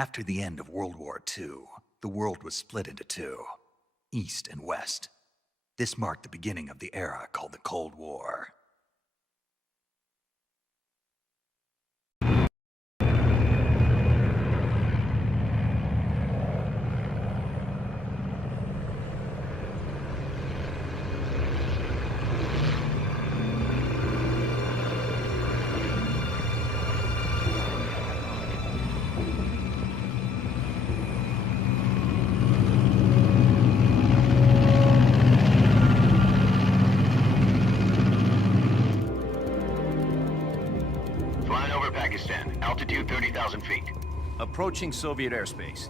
After the end of World War II, the world was split into two, East and West. This marked the beginning of the era called the Cold War. Altitude 30,000 feet. Approaching Soviet airspace.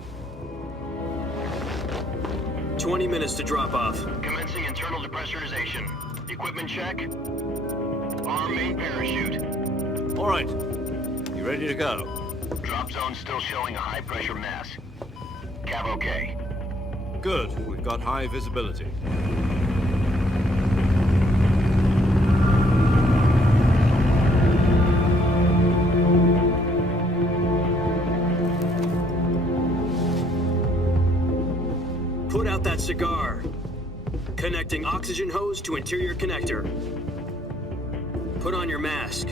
20 minutes to drop off. Commencing internal depressurization. Equipment check. Arm main parachute. All right. You ready to go? Drop zone still showing a high pressure mass. Cav okay. Good. We've got high visibility. Put out that cigar. Connecting oxygen hose to interior connector. Put on your mask.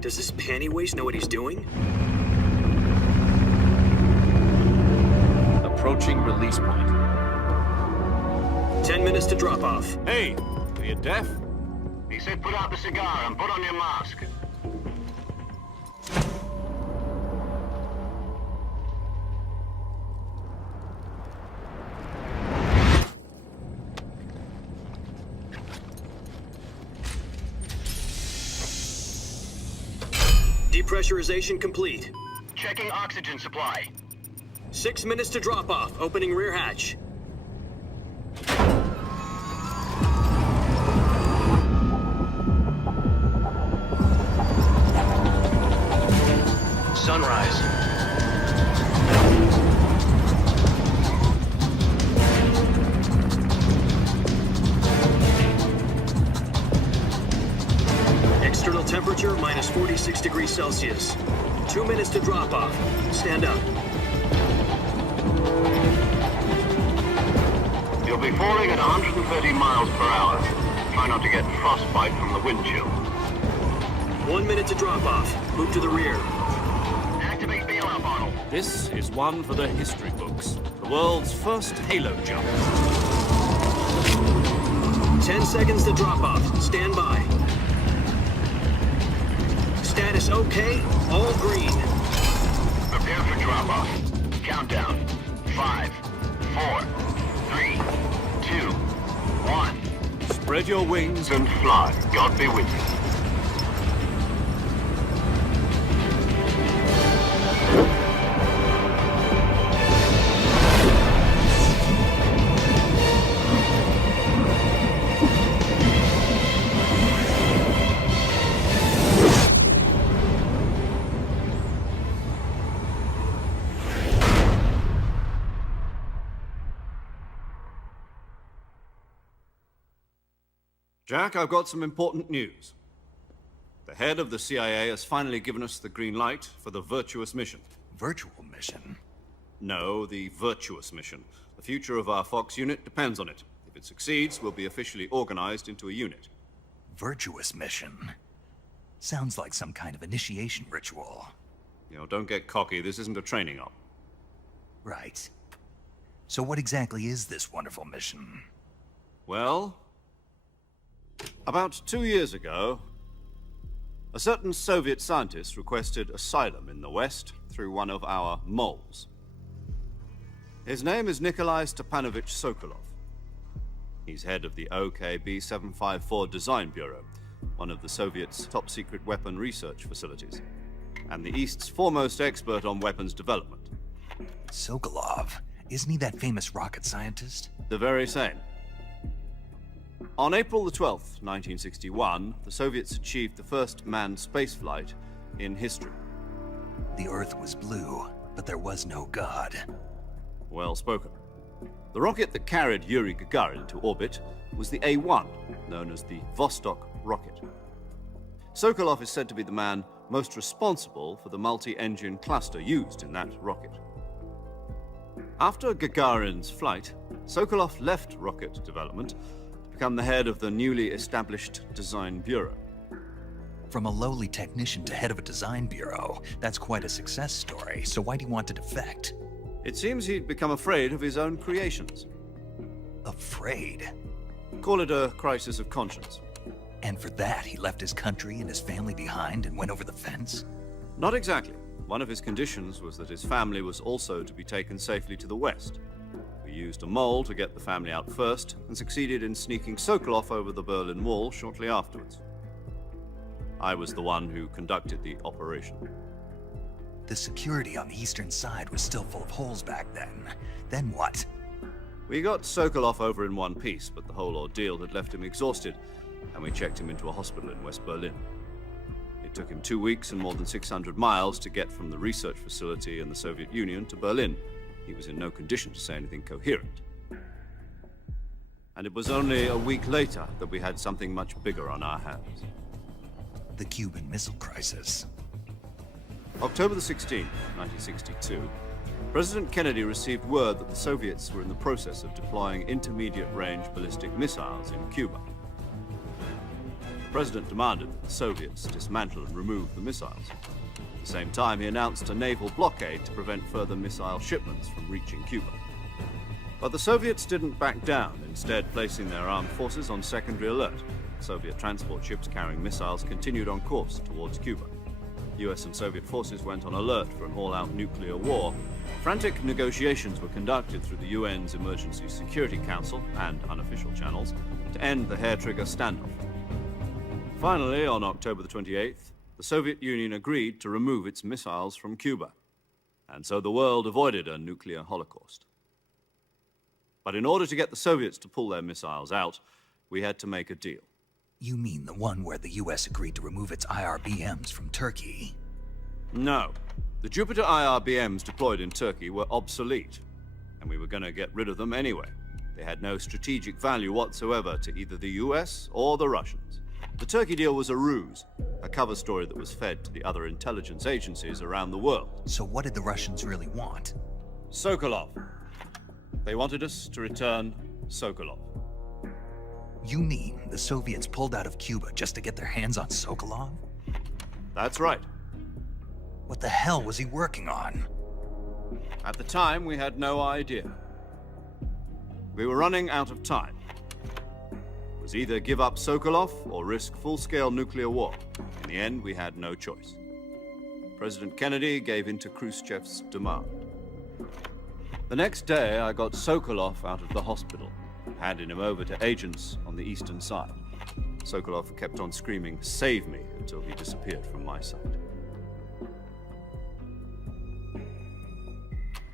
Does this panty waste know what he's doing? Approaching release point. 10 minutes to drop off. Hey, are you deaf? He said put out the cigar and put on your mask. Depressurization complete. Checking oxygen supply. 6 minutes to drop off. Opening rear hatch. Sunrise. External temperature minus 46 degrees Celsius. 2 minutes to drop off. Stand up. You'll be falling at 130 miles per hour. Try not to get frostbite from the wind chill. 1 minute to drop off. Move to the rear. Activate bailout bottle. This is one for the history books. The world's first halo jump. 10 seconds to drop off. Stand by. Status okay. All green. Prepare for drop off. Countdown. 5, 4, 3, 2, 1. Spread your wings And fly. God be with you. Jack, I've got some important news. The head of the CIA has finally given us the green light for the Virtuous Mission. Virtual Mission? No, the Virtuous Mission. The future of our Fox unit depends on it. If it succeeds, we'll be officially organized into a unit. Virtuous Mission? Sounds like some kind of initiation ritual. You know, don't get cocky. This isn't a training op. Right. So what exactly is this wonderful mission? Well, about 2 years ago, a certain Soviet scientist requested asylum in the West through one of our moles. His name is Nikolai Stepanovich Sokolov. He's head of the OKB 754 Design Bureau, one of the Soviets' top-secret weapon research facilities, and the East's foremost expert on weapons development. Sokolov? Isn't he that famous rocket scientist? The very same. On April the 12th, 1961, the Soviets achieved the first manned spaceflight in history. The Earth was blue, but there was no God. Well spoken. The rocket that carried Yuri Gagarin to orbit was the A-1, known as the Vostok rocket. Sokolov is said to be the man most responsible for the multi-engine cluster used in that rocket. After Gagarin's flight, Sokolov left rocket development to become the head of the newly established Design Bureau. From a lowly technician to head of a design bureau, that's quite a success story, so why'd he want to defect? It seems he'd become afraid of his own creations. Afraid? Call it a crisis of conscience. And for that, he left his country and his family behind and went over the fence? Not exactly. One of his conditions was that his family was also to be taken safely to the west. We used a mole to get the family out first, and succeeded in sneaking Sokolov over the Berlin Wall shortly afterwards. I was the one who conducted the operation. The security on the eastern side was still full of holes back then. Then what? We got Sokolov over in one piece, but the whole ordeal had left him exhausted, and we checked him into a hospital in West Berlin. It took him 2 weeks and more than 600 miles to get from the research facility in the Soviet Union to Berlin. He was in no condition to say anything coherent. And it was only a week later that we had something much bigger on our hands. The Cuban Missile Crisis. October the 16th, 1962, President Kennedy received word that the Soviets were in the process of deploying intermediate-range ballistic missiles in Cuba. The President demanded that the Soviets dismantle and remove the missiles. At the same time, he announced a naval blockade to prevent further missile shipments from reaching Cuba. But the Soviets didn't back down, instead placing their armed forces on secondary alert. Soviet transport ships carrying missiles continued on course towards Cuba. US and Soviet forces went on alert for an all-out nuclear war. Frantic negotiations were conducted through the UN's Emergency Security Council and unofficial channels to end the hair-trigger standoff. Finally, on October the 28th, the Soviet Union agreed to remove its missiles from Cuba, and so the world avoided a nuclear holocaust. But in order to get the Soviets to pull their missiles out, we had to make a deal. You mean the one where the US agreed to remove its IRBMs from Turkey? No. The Jupiter IRBMs deployed in Turkey were obsolete, and we were going to get rid of them anyway. They had no strategic value whatsoever to either the US or the Russians. The Turkey deal was a ruse, a cover story that was fed to the other intelligence agencies around the world. So what did the Russians really want? Sokolov. They wanted us to return Sokolov. You mean the Soviets pulled out of Cuba just to get their hands on Sokolov? That's right. What the hell was he working on? At the time, we had no idea. We were running out of time. It was either give up Sokolov or risk full-scale nuclear war. In the end, we had no choice. President Kennedy gave in to Khrushchev's demand. The next day, I got Sokolov out of the hospital, handing him over to agents on the eastern side. Sokolov kept on screaming, "Save me," until he disappeared from my sight.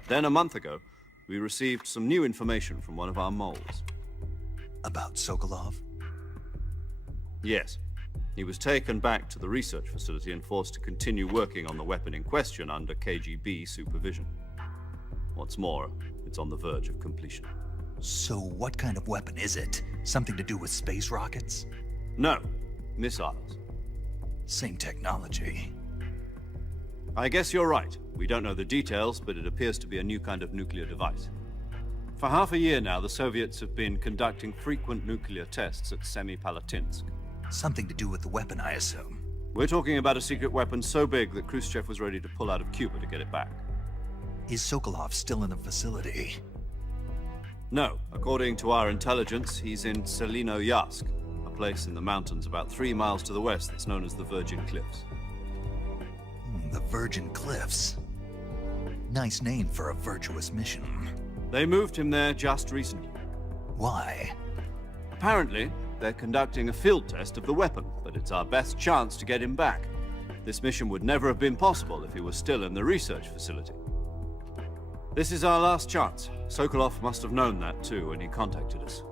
Then a month ago, we received some new information from one of our moles. About Sokolov? Yes. He was taken back to the research facility and forced to continue working on the weapon in question under KGB supervision. What's more, it's on the verge of completion. So what kind of weapon is it? Something to do with space rockets? No, missiles. Same technology. I guess you're right. We don't know the details, but it appears to be a new kind of nuclear device. For half a year now, the Soviets have been conducting frequent nuclear tests at Semipalatinsk. Something to do with the weapon, I assume. We're talking about a secret weapon so big that Khrushchev was ready to pull out of Cuba to get it back. Is Sokolov still in the facility? No. According to our intelligence, he's in Selino-Yarsk, a place in the mountains about 3 miles to the west that's known as the Virgin Cliffs. The Virgin Cliffs. Nice name for a virtuous mission. They moved him there just recently. Why? Apparently, they're conducting a field test of the weapon, but it's our best chance to get him back. This mission would never have been possible if he was still in the research facility. This is our last chance. Sokolov must have known that too when he contacted us.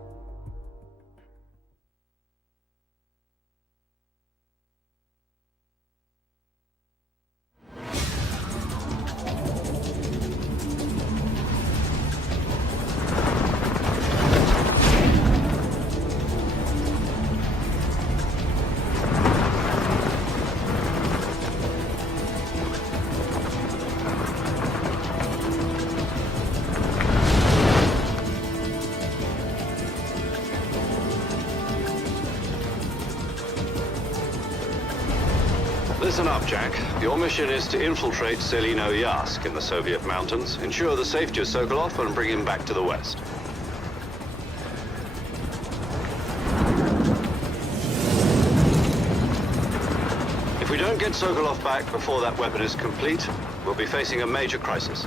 Listen up, Jack. Your mission is to infiltrate Selino Yask in the Soviet mountains, ensure the safety of Sokolov, and bring him back to the West. If we don't get Sokolov back before that weapon is complete, we'll be facing a major crisis.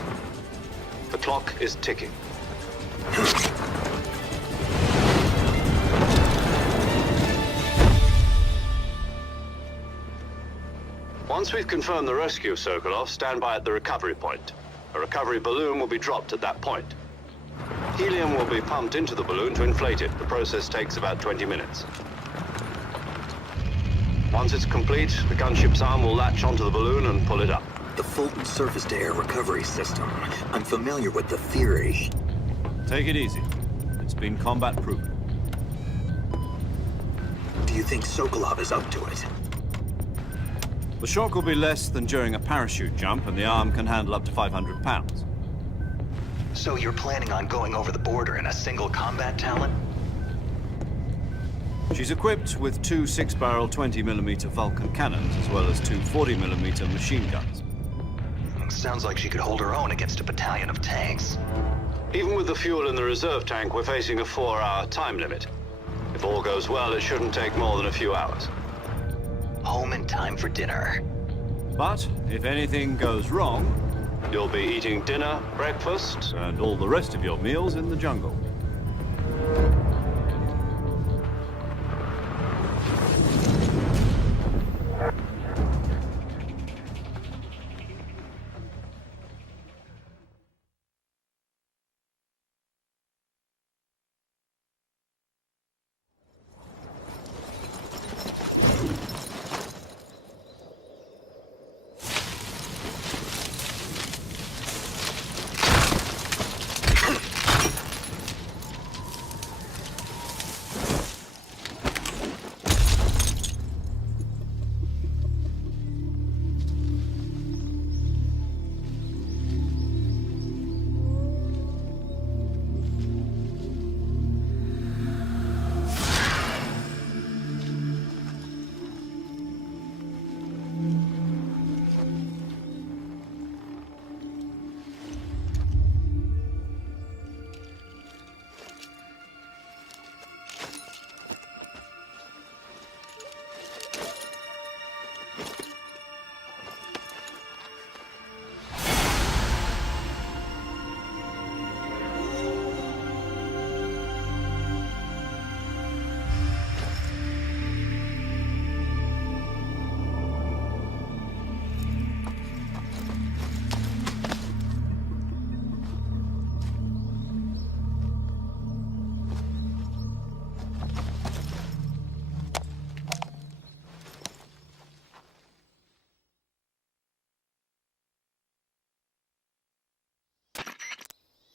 The clock is ticking. Once we've confirmed the rescue of Sokolov, stand by at the recovery point. A recovery balloon will be dropped at that point. Helium will be pumped into the balloon to inflate it. The process takes about 20 minutes. Once it's complete, the gunship's arm will latch onto the balloon and pull it up. The Fulton surface-to-air recovery system. I'm familiar with the theory. Take it easy. It's been combat-proven. Do you think Sokolov is up to it? The shock will be less than during a parachute jump, and the arm can handle up to 500 pounds. So you're planning on going over the border in a single combat talent? She's equipped with two 6-barrel 20mm Vulcan cannons, as well as two 40mm machine guns. Sounds like she could hold her own against a battalion of tanks. Even with the fuel in the reserve tank, we're facing a 4-hour time limit. If all goes well, it shouldn't take more than a few hours. Home in time for dinner. But if anything goes wrong, you'll be eating dinner, breakfast, and all the rest of your meals in the jungle.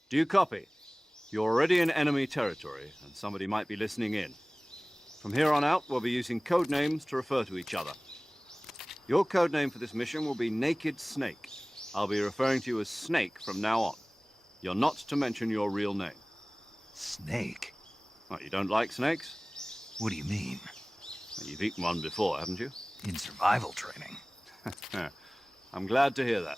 Do you copy? You're already in enemy territory, and somebody might be listening in. From here on out, we'll be using code names to refer to each other. Your code name for this mission will be Naked Snake. I'll be referring to you as Snake from now on. You're not to mention your real name. Snake? What, you don't like snakes? What do you mean? Well, you've eaten one before, haven't you? In survival training. I'm glad to hear that.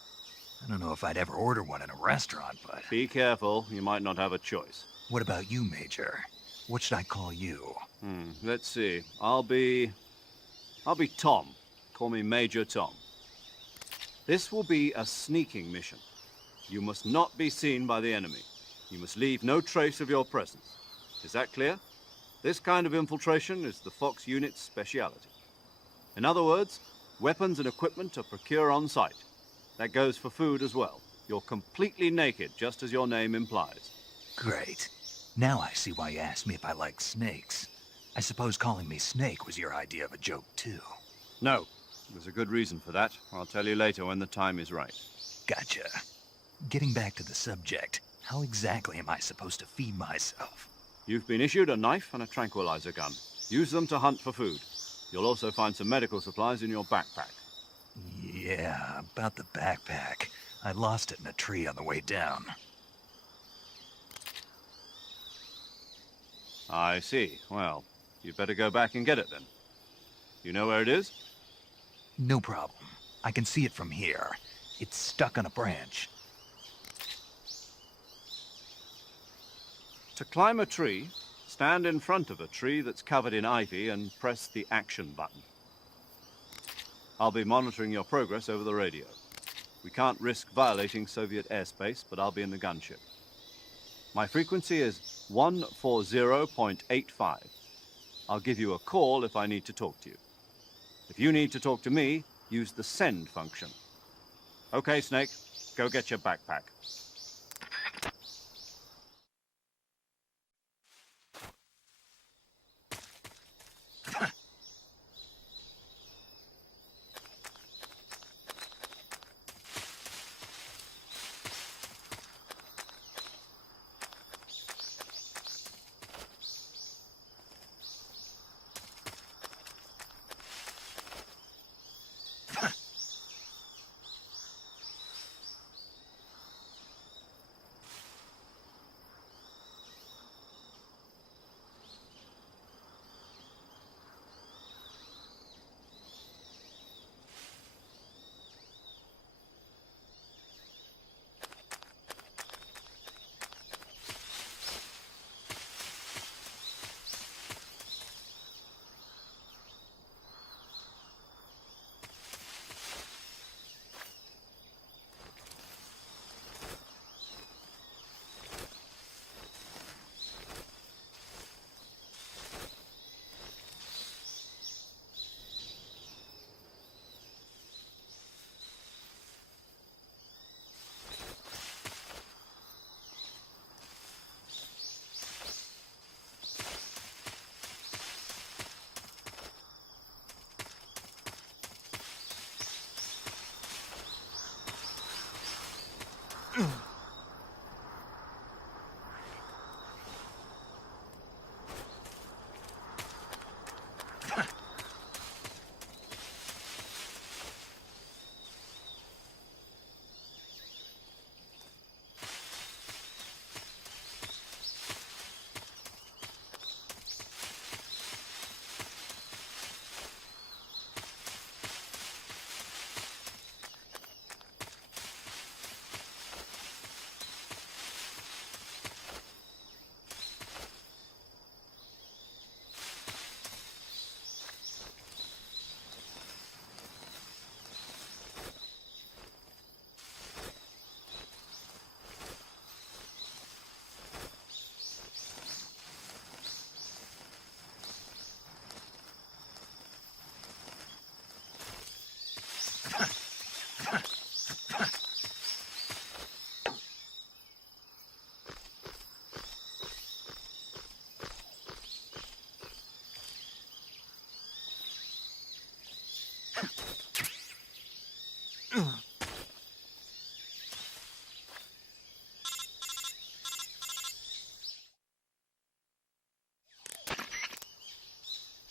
I don't know if I'd ever order one in a restaurant, but... Be careful, you might not have a choice. What about you, Major? What should I call you? Let's see. I'll be Tom. Call me Major Tom. This will be a sneaking mission. You must not be seen by the enemy. You must leave no trace of your presence. Is that clear? This kind of infiltration is the Fox unit's speciality. In other words, weapons and equipment are procured on site. That goes for food as well. You're completely naked, just as your name implies. Great. Now I see why you asked me if I like snakes. I suppose calling me Snake was your idea of a joke, too. No. There's a good reason for that. I'll tell you later when the time is right. Gotcha. Getting back to the subject, how exactly am I supposed to feed myself? You've been issued a knife and a tranquilizer gun. Use them to hunt for food. You'll also find some medical supplies in your backpack. Yeah, about the backpack. I lost it in a tree on the way down. I see. Well, you'd better go back and get it then. You know where it is? No problem. I can see it from here. It's stuck on a branch. To climb a tree, stand in front of a tree that's covered in ivy and press the action button. I'll be monitoring your progress over the radio. We can't risk violating Soviet airspace, but I'll be in the gunship. My frequency is 140.85. I'll give you a call if I need to talk to you. If you need to talk to me, use the send function. Okay, Snake, go get your backpack.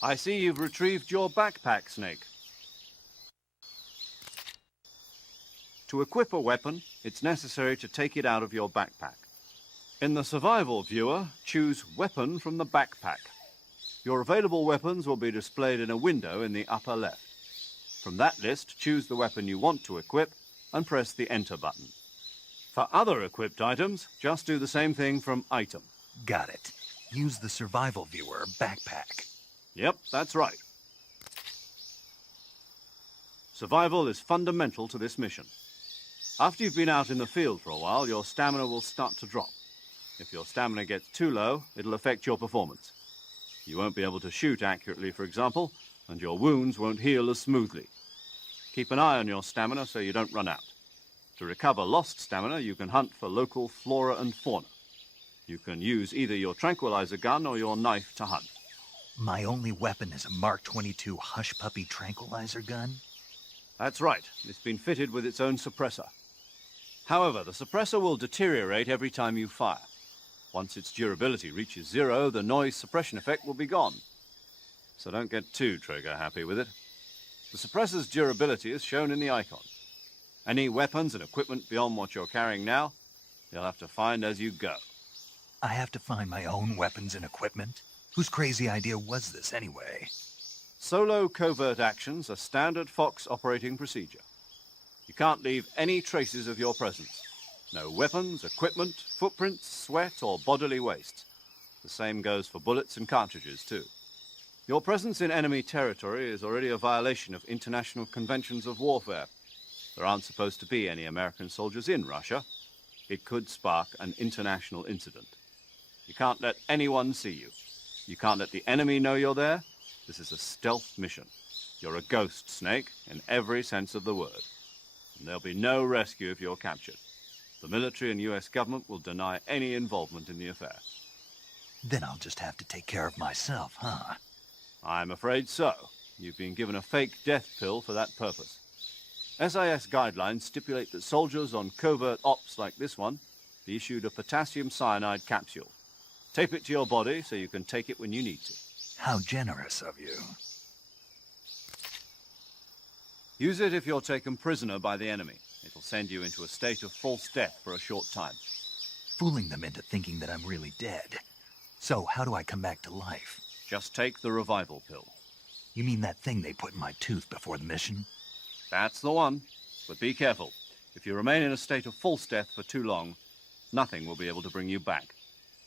I see you've retrieved your backpack, Snake. To equip a weapon, it's necessary to take it out of your backpack. In the survival viewer, choose Weapon from the backpack. Your available weapons will be displayed in a window in the upper left. From that list, choose the weapon you want to equip and press the Enter button. For other equipped items, just do the same thing from Item. Got it. Use the survival viewer backpack. Yep, that's right. Survival is fundamental to this mission. After you've been out in the field for a while, your stamina will start to drop. If your stamina gets too low, it'll affect your performance. You won't be able to shoot accurately, for example, and your wounds won't heal as smoothly. Keep an eye on your stamina so you don't run out. To recover lost stamina, you can hunt for local flora and fauna. You can use either your tranquilizer gun or your knife to hunt. My only weapon is a Mark 22 Hush Puppy tranquilizer gun? That's right. It's been fitted with its own suppressor. However, the suppressor will deteriorate every time you fire. Once its durability reaches 0, the noise suppression effect will be gone. So don't get too trigger-happy with it. The suppressor's durability is shown in the icon. Any weapons and equipment beyond what you're carrying now, you'll have to find as you go. I have to find my own weapons and equipment? Whose crazy idea was this, anyway? Solo covert actions are standard Fox operating procedure. You can't leave any traces of your presence. No weapons, equipment, footprints, sweat, or bodily waste. The same goes for bullets and cartridges, too. Your presence in enemy territory is already a violation of international conventions of warfare. There aren't supposed to be any American soldiers in Russia. It could spark an international incident. You can't let anyone see you. You can't let the enemy know you're there. This is a stealth mission. You're a ghost, Snake, in every sense of the word. And there'll be no rescue if you're captured. The military and US government will deny any involvement in the affair. Then I'll just have to take care of myself, huh? I'm afraid so. You've been given a fake death pill for that purpose. SIS guidelines stipulate that soldiers on covert ops like this one be issued a potassium cyanide capsule. Tape it to your body so you can take it when you need to. How generous of you. Use it if you're taken prisoner by the enemy. It'll send you into a state of false death for a short time. Fooling them into thinking that I'm really dead. So, how do I come back to life? Just take the revival pill. You mean that thing they put in my tooth before the mission? That's the one. But be careful. If you remain in a state of false death for too long, nothing will be able to bring you back.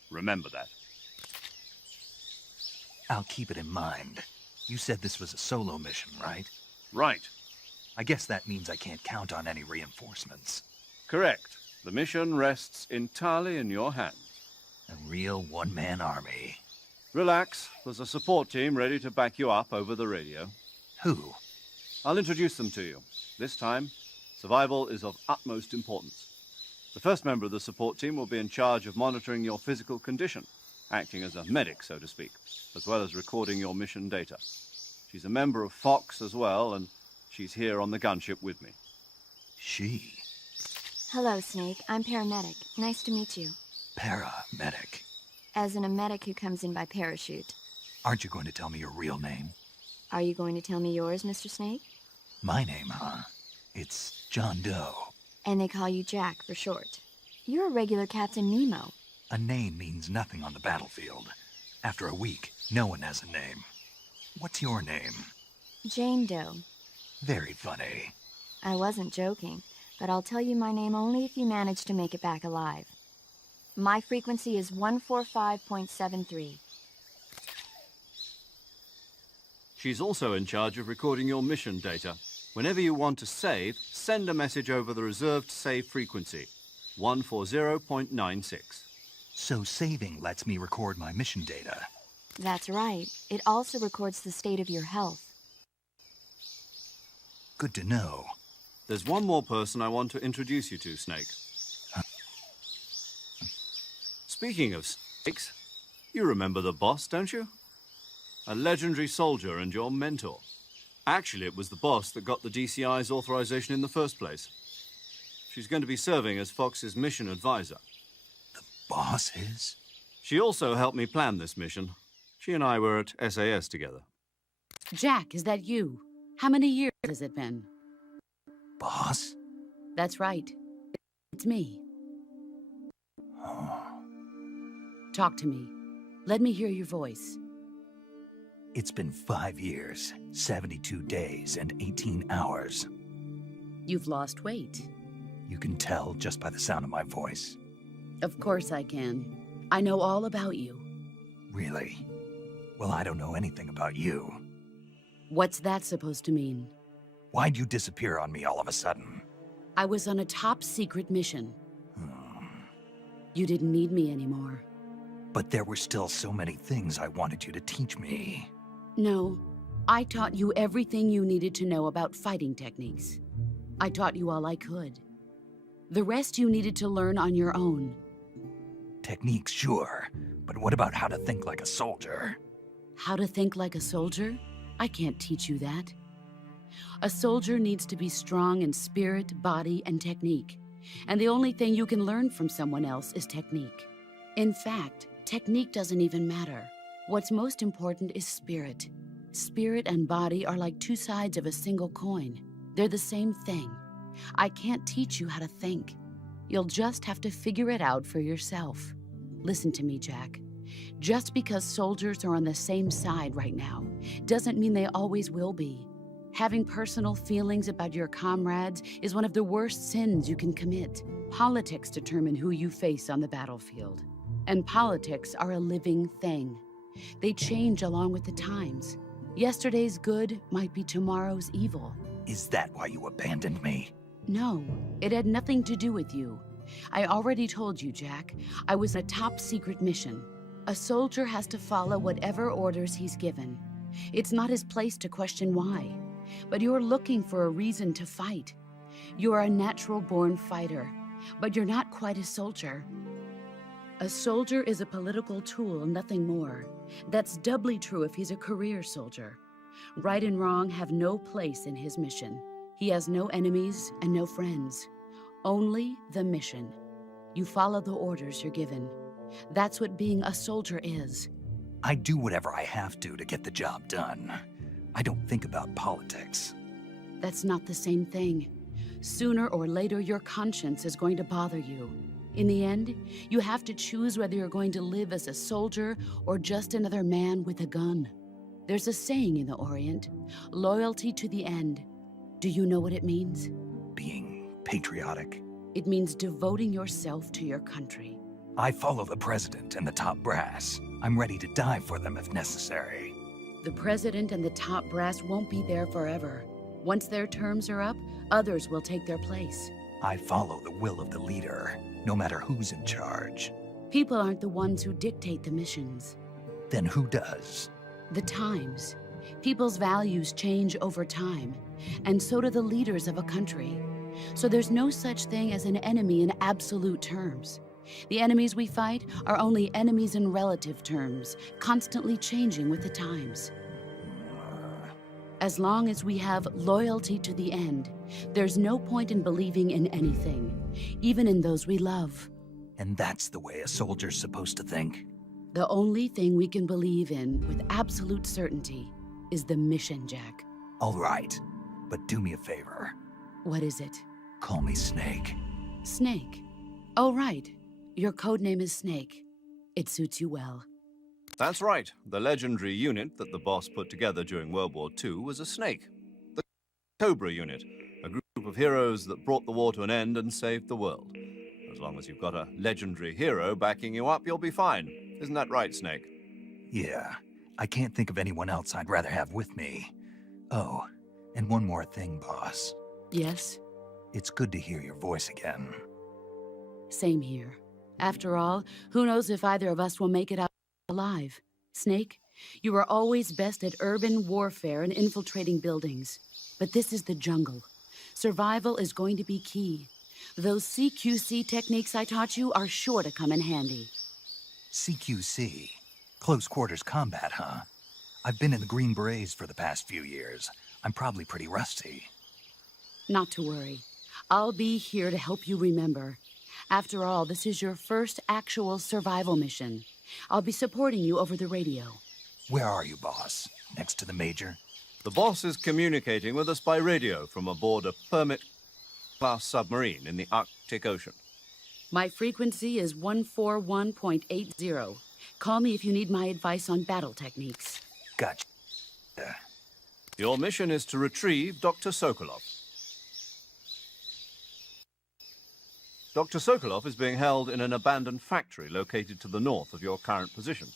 Remember that. I'll keep it in mind. You said this was a solo mission, right? Right. I guess that means I can't count on any reinforcements. Correct. The mission rests entirely in your hands. A real one-man army. Relax. There's a support team ready to back you up over the radio. Who? I'll introduce them to you. This time, survival is of utmost importance. The first member of the support team will be in charge of monitoring your physical condition, acting as a medic, so to speak, as well as recording your mission data. She's a member of Fox as well, and she's here on the gunship with me. She? Hello, Snake. I'm paramedic. Nice to meet you. Paramedic. As in a medic who comes in by parachute. Aren't you going to tell me your real name? Are you going to tell me yours, Mr. Snake? My name, huh? It's John Doe. And they call you Jack for short. You're a regular Captain Nemo. A name means nothing on the battlefield. After a week, no one has a name. What's your name? Jane Doe. Very funny. I wasn't joking, but I'll tell you my name only if you manage to make it back alive. My frequency is 145.73. She's also in charge of recording your mission data. Whenever you want to save, send a message over the reserved save frequency, 140.96. So saving lets me record my mission data. That's right. It also records the state of your health. Good to know. There's one more person I want to introduce you to, Snake. Speaking of snakes, you remember the boss, don't you? A legendary soldier and your mentor. Actually, it was the boss that got the DCI's authorization in the first place. She's going to be serving as Fox's mission advisor. The boss is? She also helped me plan this mission. She and I were at SAS together. Jack, is that you? How many years has it been? Boss? That's right. It's me. Talk to me. Let me hear your voice. It's been 5 years, 72 days, and 18 hours. You've lost weight. You can tell just by the sound of my voice. Of course I can. I know all about you. Really? Well, I don't know anything about you. What's that supposed to mean? Why'd you disappear on me all of a sudden? I was on a top-secret mission. You didn't need me anymore. But there were still so many things I wanted you to teach me. No, I taught you everything you needed to know about fighting techniques. I taught you all I could. The rest you needed to learn on your own. Techniques, sure. But what about how to think like a soldier? How to think like a soldier? I can't teach you that. A soldier needs to be strong in spirit, body, and technique. And the only thing you can learn from someone else is technique. In fact, technique doesn't even matter. What's most important is spirit. Spirit and body are like two sides of a single coin. They're the same thing. I can't teach you how to think. You'll just have to figure it out for yourself. Listen to me, Jack. Just because soldiers are on the same side right now doesn't mean they always will be. Having personal feelings about your comrades is one of the worst sins you can commit. Politics determine who you face on the battlefield. And politics are a living thing. They change along with the times. Yesterday's good might be tomorrow's evil. Is that why you abandoned me? No, it had nothing to do with you. I already told you, Jack. I was a top-secret mission. A soldier has to follow whatever orders he's given. It's not his place to question why. But you're looking for a reason to fight. You are a natural-born fighter, but you're not quite a soldier. A soldier is a political tool, nothing more. That's doubly true if he's a career soldier. Right and wrong have no place in his mission. He has no enemies and no friends. Only the mission. You follow the orders you're given. That's what being a soldier is. I do whatever I have to get the job done. I don't think about politics. That's not the same thing. Sooner or later, your conscience is going to bother you. In the end, you have to choose whether you're going to live as a soldier or just another man with a gun. There's a saying in the Orient, loyalty to the end. Do you know what it means? Being patriotic. It means devoting yourself to your country. I follow the president and the top brass. I'm ready to die for them if necessary. The president and the top brass won't be there forever. Once their terms are up, others will take their place. I follow the will of the leader, no matter who's in charge. People aren't the ones who dictate the missions. Then who does? The times. People's values change over time, and so do the leaders of a country. So there's no such thing as an enemy in absolute terms. The enemies we fight are only enemies in relative terms, constantly changing with the times. As long as we have loyalty to the end, there's no point in believing in anything, even in those we love. And that's the way a soldier's supposed to think? The only thing we can believe in with absolute certainty is the mission, Jack. All right, but do me a favor. What is it? Call me Snake. Snake. Oh, right. Your codename is Snake. It suits you well. That's right. The legendary unit that the boss put together during World War II was a snake. The Cobra unit, a group of heroes that brought the war to an end and saved the world. As long as you've got a legendary hero backing you up, you'll be fine. Isn't that right, Snake? Yeah, I can't think of anyone else I'd rather have with me. Oh, and one more thing, boss. Yes? It's good to hear your voice again. Same here. After all, who knows if either of us will make it out alive. Snake, you are always best at urban warfare and infiltrating buildings. But this is the jungle. Survival is going to be key. Those CQC techniques I taught you are sure to come in handy. CQC? Close quarters combat, huh? I've been in the Green Berets for the past few years. I'm probably pretty rusty. Not to worry. I'll be here to help you remember. After all, this is your first actual survival mission. I'll be supporting you over the radio. Where are you, boss? Next to the Major? The boss is communicating with us by radio from aboard a Permit-class submarine in the Arctic Ocean. My frequency is 141.80. Call me if you need my advice on battle techniques. Gotcha. Your mission is to retrieve Dr. Sokolov. Dr. Sokolov is being held in an abandoned factory located to the north of your current position.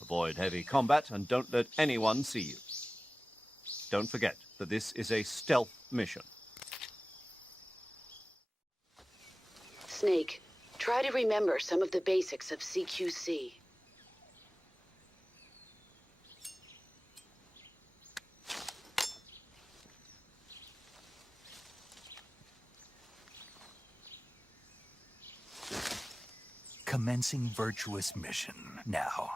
Avoid heavy combat and don't let anyone see you. Don't forget that this is a stealth mission. Snake, try to remember some of the basics of CQC. Commencing Virtuous Mission now.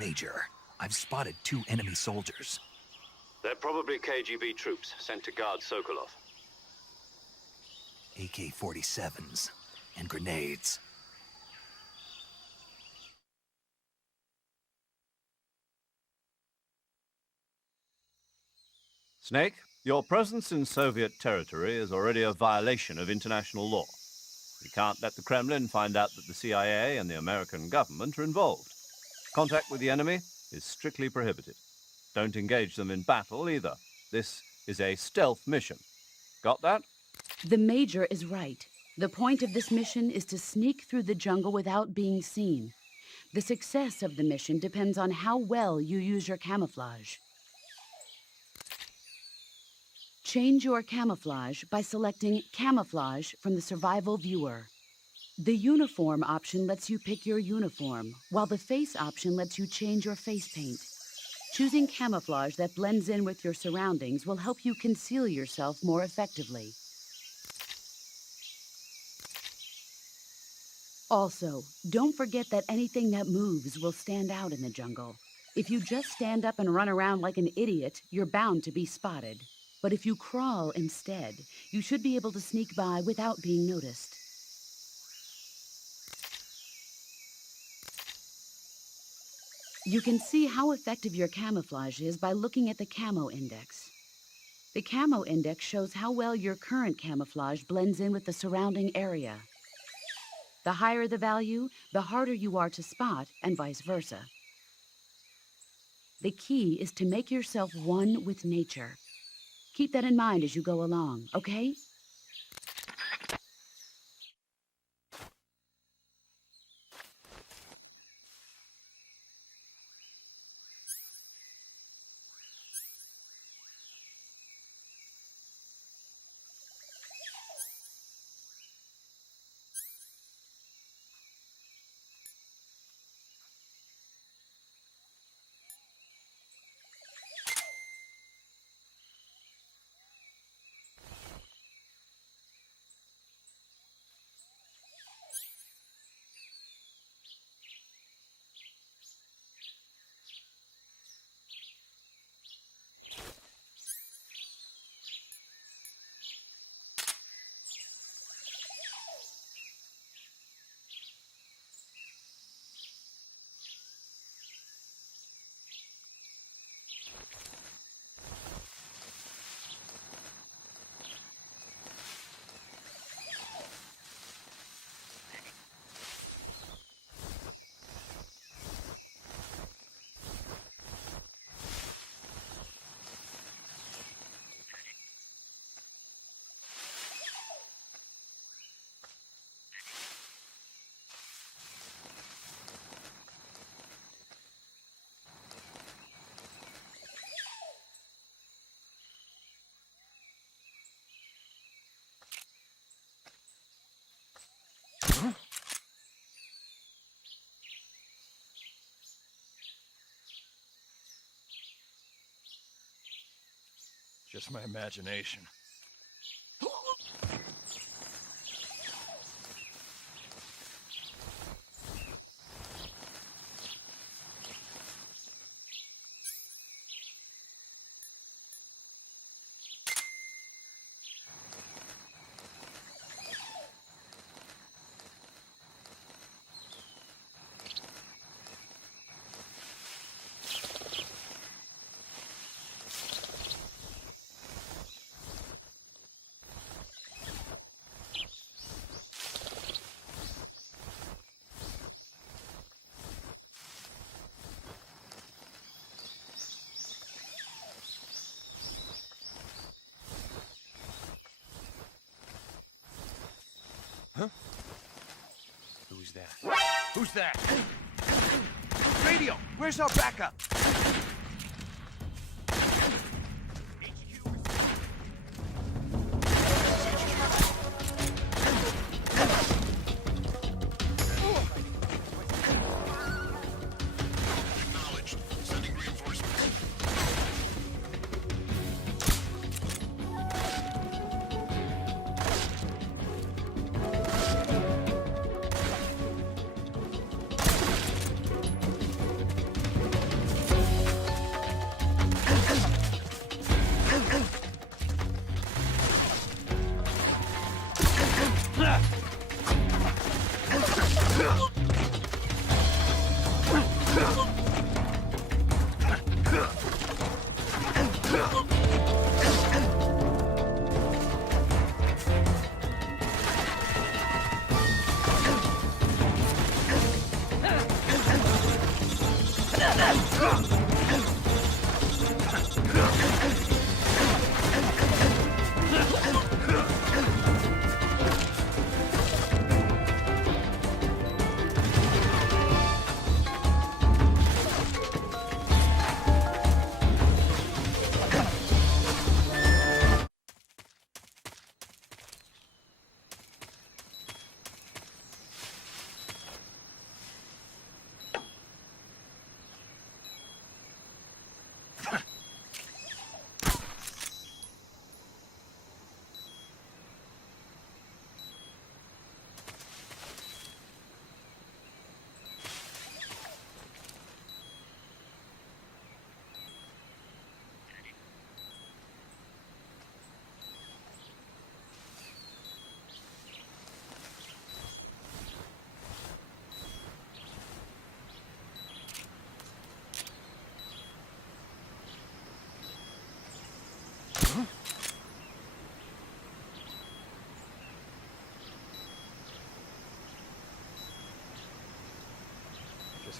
Major, I've spotted 2 enemy soldiers. They're probably KGB troops sent to guard Sokolov. AK-47s and grenades. Snake, your presence in Soviet territory is already a violation of international law. You can't let the Kremlin find out that the CIA and the American government are involved. Contact with the enemy is strictly prohibited. Don't engage them in battle either. This is a stealth mission. Got that? The Major is right. The point of this mission is to sneak through the jungle without being seen. The success of the mission depends on how well you use your camouflage. Change your camouflage by selecting Camouflage from the Survival Viewer. The Uniform option lets you pick your uniform, while the Face option lets you change your face paint. Choosing camouflage that blends in with your surroundings will help you conceal yourself more effectively. Also, don't forget that anything that moves will stand out in the jungle. If you just stand up and run around like an idiot, you're bound to be spotted. But if you crawl instead, you should be able to sneak by without being noticed. You can see how effective your camouflage is by looking at the Camo Index. The Camo Index shows how well your current camouflage blends in with the surrounding area. The higher the value, the harder you are to spot, and vice versa. The key is to make yourself one with nature. Keep that in mind as you go along, okay? Just my imagination. Huh? Who's that? Who's that? Radio! Where's our backup?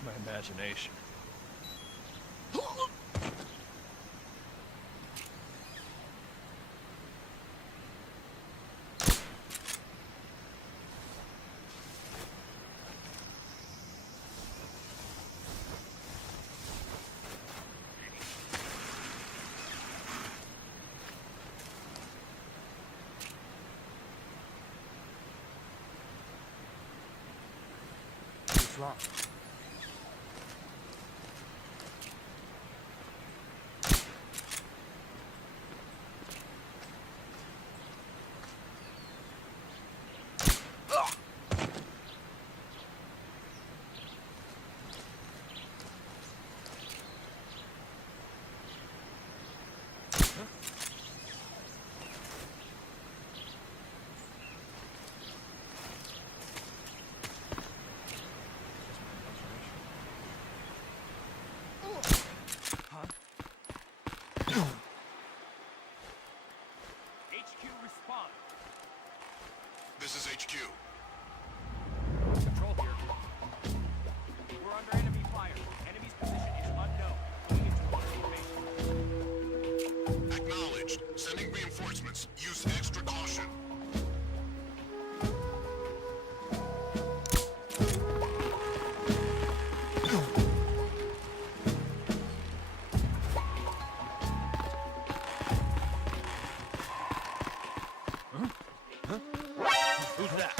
Just my imagination. What's wrong? HQ respond. This is HQ. Control here. We're under enemy fire. Enemy's position is unknown. We need to alert formation. Acknowledged. Sending reinforcements. Use extra caution. Who's that?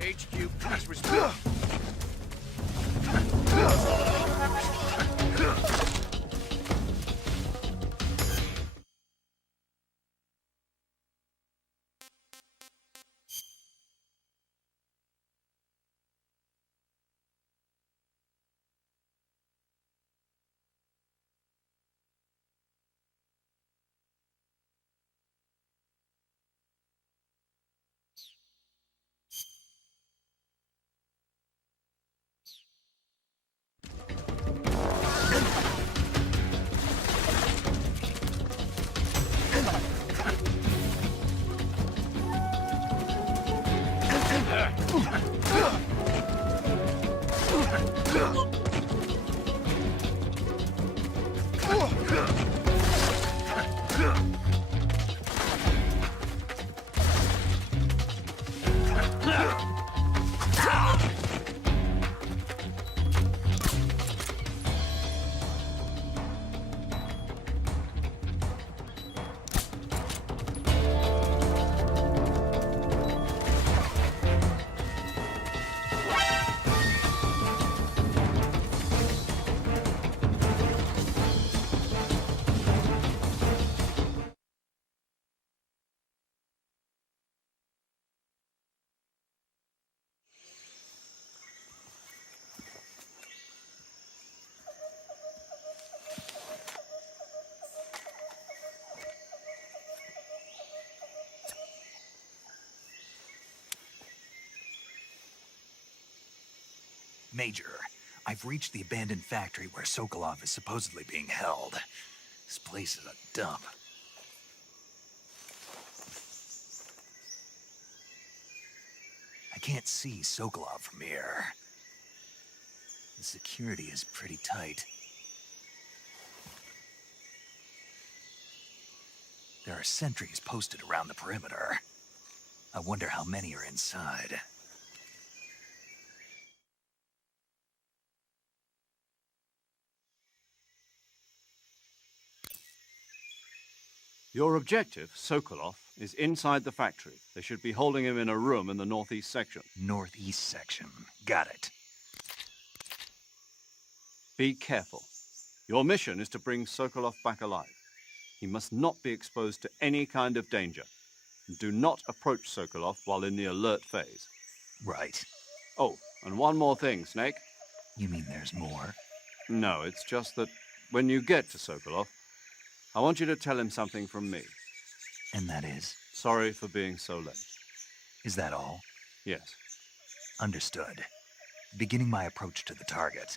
HQ, please respond. Major, I've reached the abandoned factory where Sokolov is supposedly being held. This place is a dump. I can't see Sokolov from here. The security is pretty tight. There are sentries posted around the perimeter. I wonder how many are inside. Your objective, Sokolov, is inside the factory. They should be holding him in a room in the northeast section. Northeast section. Got it. Be careful. Your mission is to bring Sokolov back alive. He must not be exposed to any kind of danger. Do not approach Sokolov while in the alert phase. Right. Oh, and one more thing, Snake. You mean there's more? No, it's just that when you get to Sokolov, I want you to tell him something from me. And that is? Sorry for being so late. Is that all? Yes. Understood. Beginning my approach to the target.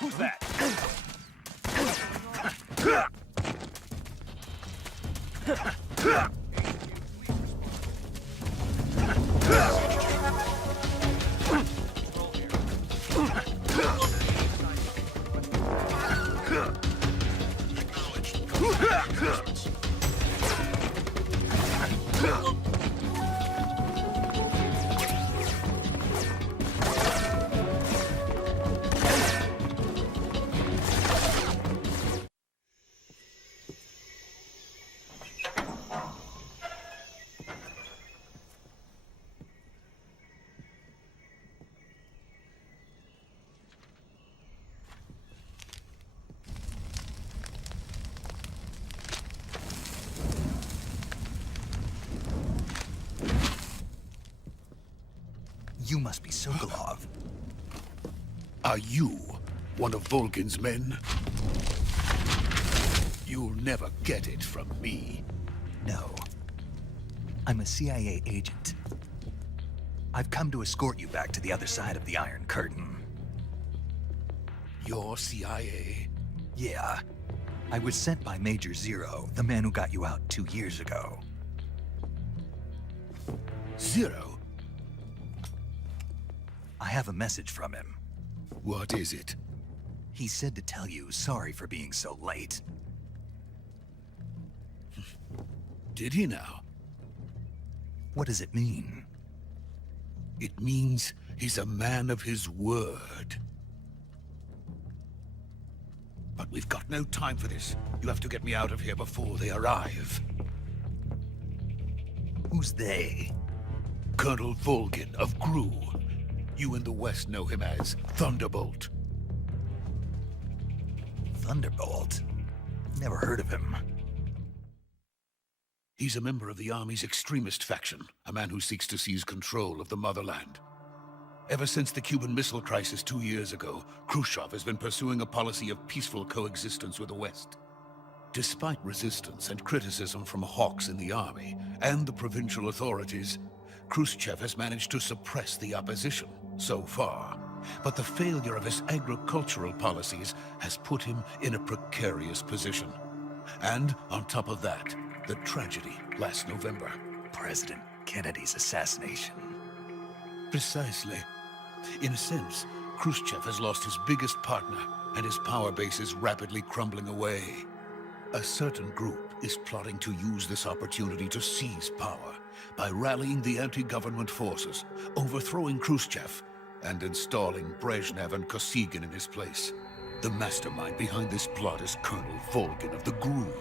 Who's that? You must be Sokolov. Are you one of Volgin's men? You'll never get it from me. No. I'm a CIA agent. I've come to escort you back to the other side of the Iron Curtain. You're CIA? Yeah. I was sent by Major Zero, the man who got you out 2 years ago. Zero? I have a message from him. What is it? He said to tell you sorry for being so late. Did he now? What does it mean? It means he's a man of his word. But we've got no time for this. You have to get me out of here before they arrive. Who's they? Colonel Volgin of Gru. You in the West know him as Thunderbolt. Thunderbolt? Never heard of him. He's a member of the Army's extremist faction, a man who seeks to seize control of the motherland. Ever since the Cuban Missile Crisis 2 years ago, Khrushchev has been pursuing a policy of peaceful coexistence with the West. Despite resistance and criticism from hawks in the Army and the provincial authorities, Khrushchev has managed to suppress the opposition so far. But the failure of his agricultural policies has put him in a precarious position. And on top of that, the tragedy last November. President Kennedy's assassination. Precisely. In a sense, Khrushchev has lost his biggest partner, and his power base is rapidly crumbling away. A certain group is plotting to use this opportunity to seize power by rallying the anti-government forces, overthrowing Khrushchev, and installing Brezhnev and Kosygin in his place. The mastermind behind this plot is Colonel Volgin of the GRU.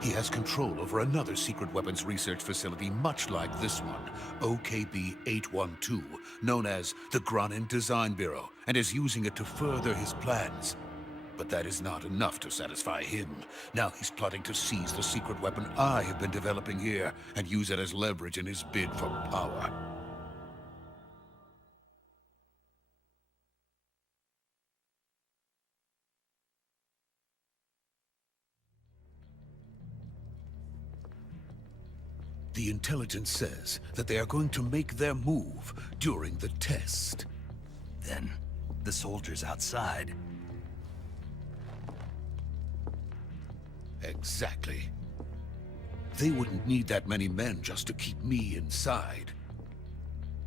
He has control over another secret weapons research facility much like this one, OKB-812, known as the Granin Design Bureau, and is using it to further his plans. But that is not enough to satisfy him. Now he's plotting to seize the secret weapon I have been developing here and use it as leverage in his bid for power. The intelligence says that they are going to make their move during the test. Then, the soldiers outside. Exactly. They wouldn't need that many men just to keep me inside.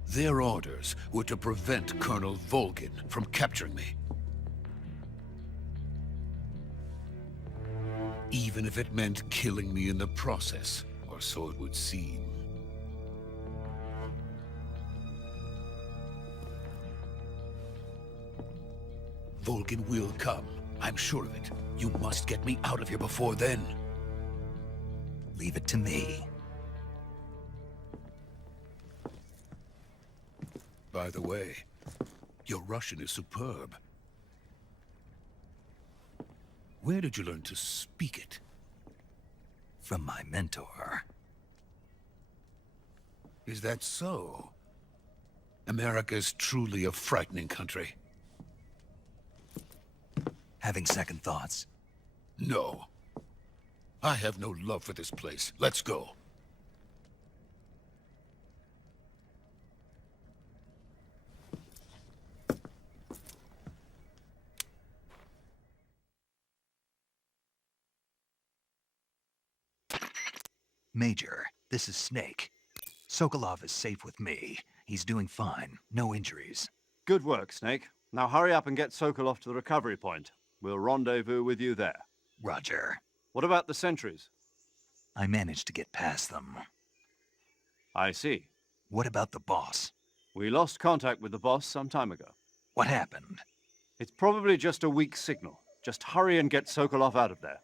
Their orders were to prevent Colonel Volgin from capturing me. Even if it meant killing me in the process, or so it would seem. Volgin will come. I'm sure of it. You must get me out of here before then. Leave it to me. By the way, your Russian is superb. Where did you learn to speak it? From my mentor. Is that so? America's truly a frightening country. Having second thoughts? No. I have no love for this place. Let's go. Major, this is Snake. Sokolov is safe with me. He's doing fine. No injuries. Good work, Snake. Now hurry up and get Sokolov to the recovery point. We'll rendezvous with you there. Roger. What about the sentries? I managed to get past them. I see. What about the boss? We lost contact with the boss some time ago. What happened? It's probably just a weak signal. Just hurry and get Sokolov out of there.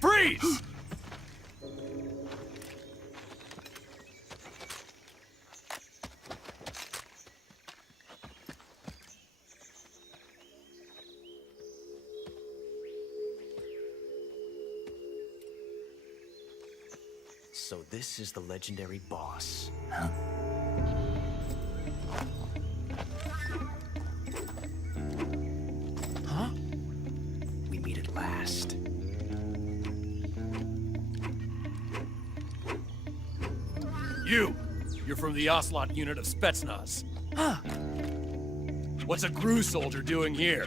Freeze! So this is the legendary boss. Huh? Huh? We meet at last. You're from the Ocelot unit of Spetsnaz. Huh. What's a GRU soldier doing here?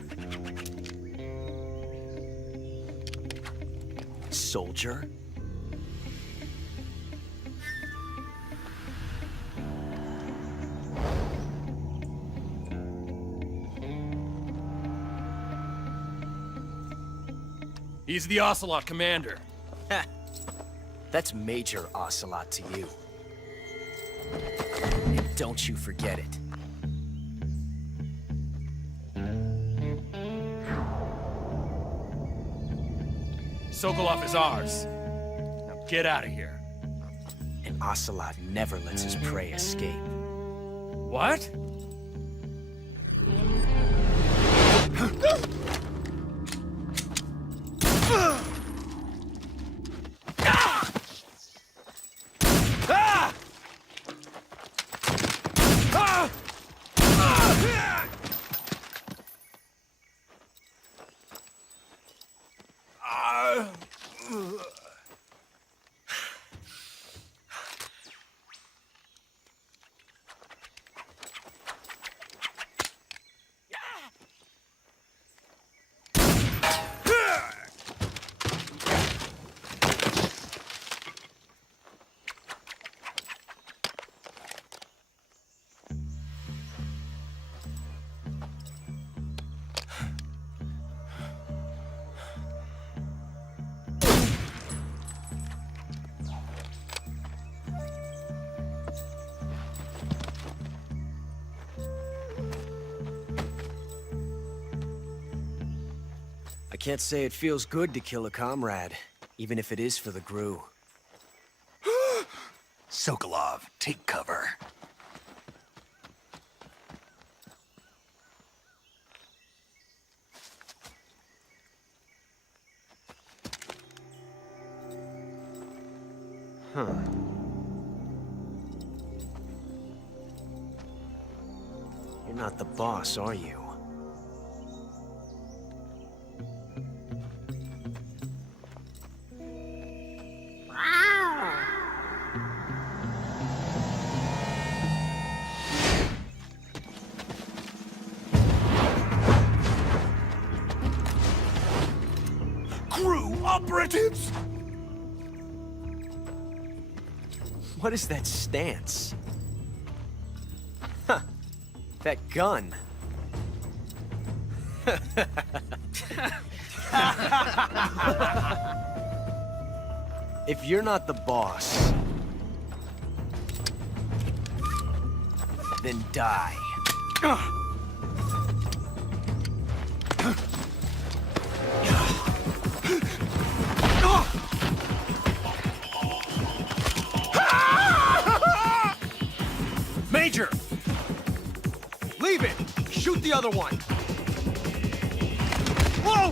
Soldier? He's the Ocelot commander. Ha! That's Major Ocelot to you. And don't you forget it. Sokolov is ours. Now get out of here. And Ocelot never lets his prey escape. What? I can't say it feels good to kill a comrade. Even if it is for the Gru. Sokolov, take cover. Huh. You're not the boss, are you? Crew operatives! What is that stance? Huh. That gun. If you're not the boss, then die. Major! Leave it! Shoot the other one! Whoa!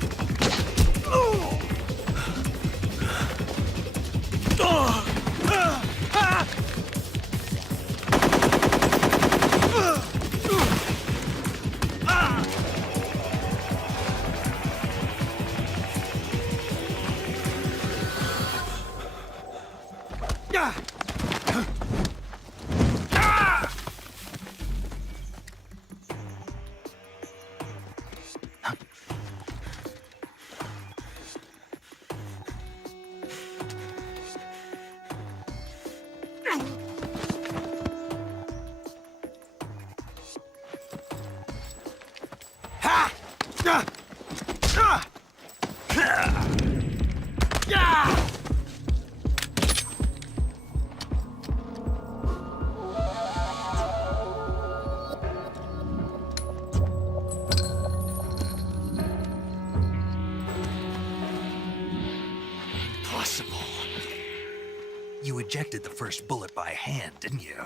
You ejected the first bullet by hand, didn't you?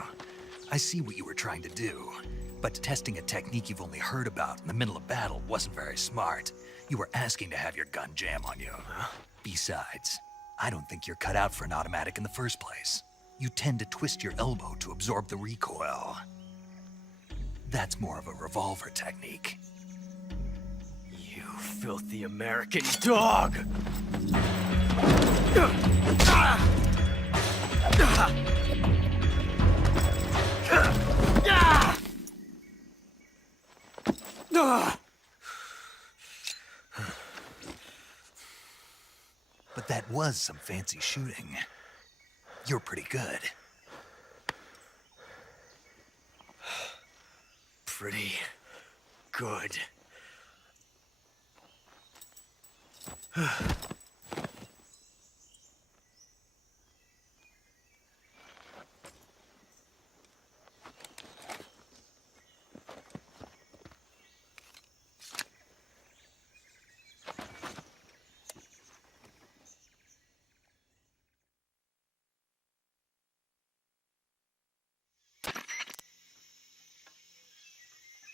I see what you were trying to do, but testing a technique you've only heard about in the middle of battle wasn't very smart. You were asking to have your gun jam on you. Besides, I don't think you're cut out for an automatic in the first place. You tend to twist your elbow to absorb the recoil. That's more of a revolver technique. You filthy American dog! But that was some fancy shooting. You're pretty good. Pretty good.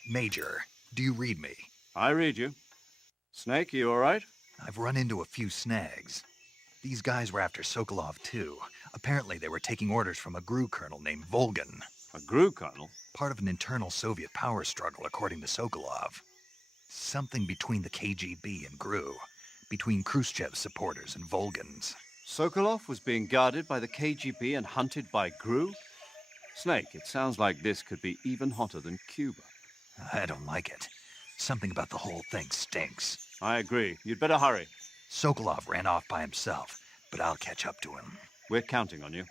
Major, do you read me? I read you. Snake, you all right? I've run into a few snags. These guys were after Sokolov too. Apparently they were taking orders from a GRU colonel named Volgan. A GRU colonel? Part of an internal Soviet power struggle, according to Sokolov. Something between the KGB and GRU. Between Khrushchev's supporters and Volgan's. Sokolov was being guarded by the KGB and hunted by GRU? Snake, it sounds like this could be even hotter than Cuba. I don't like it. Something about the whole thing stinks. I agree. You'd better hurry. Sokolov ran off by himself, but I'll catch up to him. We're counting on you.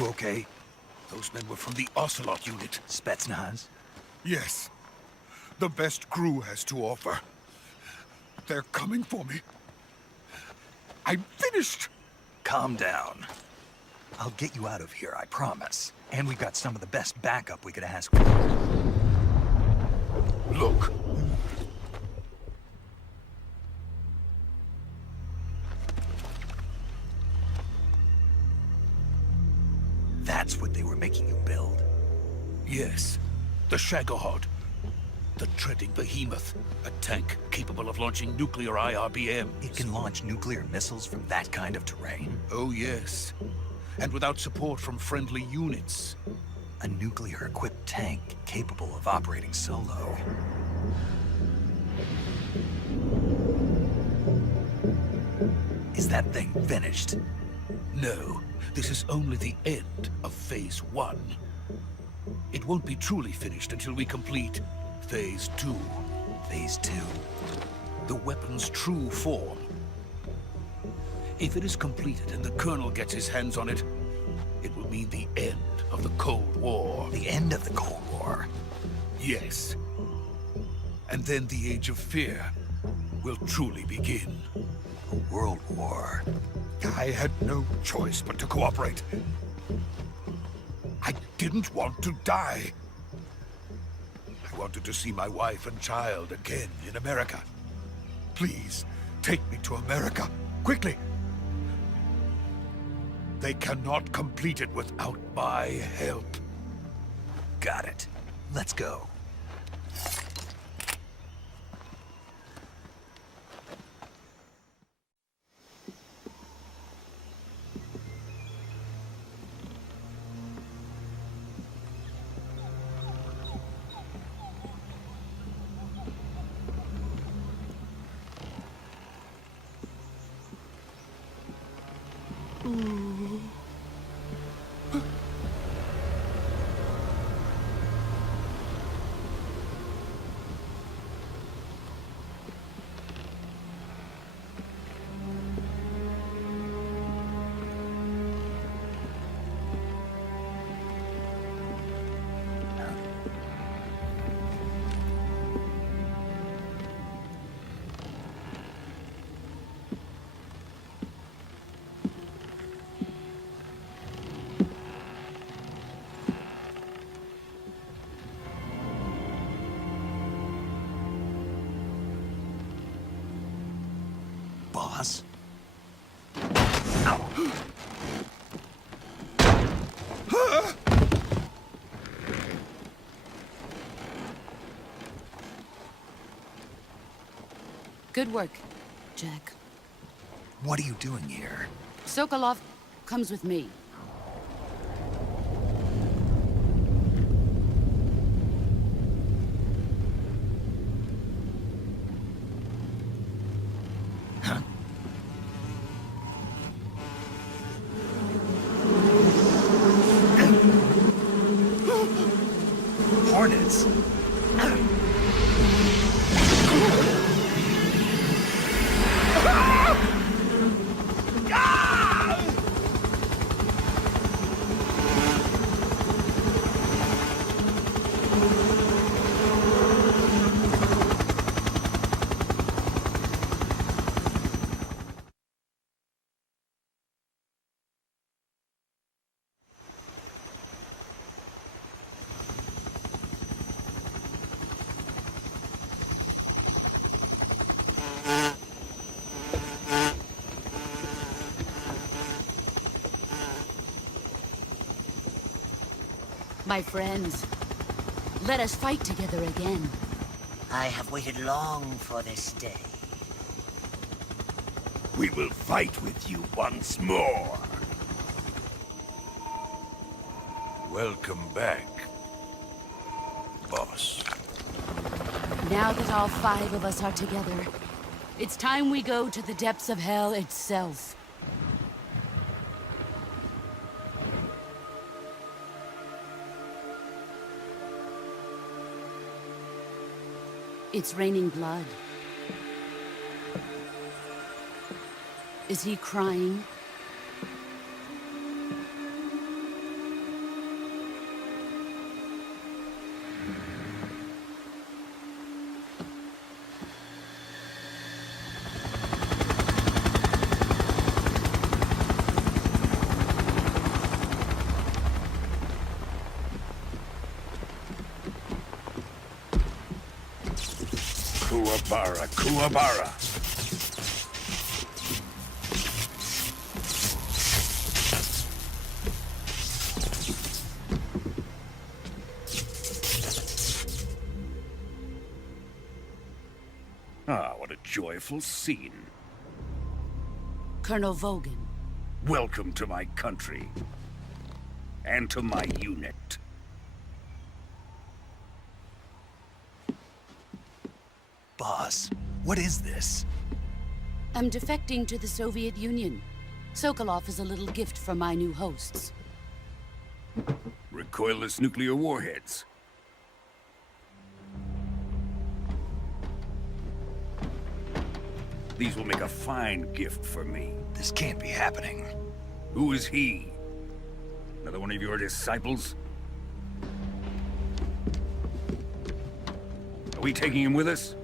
You okay? Those men were from the Ocelot unit. Spetsnaz? Yes. The best crew has to offer. They're coming for me. I'm finished! Calm down. I'll get you out of here, I promise. And we've got some of the best backup we could ask for. Look. That's what they were making you build? Yes. The Shagohod. The treading behemoth. A tank capable of launching nuclear IRBMs. It can launch nuclear missiles from that kind of terrain? Oh, yes. And without support from friendly units. A nuclear-equipped tank capable of operating solo. Is that thing finished? No, this is only the end of Phase 1. It won't be truly finished until we complete Phase 2. Phase 2? The weapon's true form. If it is completed and the Colonel gets his hands on it, it will mean the end of the Cold War. The end of the Cold War? Yes. And then the Age of Fear will truly begin. A world war. I had no choice but to cooperate. I didn't want to die. I wanted to see my wife and child again in America. Please, take me to America, quickly. They cannot complete it without my help. Got it. Let's go. Boss? Good work, Jack. What are you doing here? Sokolov comes with me. Hornets? My friends, let us fight together again. I have waited long for this day. We will fight with you once more. Welcome back, boss. Now that all 5 of us are together, it's time we go to the depths of hell itself. It's raining blood. Is he crying? Kuwabara, Kuwabara. Ah, what a joyful scene. Colonel Vogan. Welcome to my country. And to my unit. Boss, what is this? I'm defecting to the Soviet Union. Sokolov is a little gift from my new hosts. Recoilless nuclear warheads. These will make a fine gift for me. This can't be happening. Who is he? Another one of your disciples? Are we taking him with us?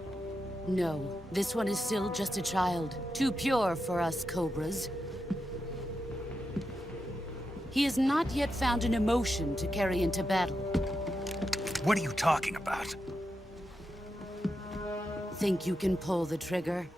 No, this one is still just a child. Too pure for us Cobras. He has not yet found an emotion to carry into battle. What are you talking about? Think you can pull the trigger?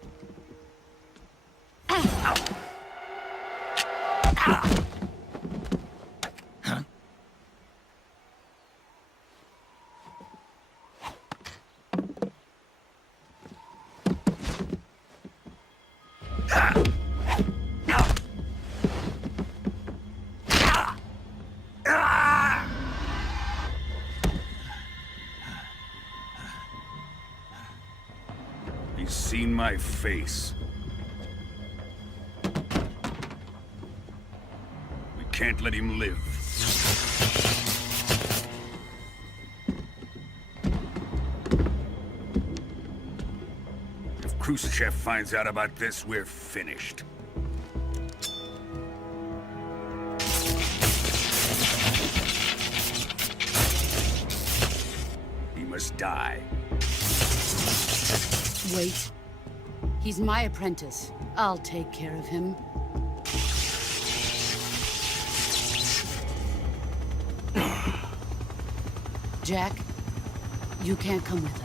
He's seen my face. We can't let him live. If Khrushchev finds out about this, we're finished. He must die. Wait. He's my apprentice. I'll take care of him. Jack, you can't come with us.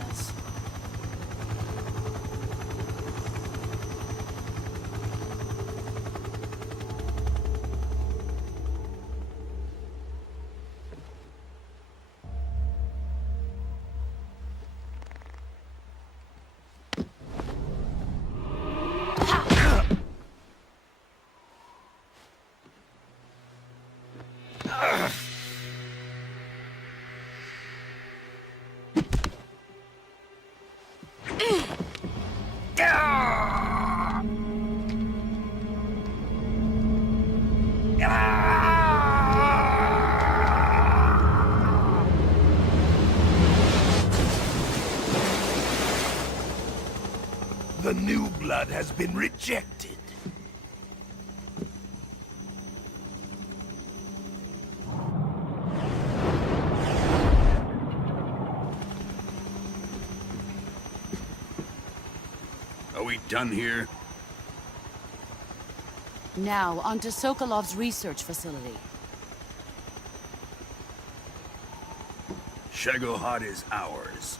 The new blood has been rejected. Are we done here? Now, onto Sokolov's research facility. Shagohod is ours.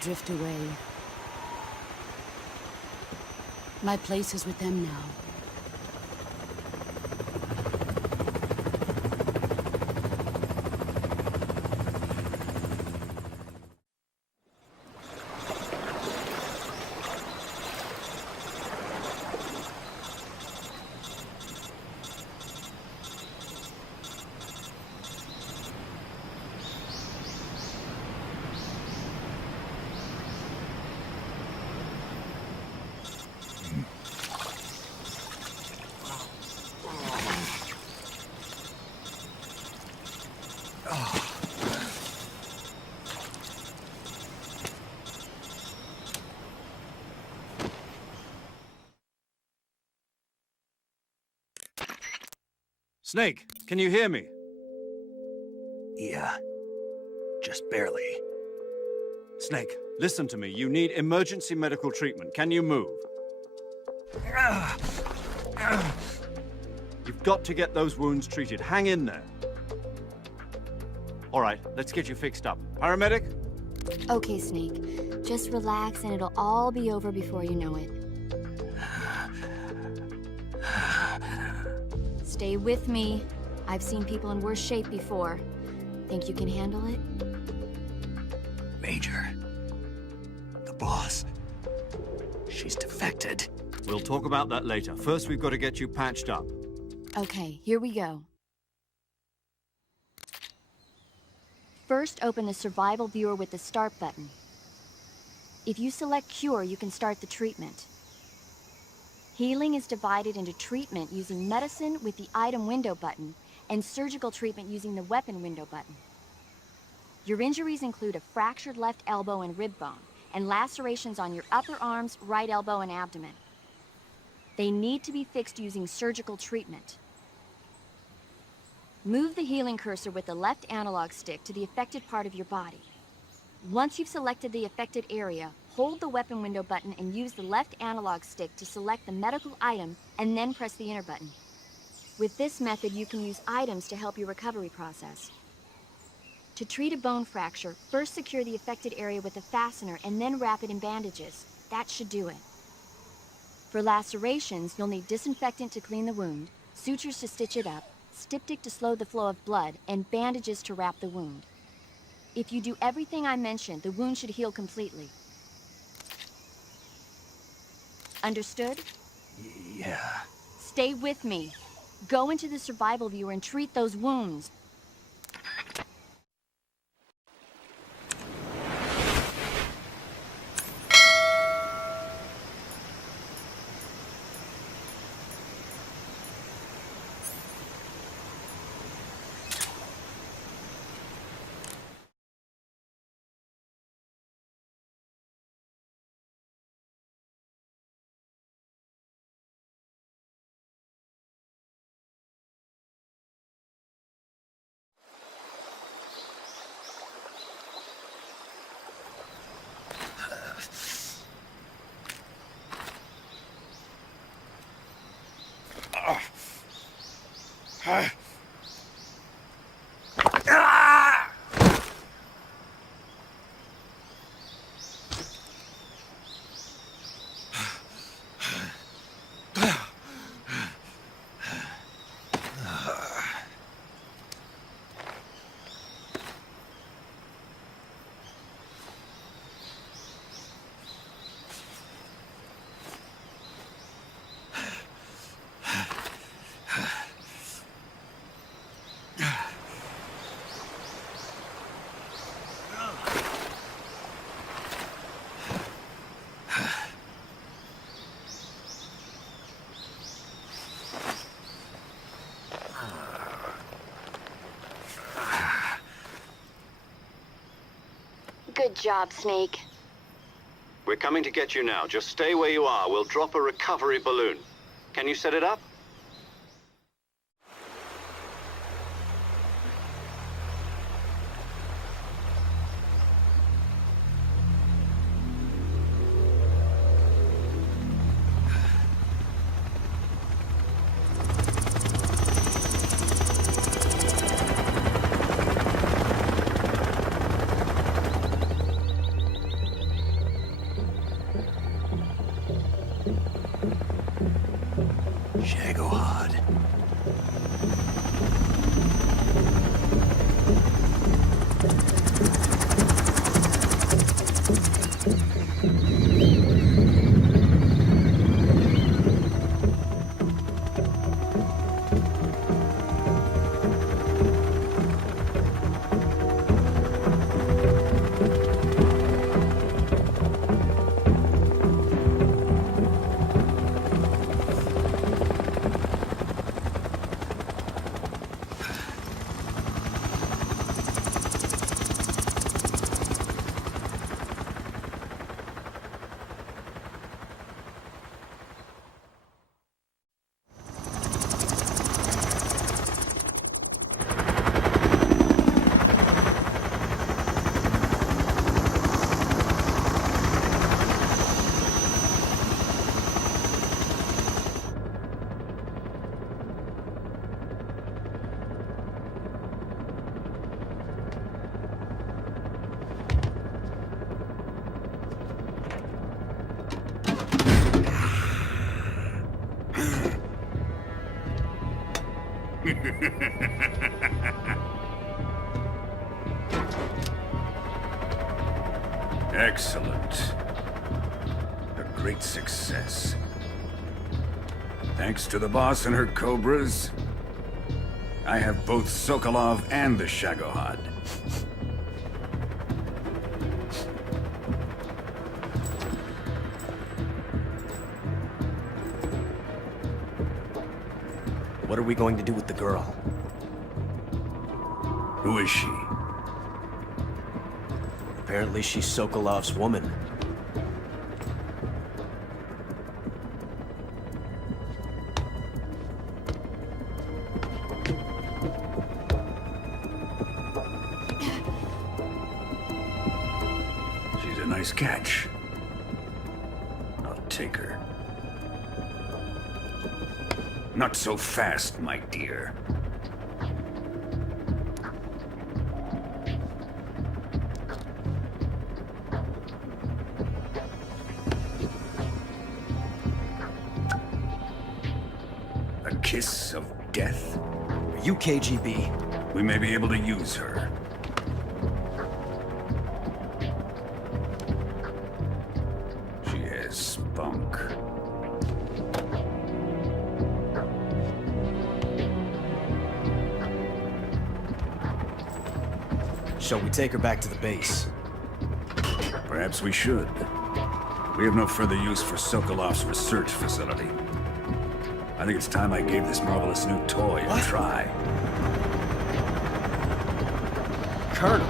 Drift away. My place is with them now. Snake, can you hear me? Yeah. Just barely. Snake, listen to me. You need emergency medical treatment. Can you move? You've got to get those wounds treated. Hang in there. All right, let's get you fixed up. Paramedic? Okay, Snake. Just relax and it'll all be over before you know it. Stay with me. I've seen people in worse shape before. Think you can handle it? Major, the boss, she's defected. We'll talk about that later. First, we've got to get you patched up. Okay, here we go. First, open the survival viewer with the start button. If you select cure, you can start the treatment. Healing is divided into treatment using medicine with the item window button and surgical treatment using the weapon window button. Your injuries include a fractured left elbow and rib bone and lacerations on your upper arms, right elbow, and abdomen. They need to be fixed using surgical treatment. Move the healing cursor with the left analog stick to the affected part of your body. Once you've selected the affected area, hold the weapon window button and use the left analog stick to select the medical item and then press the enter button. With this method, you can use items to help your recovery process. To treat a bone fracture, first secure the affected area with a fastener and then wrap it in bandages. That should do it. For lacerations, you'll need disinfectant to clean the wound, sutures to stitch it up, styptic to slow the flow of blood, and bandages to wrap the wound. If you do everything I mentioned, the wound should heal completely. Understood? Yeah. Stay with me. Go into the survival viewer and treat those wounds. Good job, Snake. We're coming to get you now. Just stay where you are. We'll drop a recovery balloon. Can you set it up? Shit. Excellent. A great success. Thanks to the boss and her cobras, I have both Sokolov and the Shagohod. What are we going to do with the girl? Who is she? Apparently she's Sokolov's woman. She's a nice catch. I'll take her. Not so fast, my dear. A kiss of death? Are you KGB? We may be able to use her. She has spunk. Shall we take her back to the base? Perhaps we should. We have no further use for Sokolov's research facility. I think it's time I gave this marvelous new toy a try. Colonel,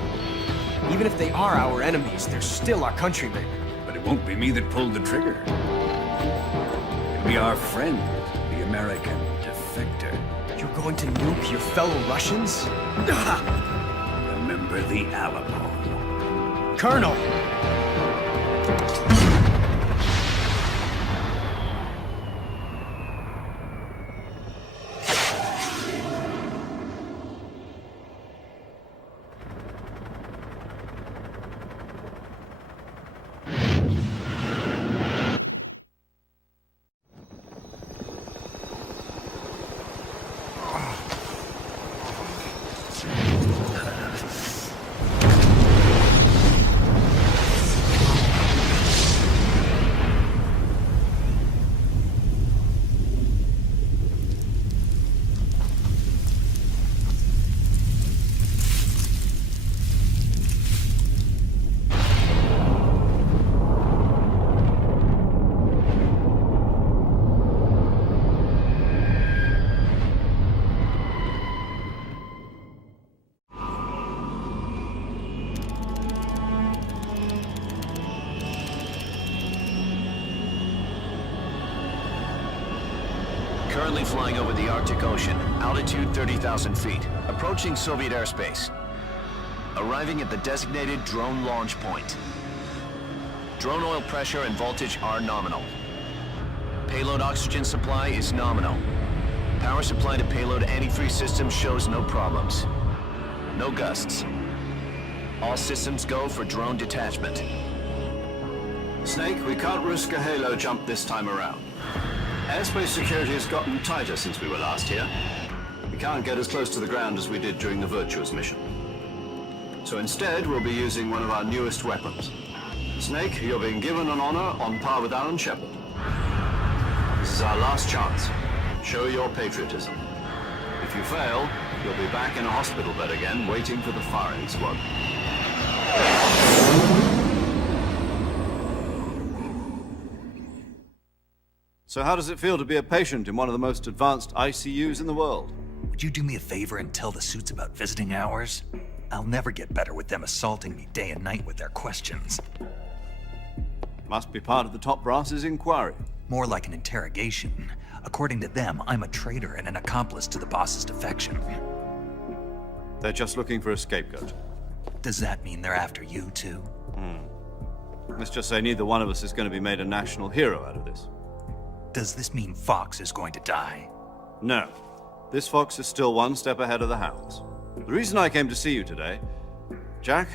even if they are our enemies, they're still our countrymen. But it won't be me that pulled the trigger. It'll be our friend, the American defector. You're going to nuke your fellow Russians? Remember the Alamo. Colonel! Currently flying over the Arctic Ocean, altitude 30,000 feet, approaching Soviet airspace. Arriving at the designated drone launch point. Drone oil pressure and voltage are nominal. Payload oxygen supply is nominal. Power supply to payload antifreeze system shows no problems. No gusts. All systems go for drone detachment. Snake, we can't risk a halo jump this time around. Airspace security has gotten tighter since we were last here. We can't get as close to the ground as we did during the Virtuous Mission. So instead, we'll be using one of our newest weapons. Snake, you're being given an honor on par with Alan Shepard. This is our last chance. Show your patriotism. If you fail, you'll be back in a hospital bed again, waiting for the firing squad. So how does it feel to be a patient in one of the most advanced ICUs in the world? Would you do me a favor and tell the suits about visiting hours? I'll never get better with them assaulting me day and night with their questions. Must be part of the top brass's inquiry. More like an interrogation. According to them, I'm a traitor and an accomplice to the boss's defection. They're just looking for a scapegoat. Does that mean they're after you, too? Let's just say neither one of us is going to be made a national hero out of this. Does this mean Fox is going to die? No. This fox is still one step ahead of the hounds. The reason I came to see you today, Jack,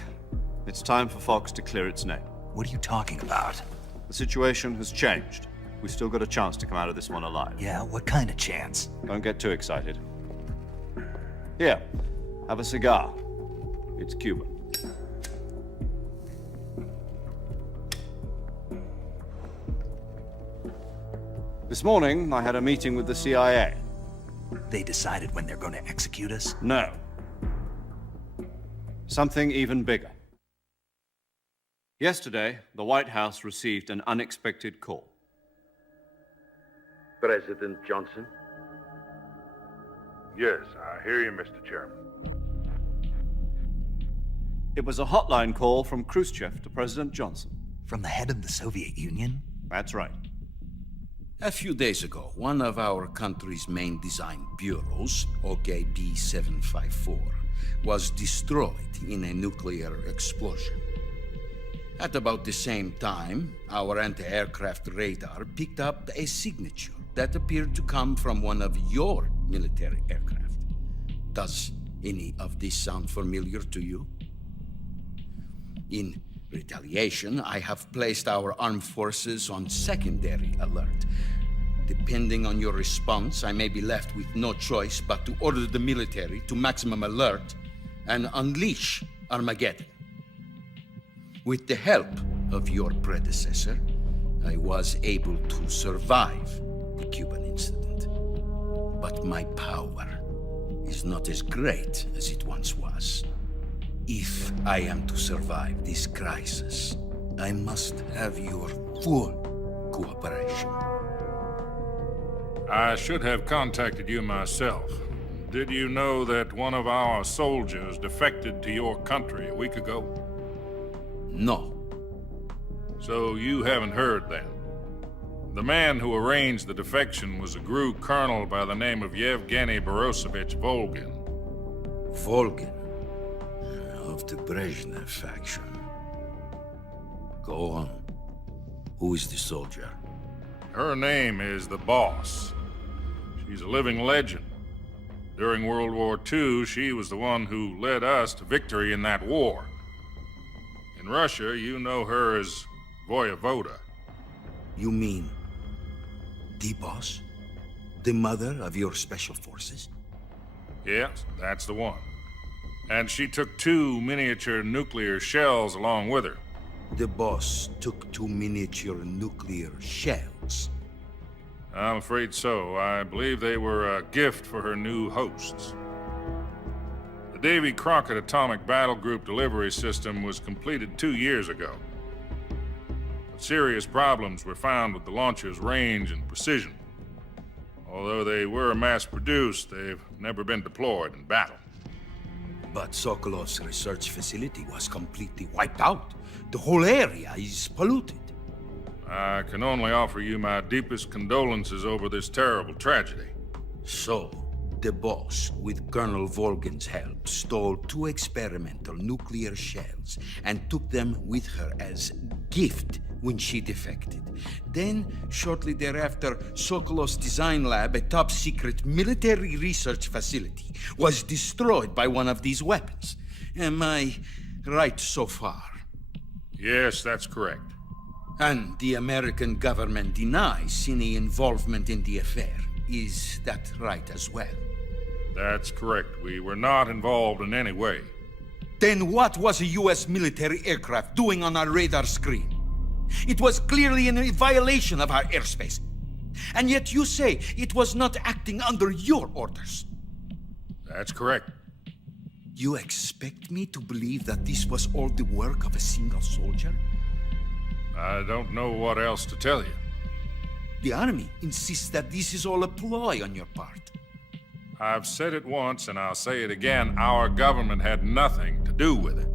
it's time for Fox to clear its name. What are you talking about? The situation has changed. We still got a chance to come out of this one alive. Yeah, what kind of chance? Don't get too excited. Here, have a cigar. It's Cuban. This morning, I had a meeting with the CIA. They decided when they're going to execute us? No. Something even bigger. Yesterday, the White House received an unexpected call. President Johnson? Yes, I hear you, Mr. Chairman. It was a hotline call from Khrushchev to President Johnson. From the head of the Soviet Union? That's right. A few days ago, one of our country's main design bureaus, OKB 754, was destroyed in a nuclear explosion. At about the same time, our anti-aircraft radar picked up a signature that appeared to come from one of your military aircraft. Does any of this sound familiar to you? In retaliation, I have placed our armed forces on secondary alert. Depending on your response, I may be left with no choice but to order the military to maximum alert and unleash Armageddon. With the help of your predecessor, I was able to survive the Cuban incident. But my power is not as great as it once was. If I am to survive this crisis, I must have your full cooperation. I should have contacted you myself. Did you know that one of our soldiers defected to your country a week ago? No. So you haven't heard then. The man who arranged the defection was a GRU colonel by the name of Yevgeny Borisovich Volgin. Volgin? Of the Brezhnev faction. Go on. Who is the soldier? Her name is the Boss. She's a living legend. During World War II, she was the one who led us to victory in that war. In Russia, you know her as Voyevoda. You mean the Boss? The mother of your special forces? Yes, that's the one. And she took 2 miniature nuclear shells along with her. The Boss took 2 miniature nuclear shells? I'm afraid so. I believe they were a gift for her new hosts. The Davy Crockett Atomic Battle Group delivery system was completed 2 years ago. But serious problems were found with the launcher's range and precision. Although they were mass-produced, they've never been deployed in battle. But Sokolov's research facility was completely wiped out. The whole area is polluted. I can only offer you my deepest condolences over this terrible tragedy. So, the Boss, with Colonel Volgin's help, stole 2 experimental nuclear shells and took them with her as gift when she defected. Then, shortly thereafter, Sokolov's design lab, a top-secret military research facility, was destroyed by one of these weapons. Am I right so far? Yes, that's correct. And the American government denies any involvement in the affair. Is that right as well? That's correct. We were not involved in any way. Then what was a U.S. military aircraft doing on our radar screen? It was clearly in a violation of our airspace. And yet you say it was not acting under your orders. That's correct. You expect me to believe that this was all the work of a single soldier? I don't know what else to tell you. The Army insists that this is all a ploy on your part. I've said it once, and I'll say it again. Our government had nothing to do with it.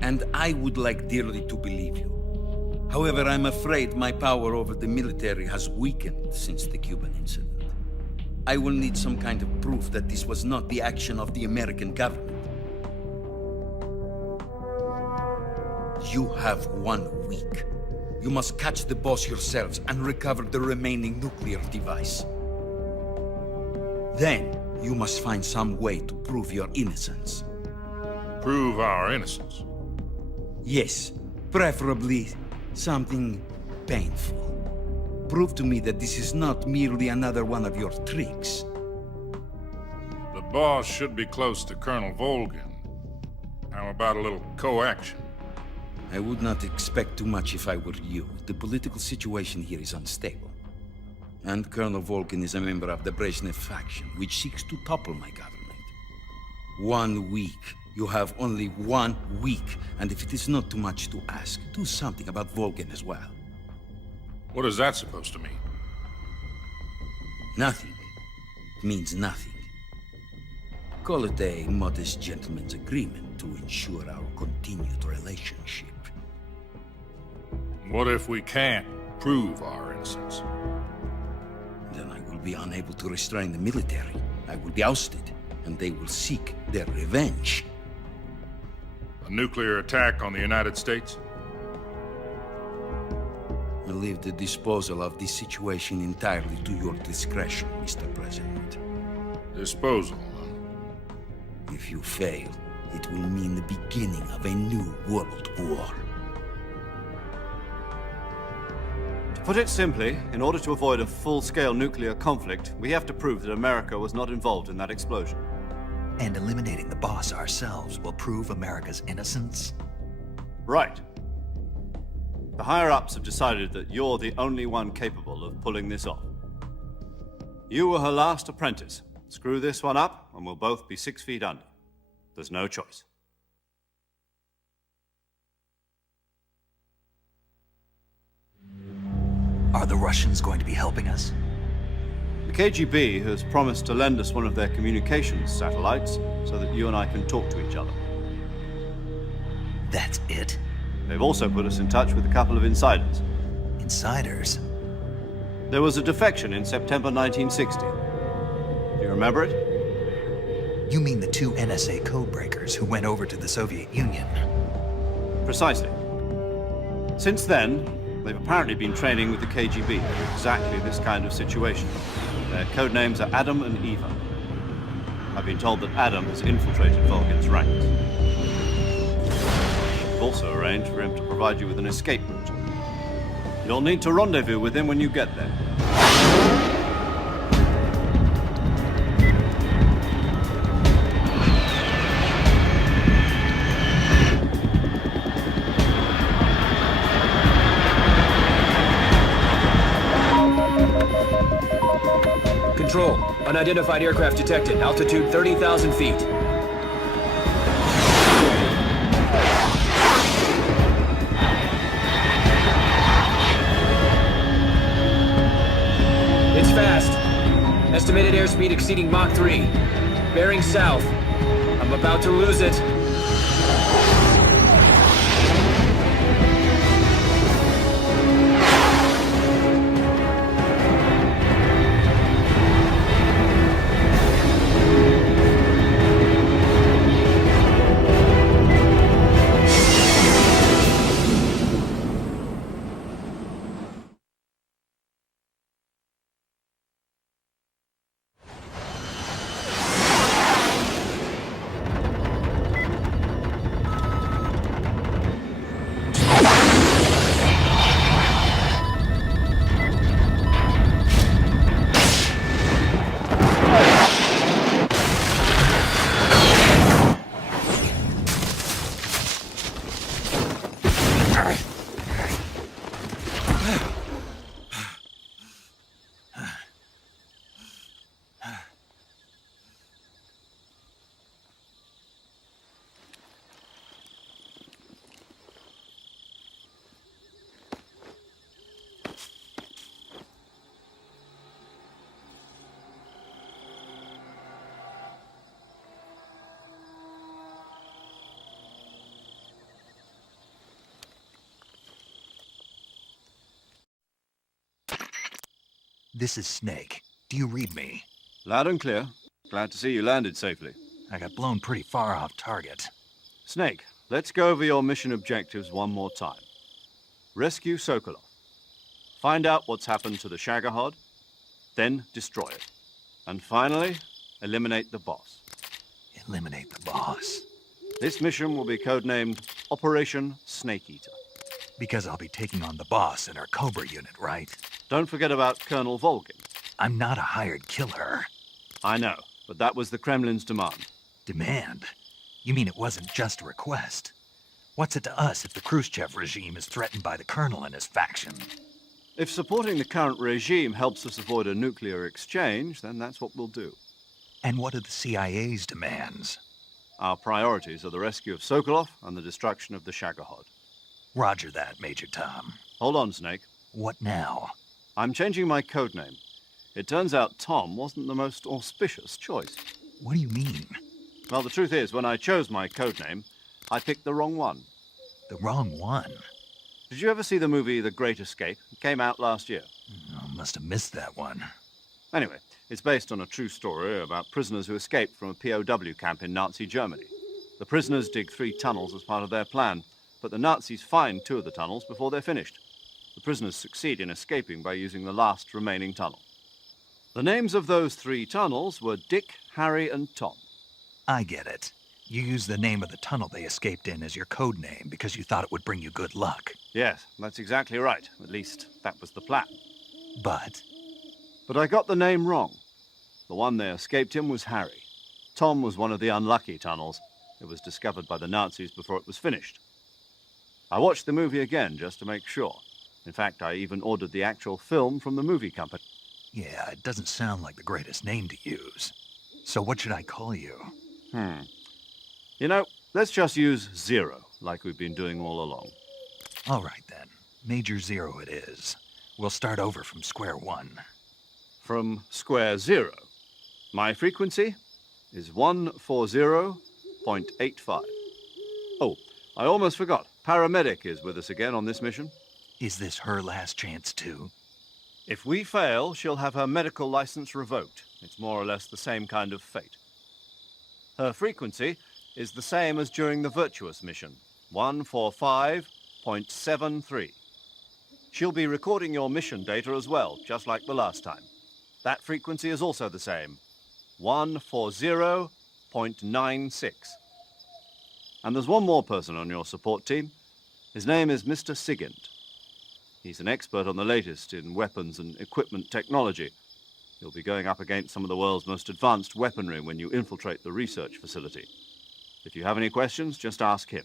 And I would like dearly to believe you. However, I'm afraid my power over the military has weakened since the Cuban incident. I will need some kind of proof that this was not the action of the American government. You have 1 week. You must catch the Boss yourselves and recover the remaining nuclear device. Then, you must find some way to prove your innocence. Prove our innocence? Yes, preferably something painful. Prove to me that this is not merely another one of your tricks. The boss should be close to Colonel Volgin. How about a little co-action? I would not expect too much if I were you. The political situation here is unstable. And Colonel Volgin is a member of the Brezhnev faction, which seeks to topple my government. 1 week. You have only 1 week. And if it is not too much to ask, do something about Volgin as well. What is that supposed to mean? Nothing. It means nothing. Call it a modest gentleman's agreement to ensure our continued relationship. What if we can't prove our innocence? Then I will be unable to restrain the military. I will be ousted, and they will seek their revenge. A nuclear attack on the United States? I leave the disposal of this situation entirely to your discretion, Mr. President. Disposal, huh? If you fail, it will mean the beginning of a new world war. To put it simply, in order to avoid a full-scale nuclear conflict, we have to prove that America was not involved in that explosion. And eliminating the boss ourselves will prove America's innocence? Right. The higher-ups have decided that you're the only one capable of pulling this off. You were her last apprentice. Screw this one up, and we'll both be 6 feet under. There's no choice. Are the Russians going to be helping us? The KGB has promised to lend us one of their communications satellites so that you and I can talk to each other. That's it? They've also put us in touch with a couple of insiders. Insiders? There was a defection in September 1960. Do you remember it? You mean the 2 NSA codebreakers who went over to the Soviet Union? Precisely. Since then, they've apparently been training with the KGB for exactly this kind of situation. Their code names are Adam and Eva. I've been told that Adam has infiltrated Volgin's ranks. We've also arranged for him to provide you with an escape route. You'll need to rendezvous with him when you get there. Control. Unidentified aircraft detected. Altitude 30,000 feet. It's fast. Estimated airspeed exceeding Mach 3. Bearing south. I'm about to lose it. This is Snake. Do you read me? Loud and clear. Glad to see you landed safely. I got blown pretty far off target. Snake, let's go over your mission objectives one more time. Rescue Sokolov. Find out what's happened to the Shagohod, then destroy it. And finally, eliminate the boss. Eliminate the boss? This mission will be codenamed Operation Snake Eater. Because I'll be taking on the boss in our Cobra unit, right? Don't forget about Colonel Volgin. I'm not a hired killer. I know. but that was the Kremlin's demand. Demand? You mean it wasn't just a request? What's it to us if the Khrushchev regime is threatened by the Colonel and his faction? If supporting the current regime helps us avoid a nuclear exchange, then that's what we'll do. And what are the CIA's demands? Our priorities are the rescue of Sokolov and the destruction of the Shagohod. Roger that, Major Tom. Hold on, Snake. What now? I'm changing my codename. It turns out Tom wasn't the most auspicious choice. What do you mean? Well, the truth is, when I chose my codename, I picked the wrong one. The wrong one? Did you ever see the movie The Great Escape? It came out last year. I must have missed that one. Anyway, it's based on a true story about prisoners who escaped from a POW camp in Nazi Germany. The prisoners dig 3 tunnels as part of their plan, but the Nazis find 2 of the tunnels before they're finished. The prisoners succeed in escaping by using the last remaining tunnel. The names of those 3 tunnels were Dick, Harry, and Tom. I get it. You used the name of the tunnel they escaped in as your code name because you thought it would bring you good luck. Yes, that's exactly right. At least, that was the plan. But I got the name wrong. The one they escaped in was Harry. Tom was one of the unlucky tunnels. It was discovered by the Nazis before it was finished. I watched the movie again just to make sure. In fact, I even ordered the actual film from the movie company. yeah, it doesn't sound like the greatest name to use. So what should I call you? You know, let's just use Zero, like we've been doing all along. All right, then. Major Zero it is. We'll start over from square one. From square 0. My frequency is 140.85. Oh, I almost forgot. Paramedic is with us again on this mission. Is this her last chance, too? If we fail, she'll have her medical license revoked. It's more or less the same kind of fate. Her frequency is the same as during the Virtuous Mission, 145.73. She'll be recording your mission data as well, just like the last time. That frequency is also the same, 140.96. And there's one more person on your support team. His name is Mr. Sigint. He's an expert on the latest in weapons and equipment technology. You'll be going up against some of the world's most advanced weaponry when you infiltrate the research facility. If you have any questions, just ask him.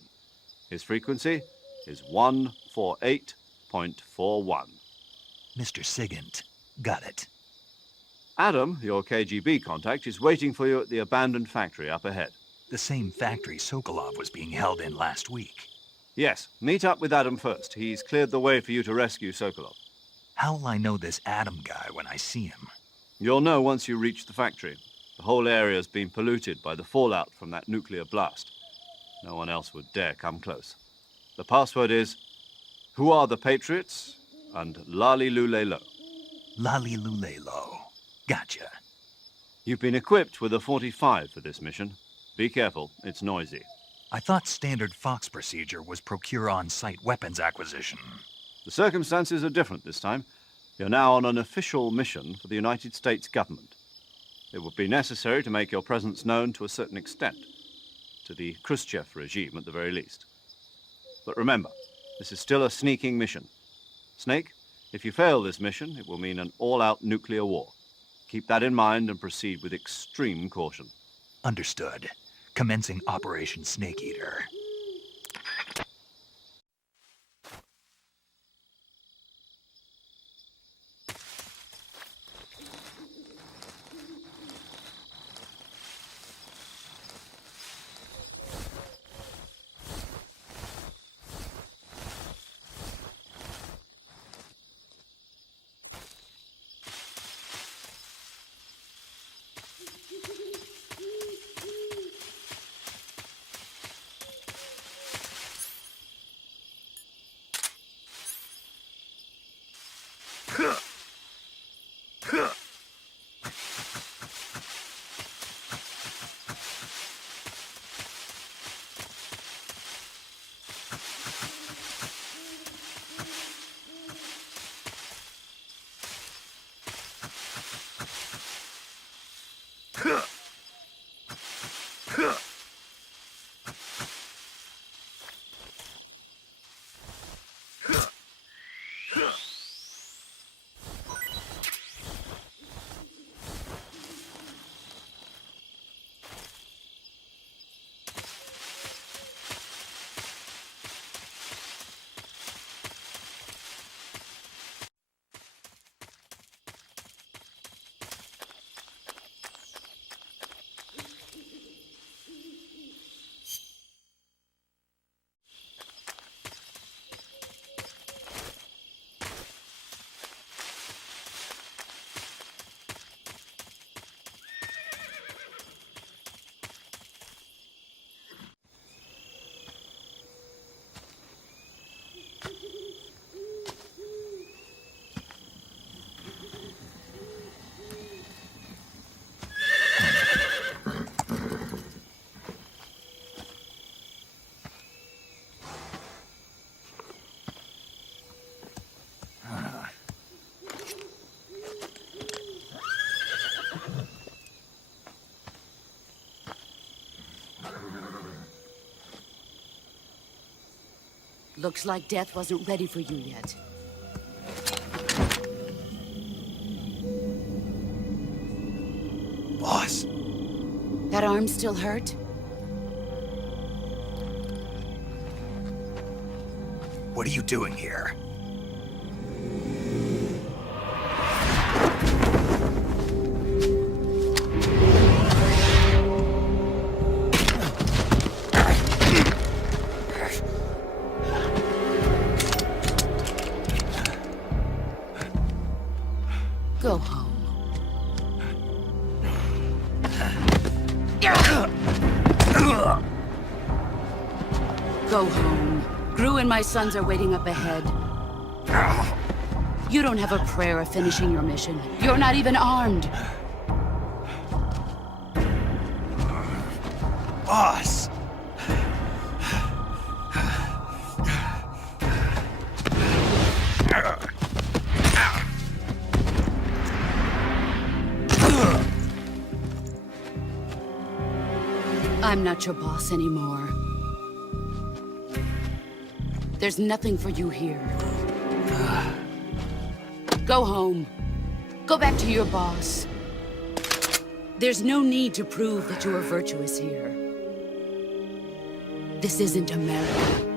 His frequency is 148.41. Mr. Sigint. Got it. Adam, your KGB contact, is waiting for you at the abandoned factory up ahead. The same factory Sokolov was being held in last week. Yes, meet up with Adam first. He's cleared the way for you to rescue Sokolov. How'll I know this Adam guy when I see him? You'll know once you reach the factory. The whole area's been polluted by the fallout from that nuclear blast. No one else would dare come close. The password is, "Who are the Patriots?" and Lali Lulelo. Lali Lulelo. Gotcha. You've been equipped with a 45 for this mission. Be careful, it's noisy. I thought standard Fox procedure was procure on-site weapons acquisition. The circumstances are different this time. You're now on an official mission for the United States government. It would be necessary to make your presence known to a certain extent, to the Khrushchev regime at the very least. But remember, this is still a sneaking mission. Snake, if you fail this mission, it will mean an all-out nuclear war. Keep that in mind and proceed with extreme caution. Understood. Commencing Operation Snake Eater. Looks like death wasn't ready for you yet. Boss. That arm still hurt? What are you doing here? Go home. Go home. Gru and my sons are waiting up ahead. You don't have a prayer of finishing your mission. You're not even armed. Boss! I'm not your boss anymore. There's nothing for you here. Go home. Go back to your boss. There's no need to prove that you are virtuous here. This isn't America.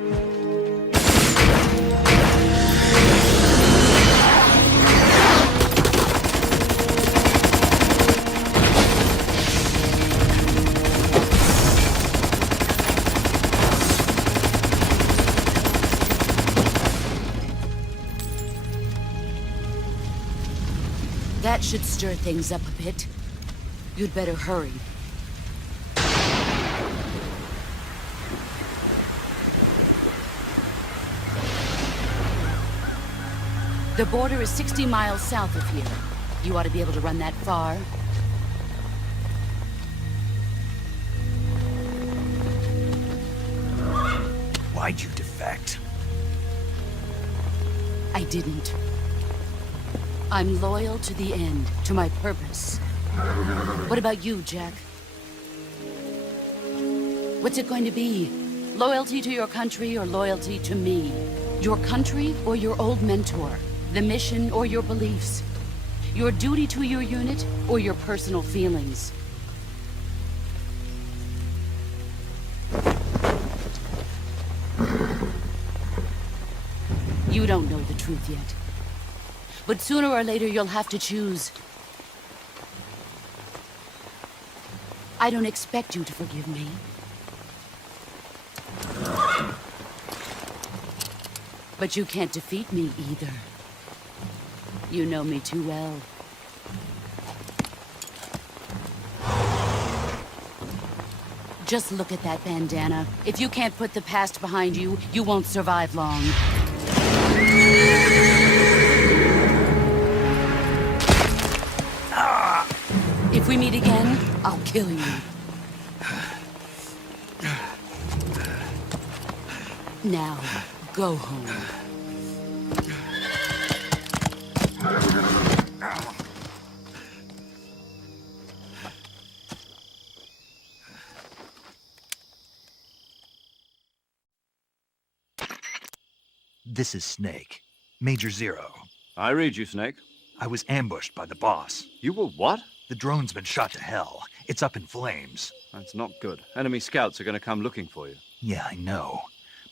That should stir things up a bit. You'd better hurry. The border is 60 miles south of here. You ought to be able to run that far. Why'd you defect? I didn't. I'm loyal to the end, to my purpose. What about you, Jack? What's it going to be? Loyalty to your country or loyalty to me? Your country or your old mentor? The mission or your beliefs? Your duty to your unit or your personal feelings? You don't know the truth yet. But sooner or later, you'll have to choose. I don't expect you to forgive me. But you can't defeat me either. You know me too well. Just look at that bandana. If you can't put the past behind you, you won't survive long. If we meet again, I'll kill you. Now, go home. This is Snake. Major Zero. I read you, Snake. I was ambushed by the boss. You were what? The drone's been shot to hell. It's up in flames. That's not good. Enemy scouts are going to come looking for you. Yeah, I know.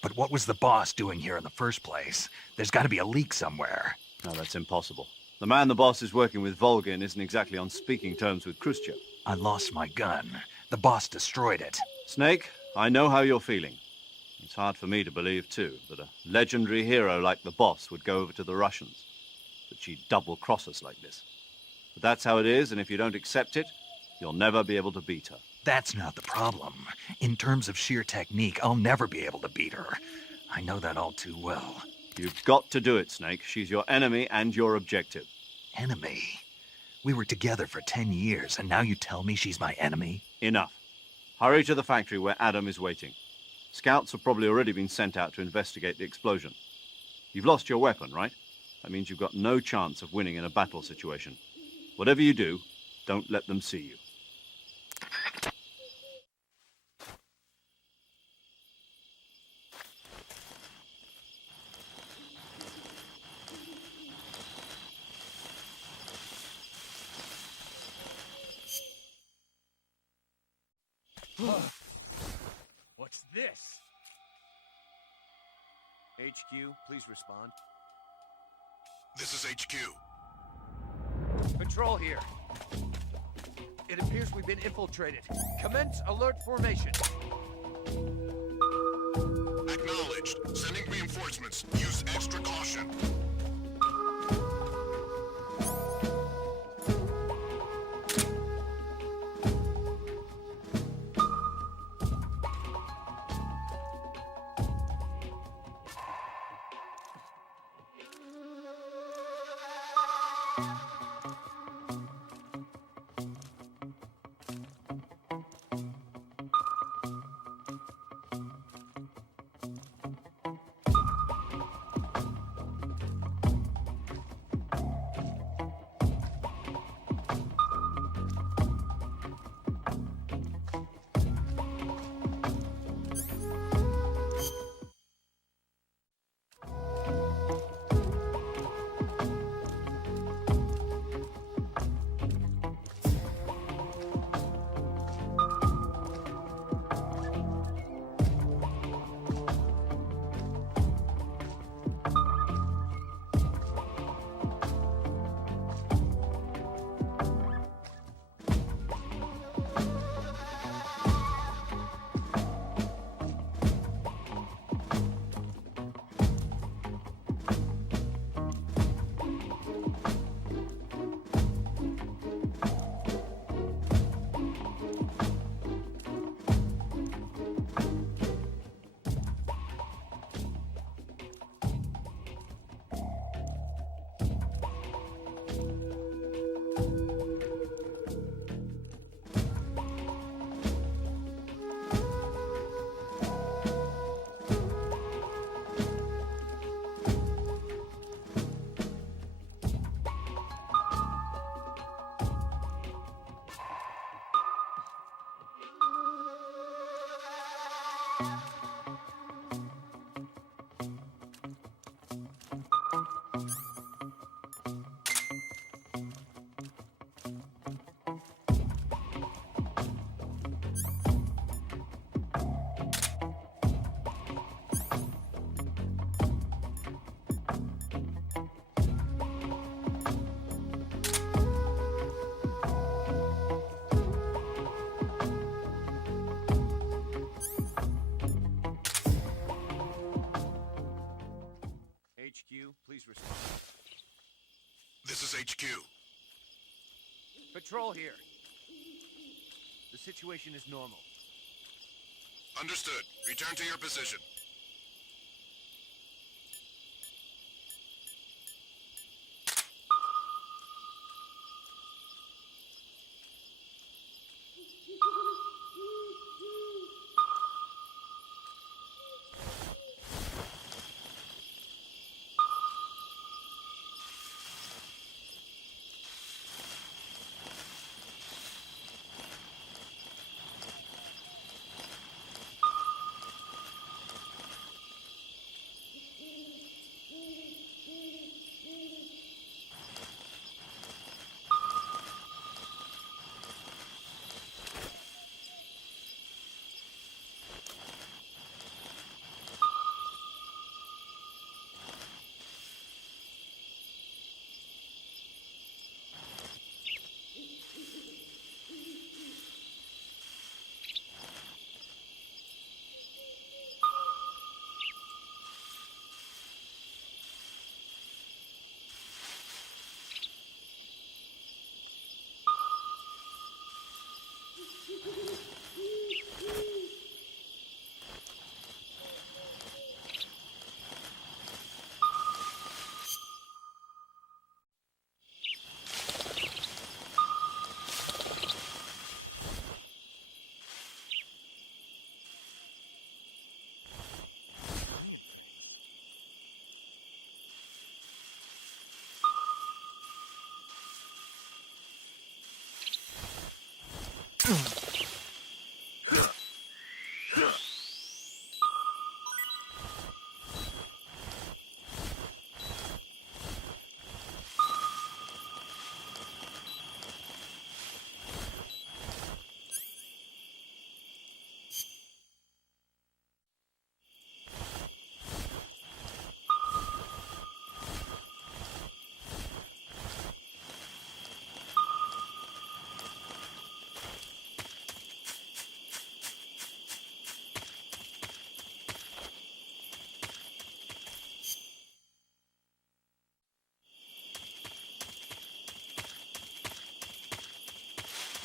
But what was the boss doing here in the first place? There's got to be a leak somewhere. No, that's impossible. The man the boss is working with, Volgin, isn't exactly on speaking terms with Khrushchev. I lost my gun. The boss destroyed it. Snake, I know how you're feeling. It's hard for me to believe, too, that a legendary hero like the boss would go over to the Russians. That she'd double-cross us like this. But that's how it is, and if you don't accept it, you'll never be able to beat her. That's not the problem. In terms of sheer technique, I'll never be able to beat her. I know that all too well. You've got to do it, Snake. She's your enemy and your objective. Enemy? We were together for 10 years, and now you tell me she's my enemy? Enough. Hurry to the factory where Adam is waiting. Scouts have probably already been sent out to investigate the explosion. You've lost your weapon, right? That means you've got no chance of winning in a battle situation. Whatever you do, don't let them see you. this? HQ, please respond. This is HQ. Patrol here. It appears we've been infiltrated. Commence alert formation. Acknowledged. Sending reinforcements. Use extra caution. HQ, please respond. This is HQ. Patrol here. The situation is normal. Understood. Return to your position.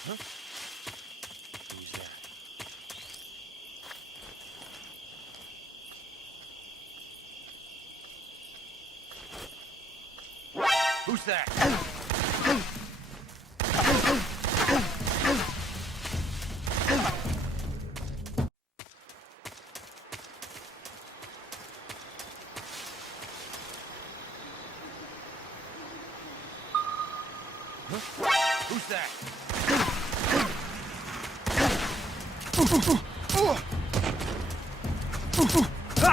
Who's that? Who's that? Who's that? Ah!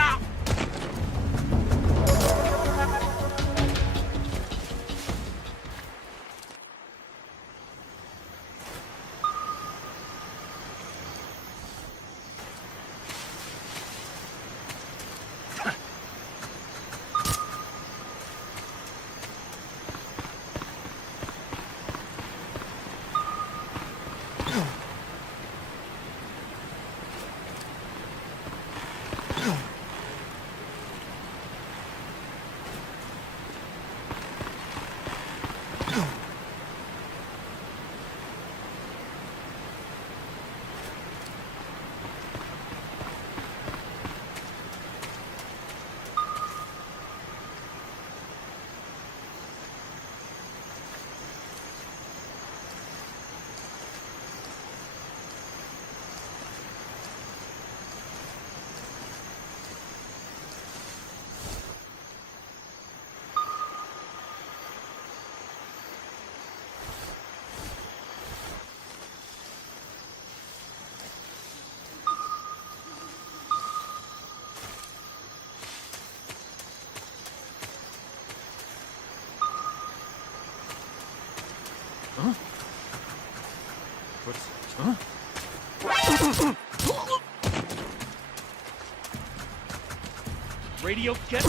Huh? What's... Huh? Radio get...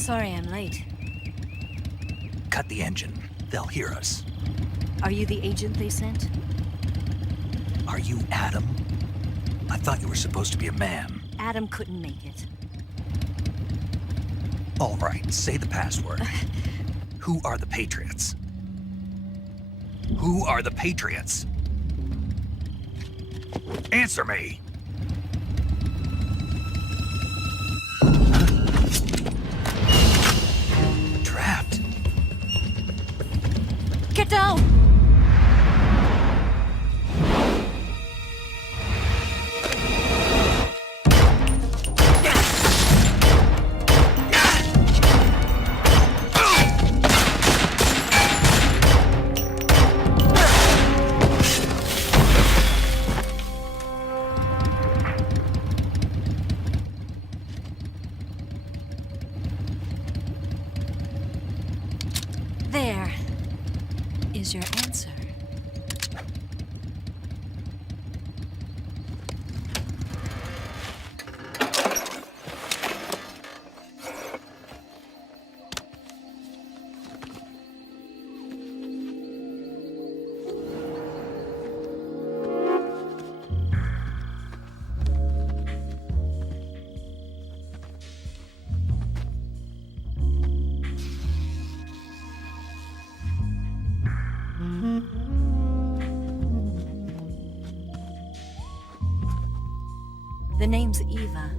Sorry I'm late. Cut the engine. They'll hear us. Are you the agent they sent? Are you Adam? I thought you were supposed to be a man. Adam couldn't make it. All right, say the password. Who are the Patriots? Who are the Patriots? Answer me! Trapped. Get down! There is your answer. The name's Eva.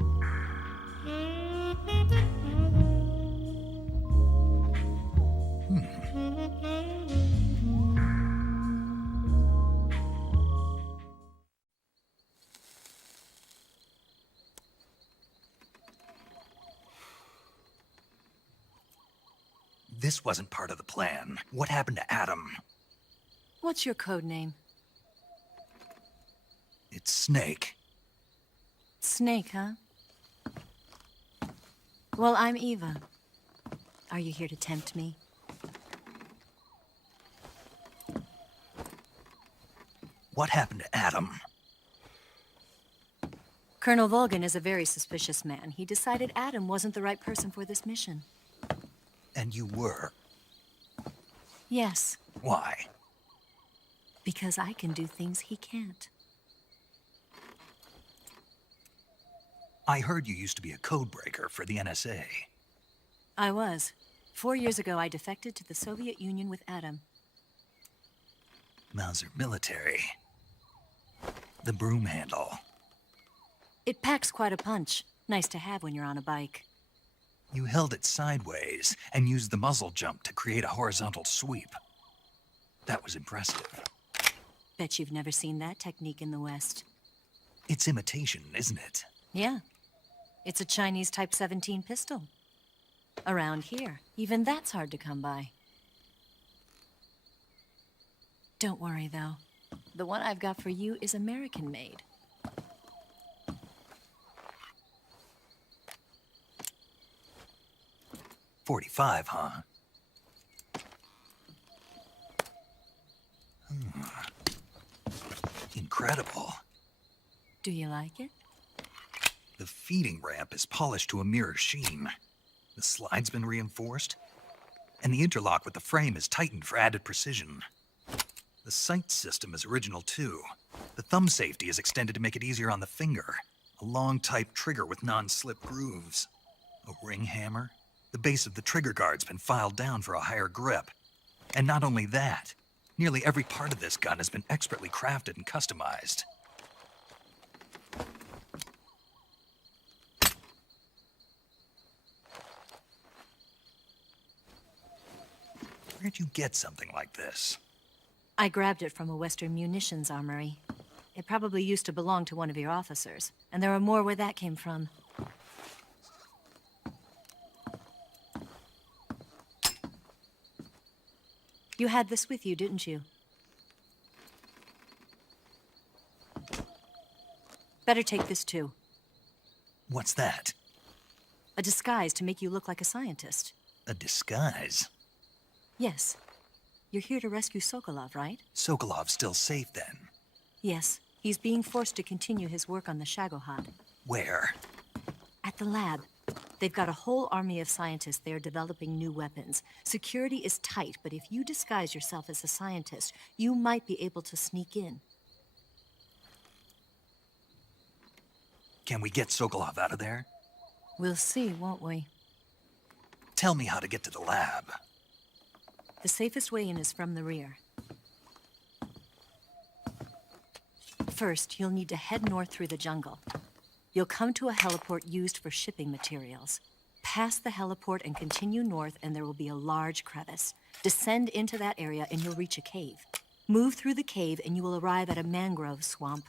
This wasn't part of the plan. What happened to Adam? What's your code name? It's Snake. Snake, huh? Well, I'm Eva. Are you here to tempt me? What happened to Adam? Colonel Volgan is a very suspicious man. He decided Adam wasn't the right person for this mission. And you were? Yes, Why? because I can do things he can't. I heard you used to be a codebreaker for the NSA. I was. 4 years ago, I defected to the Soviet Union with Adam. Mauser military. The broom handle. It packs quite a punch. Nice to have when you're on a bike. You held it sideways and used the muzzle jump to create a horizontal sweep. That was impressive. Bet you've never seen that technique in the West. It's imitation, isn't it? Yeah. It's a Chinese Type 17 pistol. Around here, even that's hard to come by. Don't worry, though. The one I've got for you is American-made. .45, huh? Incredible. Do you like it? The feeding ramp is polished to a mirror sheen. The slide's been reinforced, and the interlock with the frame is tightened for added precision. The sight system is original too. The thumb safety is extended to make it easier on the finger. A long type trigger with non-slip grooves. A ring hammer. The base of the trigger guard's been filed down for a higher grip. And not only that, nearly every part of this gun has been expertly crafted and customized. Where'd you get something like this? I grabbed it from a Western munitions armory. It probably used to belong to one of your officers, and there are more where that came from. You had this with you, didn't you? Better take this too. What's that? A disguise to make you look like a scientist. A disguise? Yes. You're here to rescue Sokolov, right? Sokolov's still safe then? Yes. He's being forced to continue his work on the Shagohod. Where? At the lab. They've got a whole army of scientists there developing new weapons. Security is tight, but if you disguise yourself as a scientist, you might be able to sneak in. Can we get Sokolov out of there? We'll see, won't we? Tell me how to get to the lab. The safest way in is from the rear. First, you'll need to head north through the jungle. You'll come to a heliport used for shipping materials. Pass the heliport and continue north, and there will be a large crevice. Descend into that area, and you'll reach a cave. Move through the cave, and you will arrive at a mangrove swamp.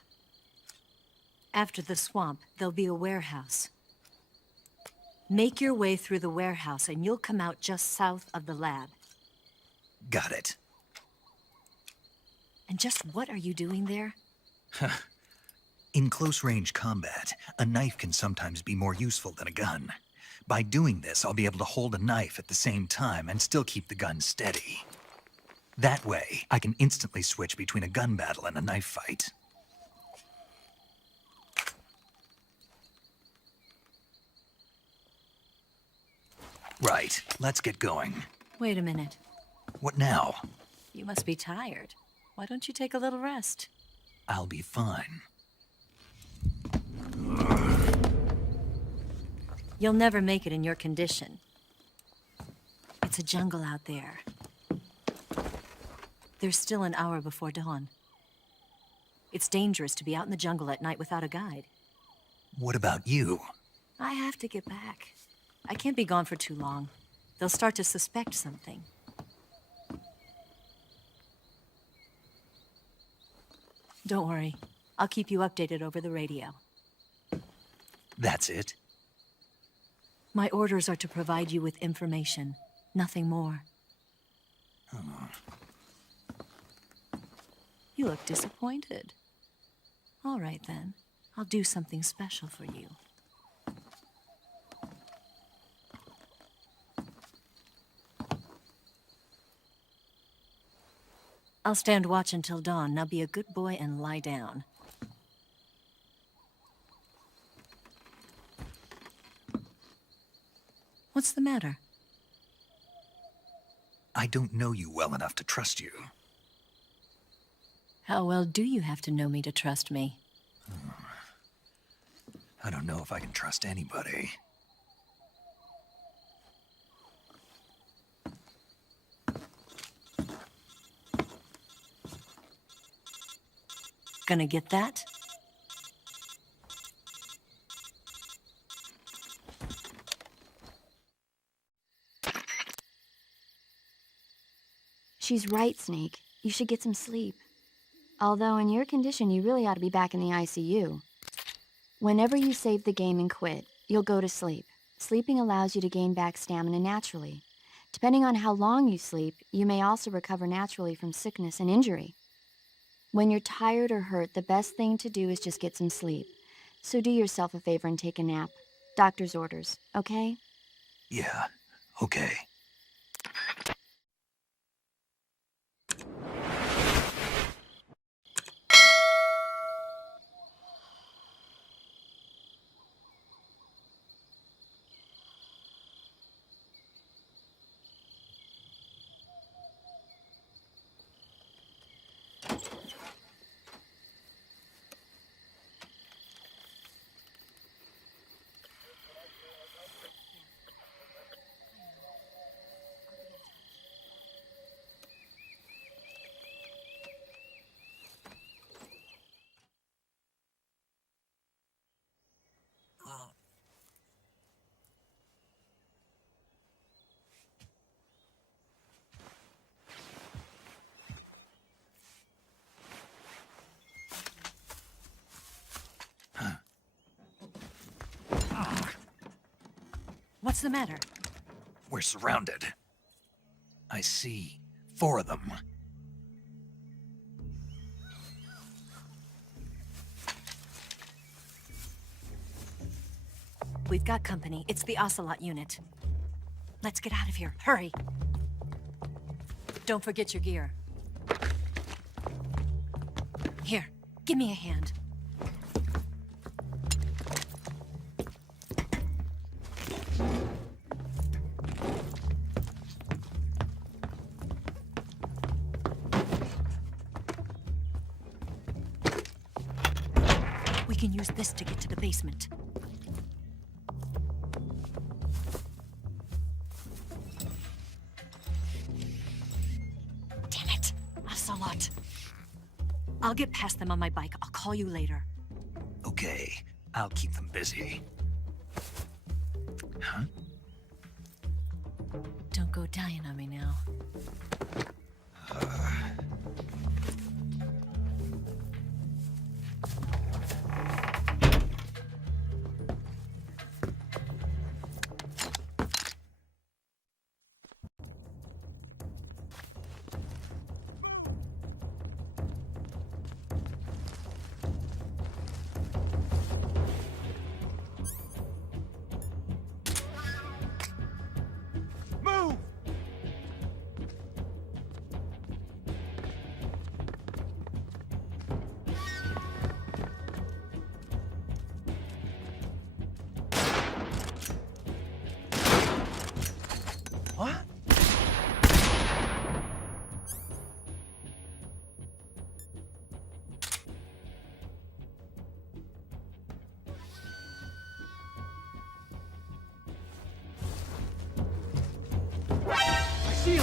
After the swamp, there'll be a warehouse. Make your way through the warehouse, and you'll come out just south of the lab. Got it. And just what are you doing there? In close-range combat, a knife can sometimes be more useful than a gun. By doing this, I'll be able to hold a knife at the same time and still keep the gun steady. That way, I can instantly switch between a gun battle and a knife fight. Right, let's get going. Wait a minute. What now? You must be tired. Why don't you take a little rest? I'll be fine. You'll never make it in your condition. It's a jungle out there. There's still an hour before dawn. It's dangerous to be out in the jungle at night without a guide. What about you? I have to get back. I can't be gone for too long. They'll start to suspect something. Don't worry. I'll keep you updated over the radio. That's it? My orders are to provide you with information, nothing more. Oh. You look disappointed. All right, then. I'll do something special for you. I'll stand watch until dawn. Now be a good boy and lie down. What's the matter? I don't know you well enough to trust you. How well do you have to know me to trust me? I don't know if I can trust anybody. Gonna get that? She's right, Snake. You should get some sleep. Although in your condition, you really ought to be back in the ICU. Whenever you save the game and quit, you'll go to sleep. Sleeping allows you to gain back stamina naturally. Depending on how long you sleep, you may also recover naturally from sickness and injury. When you're tired or hurt, the best thing to do is just get some sleep. So do yourself a favor and take a nap. Doctor's orders, okay? Yeah, okay. What's the matter? We're surrounded. I see 4 of them. We've got company. It's the Ocelot unit. Let's get out of here. Hurry. Don't forget your gear. Here, give me a hand. can use this to get to the basement. Damn it! Ocelot. I'll get past them on my bike. I'll call you later. Okay, I'll keep them busy. Huh? Don't go dying on me now. Move! What? I see him!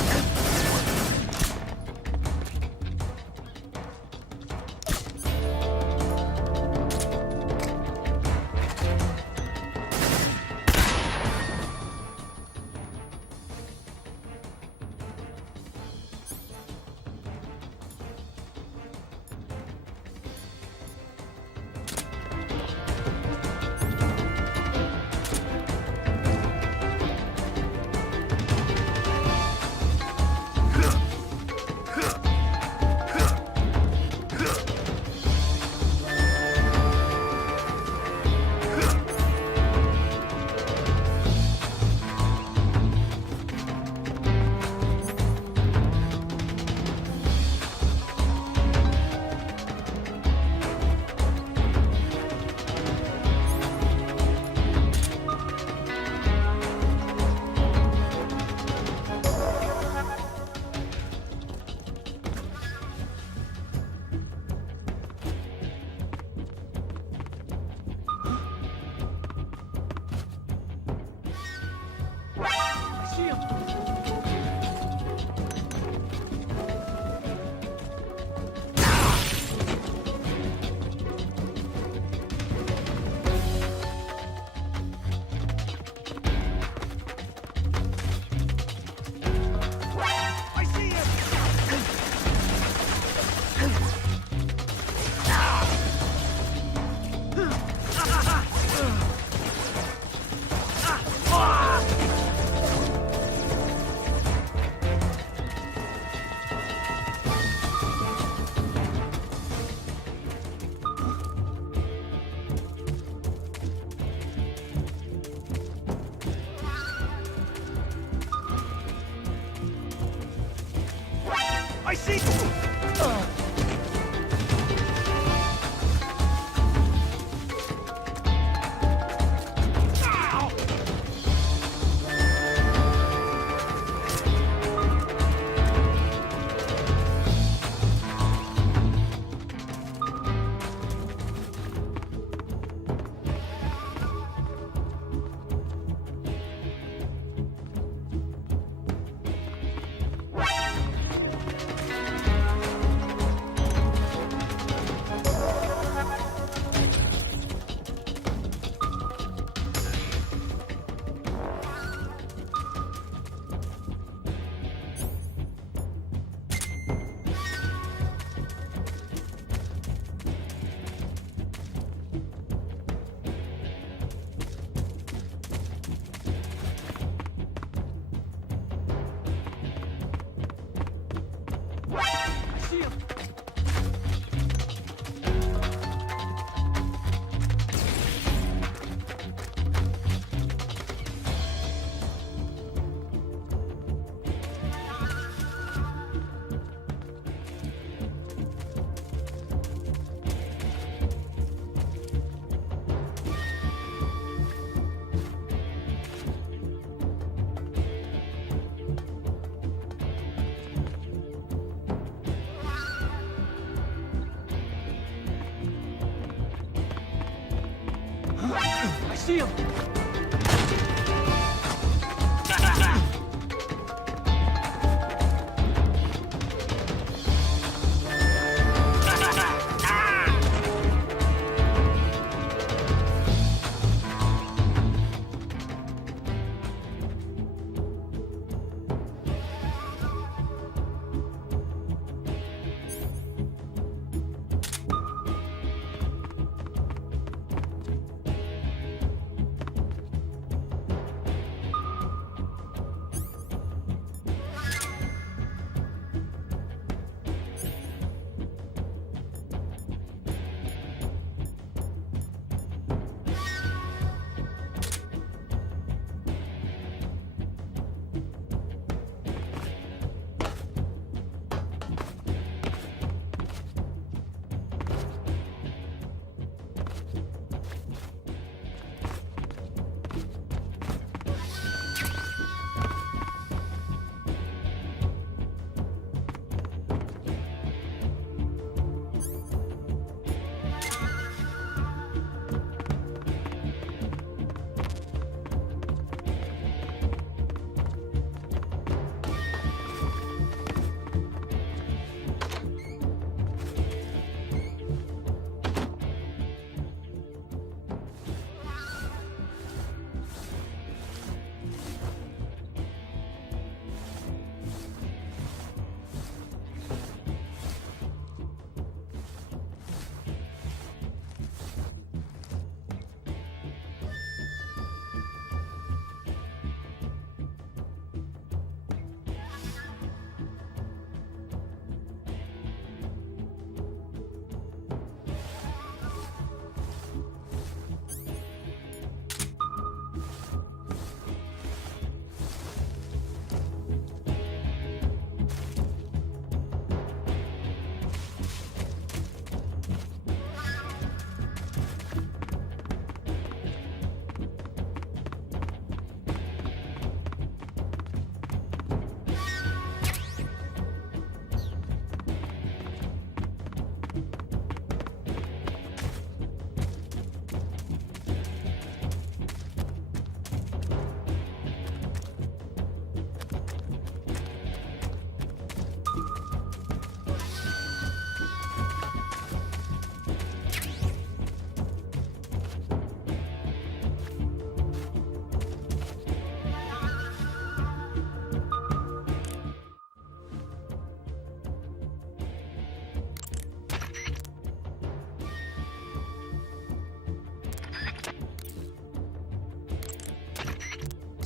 I see him! I see him! I see! I see him! see him!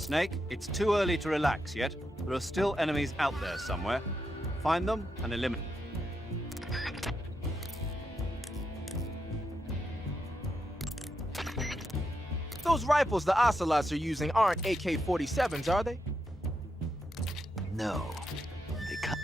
Snake, it's too early to relax yet. There are still enemies out there somewhere. Find them and eliminate them. Those rifles the Ocelots are using aren't AK-47s, are they? No. They come.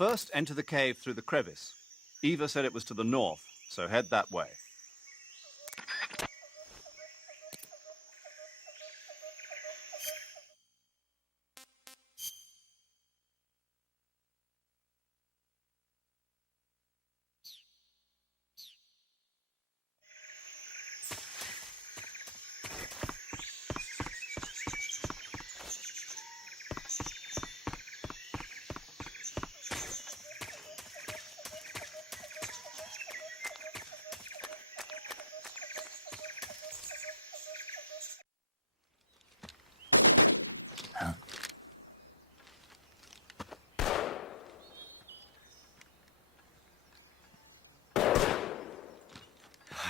First, enter the cave through the crevice. Eva said it was to the north, so head that way.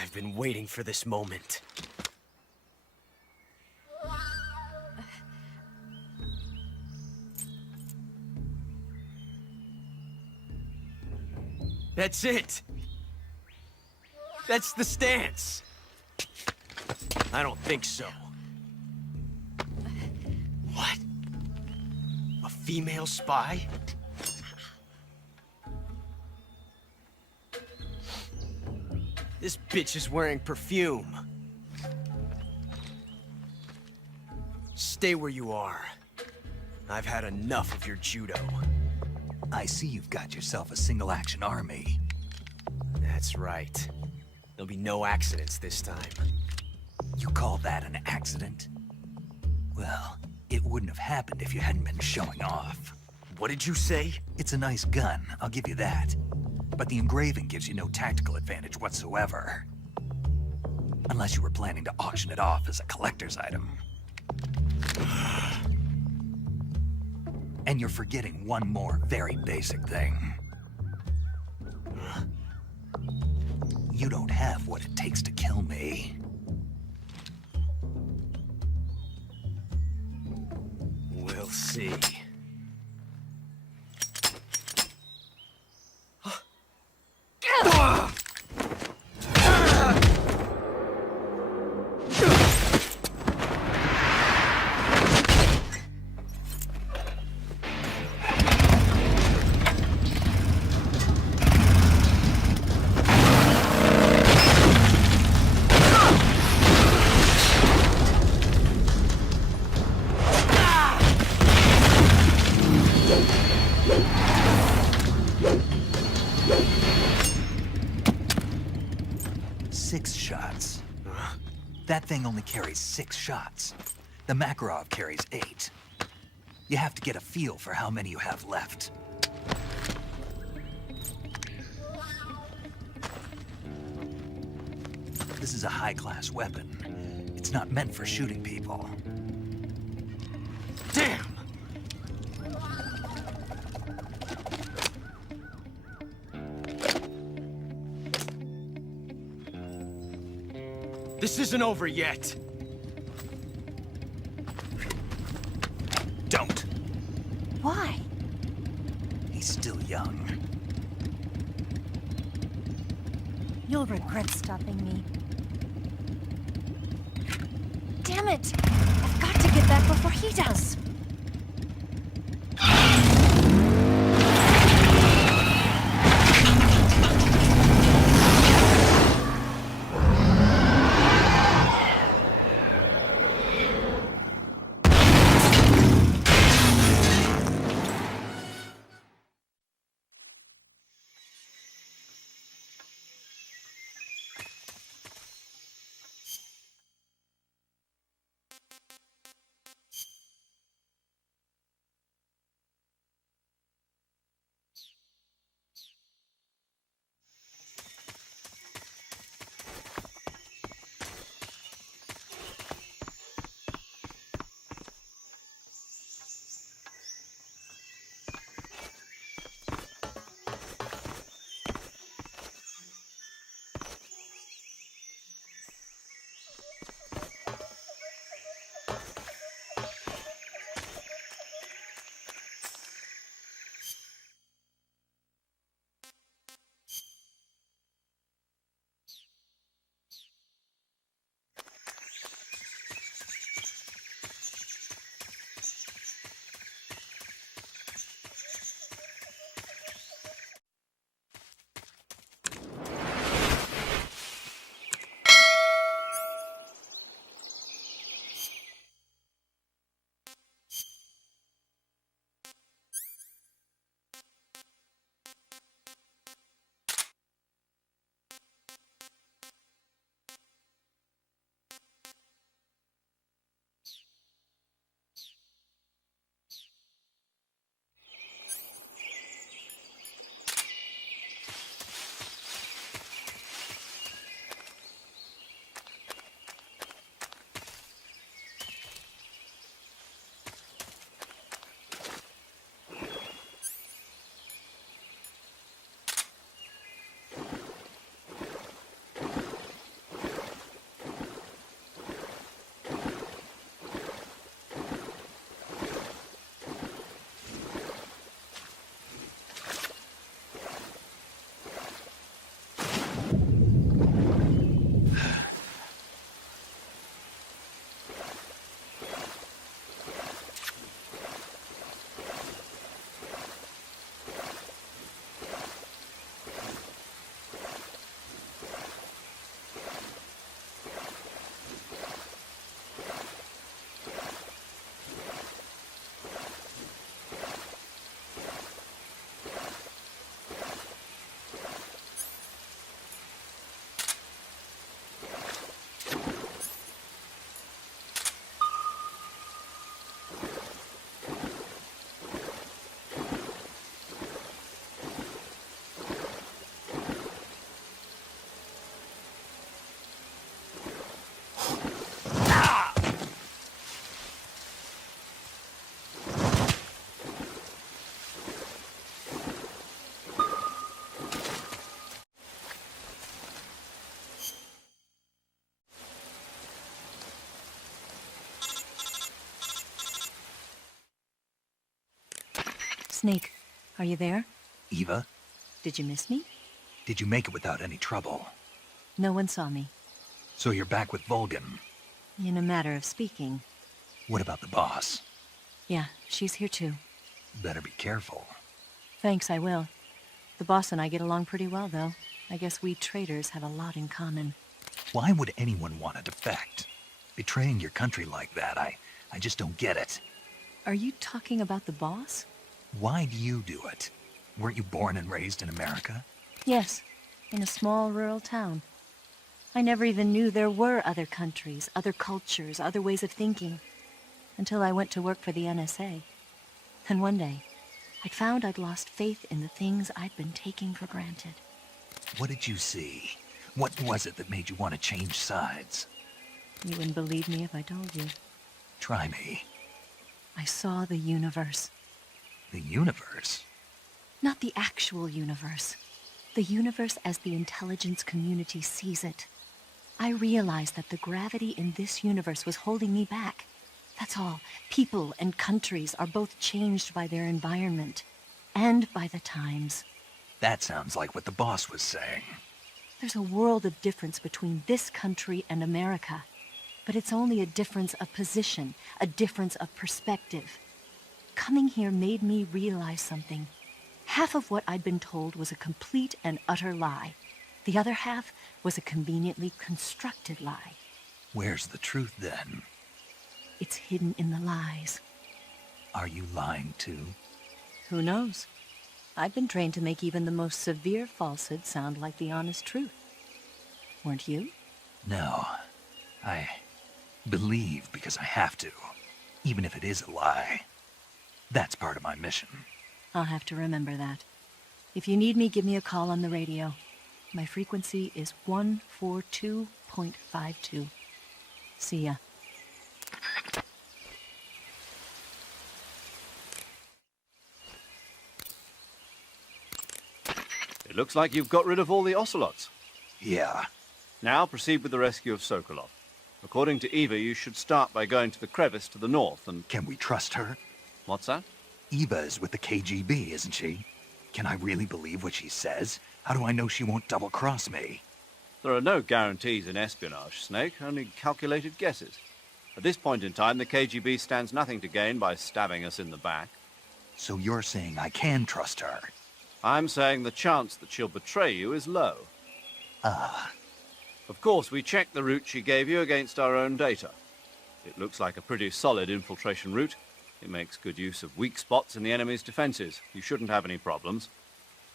I've been waiting for this moment. That's it! That's the stance! I don't think so. What? A female spy? This bitch is wearing perfume. Stay where you are. I've had enough of your judo. I see you've got yourself a single-action army. That's right. There'll be no accidents this time. You call that an accident? Well, it wouldn't have happened if you hadn't been showing off. What did you say? It's a nice gun, I'll give you that. But the engraving gives you no tactical advantage whatsoever. Unless you were planning to auction it off as a collector's item. And you're forgetting one more very basic thing. You don't have what it takes to kill me. We'll see. That thing only carries 6 shots. The Makarov carries 8. You have to get a feel for how many you have left. This is a high-class weapon. It's not meant for shooting people. Damn! This isn't over yet. Don't. Why? He's still young. You'll regret stopping me. Damn it! I've got to get back before he does. Snake, are you there? Eva, Did you miss me? did you make it without any trouble? No one saw me. So you're back with Vulcan. In a matter of speaking. What about the boss? Yeah, she's here too. Better be careful. Thanks, I will. The boss and I get along pretty well, though. I guess we traitors have a lot in common. Why would anyone want to defect? Betraying your country like that, I just don't get it. Are you talking about the boss? Why do you do it? Weren't you born and raised in America? Yes, in a small rural town. I never even knew there were other countries, other cultures, other ways of thinking, until I went to work for the NSA. And one day, I'd found I'd lost faith in the things I'd been taking for granted. What did you see? What was it that made you want to change sides? You wouldn't believe me if I told you. Try me. I saw the universe. The universe? Not the actual universe. The universe as the intelligence community sees it. I realized that the gravity in this universe was holding me back. That's all. People and countries are both changed by their environment. And by the times. That sounds like what the boss was saying. There's a world of difference between this country and America. But it's only a difference of position, a difference of perspective. Coming here made me realize something. Half of what I'd been told was a complete and utter lie. The other half was a conveniently constructed lie. Where's the truth, then? It's hidden in the lies. Are you lying, too? Who knows? I've been trained to make even the most severe falsehood sound like the honest truth. Weren't you? No. I believe because I have to, even if it is a lie. That's part of my mission. I'll have to remember that. If you need me, give me a call on the radio. My frequency is 142.52. See ya. It looks like you've got rid of all the ocelots. Yeah. Now proceed with the rescue of Sokolov. According to Eva, you should start by going to the crevice to the north and... Can we trust her? What's that? Eva is with the KGB, isn't she? Can I really believe what she says? How do I know she won't double-cross me? There are no guarantees in espionage, Snake, only calculated guesses. At this point in time, the KGB stands nothing to gain by stabbing us in the back. So you're saying I can trust her? I'm saying the chance that she'll betray you is low. Ah. Of course, we checked the route she gave you against our own data. It looks like a pretty solid infiltration route. It makes good use of weak spots in the enemy's defenses. You shouldn't have any problems.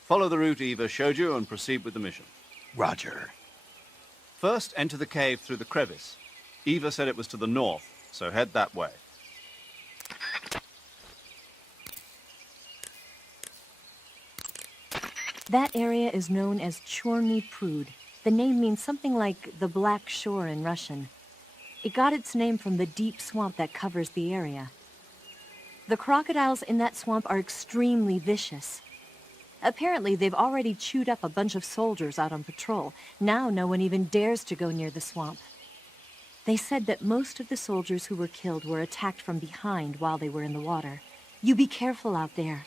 Follow the route Eva showed you and proceed with the mission. Roger. First, enter the cave through the crevice. Eva said it was to the north, so head that way. That area is known as Chorny Prud. The name means something like the Black Shore in Russian. It got its name from the deep swamp that covers the area. The crocodiles in that swamp are extremely vicious. Apparently, they've already chewed up a bunch of soldiers out on patrol. Now no one even dares to go near the swamp. They said that most of the soldiers who were killed were attacked from behind while they were in the water. You be careful out there.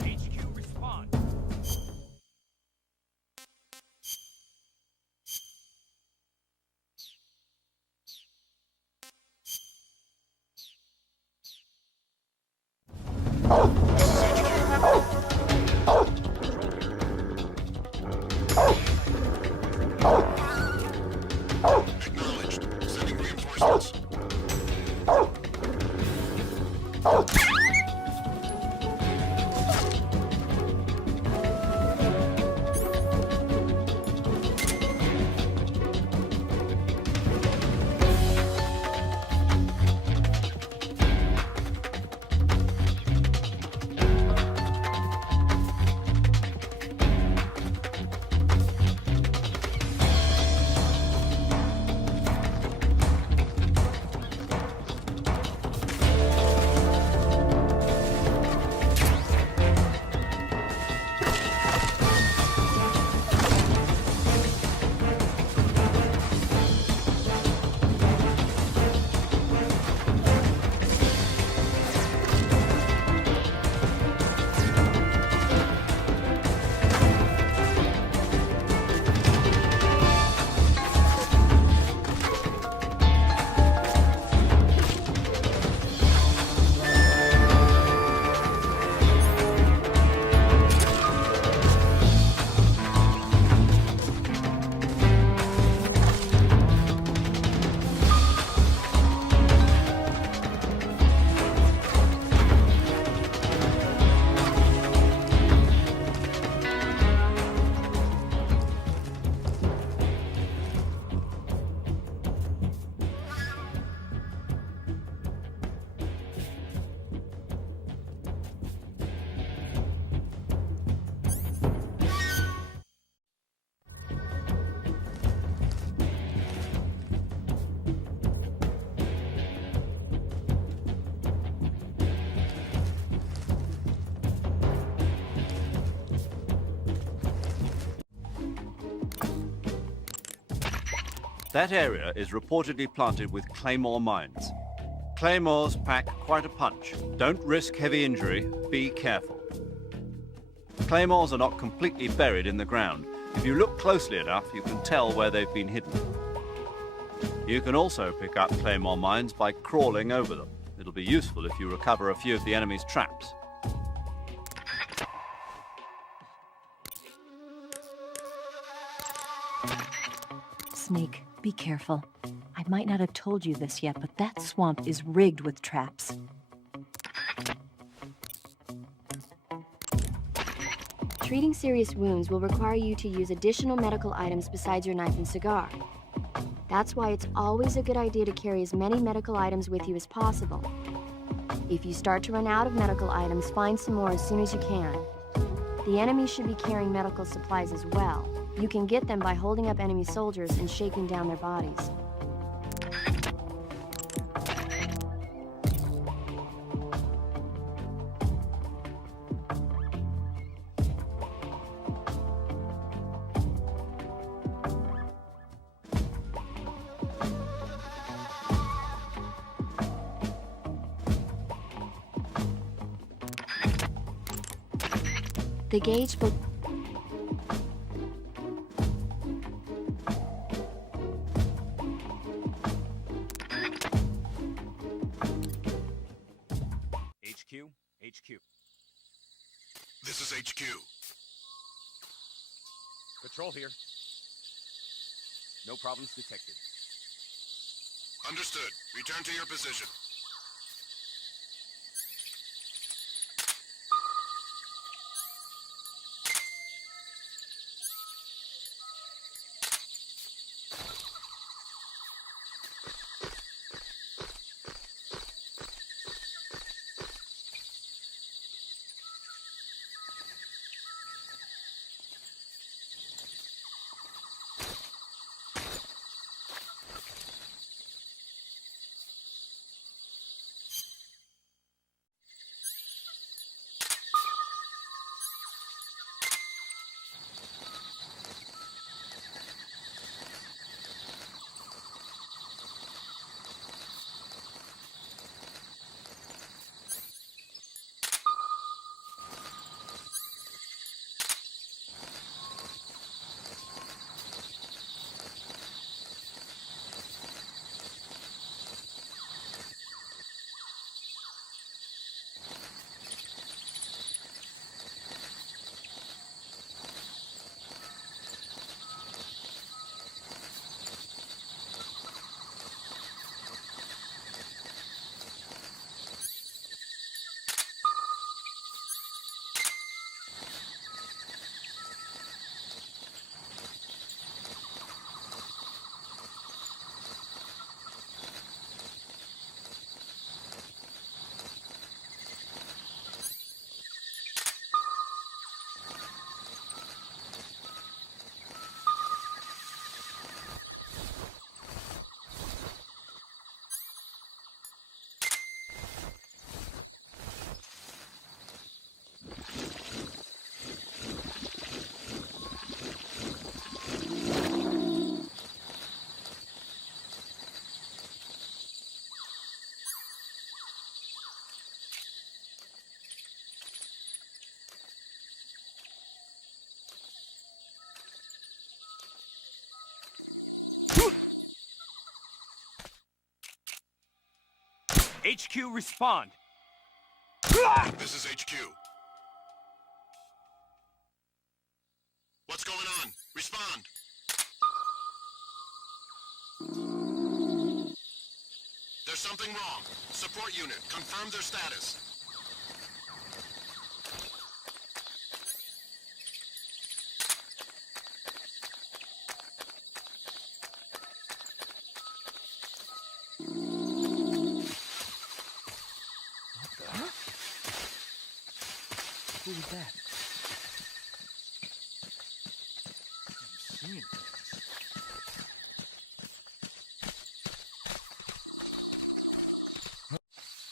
HQ, respond. Acknowledged. Sending reinforcements. That area is reportedly planted with claymore mines. Claymores pack quite a punch. Don't risk heavy injury. Be careful. Claymores are not completely buried in the ground. If you look closely enough, you can tell where they've been hidden. You can also pick up claymore mines by crawling over them. It'll be useful if you recover a few of the enemy's traps. Snake, be careful. I might not have told you this yet, but that swamp is rigged with traps. Treating serious wounds will require you to use additional medical items besides your knife and cigar. That's why it's always a good idea to carry as many medical items with you as possible. If you start to run out of medical items, find some more as soon as you can. The enemy should be carrying medical supplies as well. You can get them by holding up enemy soldiers and shaking down their bodies. The gauge book. HQ. This is HQ. Patrol here. No problems detected. Understood. Return to your position. HQ, respond. This is HQ. What's going on? Respond. There's something wrong. Support unit, confirm their status. Who was that? I'm seeing things.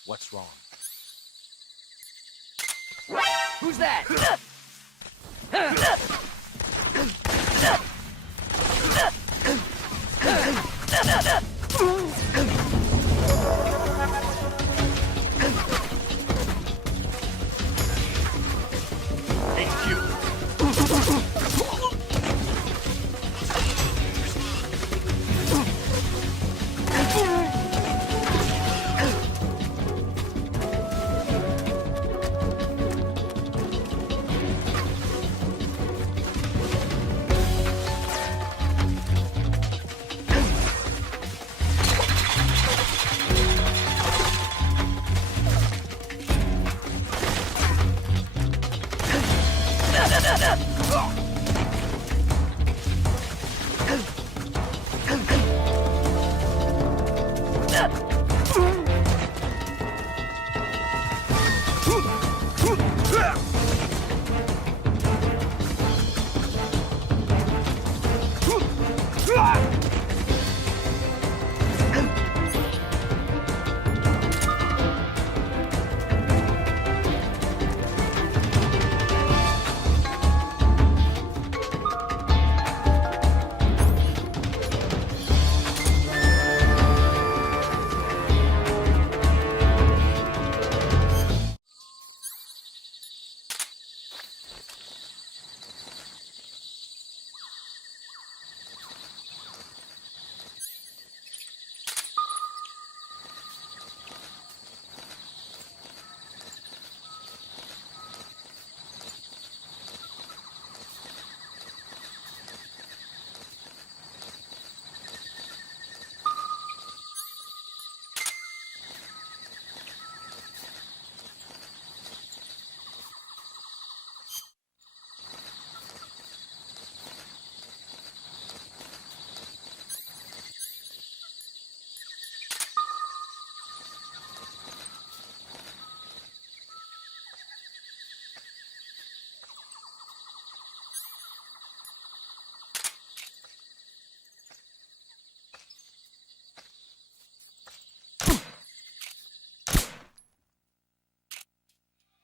What's wrong? Who's that?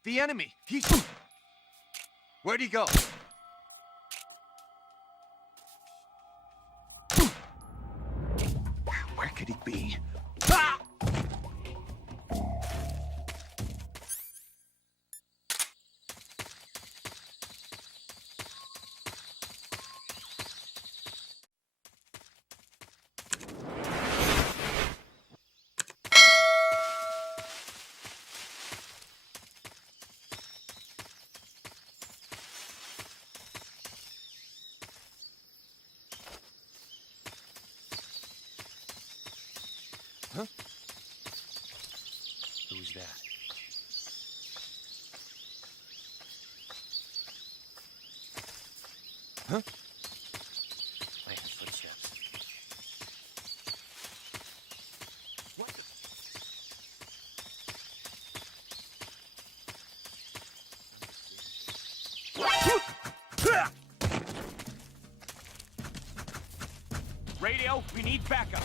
The enemy! He's... Where'd he go? Where could he be? Ah! Huh? Who's that? Huh? I hear footsteps. What the... Radio, we need backup.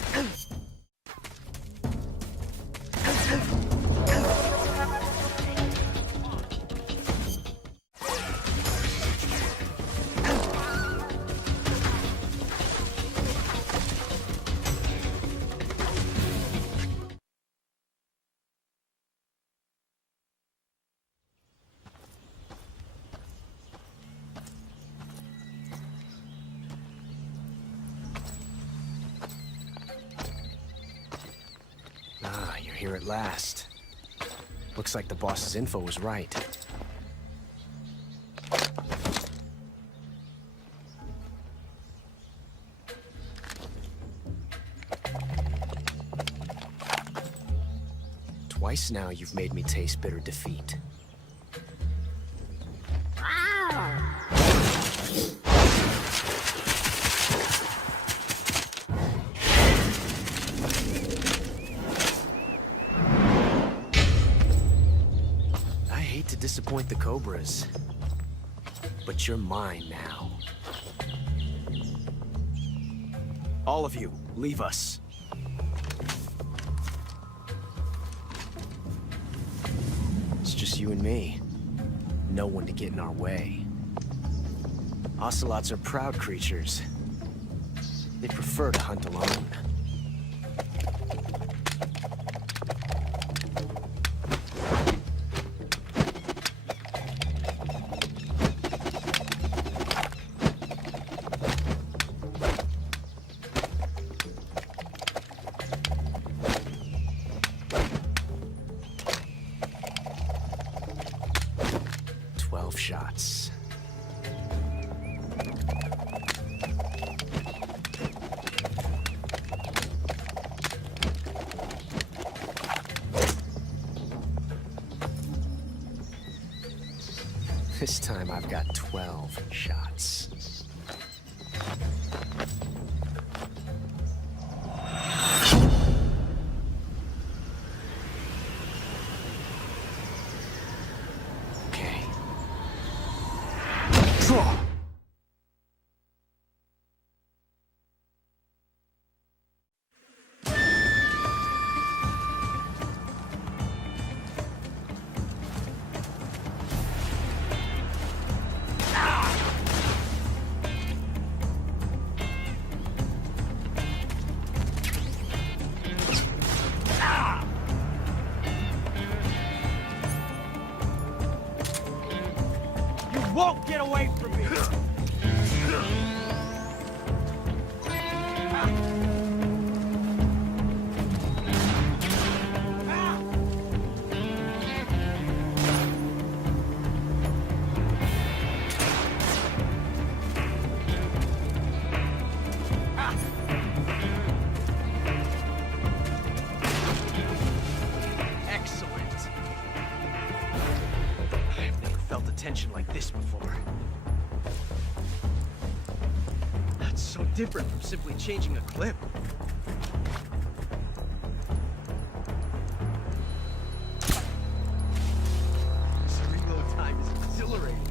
here at last. Looks like the boss's info was right. Twice now you've made me taste bitter defeat. I hate to disappoint the Cobras, but you're mine now. All of you, leave us. It's just you and me. No one to get in our way. Ocelots are proud creatures. They prefer to hunt alone. Shots. This time I've got 12 shots. Won't get away from me! Excellent. I've never felt a tension like this before. That's so different from simply changing a clip. This reload time is exhilarating.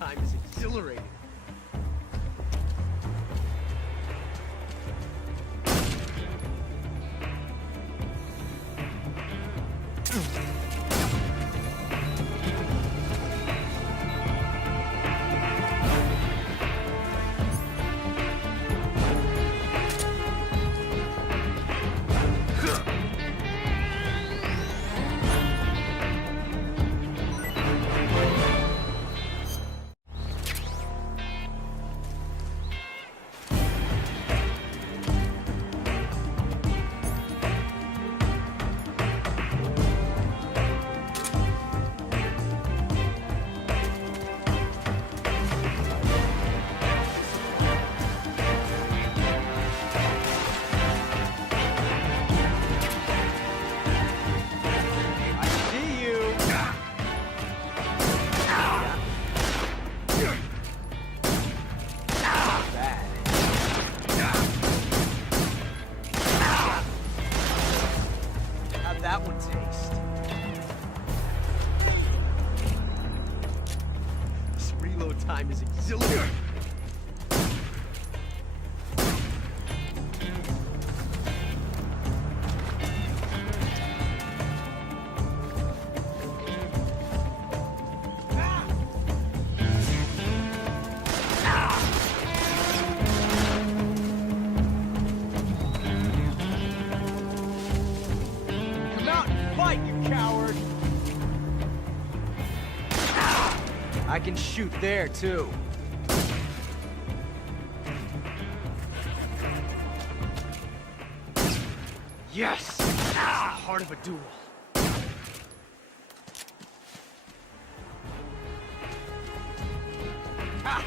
Time is exhilarating. I can shoot there, too. Yes! Ah, heart of a duel. Ah.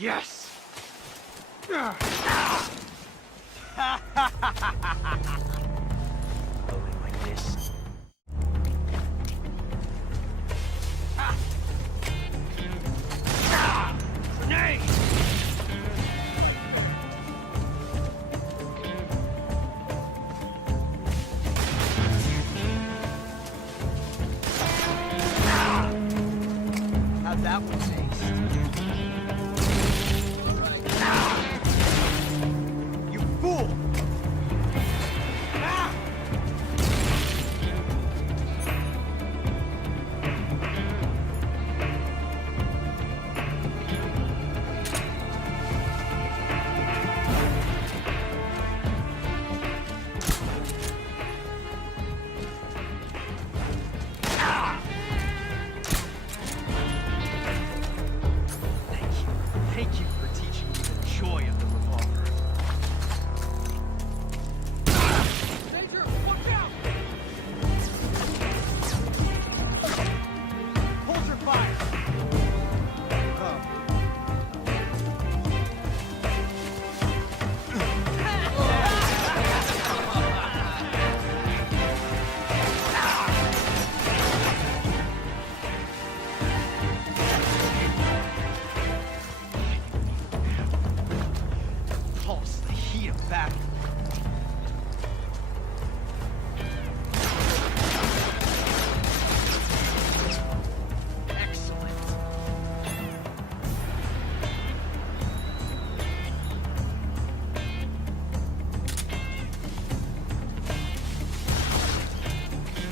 Yes! Loading like this. Grenade! How'd that one taste? You fool! Ah! Thank you for teaching me the joy of the revolver. Danger! Watch out! Hold your fire! Pulse the heat of battle. Excellent.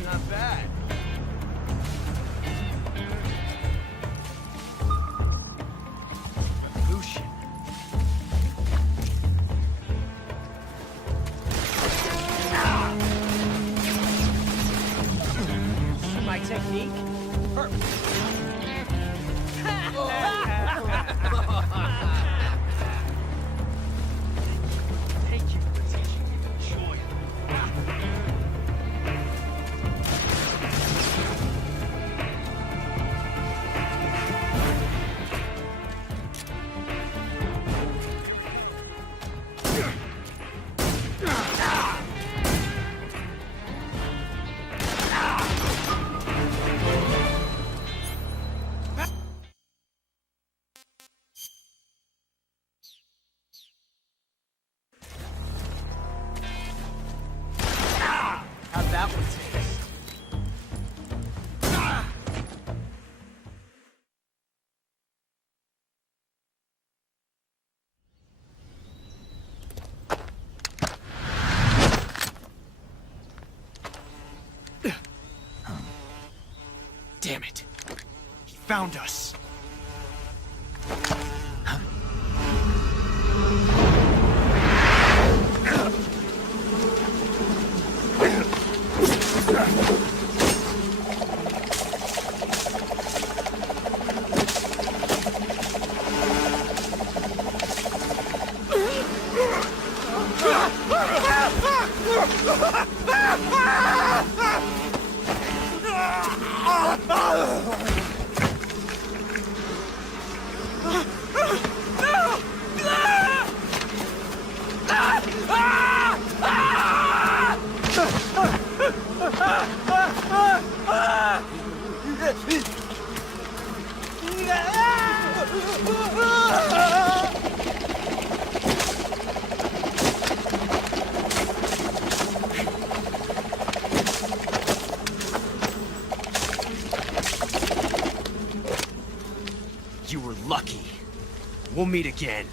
Not bad. Revolution. My technique? Perfect. Thank you for teaching me the joy How'd that one taste? Damn it. He found us. You were lucky. We'll meet again.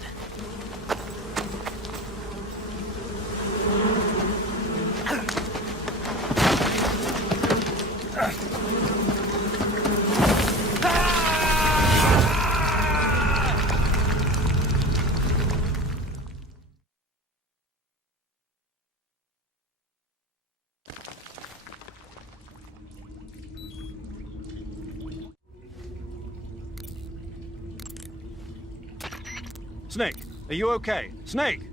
Snake, are you okay? Snake!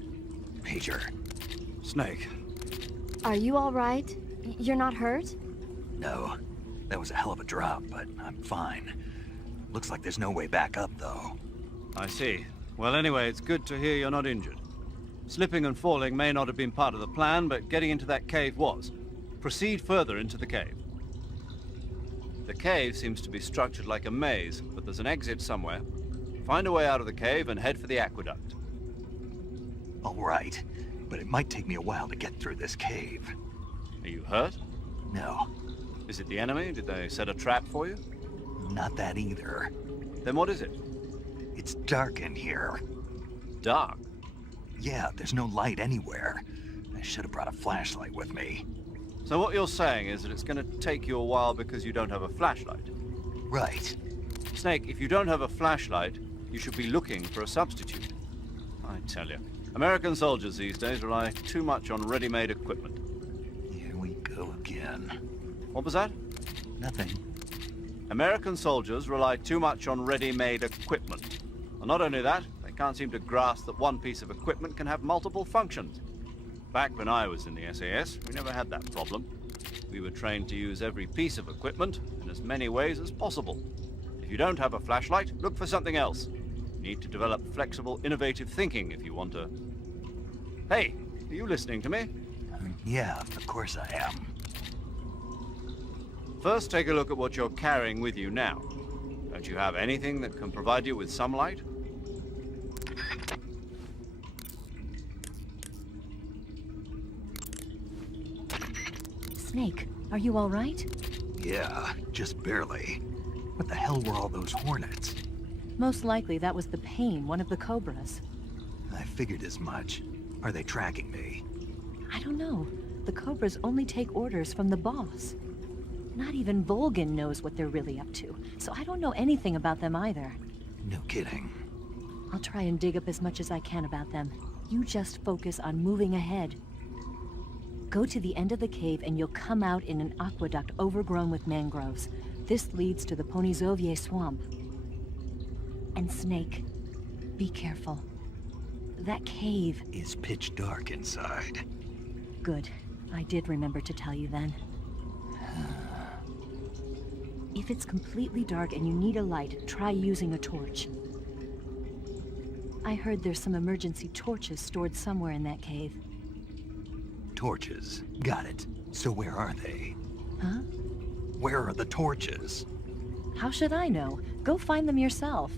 Major. Snake. Are you all right? You're not hurt? No. That was a hell of a drop, but I'm fine. Looks like there's no way back up, though. I see. Well, anyway, it's good to hear you're not injured. Slipping and falling may not have been part of the plan, but getting into that cave was. Proceed further into the cave. The cave seems to be structured like a maze, but there's an exit somewhere. Find a way out of the cave and head for the aqueduct. All right, but it might take me a while to get through this cave. Are you hurt? No. Is it the enemy? Did they set a trap for you? Not that either. Then what is it? It's dark in here. Dark? Yeah, there's no light anywhere. I should have brought a flashlight with me. So what you're saying is that it's going to take you a while because you don't have a flashlight? Right. Snake, if you don't have a flashlight, you should be looking for a substitute. I tell you, American soldiers these days rely too much on ready-made equipment. Here we go again. What was that? Nothing. American soldiers rely too much on ready-made equipment. And not only that, they can't seem to grasp that one piece of equipment can have multiple functions. Back when I was in the SAS, we never had that problem. We were trained to use every piece of equipment in as many ways as possible. If you don't have a flashlight, look for something else. You need to develop flexible, innovative thinking if you want to... Hey, are you listening to me? Yeah, of course I am. First, take a look at what you're carrying with you now. Don't you have anything that can provide you with some light? Snake, are you all right? Yeah, just barely. What the hell were all those hornets? Most likely that was the pain, one of the cobras. I figured as much. Are they tracking me? I don't know. The cobras only take orders from the boss. Not even Volgin knows what they're really up to, so I don't know anything about them either. No kidding. I'll try and dig up as much as I can about them. You just focus on moving ahead. Go to the end of the cave and you'll come out in an aqueduct overgrown with mangroves. This leads to the Ponyzovier swamp. And Snake, be careful. That cave is pitch dark inside. Good. I did remember to tell you then. If it's completely dark and you need a light, try using a torch. I heard there's some emergency torches stored somewhere in that cave. Torches. Got it. So where are they? Huh? Where are the torches? How should I know? Go find them yourself.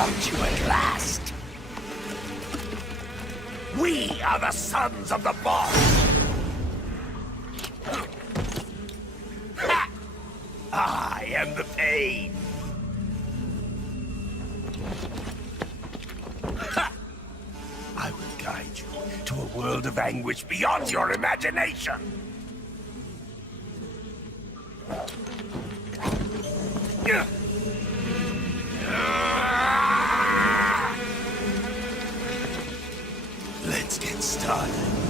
got you at last. We are the sons of the boss. Ha! I am the pain. Ha! I will guide you to a world of anguish beyond your imagination. Let's get started.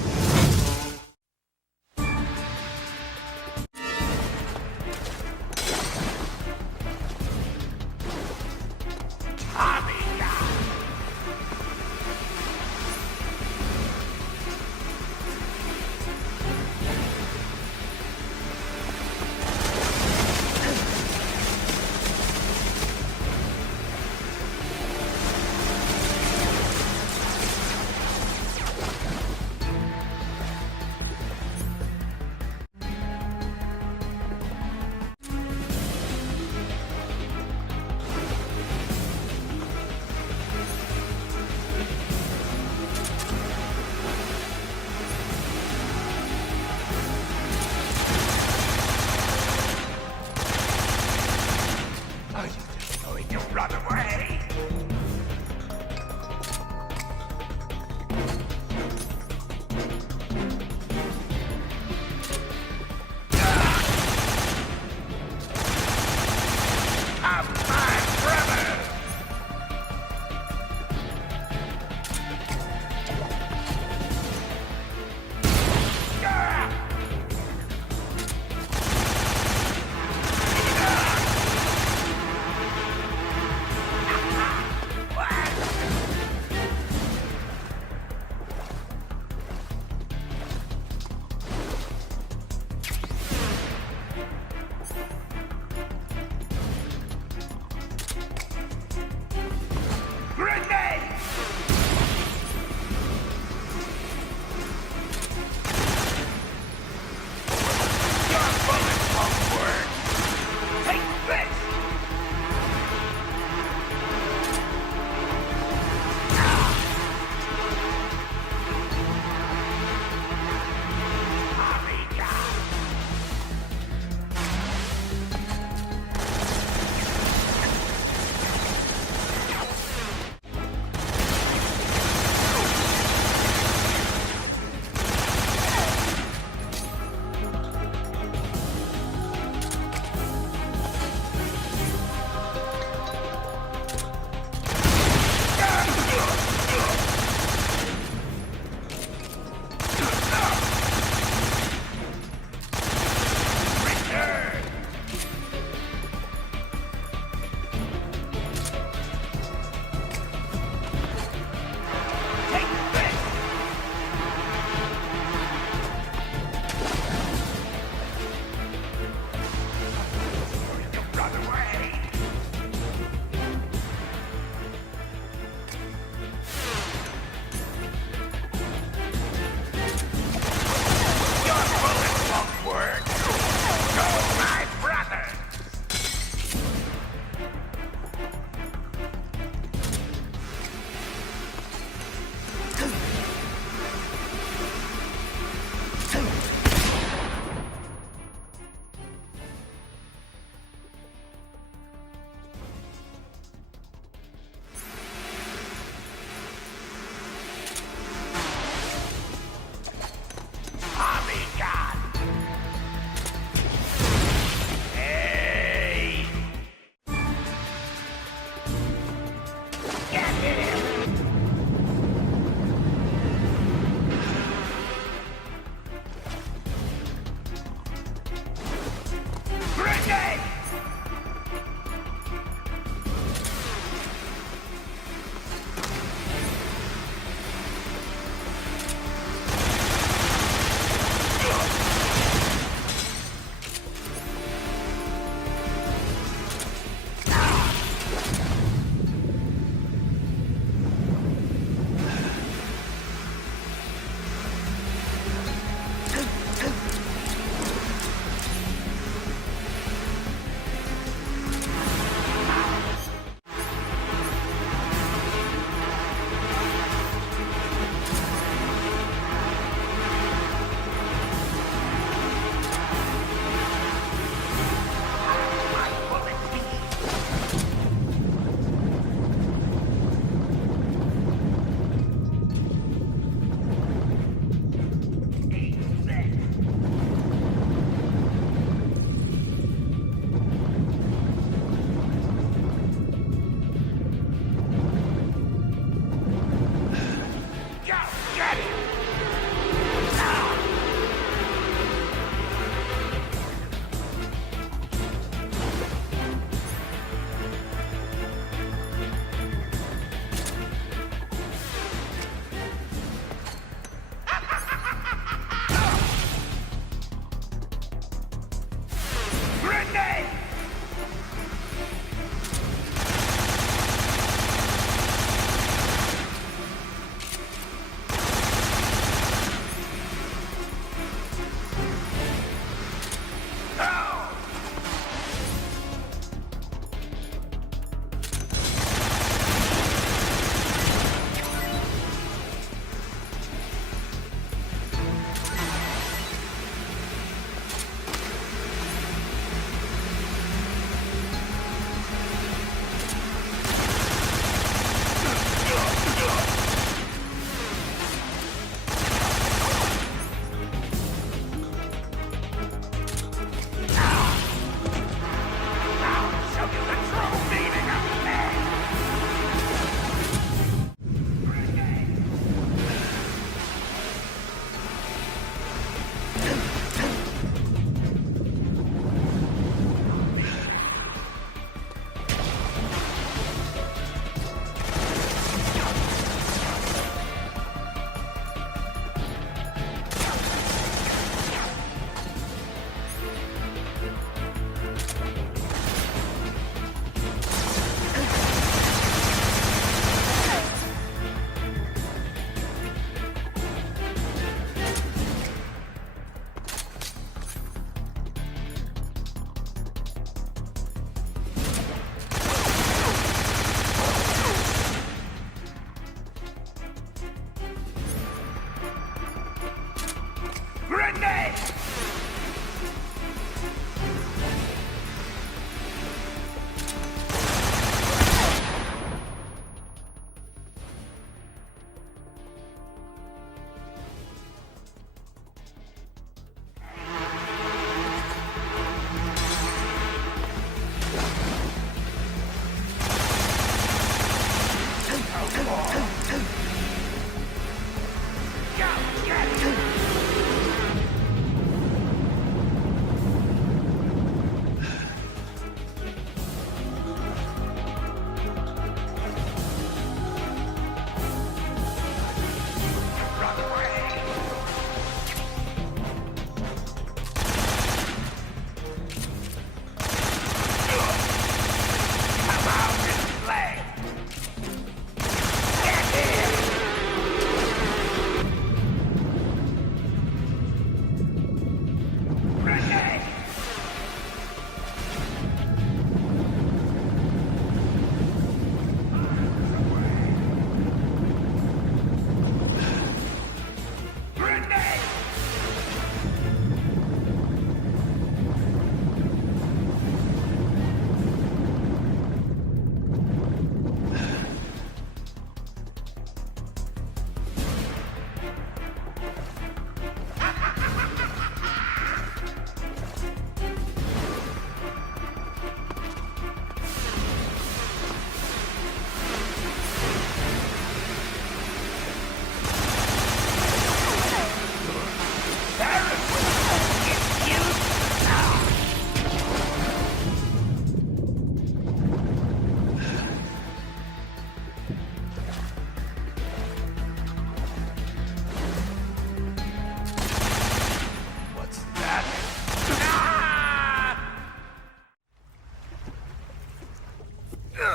The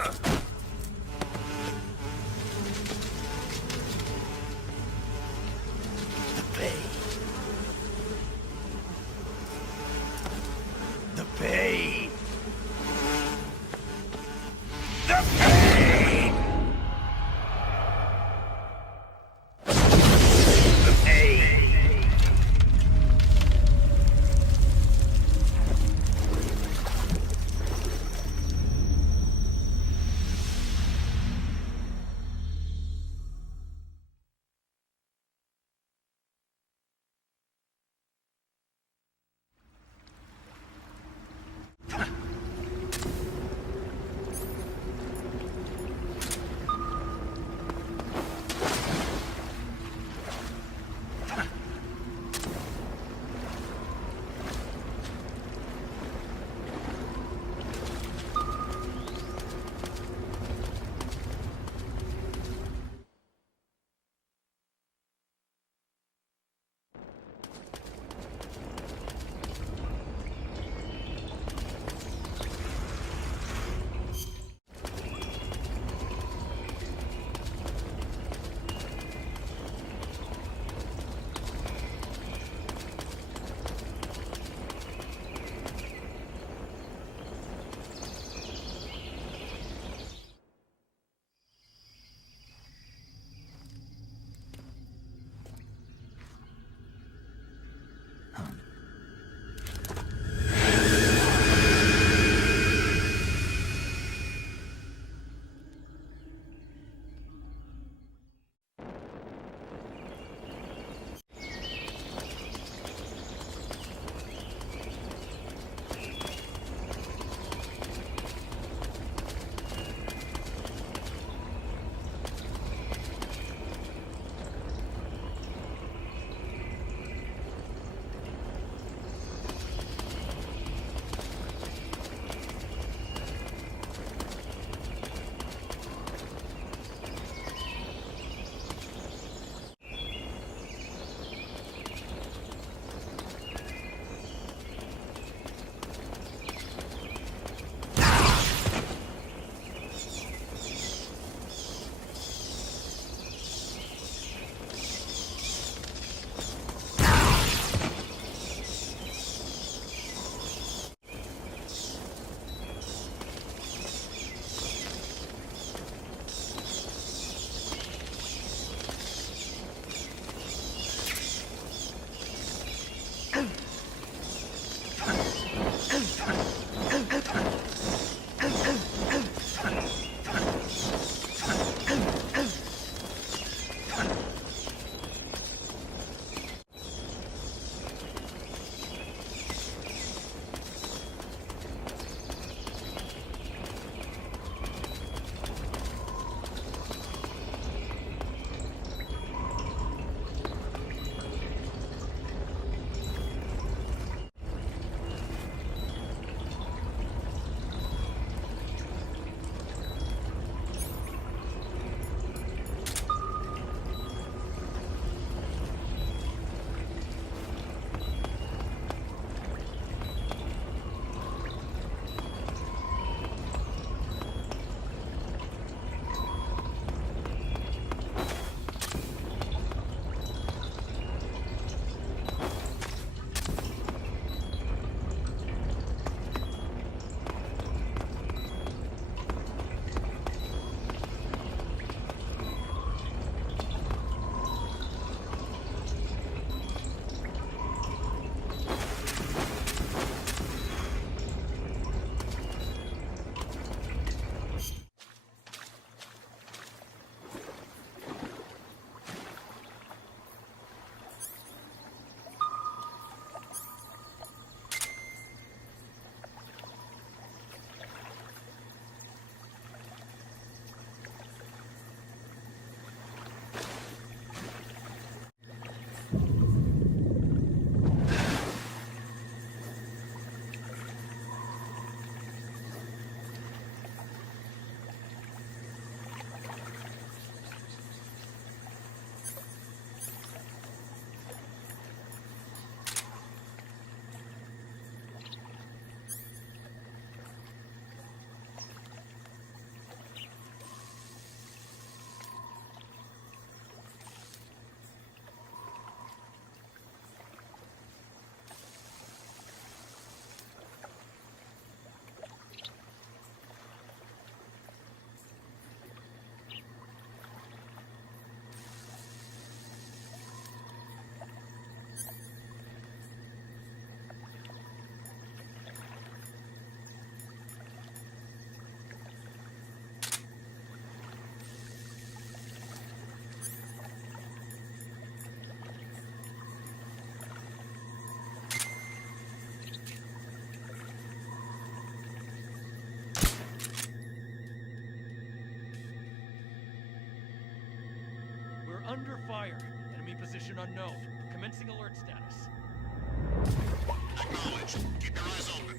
pain. The pain. The pain. fire. Enemy position unknown. Commencing alert status. Acknowledged. Keep your eyes open.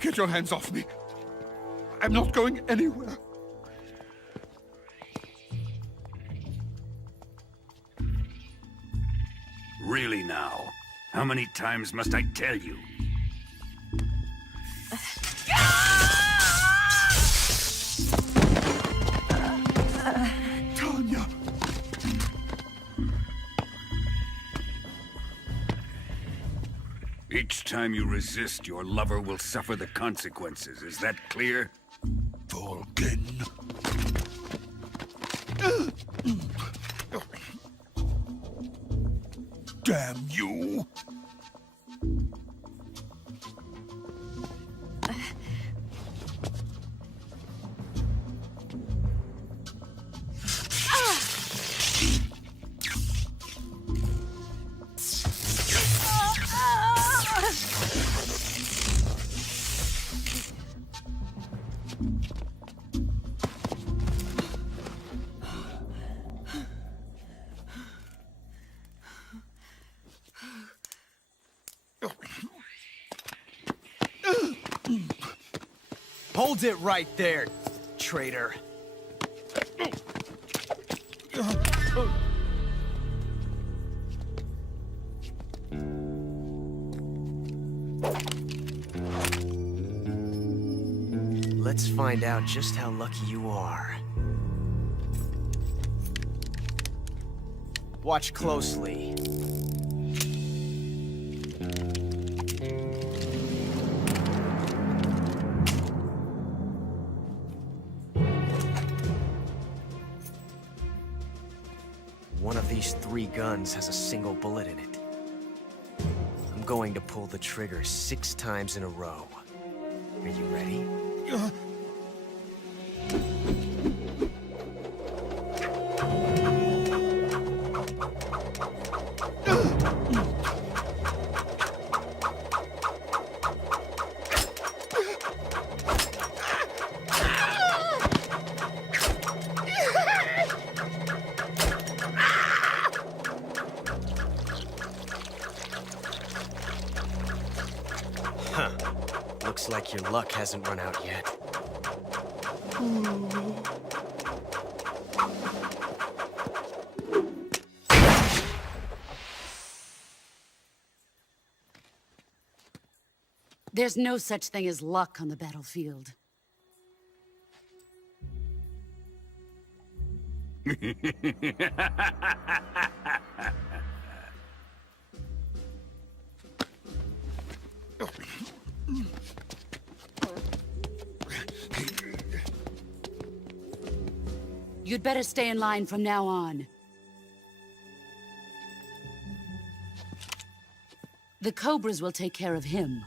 Get your hands off me. I'm not going anywhere. Really now? How many times must I tell you? Tanya! Each time you resist, your lover will suffer the consequences. Is that clear? Vulcan. Damn you! Hold it right there, traitor. Let's find out just how lucky you are. Watch closely. One of these 3 guns has a single bullet in it. I'm going to pull the trigger 6 times in a row. Are you ready? Huh. Looks like your luck hasn't run out yet. There's no such thing as luck on the battlefield. You'd better stay in line from now on. The Cobras will take care of him.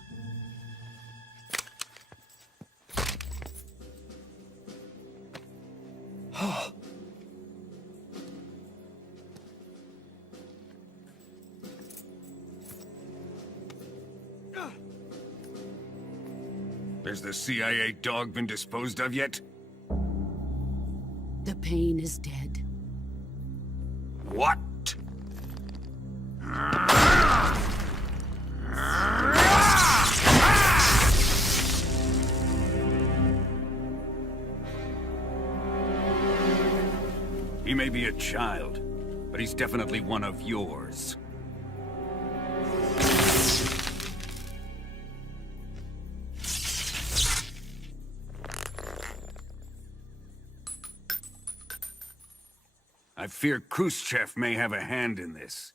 Has the CIA dog been disposed of yet? The pain is dead. What? He may be a child, but he's definitely one of yours. I fear Khrushchev may have a hand in this.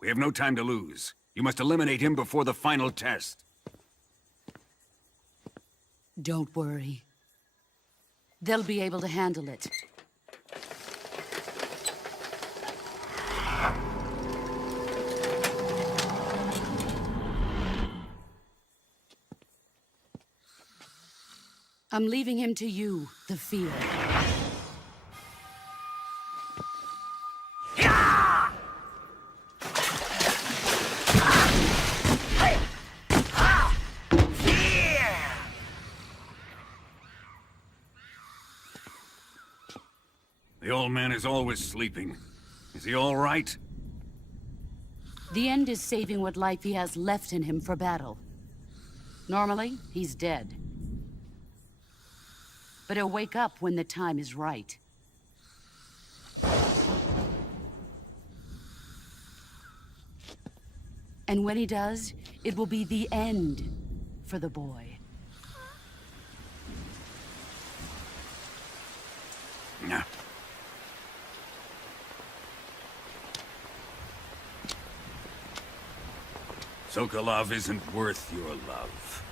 We have no time to lose. You must eliminate him before the final test. Don't worry. They'll be able to handle it. I'm leaving him to you, the field. The old man is always sleeping. Is he all right? The end is saving what life he has left in him for battle. Normally, he's dead. But he'll wake up when the time is right. And when he does, it will be the end for the boy. No. Sokolov isn't worth your love.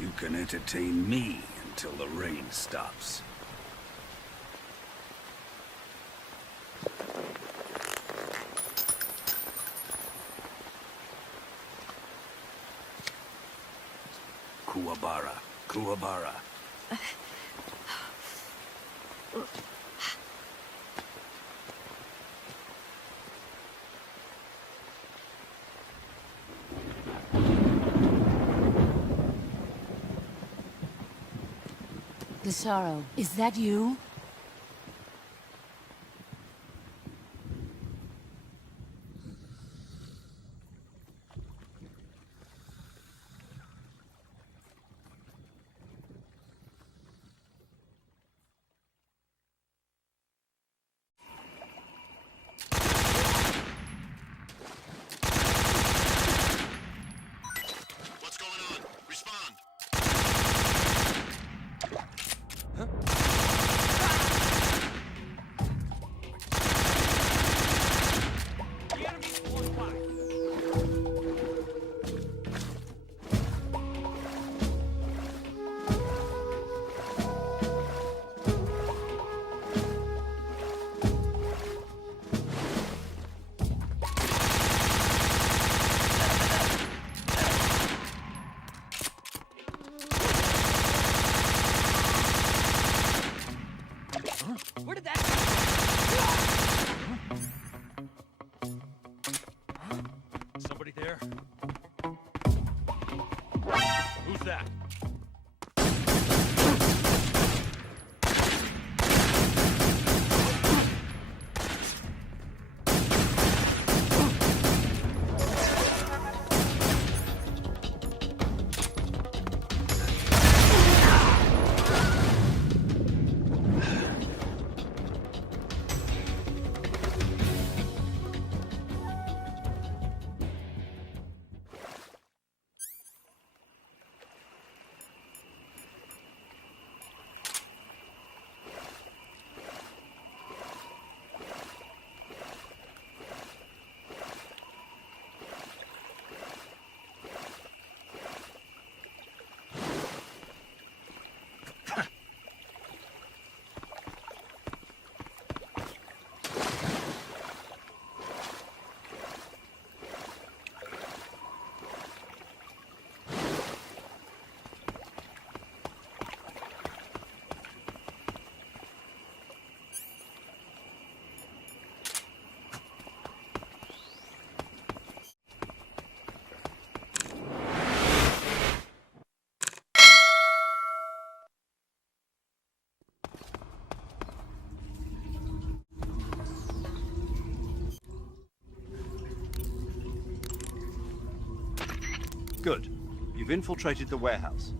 You can entertain me until the rain stops. Kuwabara, Kuwabara. The Sorrow, is that you? What's going on? Respond. Huh? Good. You've infiltrated the warehouse.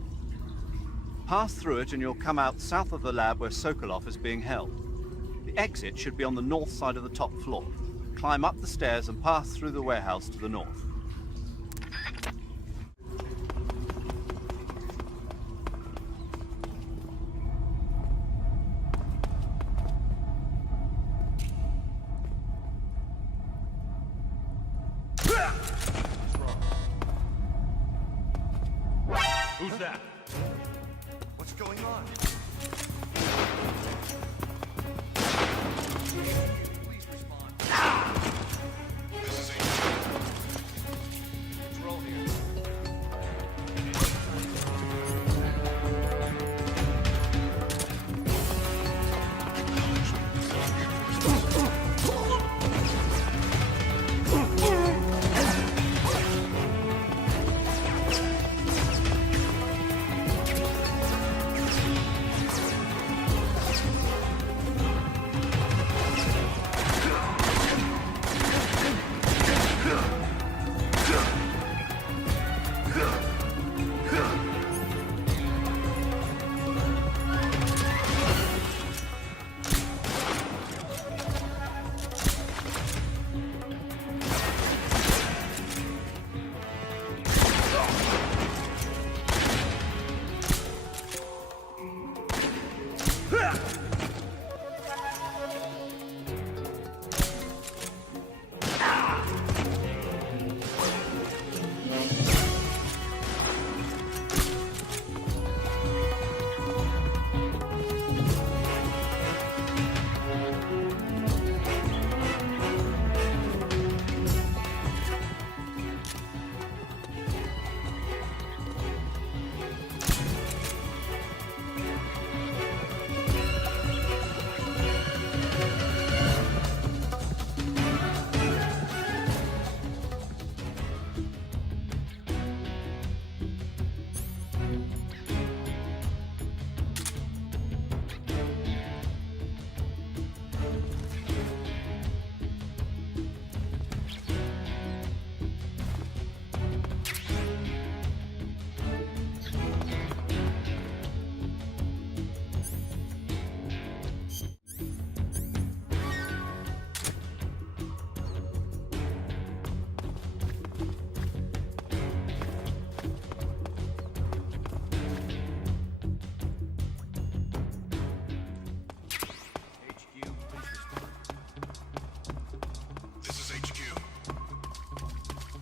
Pass through it and you'll come out south of the lab where Sokolov is being held. The exit should be on the north side of the top floor. Climb up the stairs and pass through the warehouse to the north. Who's that? What's going on? Please respond. This is Control here.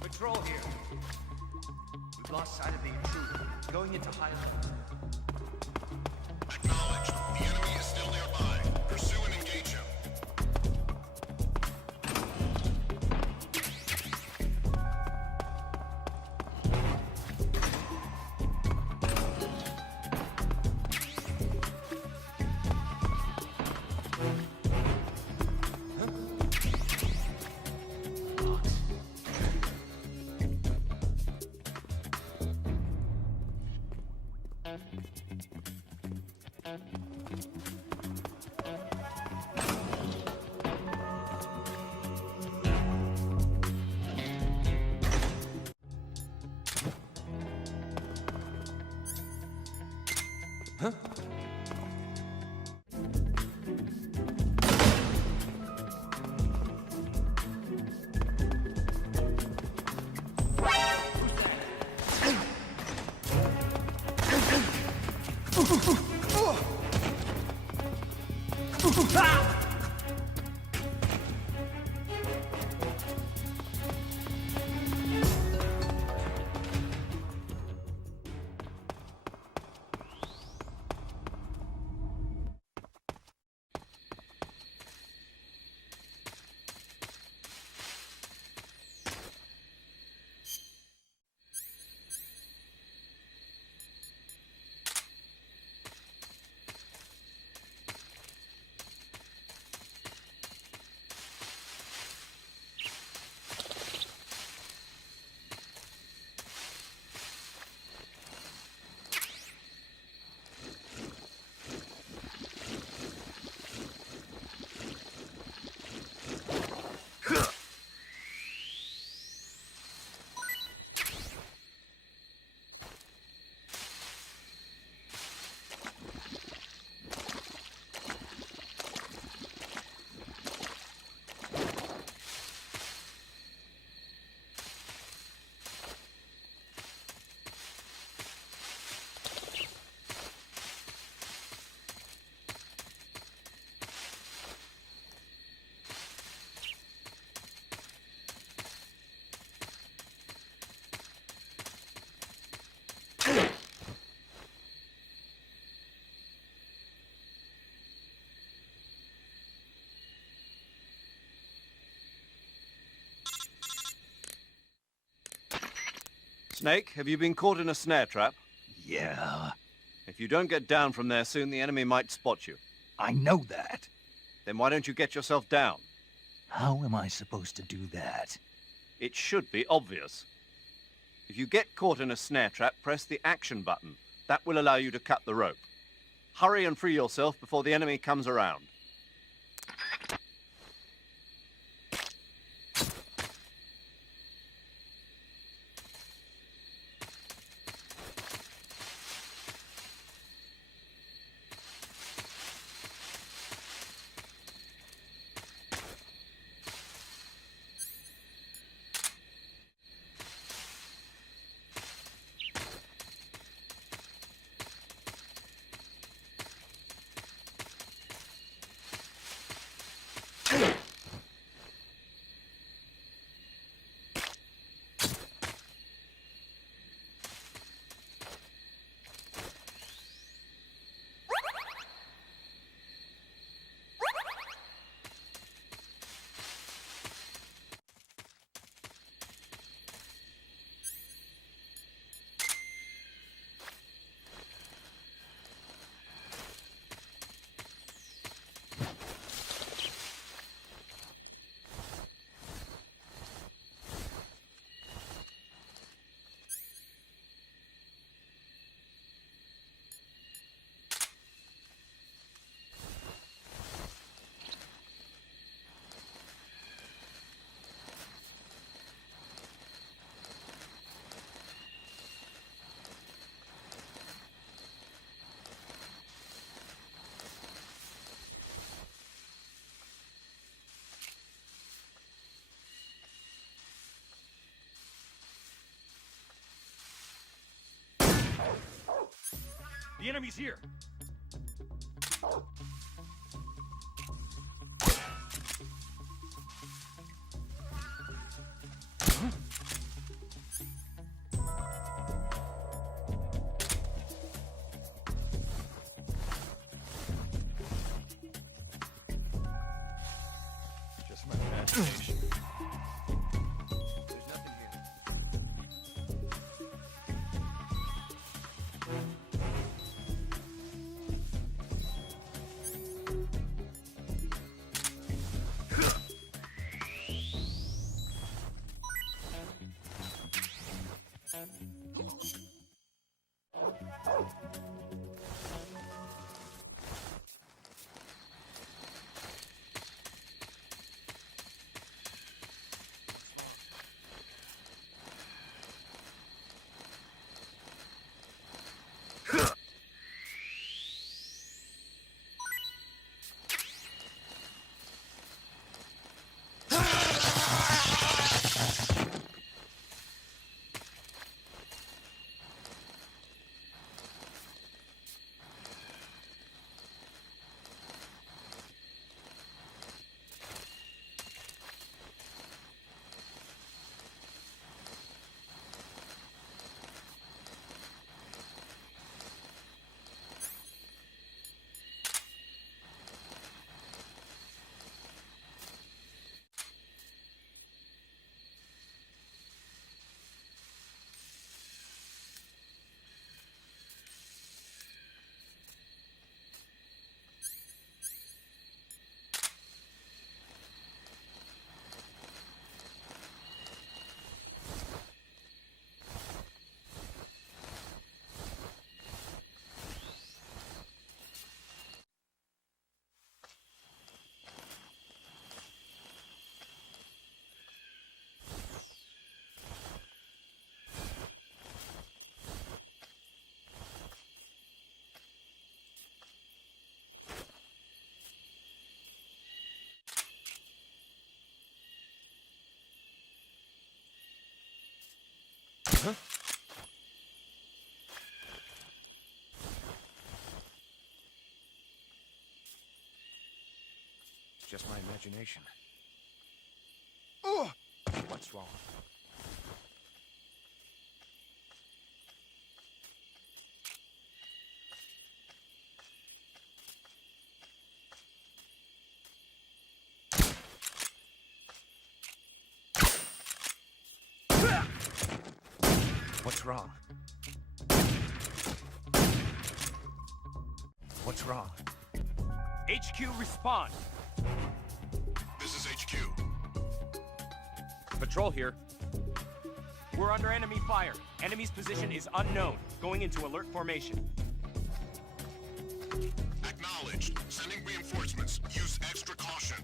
Control here. We've lost sight of the intruder. Going into high level. Acknowledged. The enemy is still nearby. Pursue and engage him. Huh? Snake, have you been caught in a snare trap? Yeah, If you don't get down from there soon, the enemy might spot you. I know that. Then why don't you get yourself down? How am I supposed to do that? It should be obvious. If you get caught in a snare trap, press the action button. That will allow you to cut the rope. Hurry and free yourself before the enemy comes around. The enemy's here. Just my imagination. There's nothing here. Huh? It's just my imagination. Ugh! What's wrong? What wrong? What's wrong? HQ, respond! This is HQ. Patrol here. We're under enemy fire. Enemy's position is unknown. Going into alert formation. Acknowledged. Sending reinforcements. Use extra caution.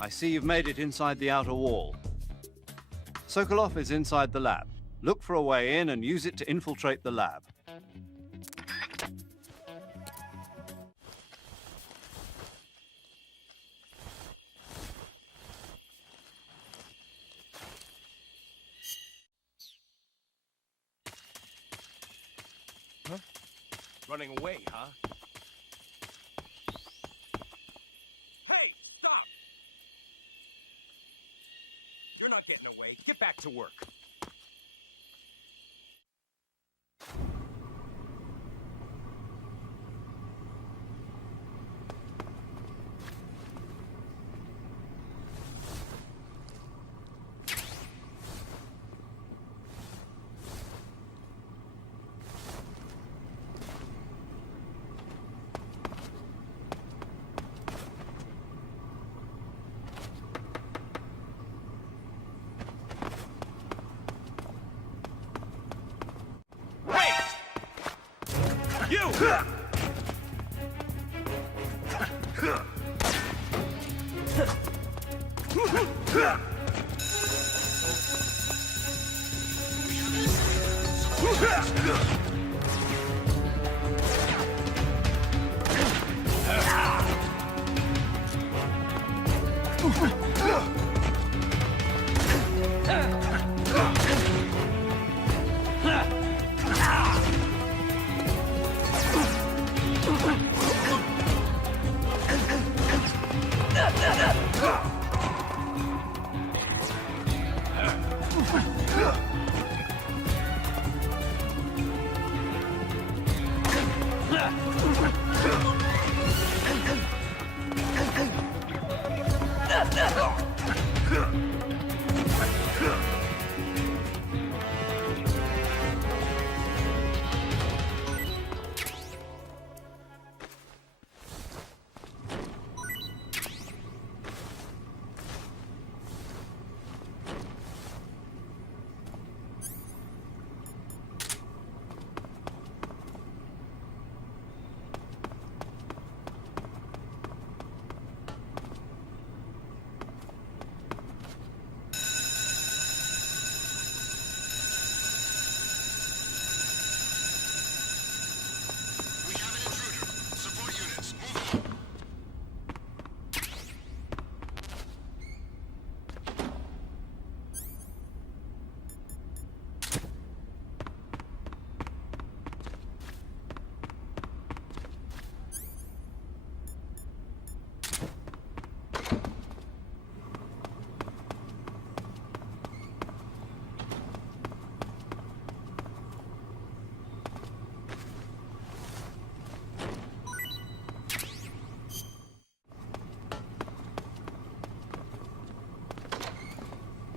I see you've made it inside the outer wall. Sokolov is inside the lab. Look for a way in and use it to infiltrate the lab. Huh? Running away, huh? Hey, stop! You're not getting away. Get back to work.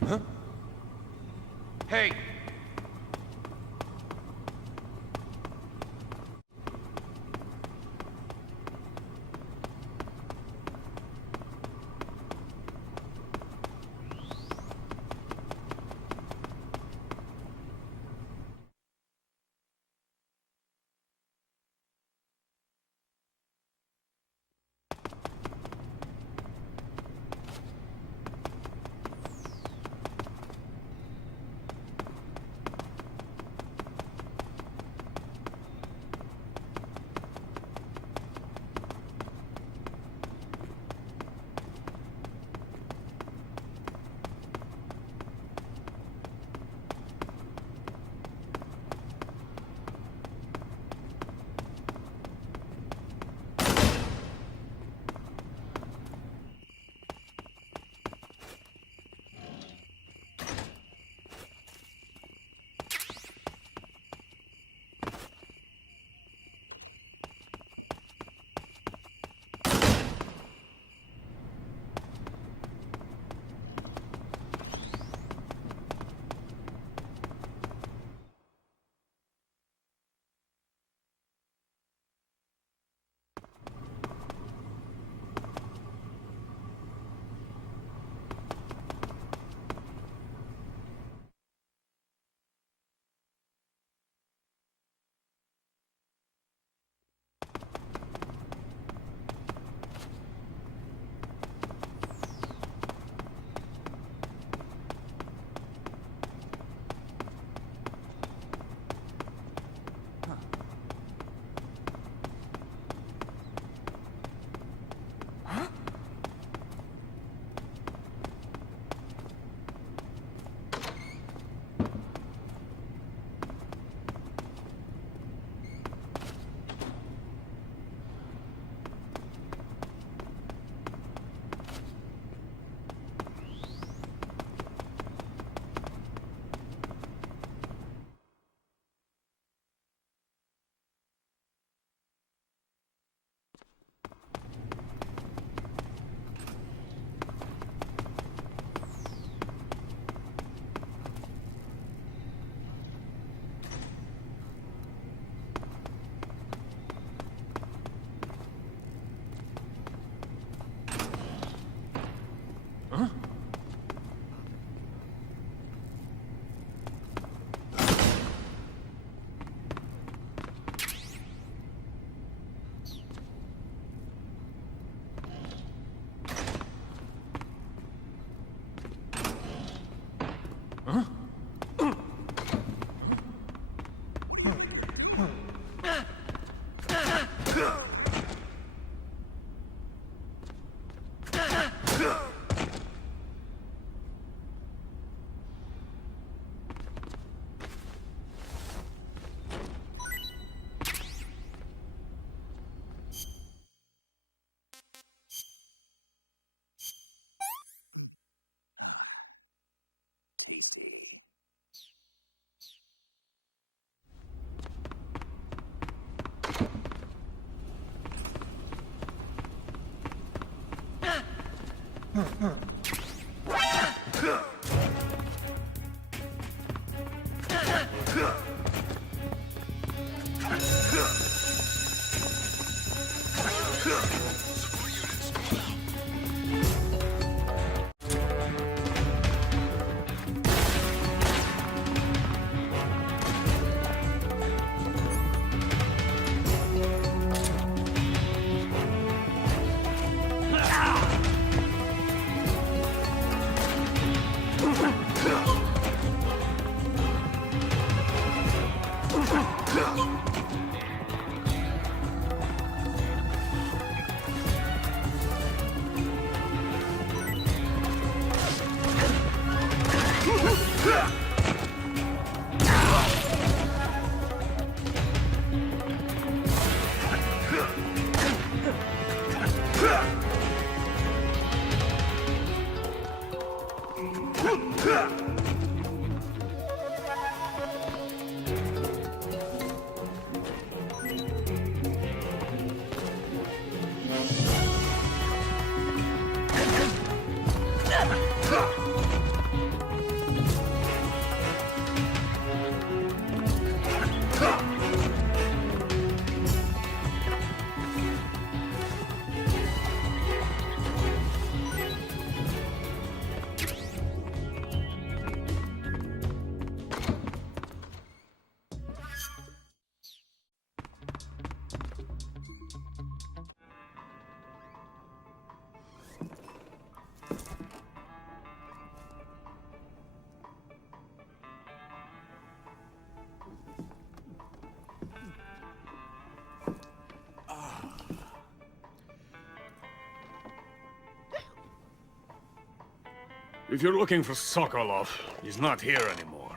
Huh? Hey! If you're looking for Sokolov, he's not here anymore.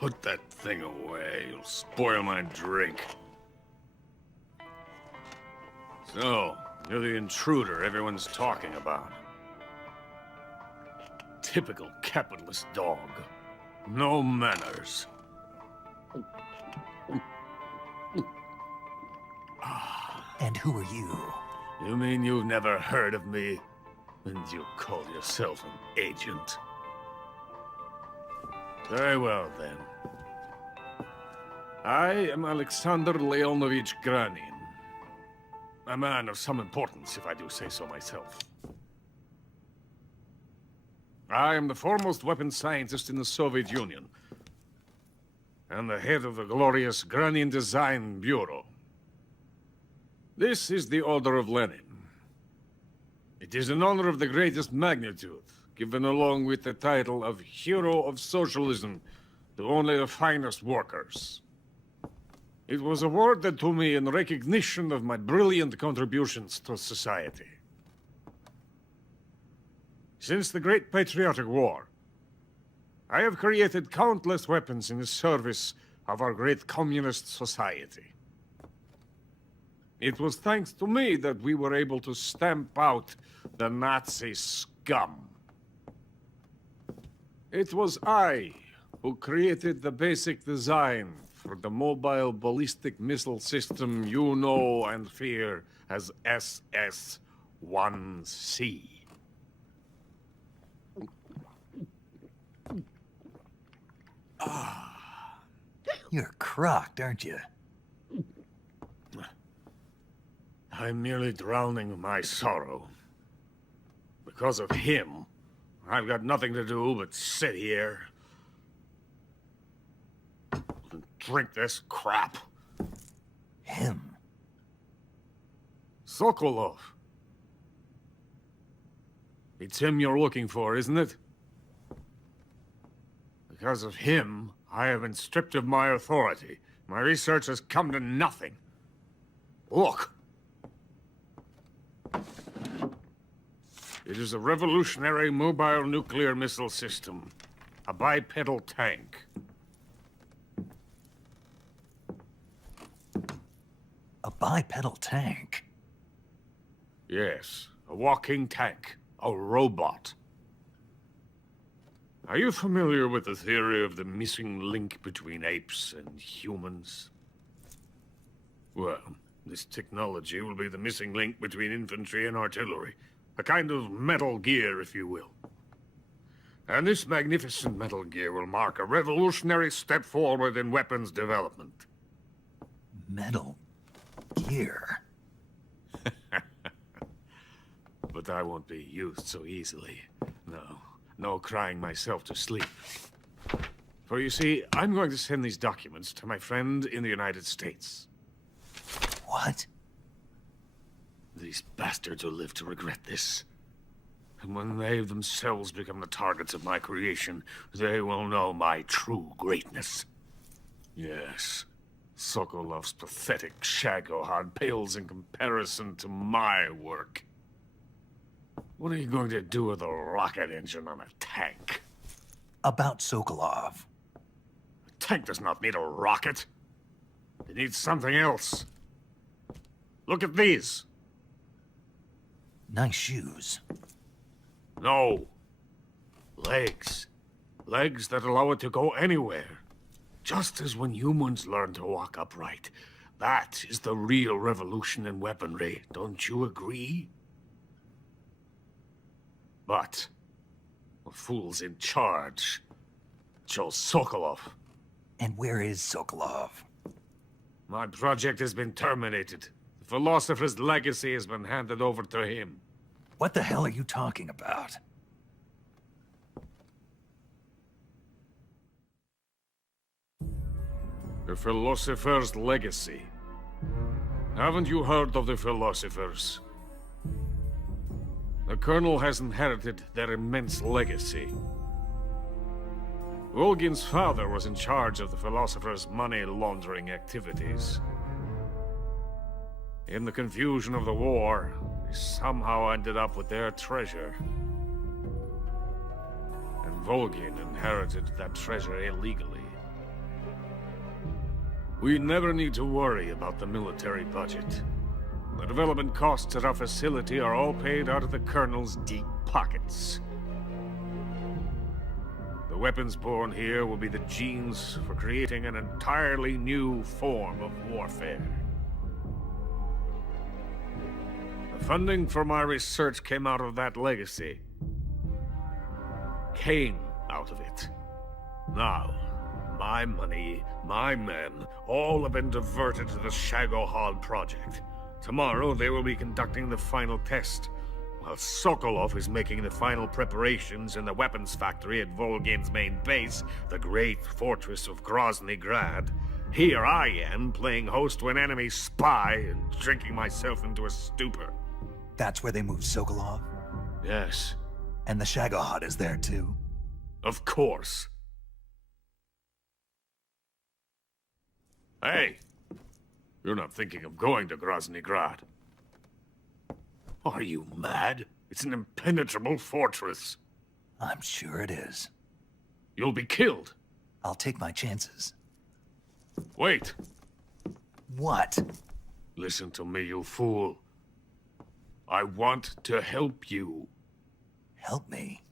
Put that thing away. You'll spoil my drink. So, you're the intruder everyone's talking about. Typical capitalist dog. No manners. And who are you? You mean you've never heard of me? And you call yourself an agent? Very well, then. I am Alexander Leonovich Granin. A man of some importance, if I do say so myself. I am the foremost weapons scientist in the Soviet Union, and the head of the glorious Granin Design Bureau. This is the Order of Lenin. It is an honor of the greatest magnitude, given along with the title of Hero of Socialism to only the finest workers. It was awarded to me in recognition of my brilliant contributions to society. Since the Great Patriotic War, I have created countless weapons in the service of our great communist society. It was thanks to me that we were able to stamp out the Nazi scum. It was I who created the basic design for the mobile ballistic missile system you know and fear as SS-1C. You're crocked, aren't you? I'm merely drowning my sorrow. Because of him, I've got nothing to do but sit here and drink this crap. Him? Sokolov. It's him you're looking for, isn't it? Because of him, I have been stripped of my authority My research has come to nothing. Look. It is a revolutionary mobile nuclear missile system. A bipedal tank. A bipedal tank? Yes, a walking tank. A robot. Are you familiar with the theory of the missing link between apes and humans? Well, this technology will be the missing link between infantry and artillery. A kind of Metal Gear, if you will. And this magnificent Metal Gear will mark a revolutionary step forward in weapons development. Metal Gear? But I won't be used so easily. No crying myself to sleep. For you see, I'm going to send these documents to my friend in the United States. What? These bastards will live to regret this. And when they themselves become the targets of my creation, they will know my true greatness. Yes, Sokolov's pathetic Shagohod pales in comparison to my work. What are you going to do with a rocket engine on a tank? About Sokolov. A tank does not need a rocket. It needs something else. Look at these. Nice shoes. No. Legs. Legs that allow it to go anywhere. Just as when humans learn to walk upright. That is the real revolution in weaponry. Don't you agree? But the fool's in charge. Joe Sokolov. And where is Sokolov? My project has been terminated. The philosopher's legacy has been handed over to him. What the hell are you talking about? The philosopher's legacy. Haven't you heard of the philosophers? The Colonel has inherited their immense legacy. Volgin's father was in charge of the philosopher's money laundering activities. In the confusion of the war, they somehow ended up with their treasure. And Volgin inherited that treasure illegally. We never need to worry about the military budget. The development costs at our facility are all paid out of the Colonel's deep pockets. The weapons born here will be the genes for creating an entirely new form of warfare. The funding for my research came out of that legacy. Came out of it. Now, my money, my men, all have been diverted to the Shagohod project. Tomorrow, they will be conducting the final test, while Sokolov is making the final preparations in the weapons factory at Volgin's main base, the great fortress of Grozny Grad. Here I am, playing host to an enemy spy and drinking myself into a stupor. That's where they moved Sokolov? Yes. And the Shagohod is there too? Of course. Hey! You're not thinking of going to Grozny Grad. Are you mad? It's an impenetrable fortress. I'm sure it is. You'll be killed. I'll take my chances. Wait. What? Listen to me, you fool. I want to help you. Help me?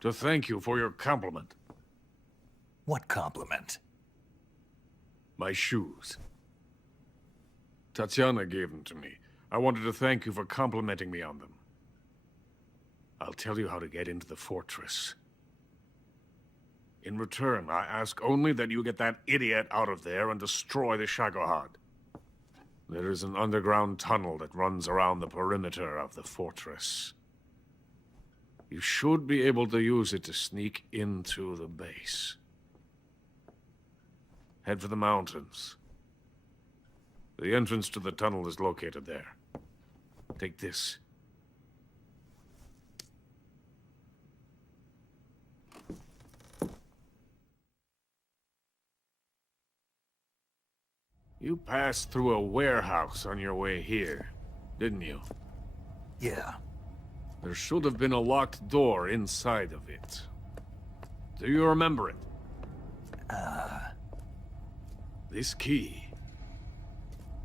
To thank you for your compliment. What compliment? My shoes. Tatiana gave them to me. I wanted to thank you for complimenting me on them. I'll tell you how to get into the fortress. In return, I ask only that you get that idiot out of there and destroy the Shagohod. There is an underground tunnel that runs around the perimeter of the fortress. You should be able to use it to sneak into the base. Head for the mountains. The entrance to the tunnel is located there. Take this. You passed through a warehouse on your way here, didn't you? Yeah. There should have been a locked door inside of it. Do you remember it? This key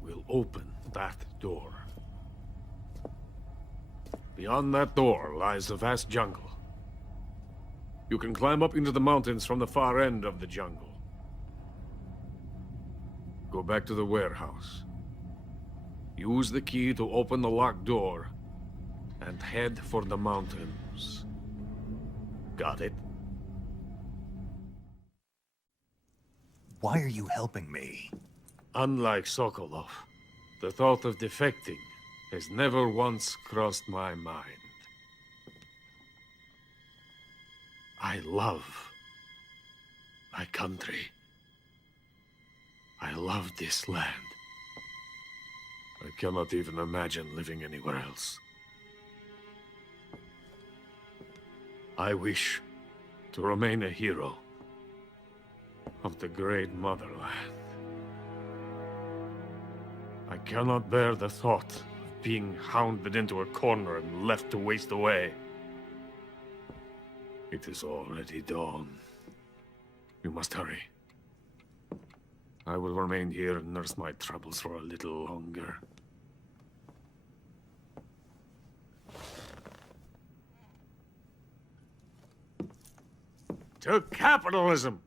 will open that door. Beyond that door lies a vast jungle. You can climb up into the mountains from the far end of the jungle. Go back to the warehouse. Use the key to open the locked door, and head for the mountains. Got it? Why are you helping me? Unlike Sokolov, the thought of defecting has never once crossed my mind. I love my country. I love this land. I cannot even imagine living anywhere else. I wish to remain a hero of the great motherland. I cannot bear the thought of being hounded into a corner and left to waste away. It is already dawn. We must hurry. I will remain here and nurse my troubles for a little longer. To capitalism!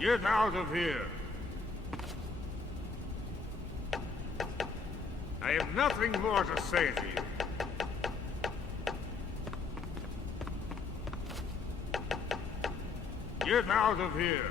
Get out of here! I have nothing more to say to you. Get out of here!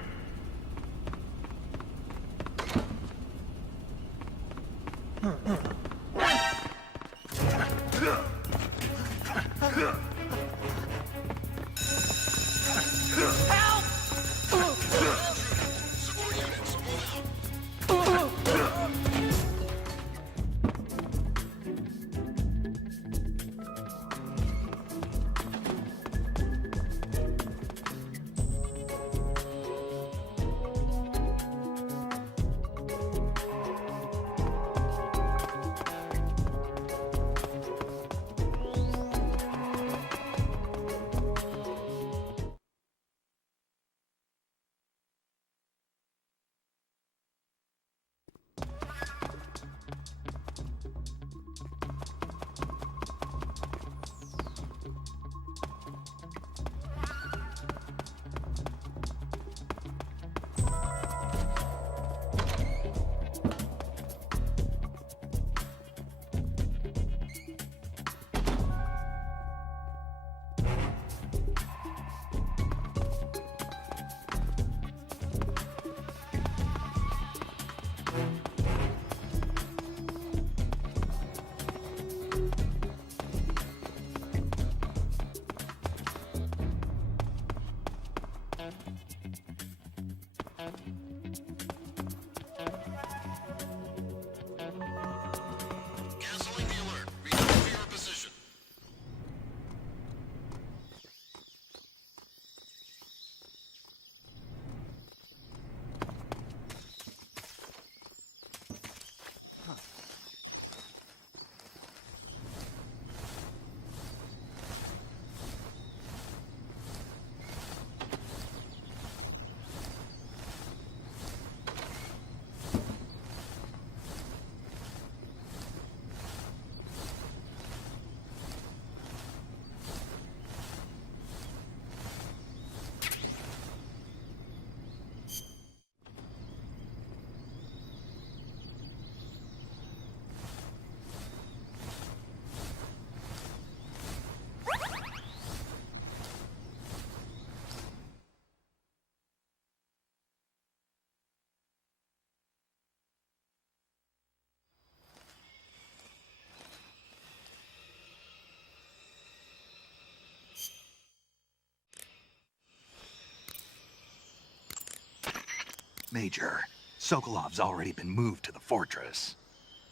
Major, Sokolov's already been moved to the fortress.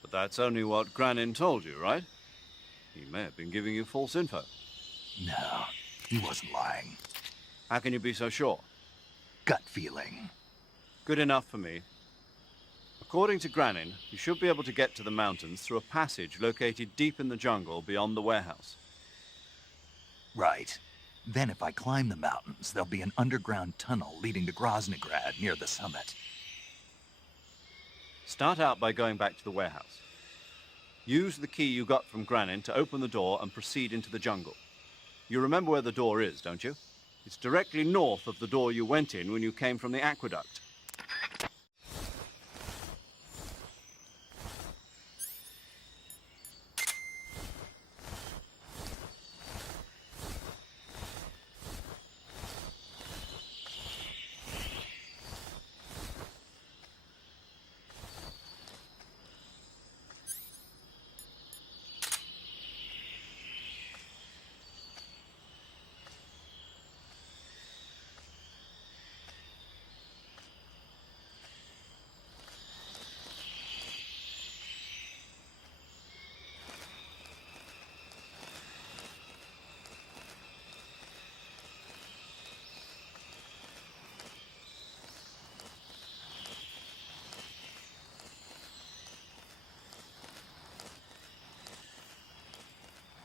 But that's only what Granin told you, right? He may have been giving you false info. No, he wasn't lying. How can you be so sure? Gut feeling. Good enough for me. According to Granin, you should be able to get to the mountains through a passage located deep in the jungle beyond the warehouse. Right. Then if I climb the mountains, there'll be an underground tunnel leading to Groznygrad near the summit. Start out by going back to the warehouse. Use the key you got from Granin to open the door and proceed into the jungle. You remember where the door is, don't you? It's directly north of the door you went in when you came from the aqueduct.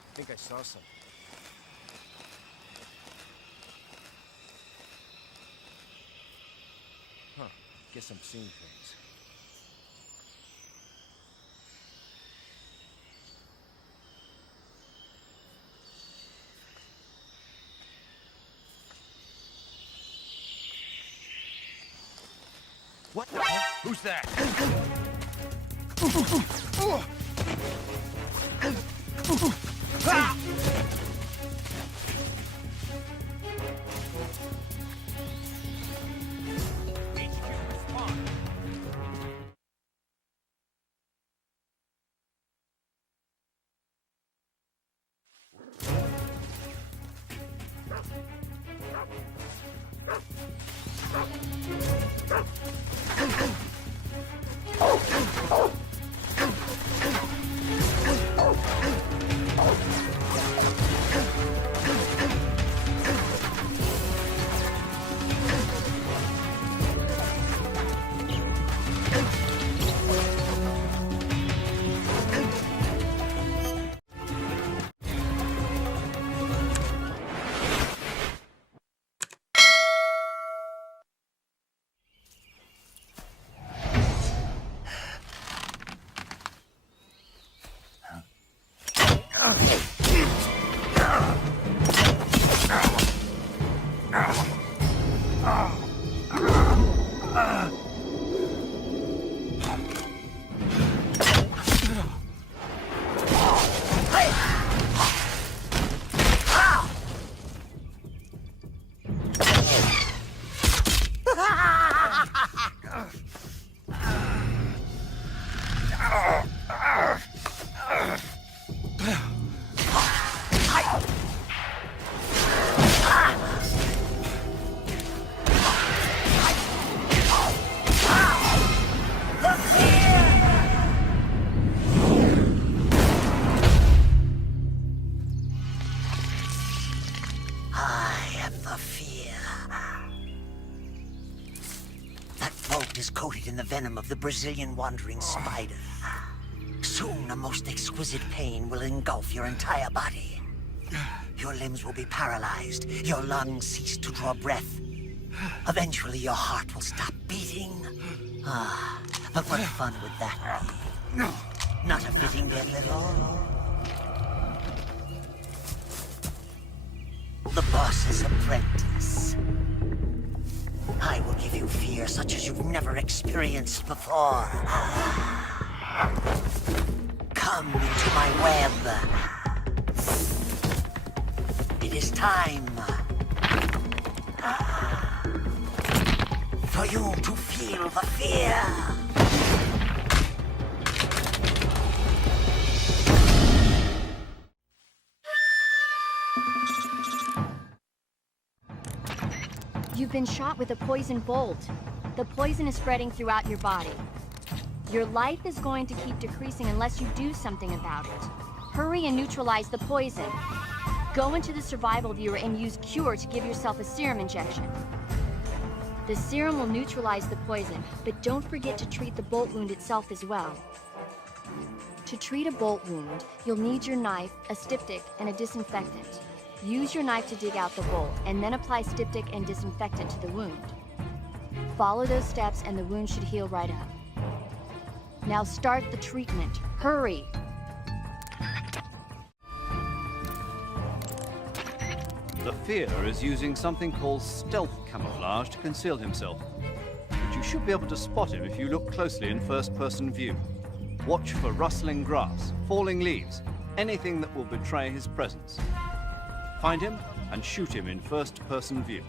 I think I saw something. Huh. Guess I'm seeing things. What the hell? Who's that? Coated in the venom of the Brazilian wandering spider. Soon, a most exquisite pain will engulf your entire body. Your limbs will be paralyzed, your lungs cease to draw breath. Eventually, your heart will stop beating. But what fun would that be? Not a fitting death at all. The boss's apprentice. I will give you fear such as you've never experienced before. Come into my web. It is time for you to feel the fear. You've been shot with a poison bolt. The poison is spreading throughout your body. Your life is going to keep decreasing unless you do something about it. Hurry and neutralize the poison. Go into the survival viewer and use Cure to give yourself a serum injection. The serum will neutralize the poison, but don't forget to treat the bolt wound itself as well. To treat a bolt wound, you'll need your knife, a styptic, and a disinfectant. Use your knife to dig out the bolt, and then apply styptic and disinfectant to the wound. Follow those steps and the wound should heal right up. Now start the treatment. Hurry! The Fear is using something called stealth camouflage to conceal himself. But you should be able to spot him if you look closely in first-person view. Watch for rustling grass, falling leaves, anything that will betray his presence. Find him and shoot him in first-person view.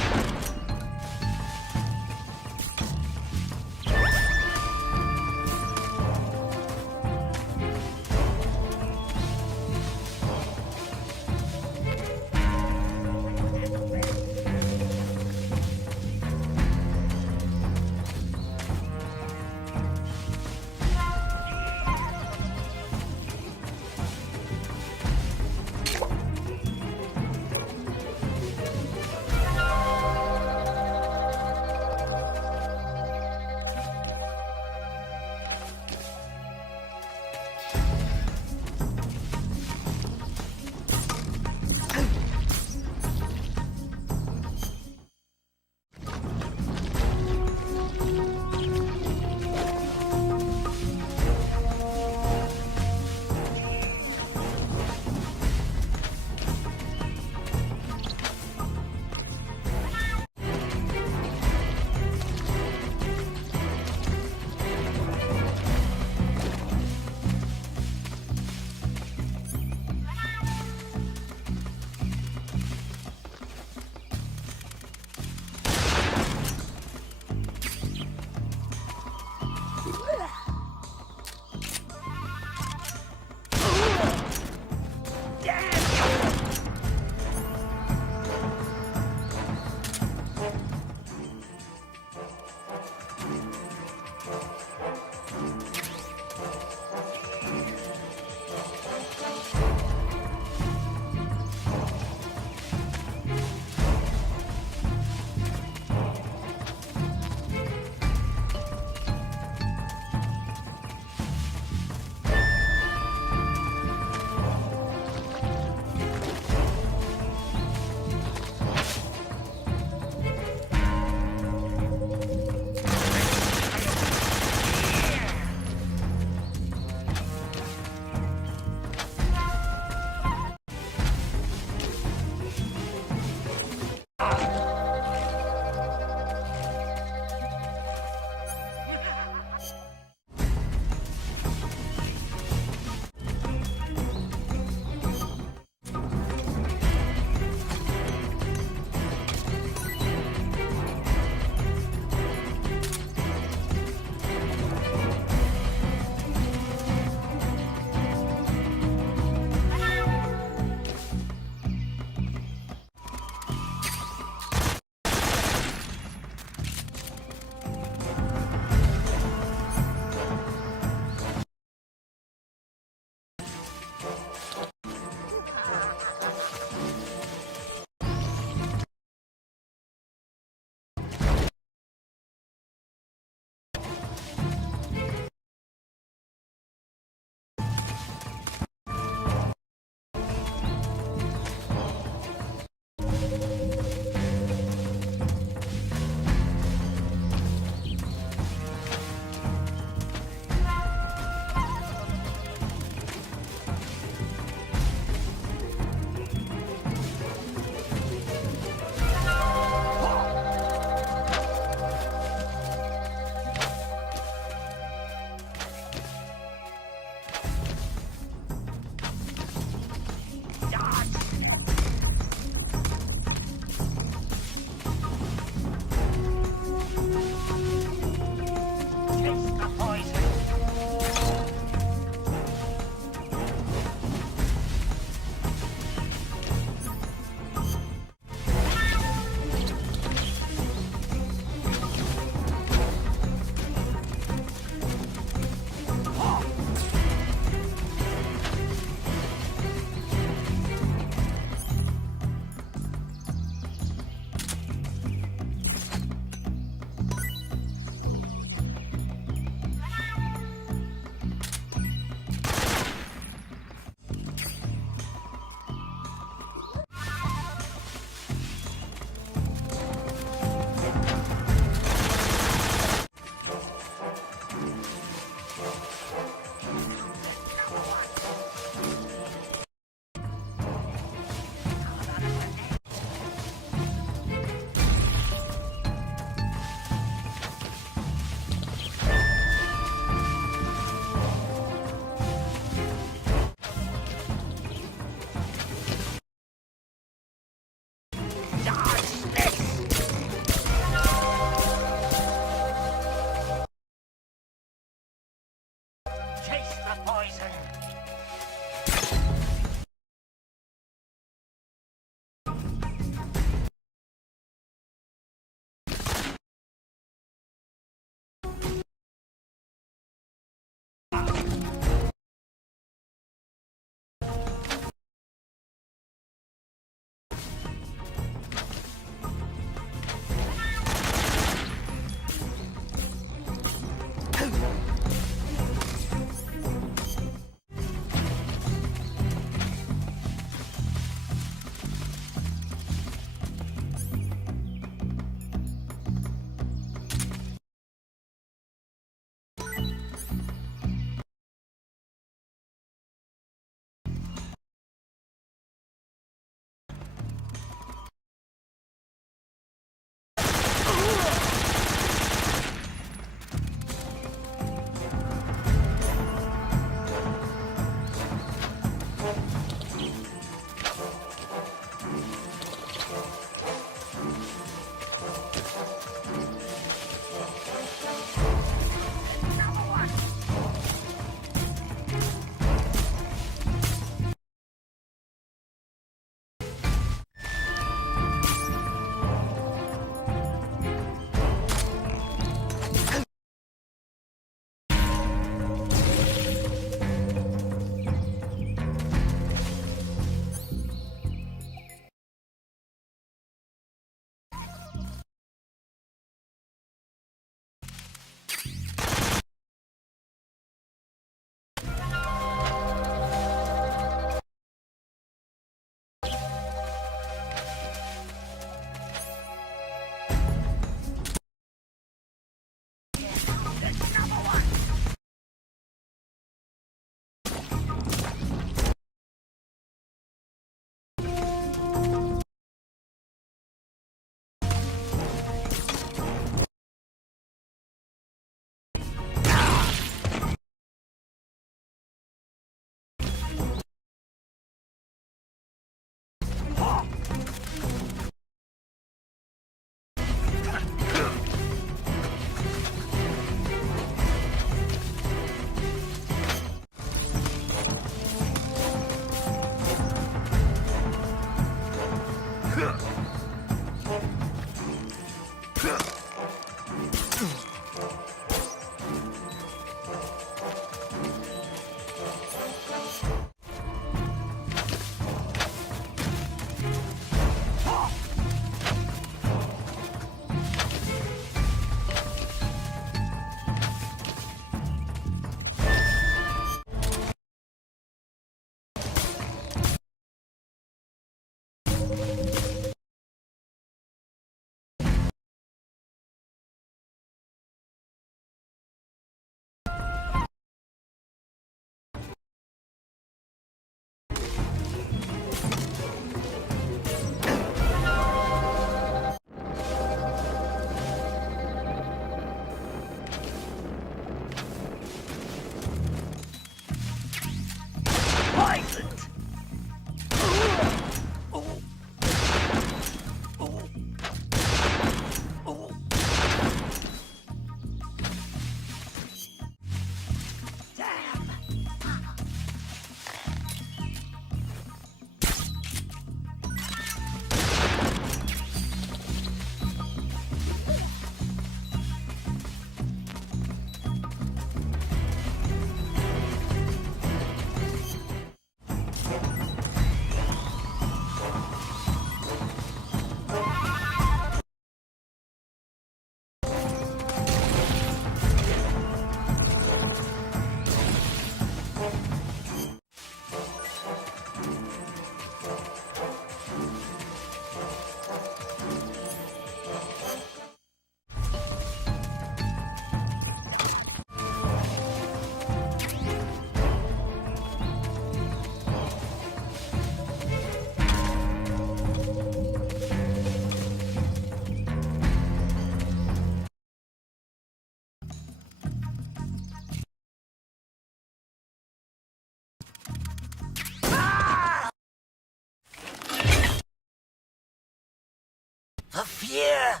The fear!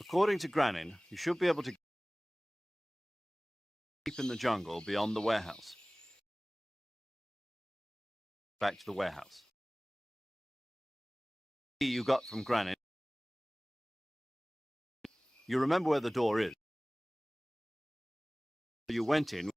According to Granin, you should be able to keep in the jungle beyond the warehouse. Back to the warehouse. You got from Granin. You remember where the door is. You went in.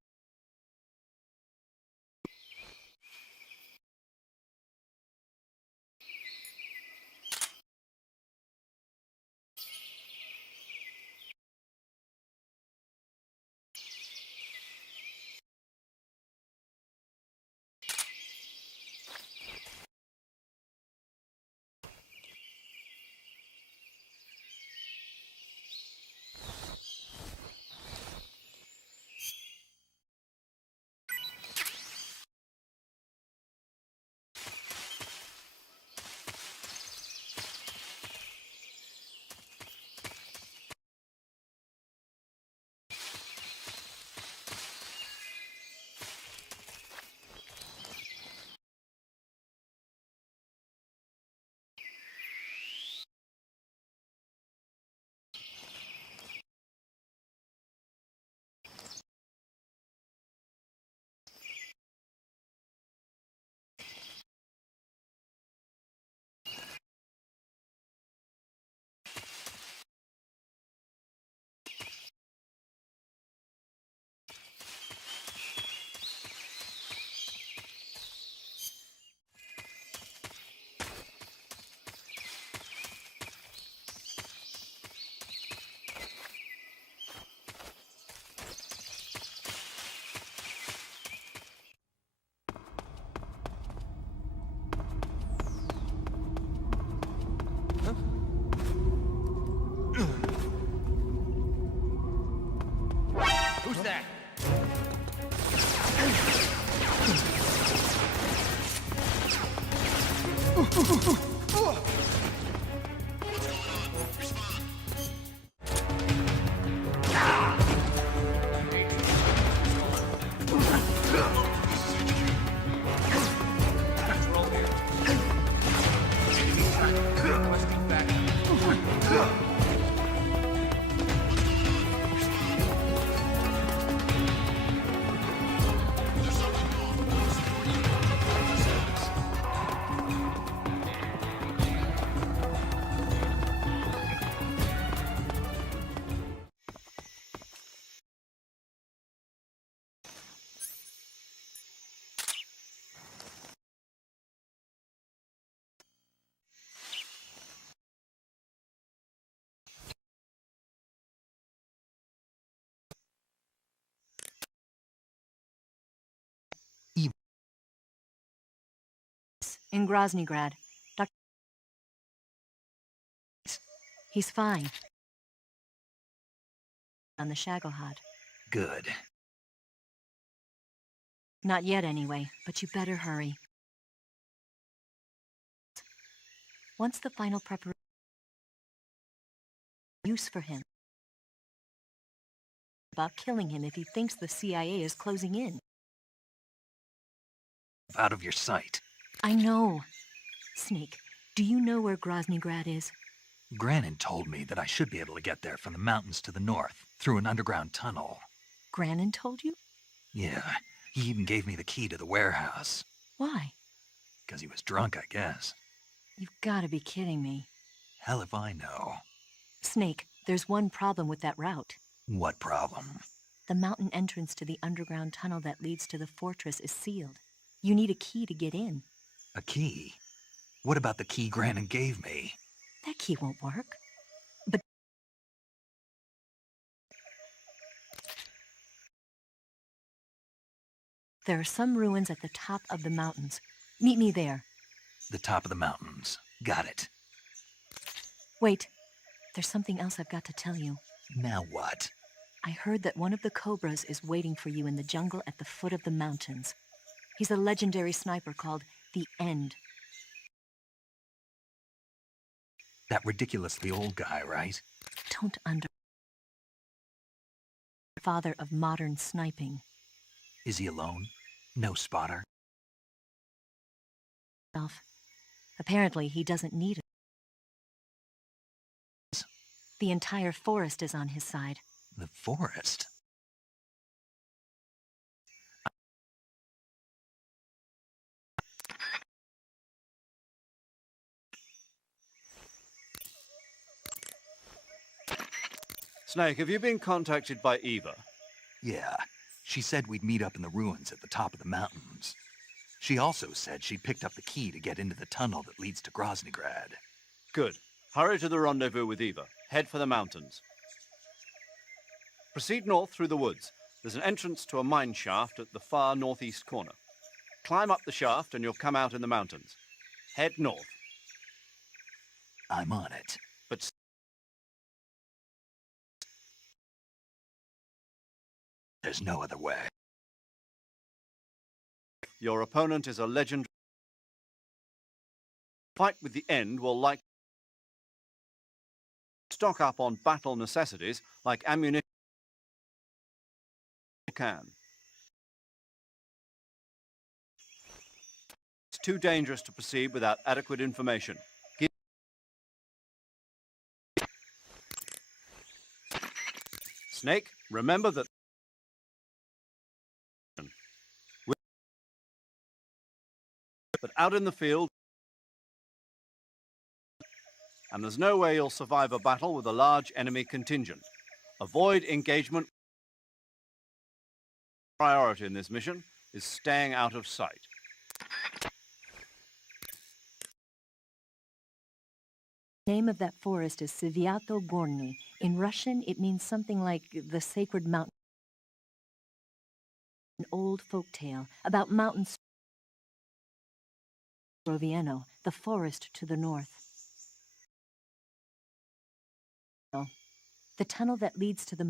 In Groznygrad. He's fine. On the Shagohod. Good. Not yet, anyway, but you better hurry. Once the final preparation use for him. About killing him if he thinks the CIA is closing in. Out of your sight. I know. Snake, do you know where Groznygrad is? Granin told me that I should be able to get there from the mountains to the north, through an underground tunnel. Granin told you? Yeah, he even gave me the key to the warehouse. Why? Because he was drunk, I guess. You've got to be kidding me. Hell if I know. Snake, there's one problem with that route. What problem? The mountain entrance to the underground tunnel that leads to the fortress is sealed. You need a key to get in. A key? What about the key Granin gave me? That key won't work. But there are some ruins at the top of the mountains. Meet me there. The top of the mountains. Got it. Wait. There's something else I've got to tell you. Now what? I heard that one of the Cobras is waiting for you in the jungle at the foot of the mountains. He's a legendary sniper called The End. That ridiculously old guy, right? Don't Father of modern sniping. Is he alone? No spotter? Apparently, he doesn't need it. The entire forest is on his side. The forest? Snake, have you been contacted by Eva? Yeah. She said we'd meet up in the ruins at the top of the mountains. She also said she picked up the key to get into the tunnel that leads to Groznygrad. Good. Hurry to the rendezvous with Eva. Head for the mountains. Proceed north through the woods. There's an entrance to a mine shaft at the far northeast corner. Climb up the shaft and you'll come out in the mountains. Head north. I'm on it. But there's no other way. Your opponent is a legend. Fight with the End will likely stock up on battle necessities like ammunition. Can. It's too dangerous to proceed without adequate information. Snake, remember that but out in the field, and there's no way you'll survive a battle with a large enemy contingent. Avoid engagement. Priority in this mission is staying out of sight. The name of that forest is Sviato Gorny. In Russian, it means something like the sacred mountain. An old folk tale about mountains. Rovieno, the forest to the north. The tunnel that leads to the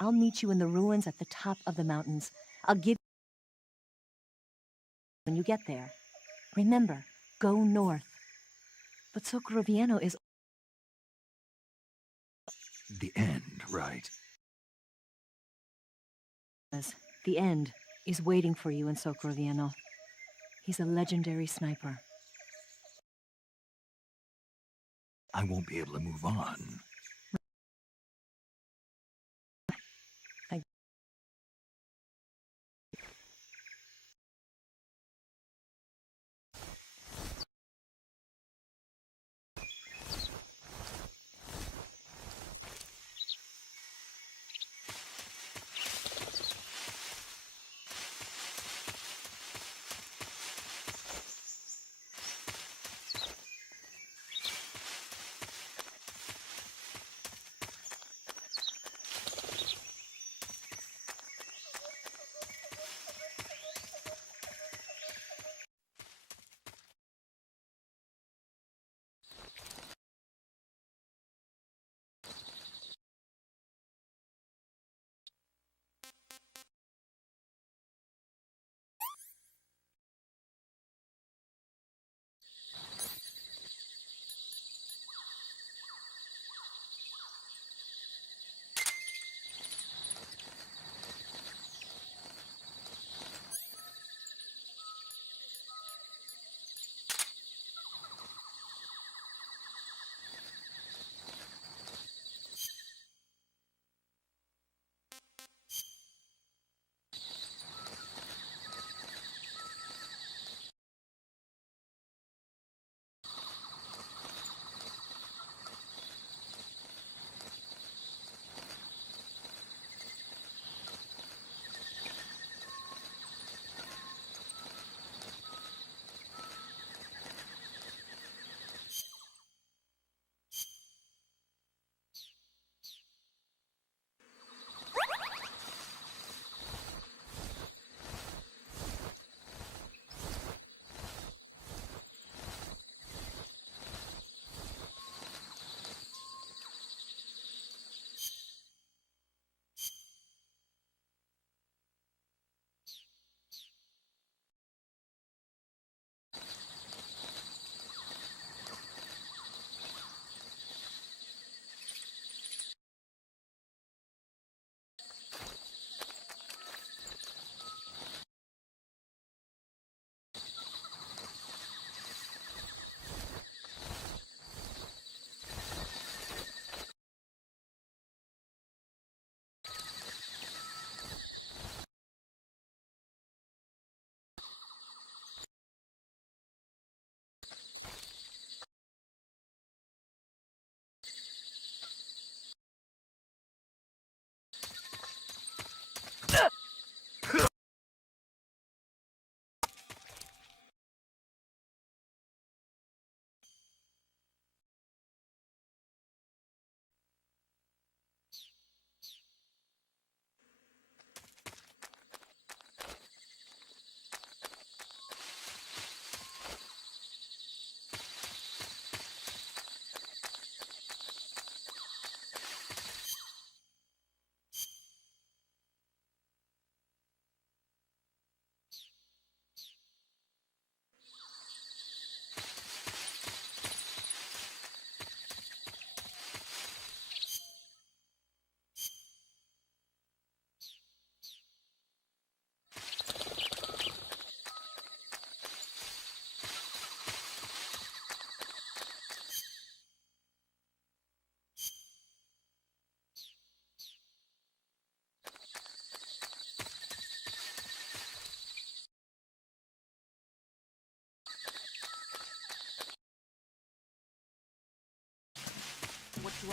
I'll meet you in the ruins at the top of the mountains. I'll give when you get there. Remember, go north. But Sokrovieno is The End, right? The End is waiting for you in Sokrovieno. He's a legendary sniper. I won't be able to move on.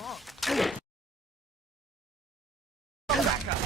Back up.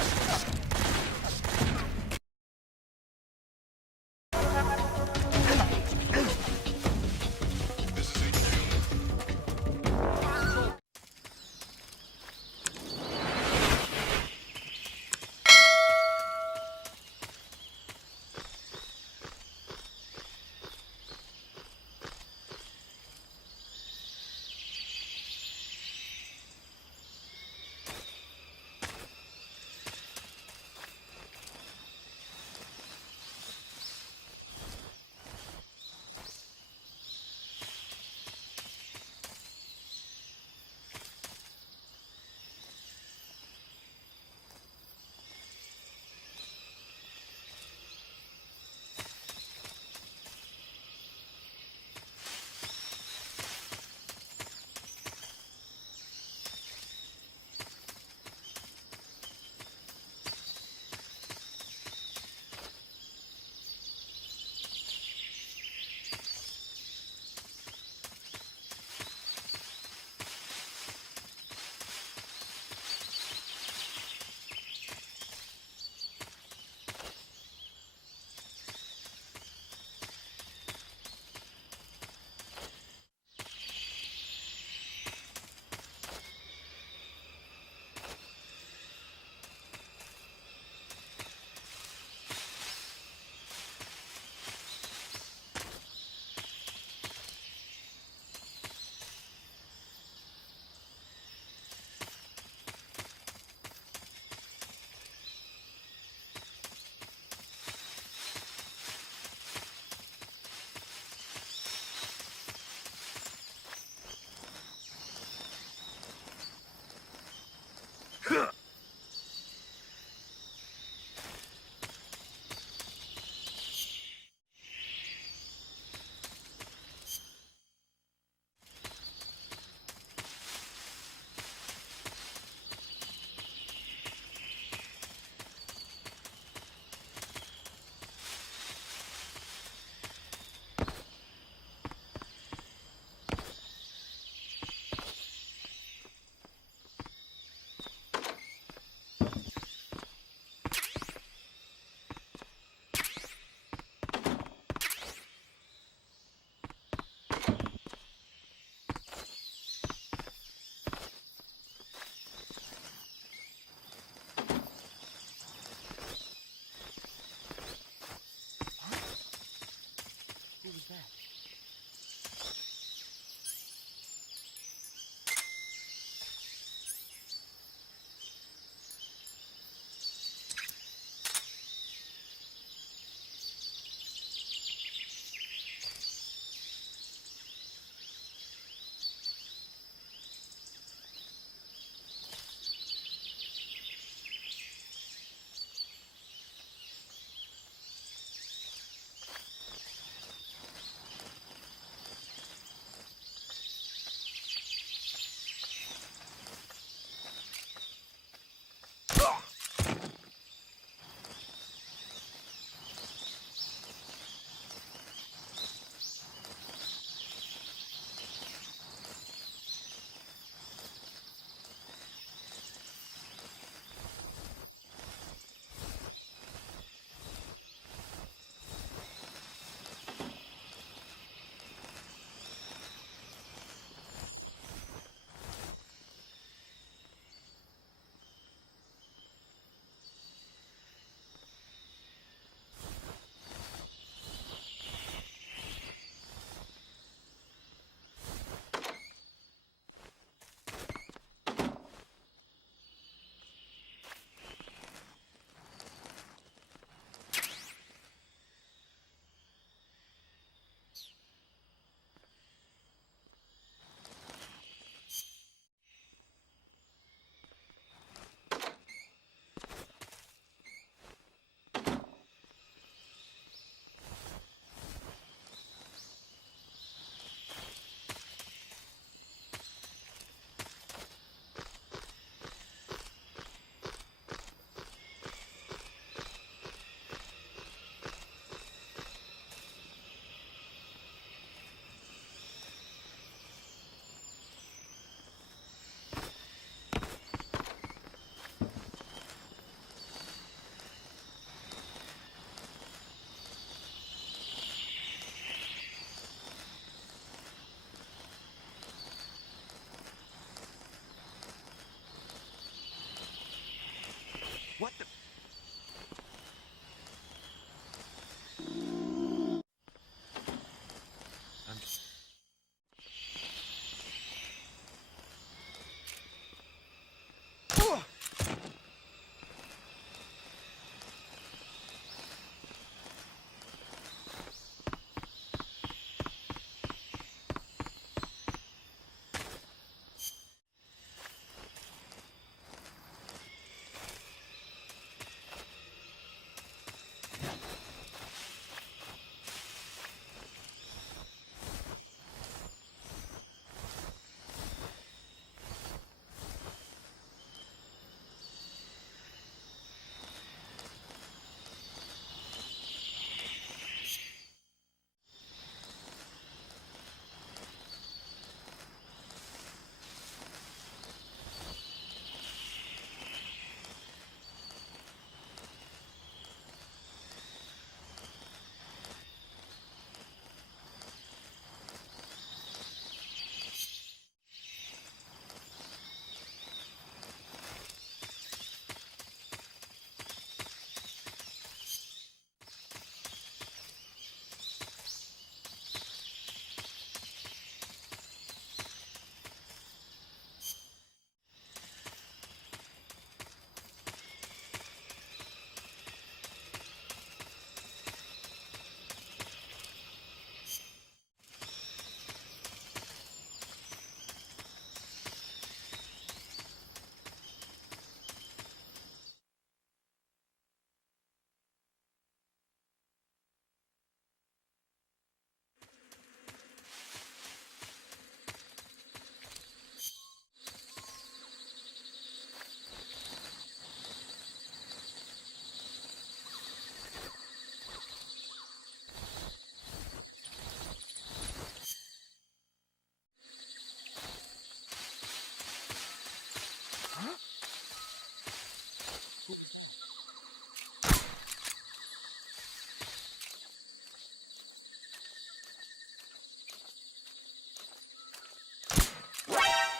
What the?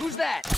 Who's that?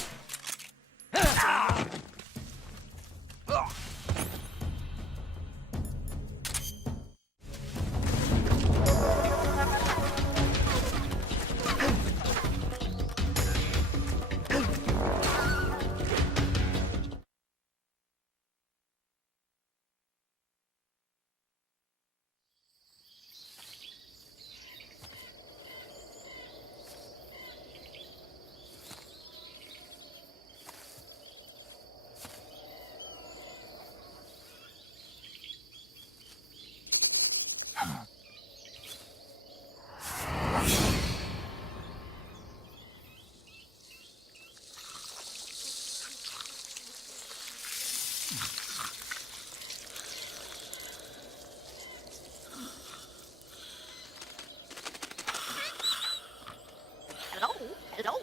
Hello?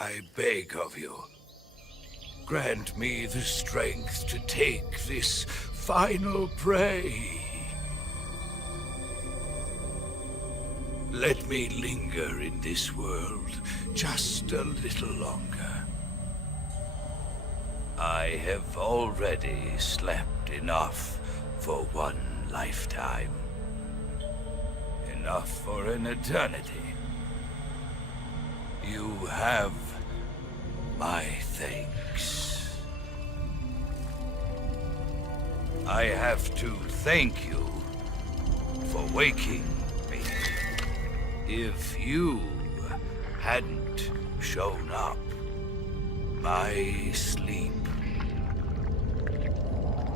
I beg of you, grant me the strength to take this final prey. Let me linger in this world just a little longer. I have already slept enough for one lifetime. Enough for an eternity. You have my thanks. I have to thank you for waking me. If you hadn't shown up, my sleep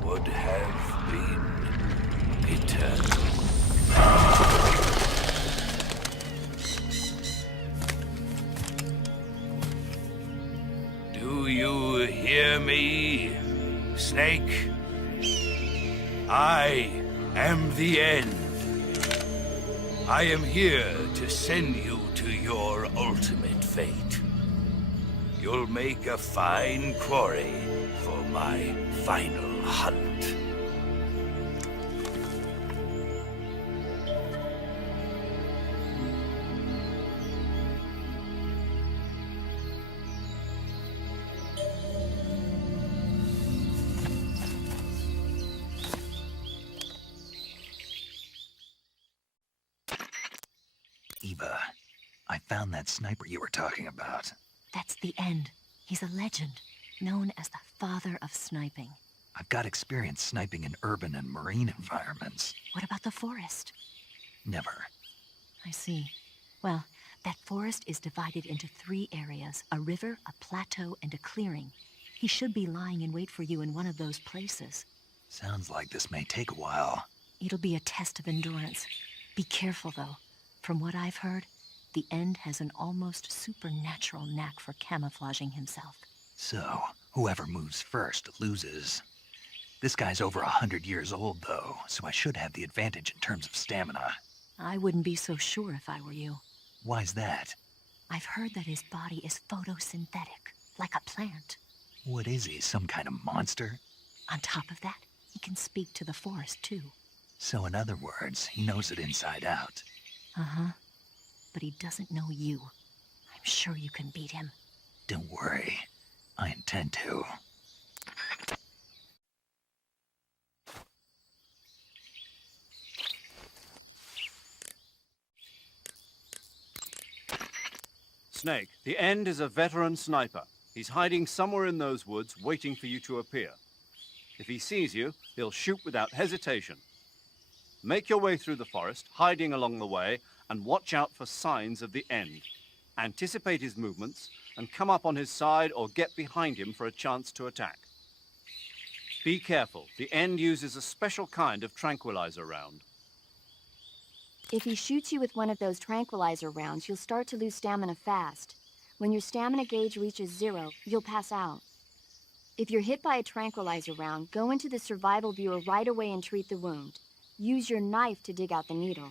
would have been eternal. Do you hear me, Snake? I am the end. I am here to send you to your ultimate fate. You'll make a fine quarry for my final hunt. Eva, I found that sniper you were talking about. That's the end. He's a legend, known as the father of sniping. I've got experience sniping in urban and marine environments. What about the forest? Never. I see. Well, that forest is divided into 3 areas, a river, a plateau, and a clearing. He should be lying in wait for you in one of those places. Sounds like this may take a while. It'll be a test of endurance. Be careful, though. From what I've heard, the End has an almost supernatural knack for camouflaging himself. So, whoever moves first loses. This guy's over 100 years old, though, so I should have the advantage in terms of stamina. I wouldn't be so sure if I were you. Why's that? I've heard that his body is photosynthetic, like a plant. What is he, some kind of monster? On top of that, he can speak to the forest, too. So in other words, he knows it inside out. Uh-huh. But he doesn't know you. I'm sure you can beat him. Don't worry. I intend to. Snake, the End is a veteran sniper. He's hiding somewhere in those woods, waiting for you to appear. If he sees you, he'll shoot without hesitation. Make your way through the forest, hiding along the way, and watch out for signs of the End. Anticipate his movements, and come up on his side or get behind him for a chance to attack. Be careful. The End uses a special kind of tranquilizer round. If he shoots you with one of those tranquilizer rounds, you'll start to lose stamina fast. When your stamina gauge reaches 0, you'll pass out. If you're hit by a tranquilizer round, go into the survival viewer right away and treat the wound. Use your knife to dig out the needle.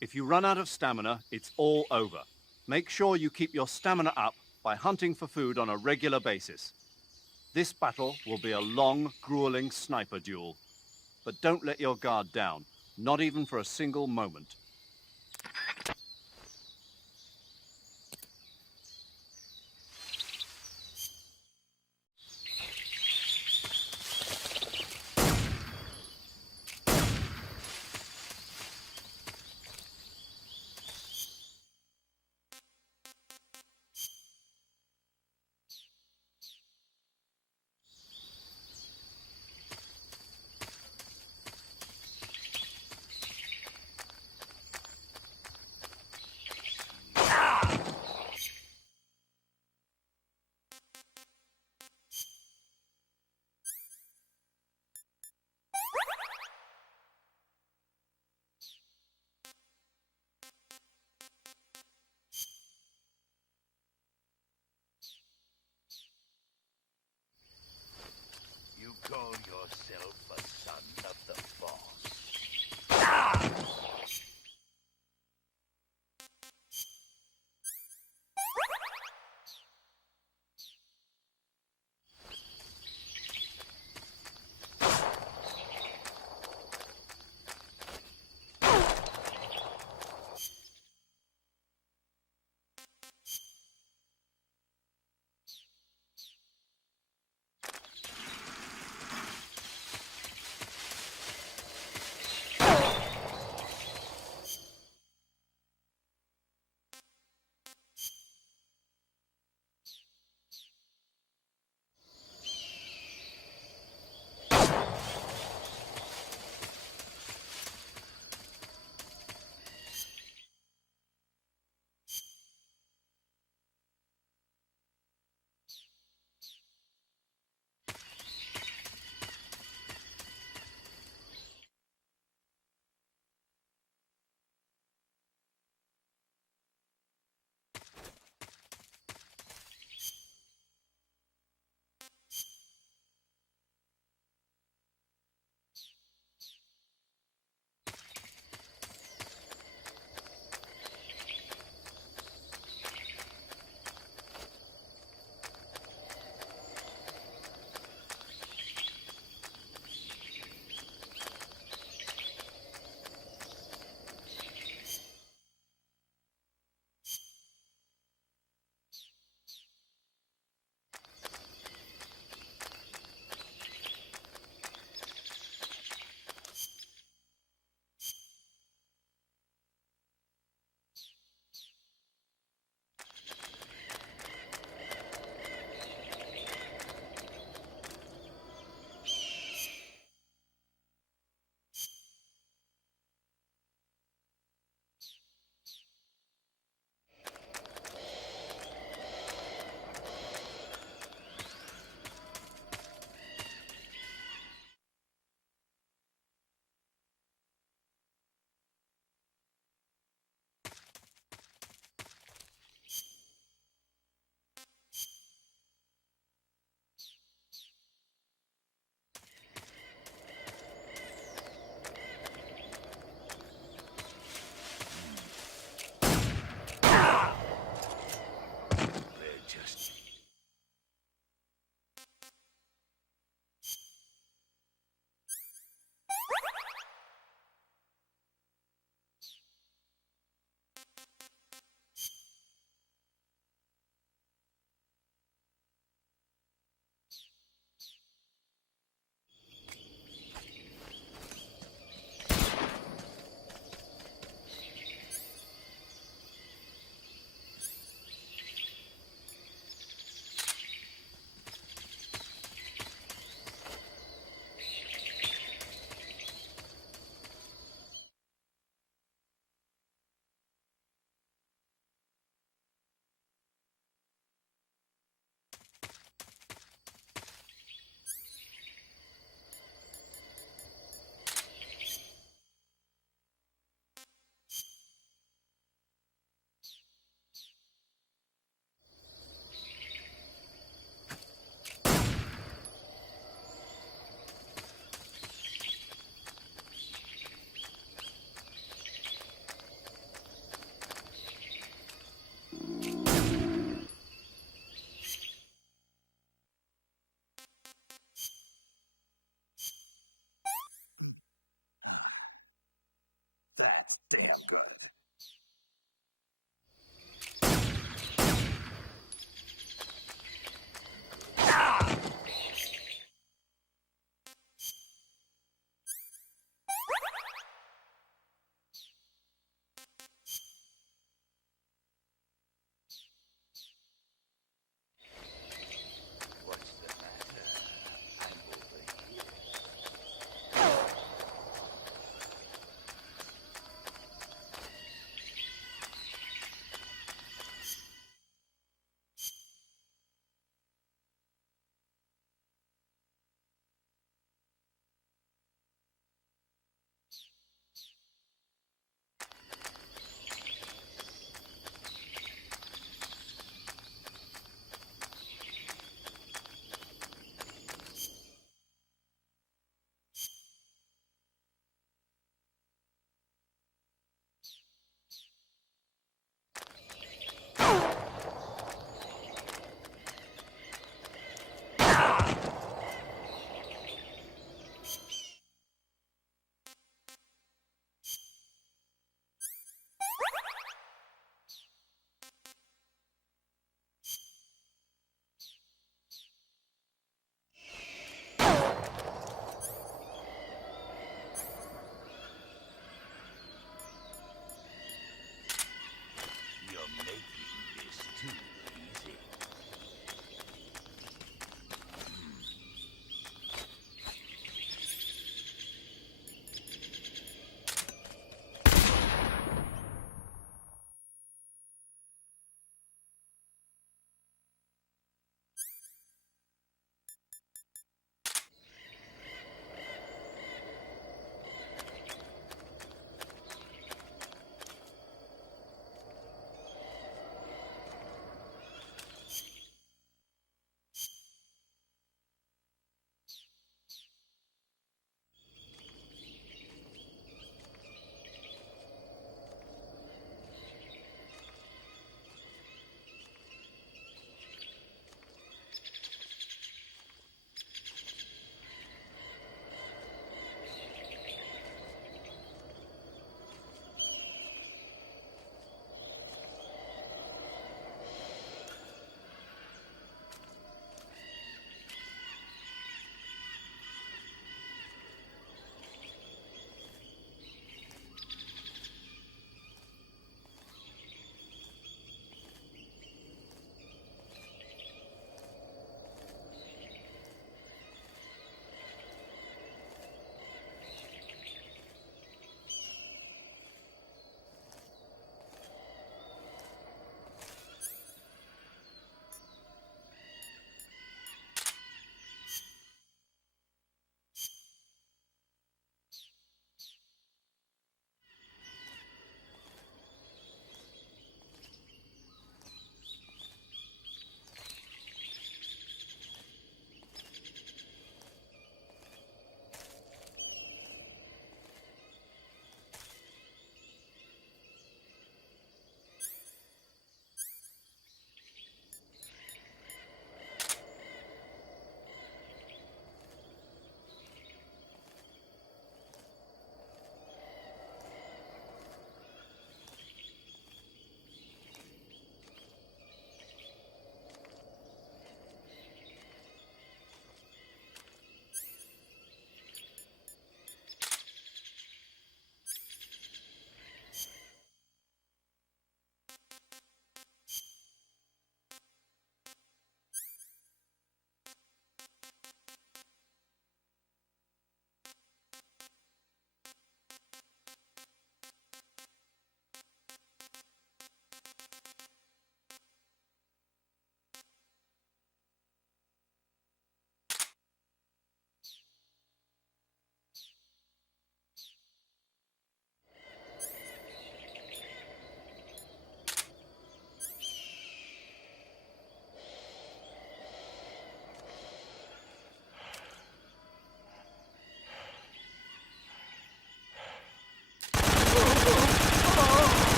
If you run out of stamina, it's all over. Make sure you keep your stamina up by hunting for food on a regular basis. This battle will be a long, grueling sniper duel. But don't let your guard down, not even for a single moment. You call yourself a son of the Force?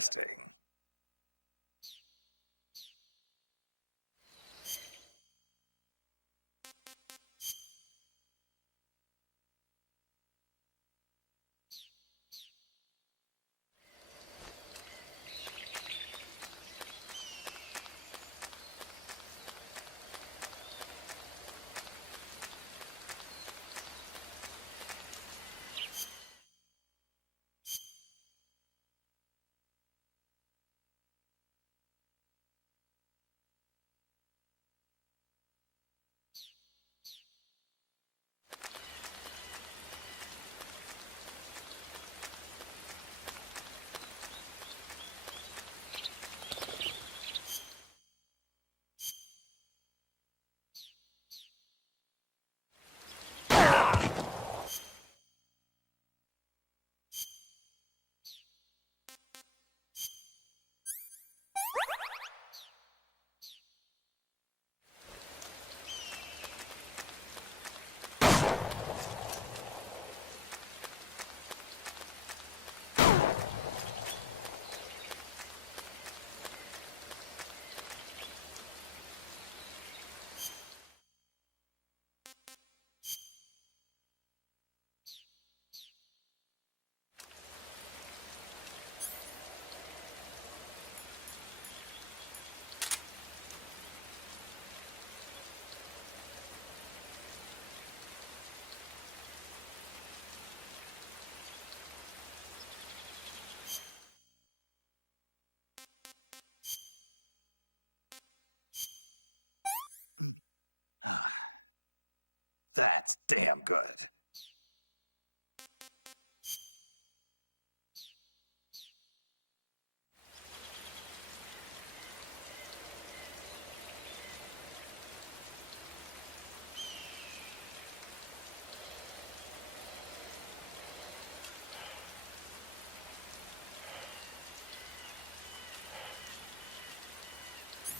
interesting. That's damn good.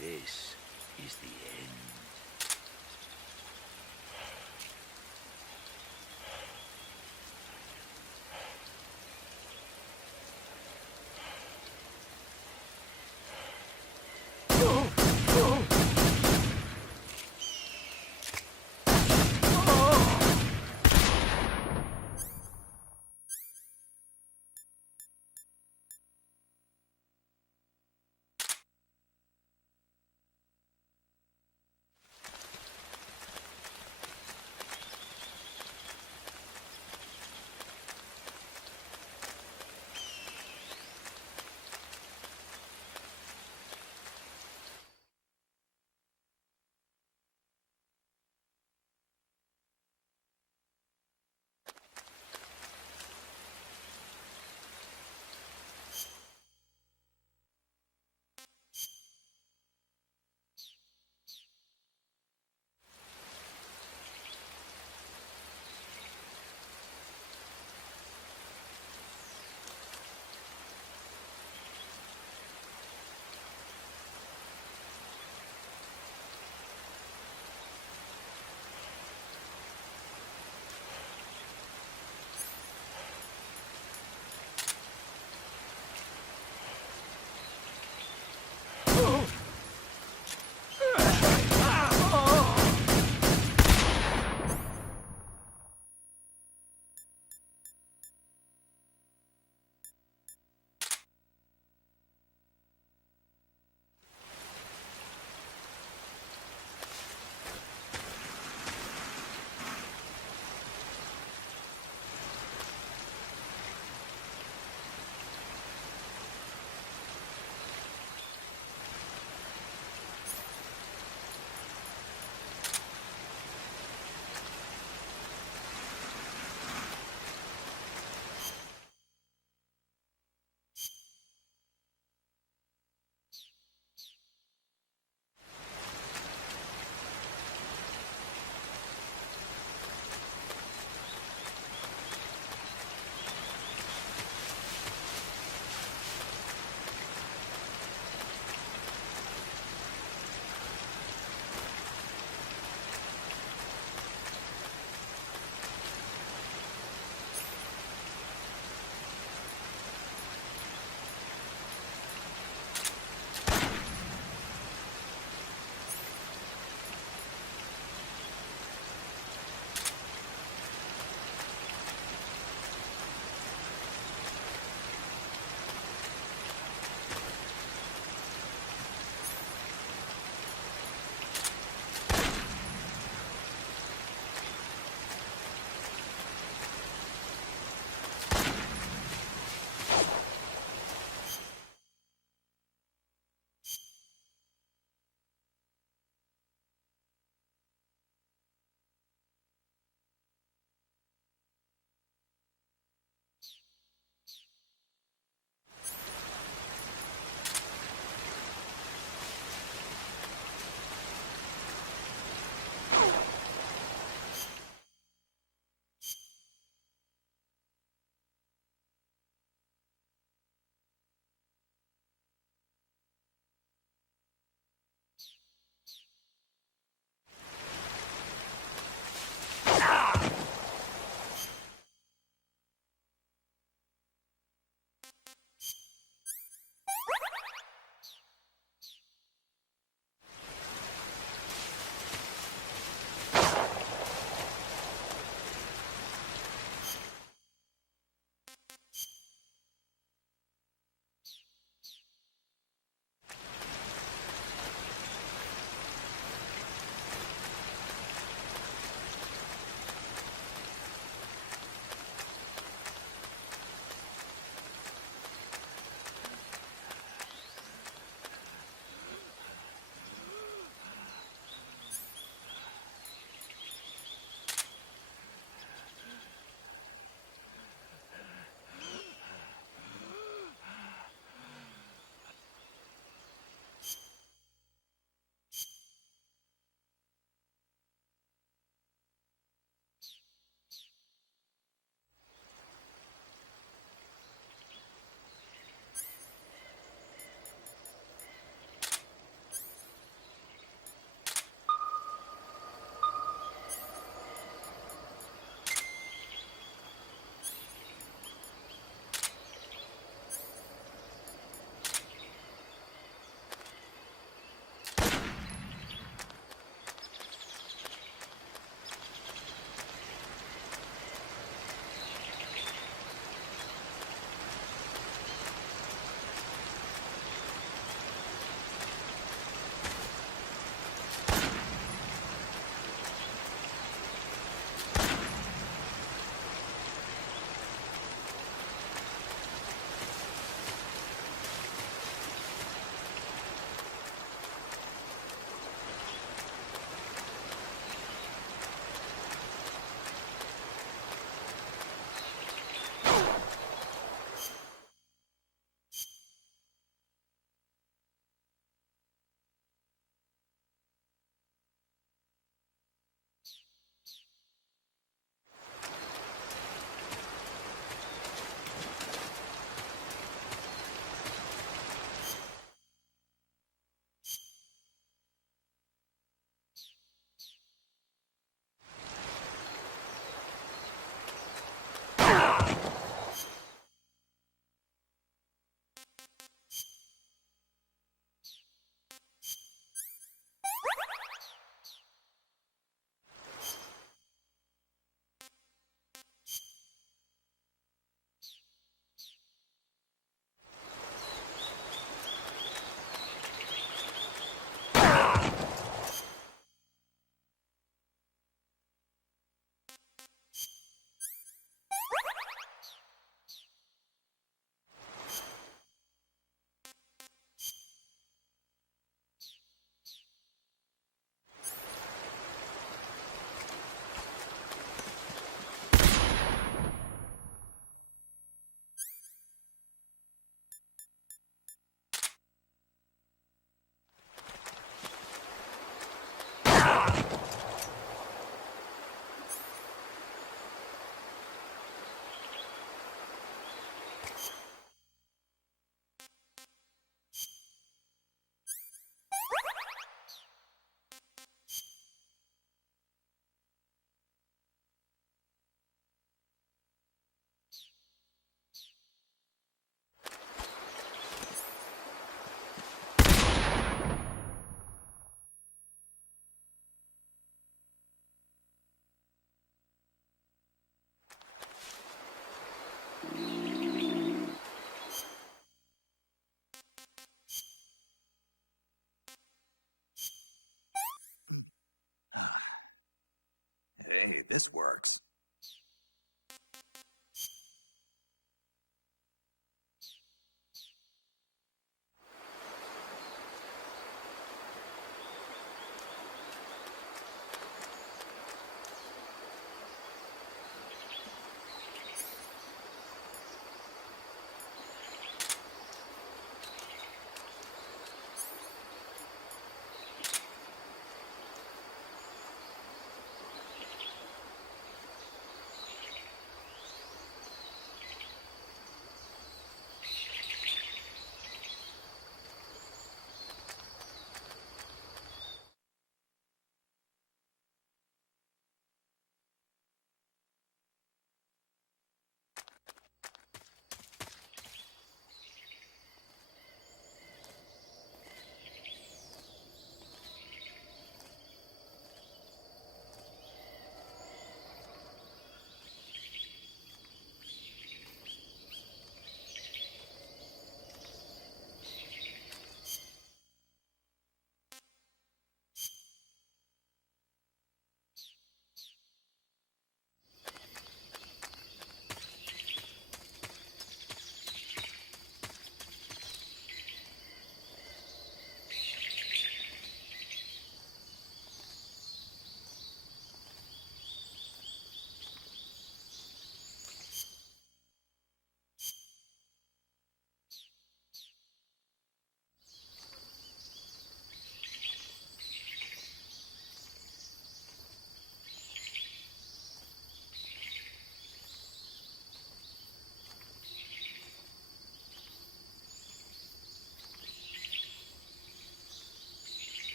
This is the end.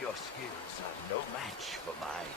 Your skills are no match for mine.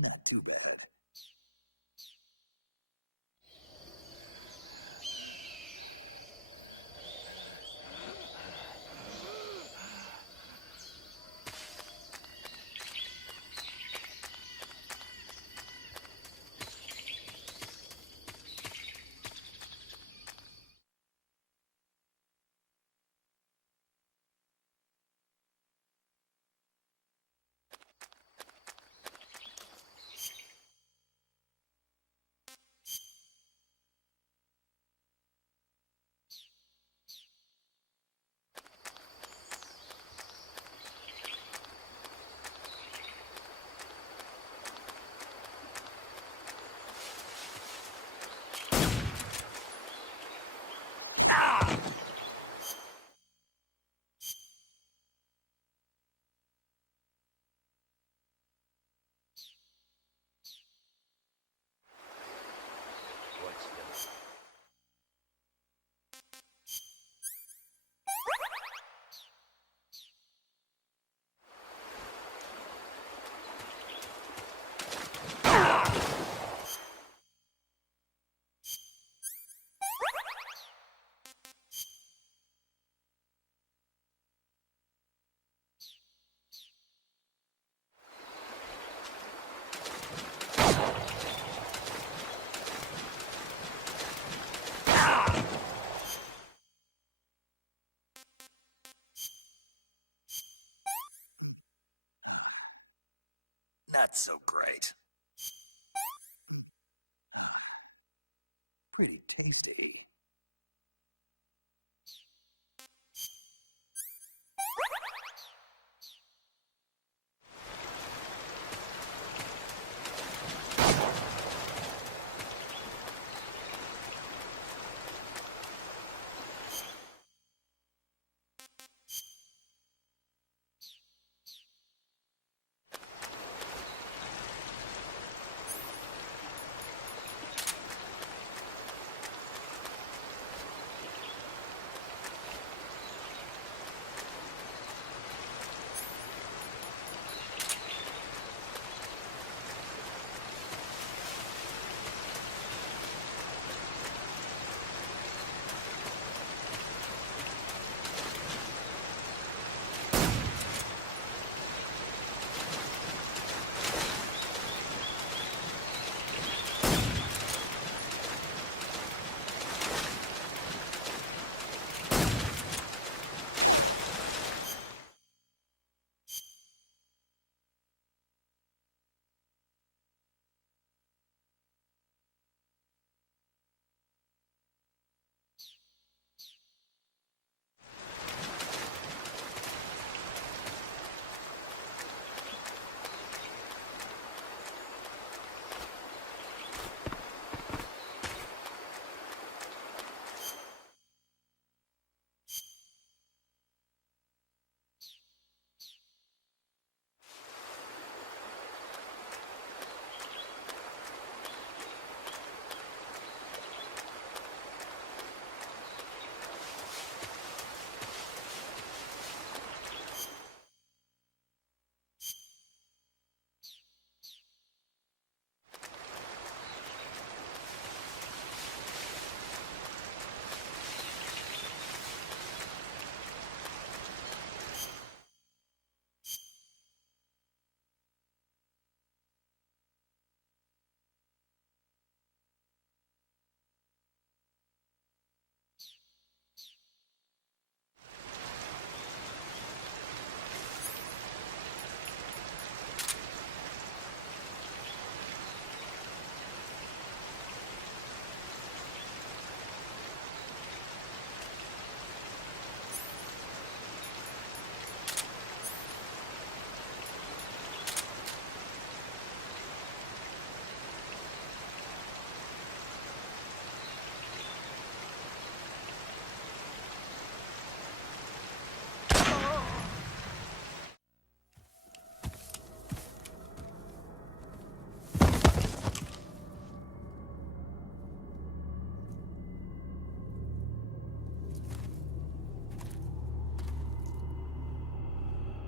Not too bad. Not so great. Pretty tasty.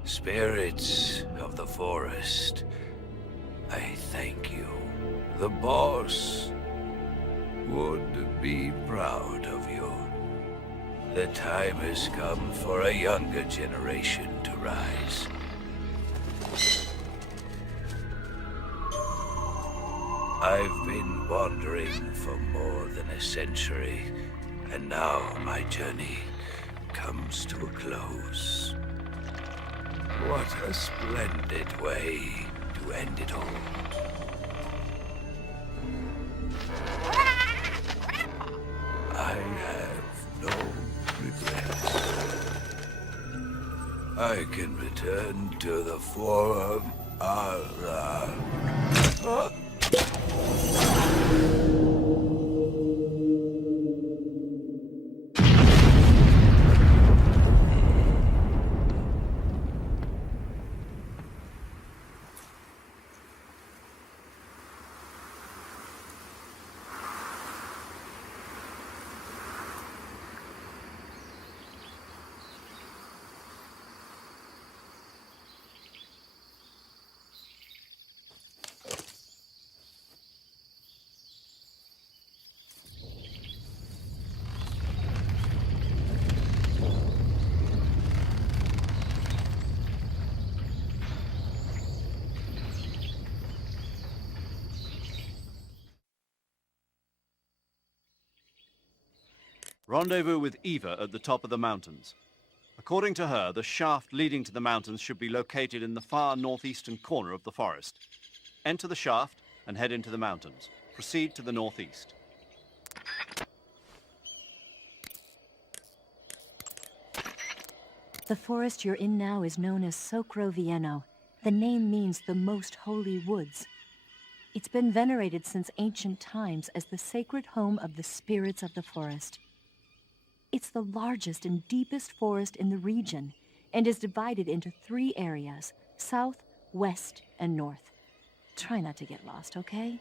Spirits of the forest, I thank you. The boss would be proud of you. The time has come for a younger generation to rise. I've been wandering for more than a century, and now my journey comes to a close. What a splendid way to end it all. I have no regrets. I can return to the Forum. Rendezvous with Eva at the top of the mountains. According to her, the shaft leading to the mountains should be located in the far northeastern corner of the forest. Enter the shaft and head into the mountains. Proceed to the northeast. The forest you're in now is known as Socrovieno. The name means the most holy woods. It's been venerated since ancient times as the sacred home of the spirits of the forest. It's the largest and deepest forest in the region and is divided into 3 areas: south, west, and north. Try not to get lost, okay?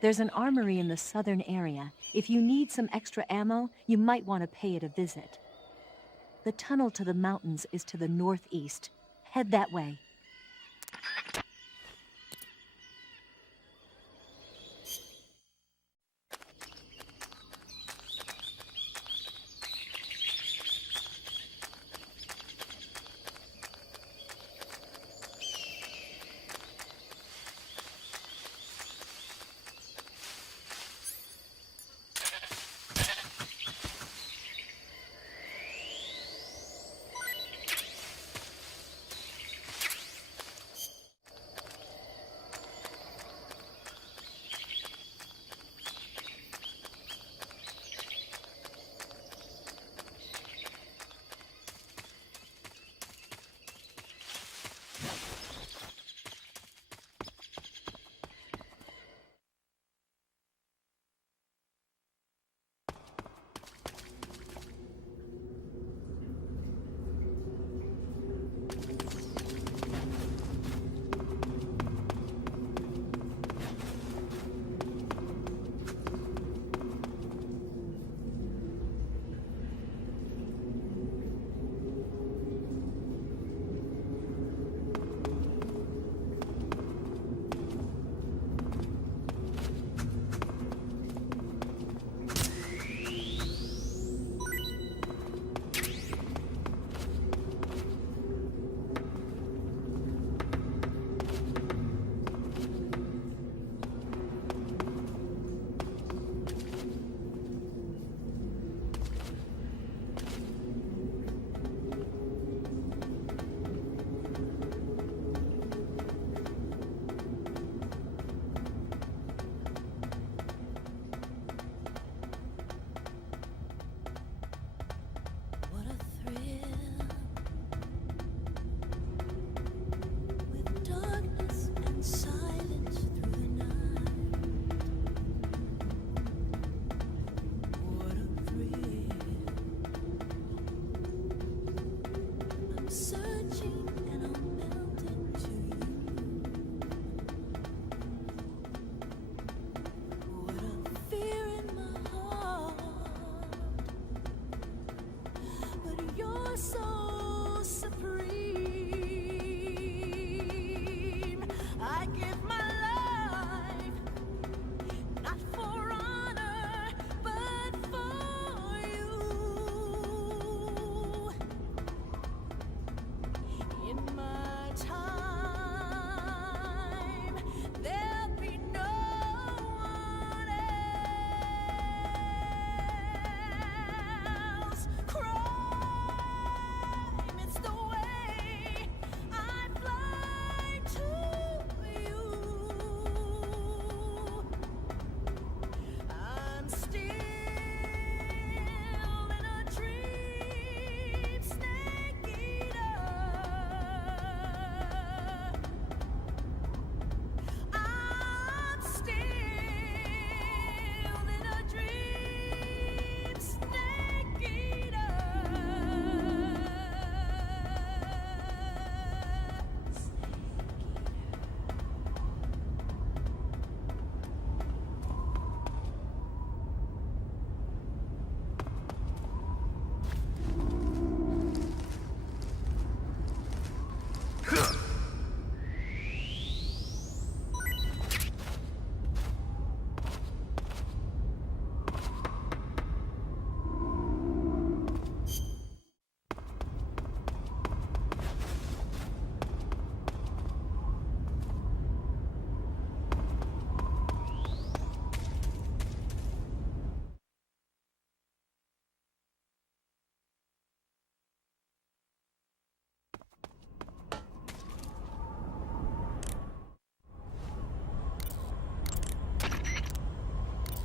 There's an armory in the southern area. If you need some extra ammo, you might want to pay it a visit. The tunnel to the mountains is to the northeast. Head that way.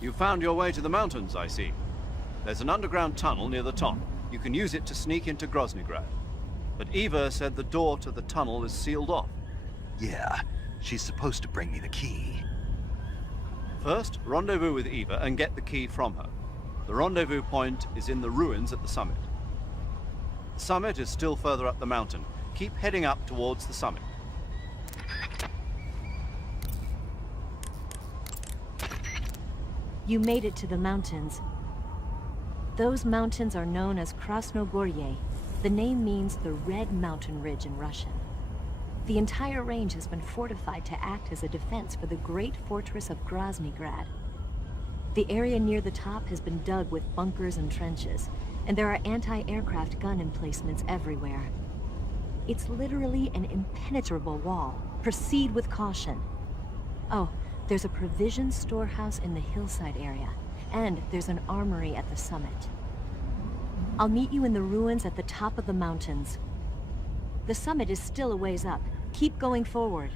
You found your way to the mountains, I see. There's an underground tunnel near the top. You can use it to sneak into Groznygrad. But Eva said the door to the tunnel is sealed off. Yeah, she's supposed to bring me the key. First, rendezvous with Eva and get the key from her. The rendezvous point is in the ruins at the summit. The summit is still further up the mountain. Keep heading up towards the summit. You made it to the mountains. Those mountains are known as Krasnogorye. The name means the Red Mountain Ridge in Russian. The entire range has been fortified to act as a defense for the great fortress of Groznygrad. The area near the top has been dug with bunkers and trenches, and there are anti-aircraft gun emplacements everywhere. It's literally an impenetrable wall. Proceed with caution. Oh, there's a provision storehouse in the hillside area, and there's an armory at the summit. I'll meet you in the ruins at the top of the mountains. The summit is still a ways up. Keep going forward.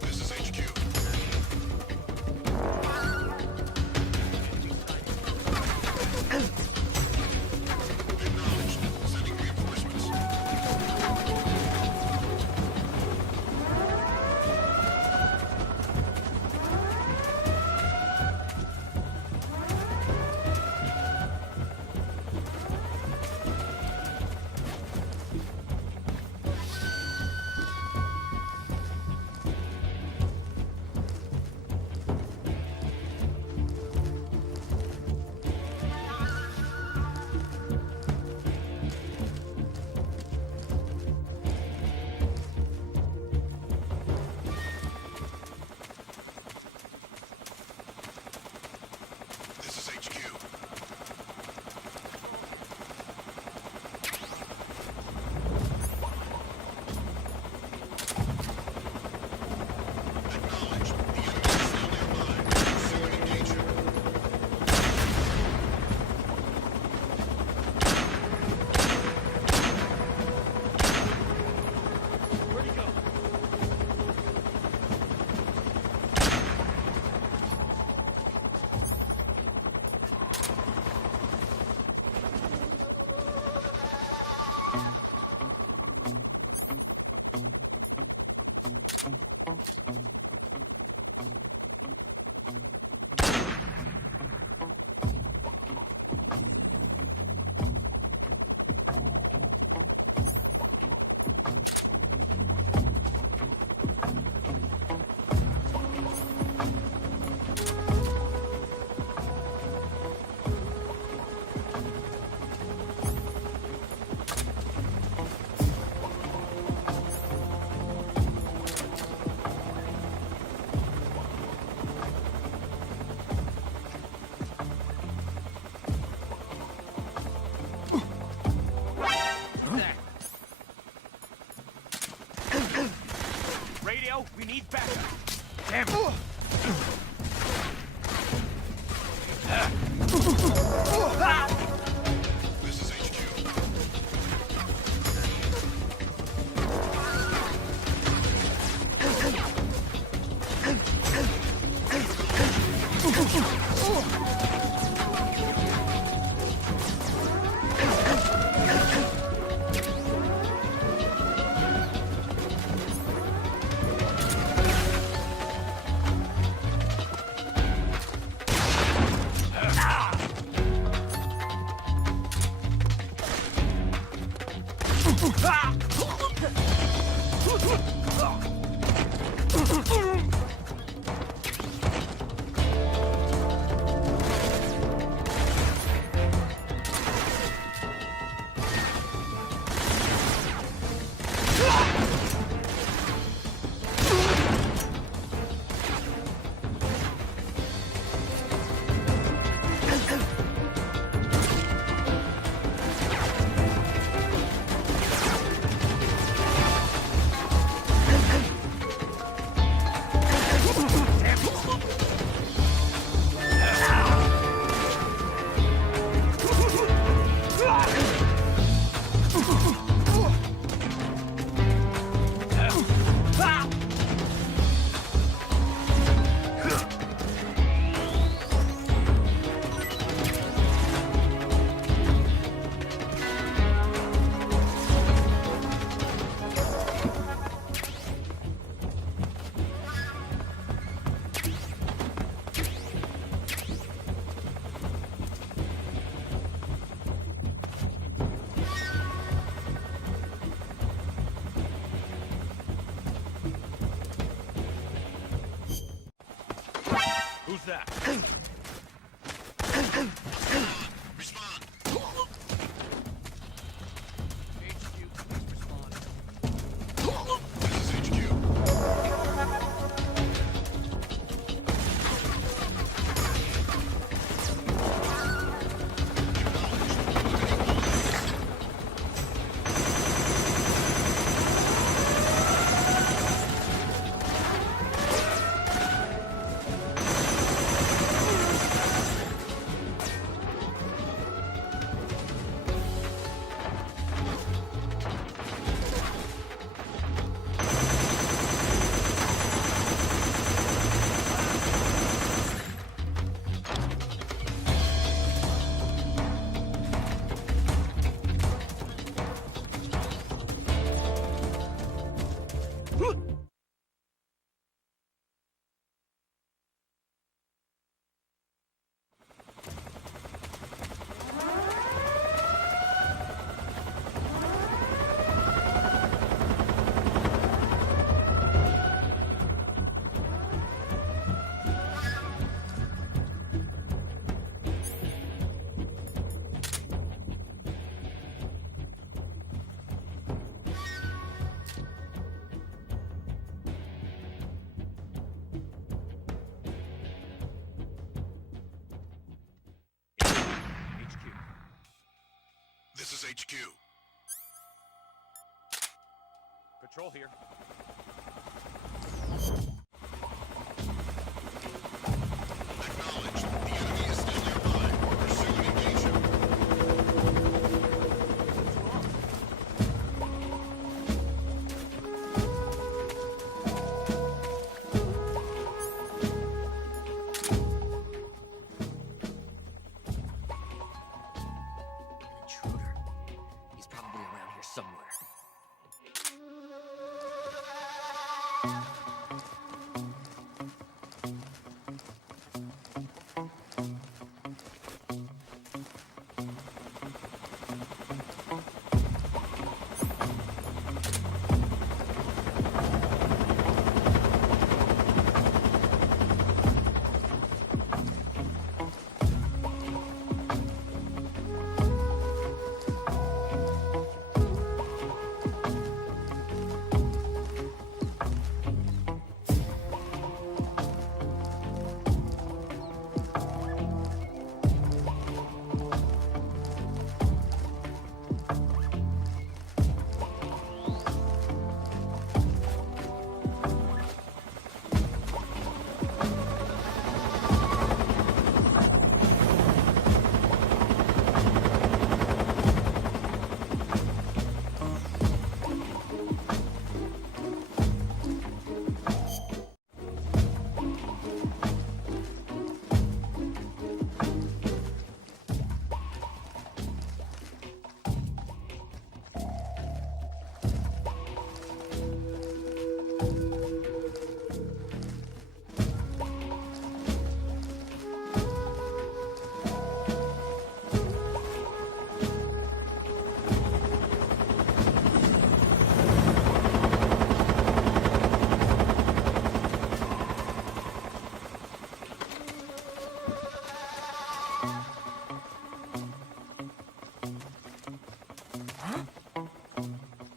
This is HQ. Acknowledged. Sending reinforcements. This is HQ. Acknowledged. The enemy is still nearby. Soon engage him. Where'd he go? Radio, we need backup. Damn it. This is HQ. Who's that? Respond. This is HQ. HQ. Patrol here. Acknowledged. The enemy is still nearby. Pursue and engage him. An intruder. He's probably around here somewhere.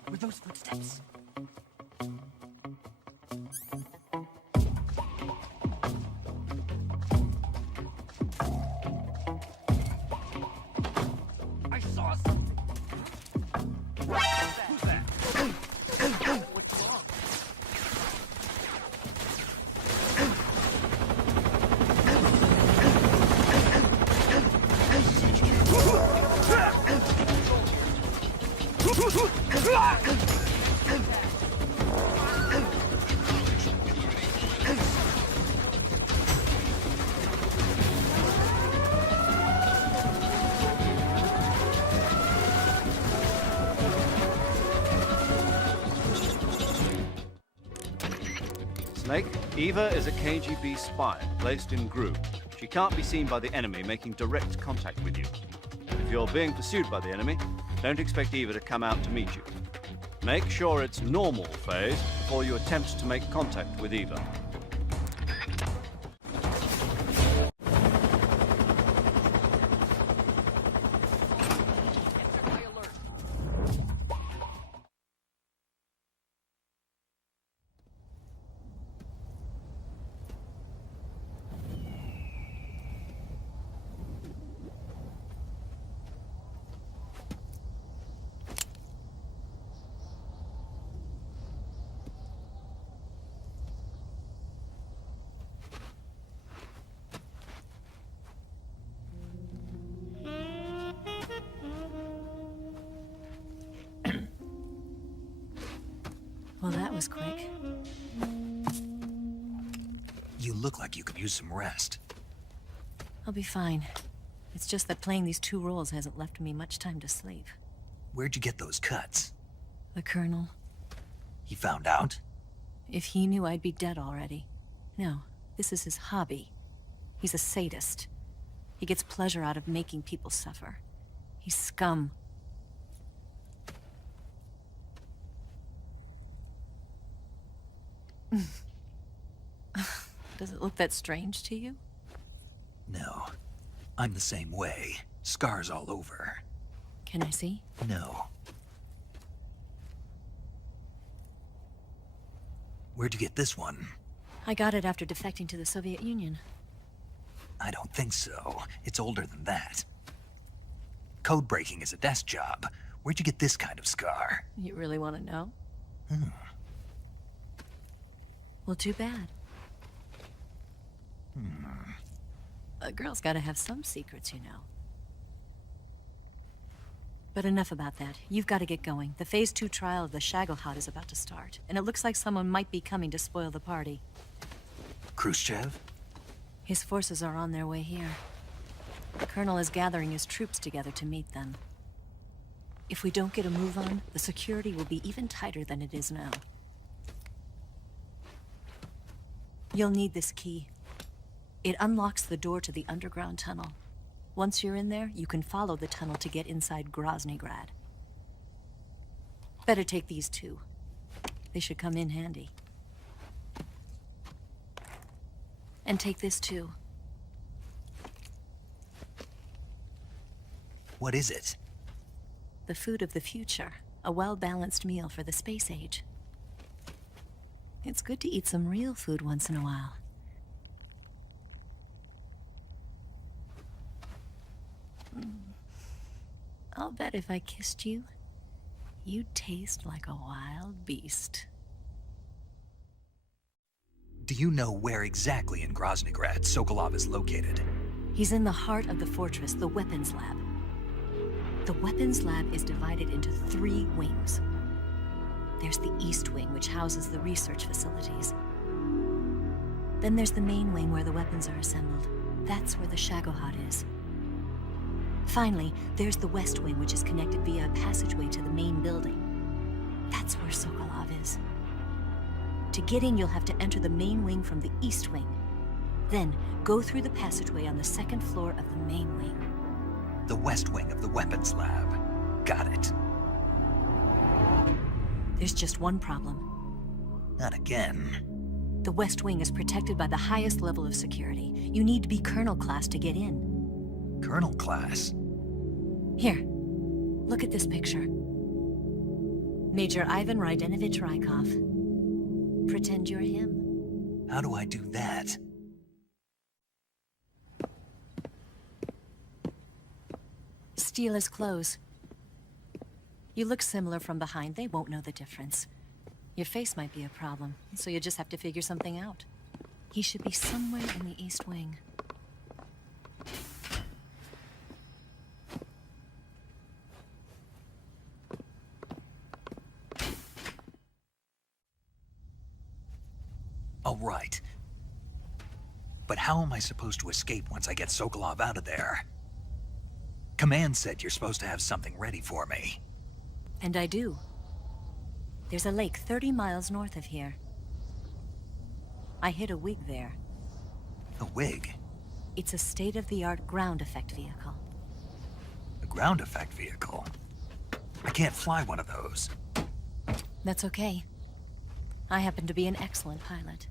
Were those footsteps? I saw something. Who's that? What's wrong? Snake, Eva is a KGB spy placed in group. She can't be seen by the enemy making direct contact with you. If you're being pursued by the enemy, don't expect Eva to come out to meet you. Make sure it's normal phase before you attempt to make contact with Eva. Well, that was quick. You look like you could use some rest. I'll be fine. It's just that playing these two roles hasn't left me much time to sleep. Where'd you get those cuts? The Colonel. He found out? If he knew, I'd be dead already. No, this is his hobby. He's a sadist. He gets pleasure out of making people suffer. He's scum. Does it look that strange to you? No. I'm the same way. Scars all over. Can I see? No. Where'd you get this one? I got it after defecting to the Soviet Union. I don't think so. It's older than that. Code breaking is a desk job. Where'd you get this kind of scar? You really want to know? Hmm. Well, too bad. Hmm. A girl's gotta have some secrets, you know. But enough about that. You've got to get going. The Phase 2 trial of the Shagelhot is about to start, and it looks like someone might be coming to spoil the party. Khrushchev? His forces are on their way here. The Colonel is gathering his troops together to meet them. If we don't get a move on, the security will be even tighter than it is now. You'll need this key. It unlocks the door to the underground tunnel. Once you're in there, you can follow the tunnel to get inside Groznygrad. Better take these two. They should come in handy. And take this too. What is it? The food of the future. A well-balanced meal for the space age. It's good to eat some real food once in a while. I'll bet if I kissed you, you'd taste like a wild beast. Do you know where exactly in Groznygrad Sokolov is located? He's in the heart of the fortress, the weapons lab. The weapons lab is divided into 3 wings. There's the East Wing, which houses the research facilities. Then there's the main wing where the weapons are assembled. That's where the Shagelhot is. Finally, there's the West Wing, which is connected via a passageway to the main building. That's where Sokolov is. To get in, you'll have to enter the main wing from the East Wing. Then, go through the passageway on the 2nd floor of the main wing. The West Wing of the weapons lab. Got it. There's just one problem. Not again. The West Wing is protected by the highest level of security. You need to be Colonel class to get in. Colonel class? Here, look at this picture. Major Ivan Rydenovich Rykov. Pretend you're him. How do I do that? Steal his clothes. You look similar from behind. They won't know the difference. Your face might be a problem, so you just have to figure something out. He should be somewhere in the East Wing. All right. But how am I supposed to escape once I get Sokolov out of there? Command said you're supposed to have something ready for me. And I do. There's a lake 30 miles north of here. I hid a wig there. A wig? It's a state-of-the-art ground effect vehicle. A ground effect vehicle? I can't fly one of those. That's okay. I happen to be an excellent pilot.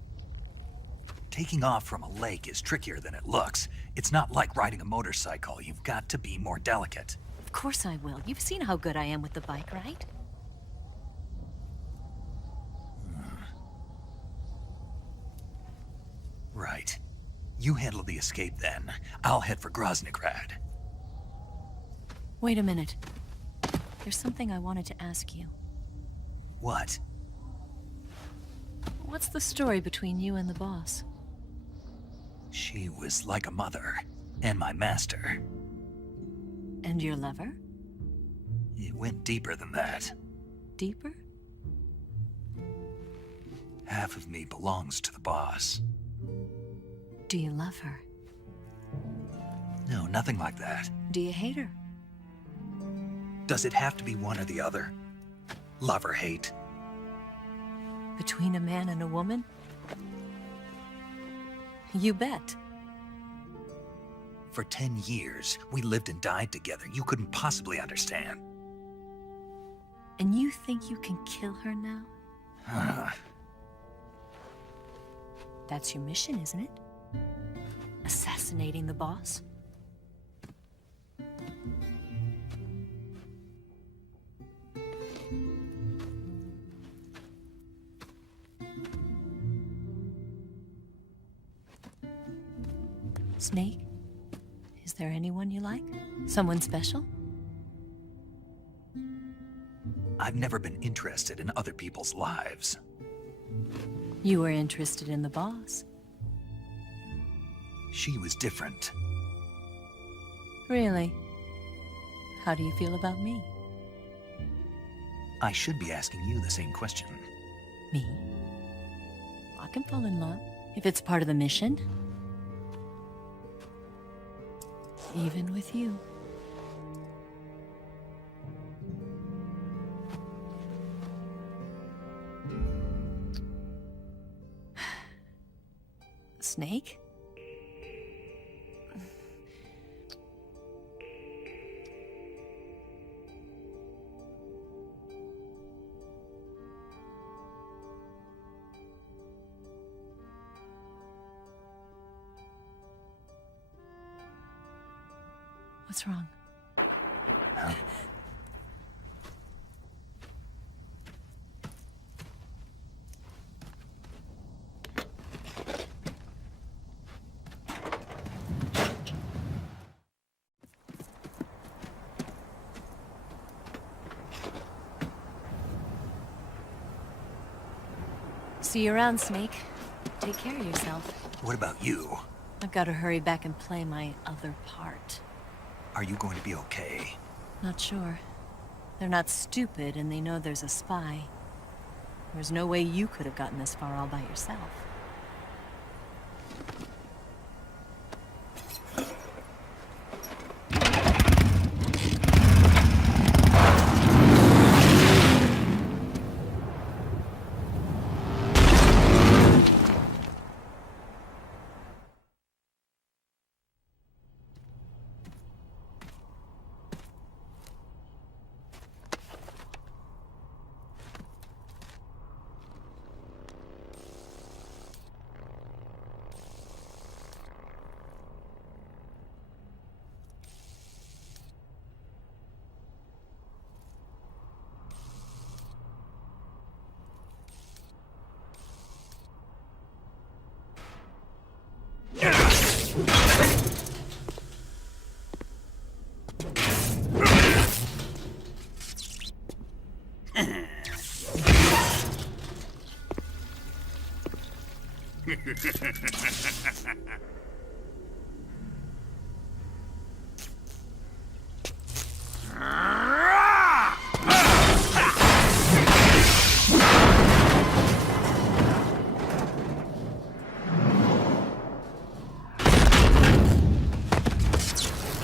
Taking off from a lake is trickier than it looks. It's not like riding a motorcycle. You've got to be more delicate. Of course I will. You've seen how good I am with the bike, right? Right. You handle the escape then. I'll head for Groznygrad. Wait a minute. There's something I wanted to ask you. What? What's the story between you and the boss? She was like a mother, and my master. And your lover? It went deeper than that. Deeper? Half of me belongs to the boss. Do you love her? No, nothing like that. Do you hate her? Does it have to be one or the other? Love or hate? Between a man and a woman? You bet. For 10 years, we lived and died together. You couldn't possibly understand. And you think you can kill her now? That's your mission, isn't it? Assassinating the boss? Snake? Is there anyone you like? Someone special? I've never been interested in other people's lives. You were interested in the boss. She was different. Really? How do you feel about me? I should be asking you the same question. Me? I can fall in love if it's part of the mission. Even with you. Snake? What's wrong? See you around, Snake. Take care of yourself. What about you? I've got to hurry back and play my other part. Are you going to be okay? Not sure. They're not stupid, and they know there's a spy. There's no way you could have gotten this far all by yourself.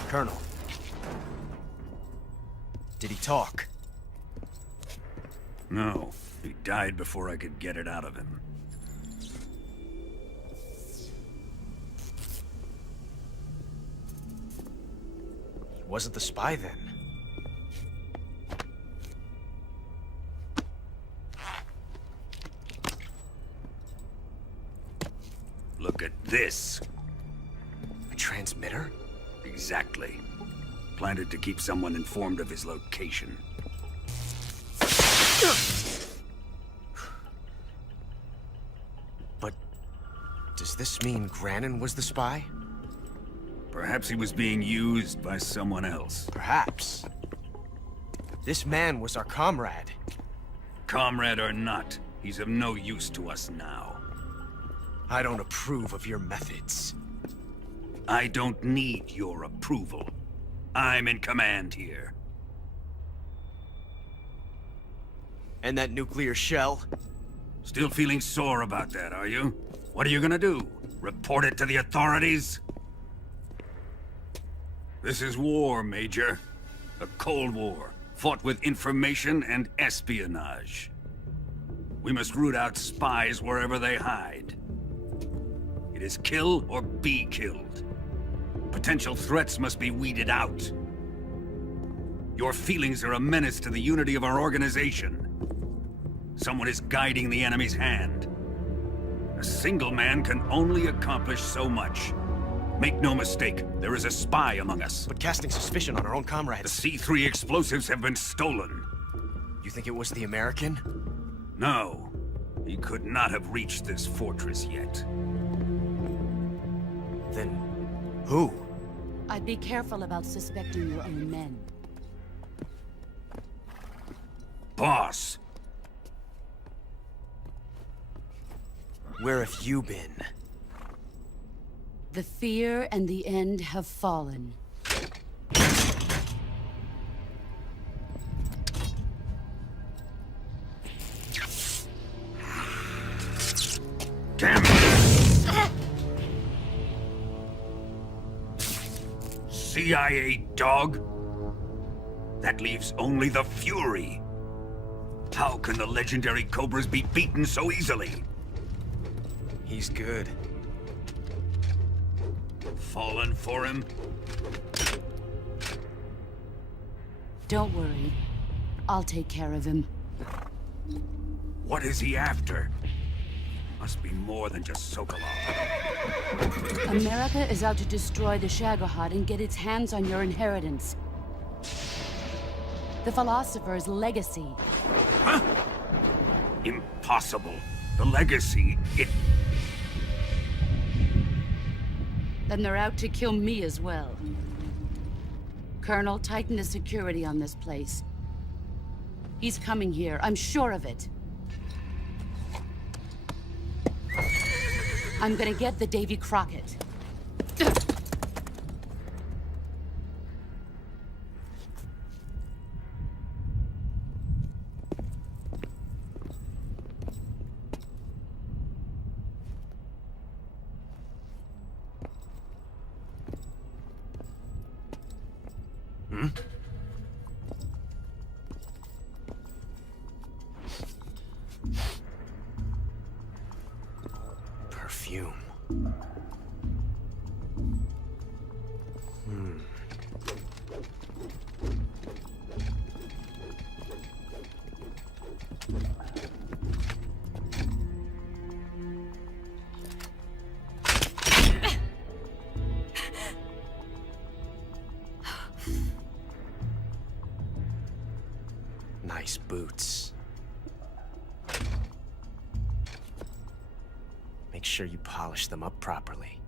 Colonel. Did he talk? No, he died before I could get it out of him. He wasn't the spy then. Look at this. A transmitter? Exactly. Planted to keep someone informed of his location. But does this mean Granin was the spy? Perhaps he was being used by someone else. Perhaps. This man was our comrade. Comrade or not, he's of no use to us now. I don't approve of your methods. I don't need your approval. I'm in command here. And that nuclear shell? Still feeling sore about that, are you? What are you gonna do? Report it to the authorities? This is war, Major. A Cold War, fought with information and espionage. We must root out spies wherever they hide. It is kill or be killed. Potential threats must be weeded out. Your feelings are a menace to the unity of our organization. Someone is guiding the enemy's hand. A single man can only accomplish so much. Make no mistake, there is a spy among us. But casting suspicion on our own comrades... The C3 explosives have been stolen. You think it was the American? No. He could not have reached this fortress yet. Then... who? I'd be careful about suspecting your own men. Boss! Where have you been? The fear and the end have fallen. Damn it! CIA dog? That leaves only the Fury. How can the legendary Cobras be beaten so easily? He's good. Fallen for him? Don't worry. I'll take care of him. What is he after? Must be more than just Sokolov. America is out to destroy the Shagohod and get its hands on your inheritance. The philosopher's legacy. Huh? Impossible. The legacy, Then they're out to kill me as well. Colonel, tighten the security on this place. He's coming here, I'm sure of it. I'm gonna get the Davy Crockett. Perfume. Nice boots. Make sure you polish them up properly.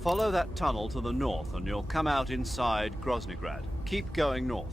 Follow that tunnel to the north and you'll come out inside Groznygrad. Keep going north.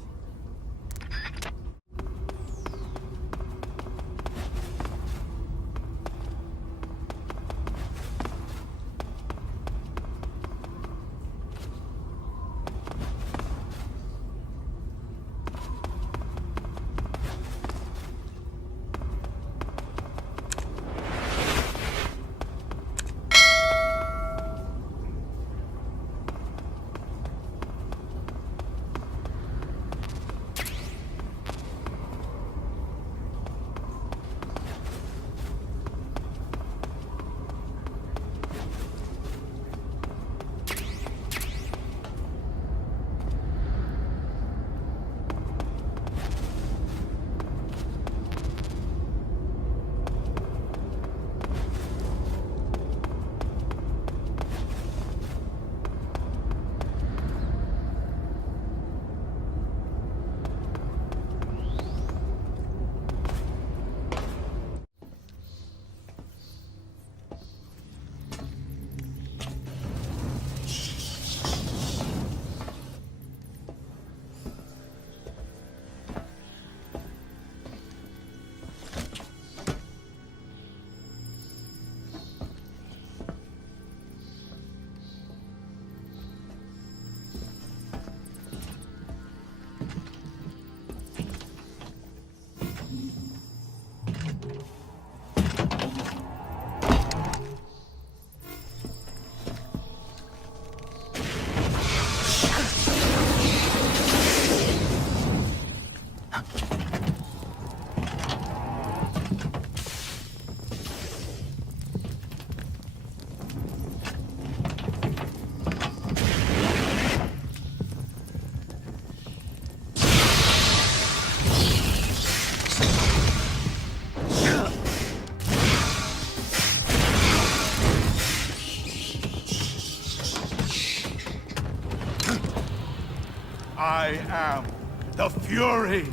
I am the Fury.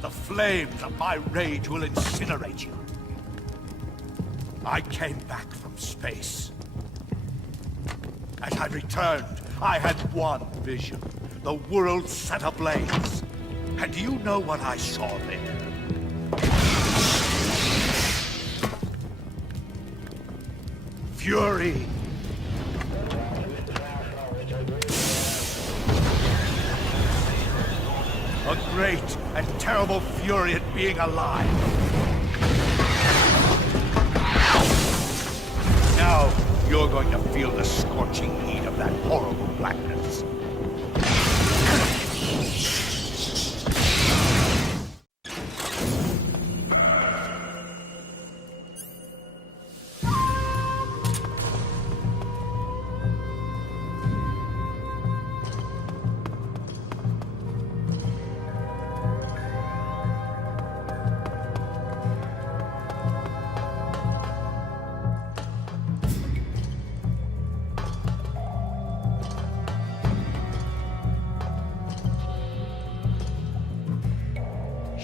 The flames of my rage will incinerate you. I came back from space. As I returned, I had one vision. The world set ablaze. And do you know what I saw there? Fury. A great and terrible fury at being alive. Now, you're going to feel the scorching heat of that horrible blackness.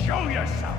Show yourself!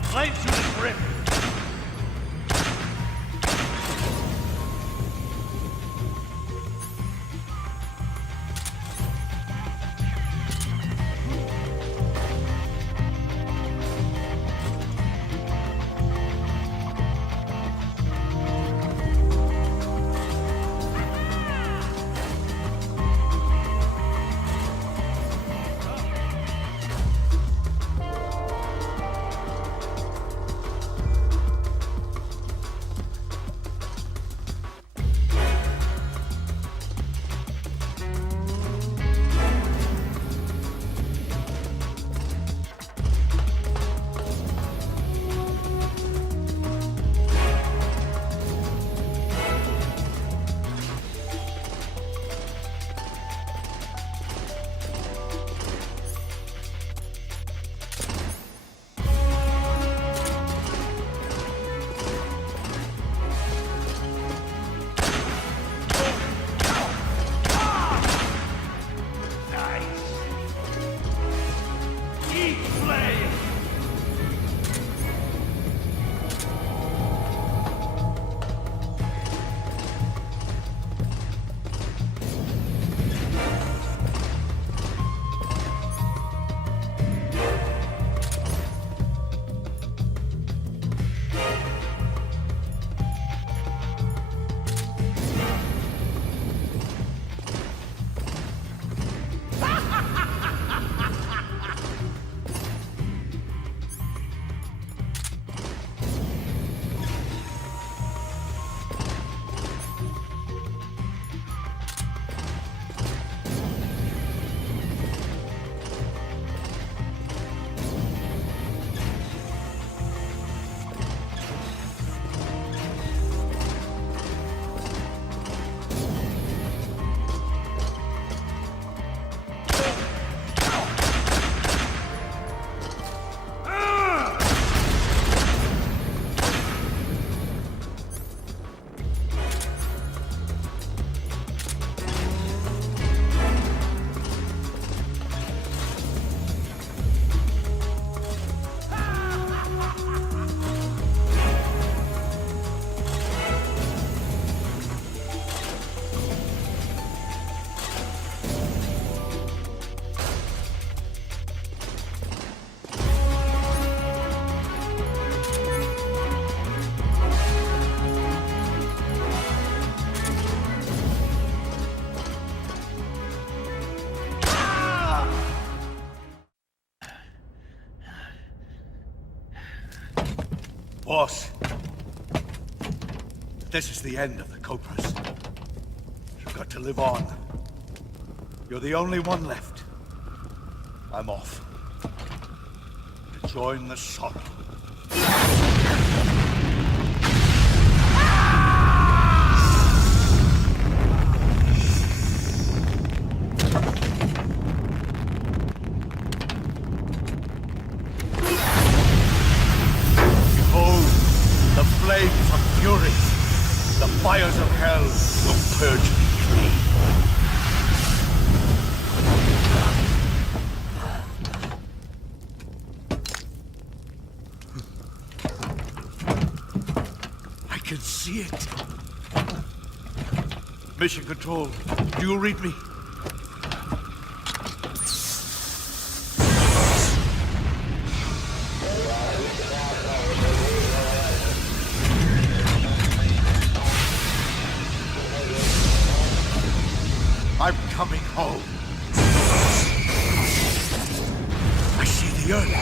My flame suit is ripped! Boss, this is the end of the Cobras. You've got to live on. You're the only one left. I'm off. To join the sorrow. Flames of fury, the fires of hell will purge me clean. I can see it. Mission Control, do you read me? I'm coming home. I see the earth.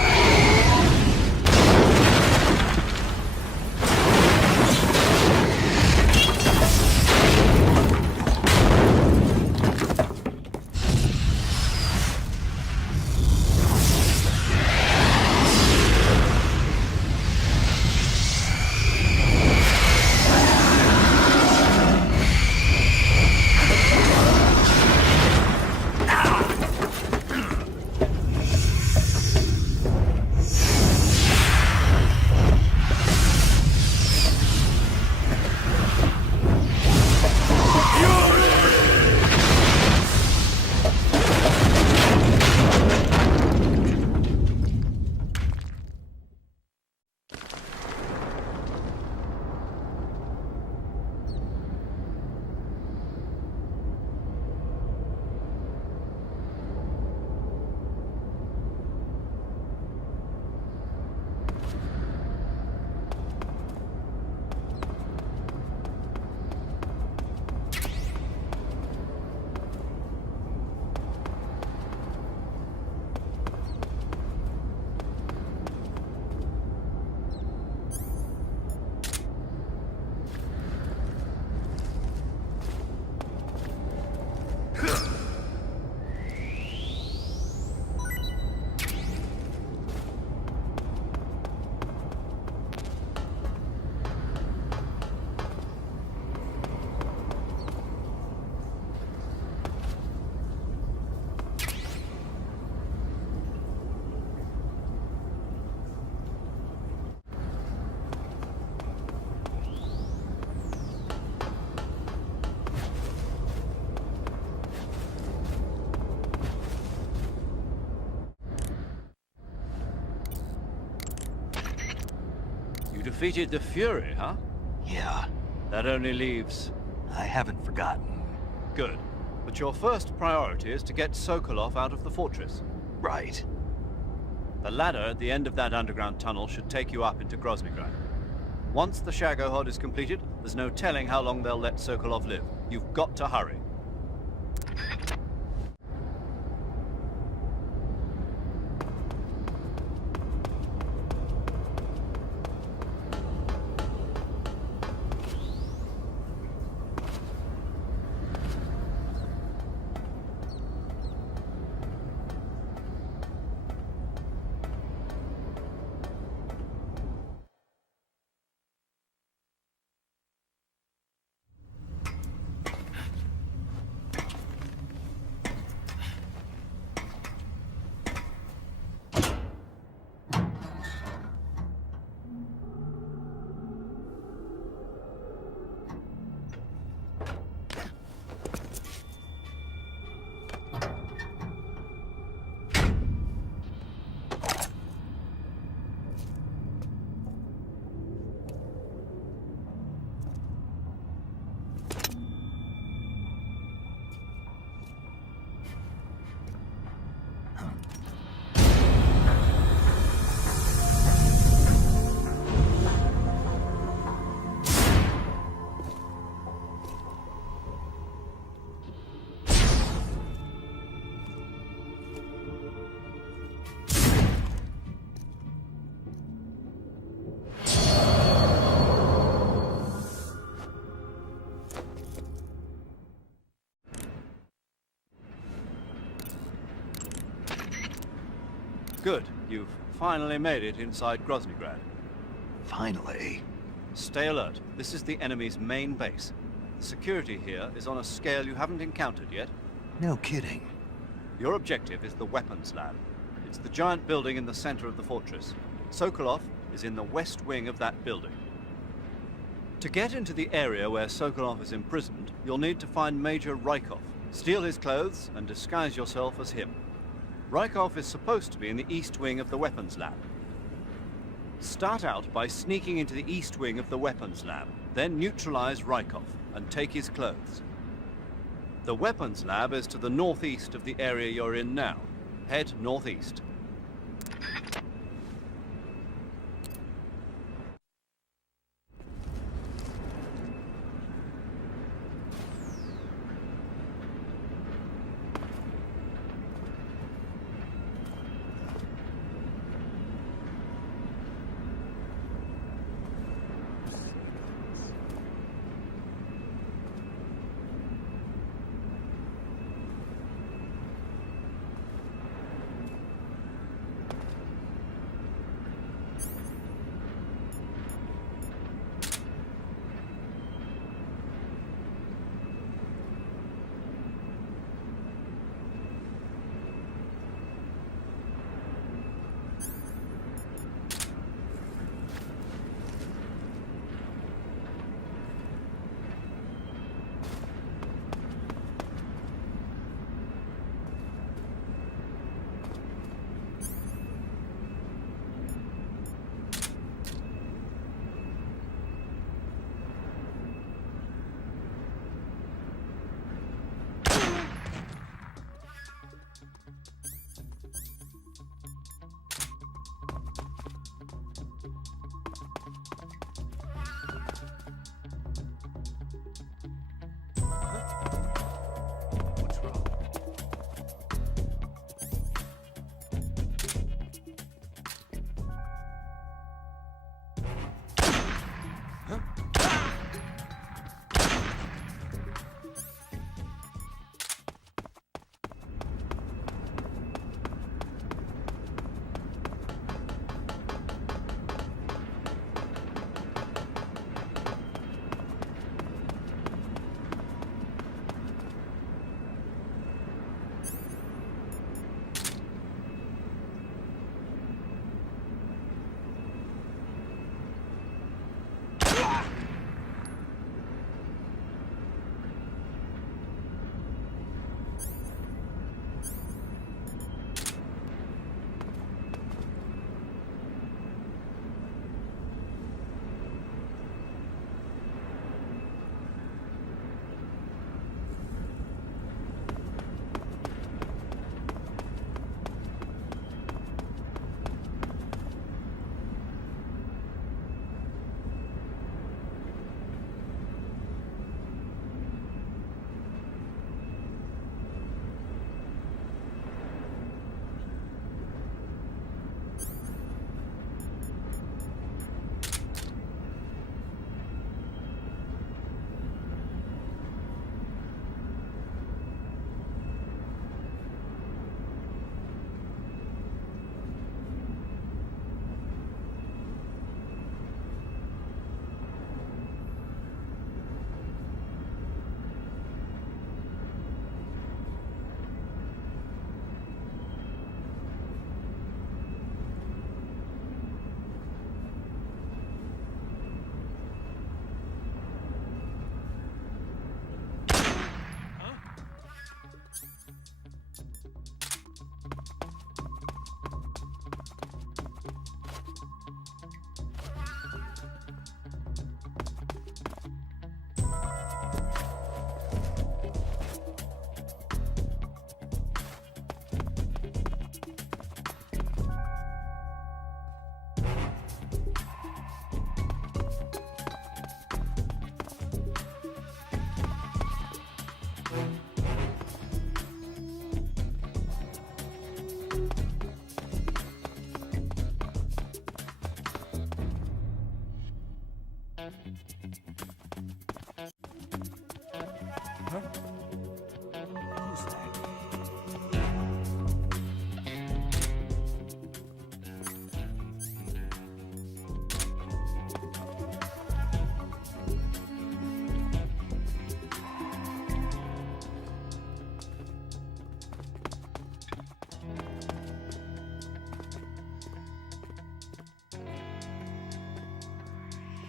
Defeated the Fury, huh? Yeah. That only leaves... I haven't forgotten. Good. But your first priority is to get Sokolov out of the fortress. Right. The ladder at the end of that underground tunnel should take you up into Groznygrad. Once the Shagohod is completed, there's no telling how long they'll let Sokolov live. You've got to hurry. Good. You've finally made it inside Groznygrad. Finally. Stay alert. This is the enemy's main base. The security here is on a scale you haven't encountered yet. No kidding. Your objective is the weapons lab. It's the giant building in the center of the fortress. Sokolov is in the west wing of that building. To get into the area where Sokolov is imprisoned, you'll need to find Major Rykov, steal his clothes, and disguise yourself as him. Rykov is supposed to be in the east wing of the weapons lab. Start out by sneaking into the east wing of the weapons lab, then neutralize Rykov and take his clothes. The weapons lab is to the northeast of the area you're in now. Head northeast.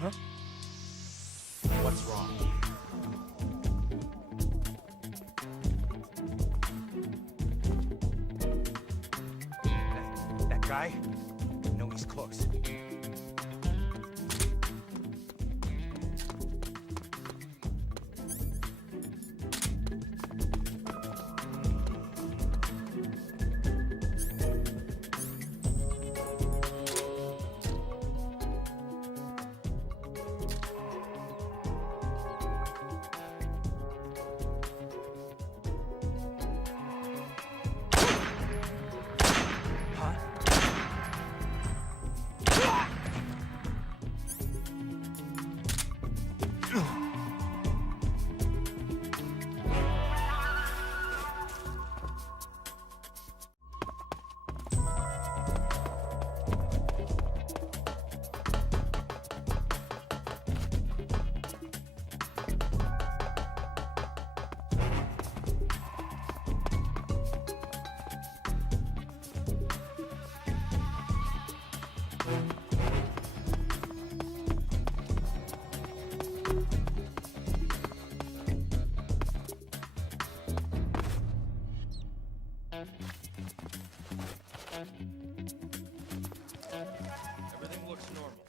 Huh? What's wrong? That guy? No, he's close. Everything looks normal.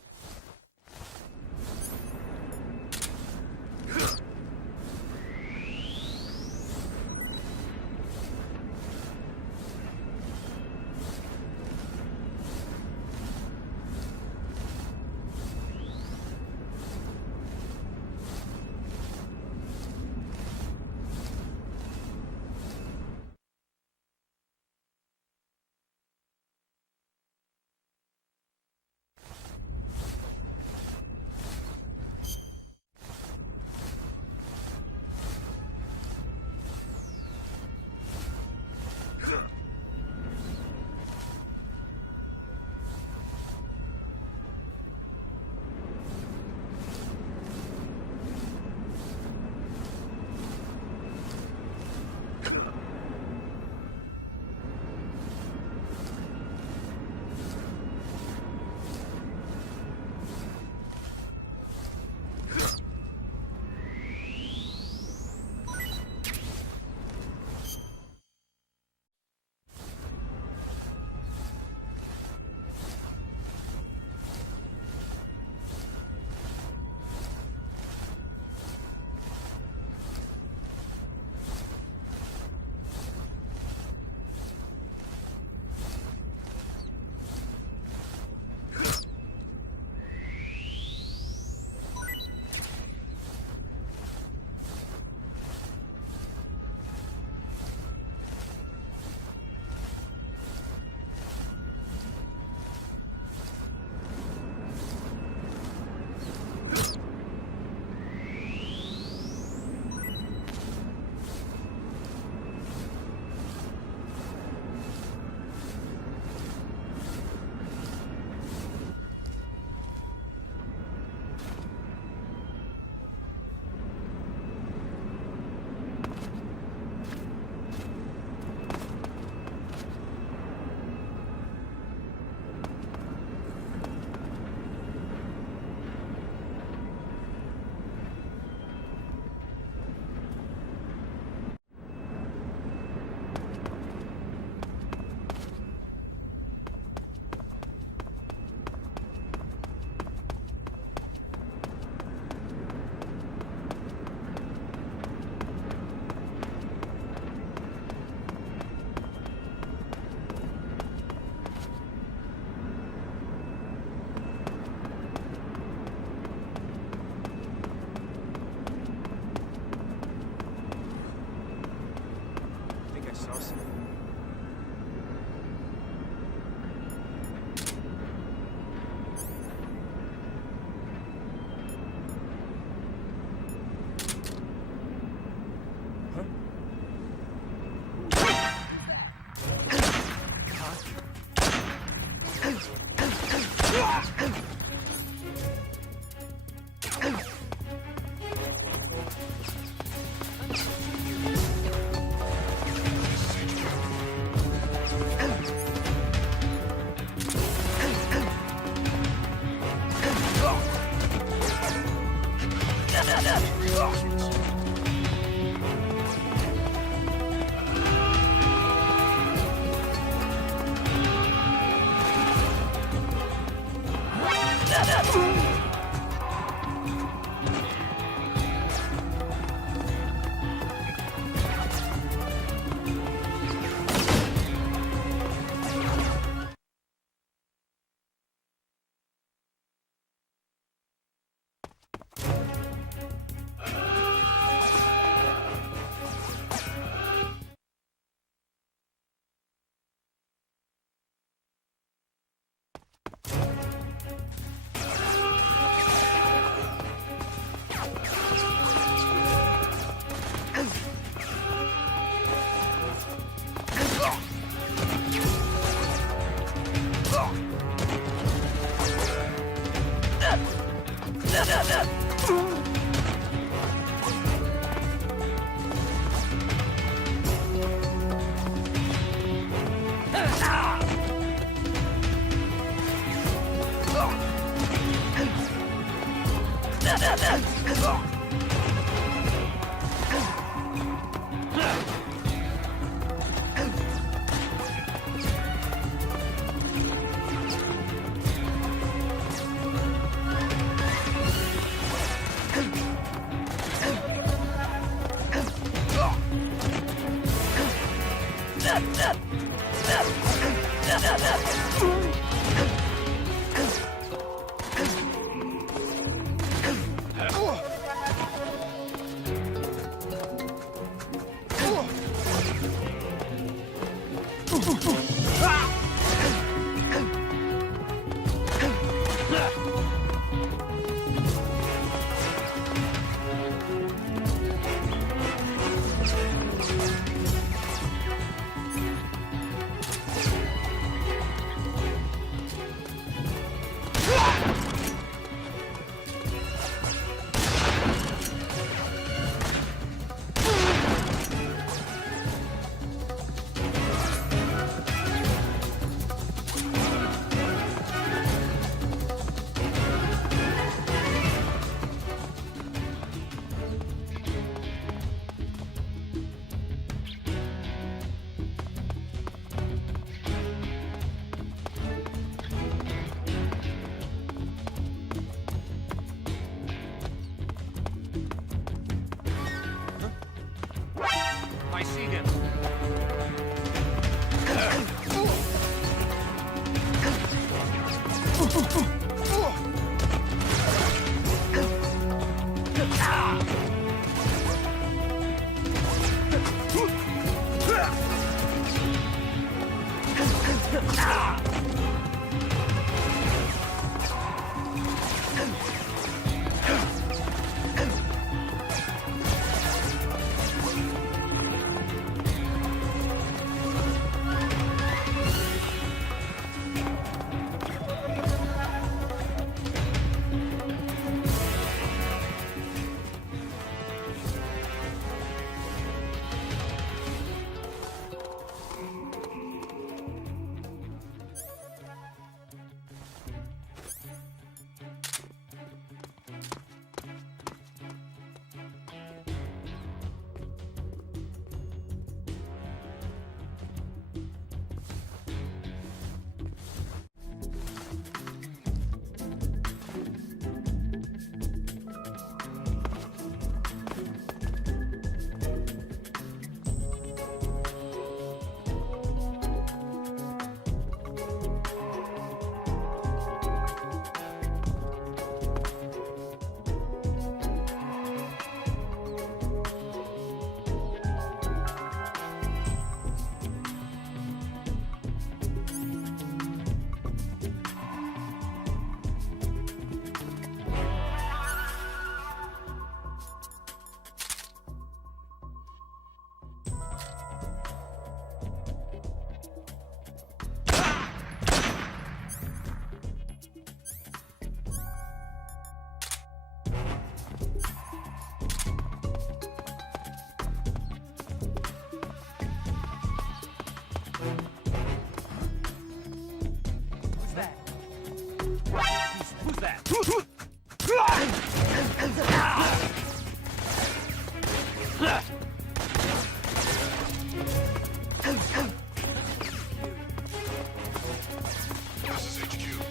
I see him. Who's that? This is HQ.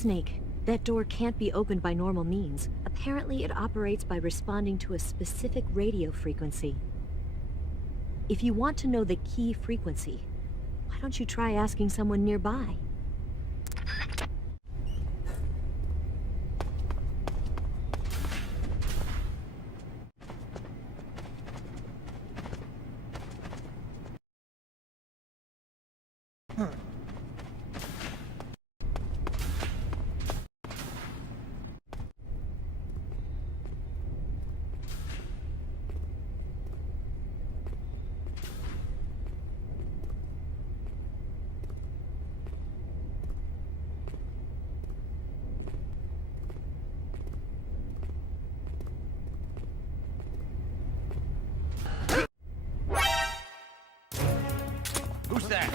Snake, that door can't be opened by normal means. Apparently, it operates by responding to a specific radio frequency. If you want to know the key frequency, why don't you try asking someone nearby? Who's that?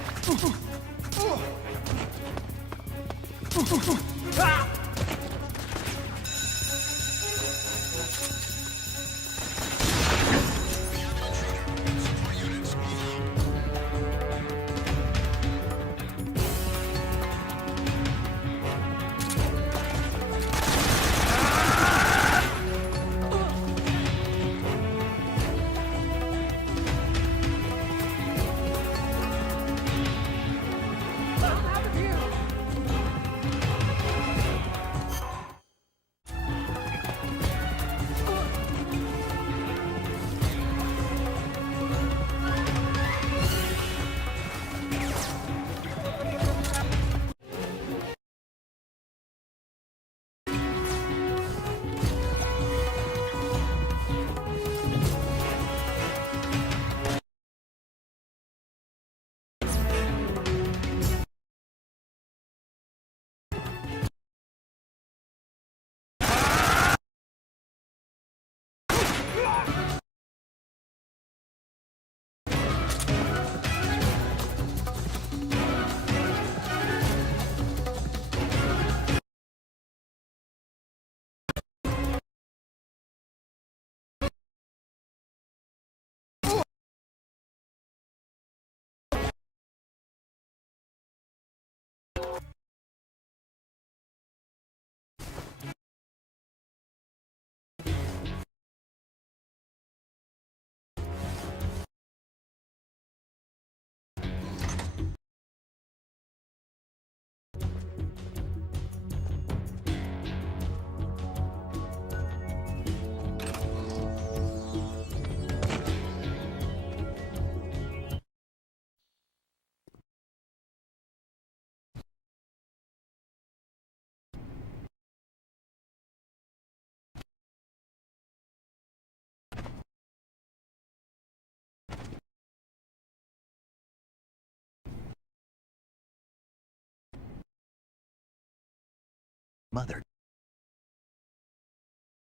Mother.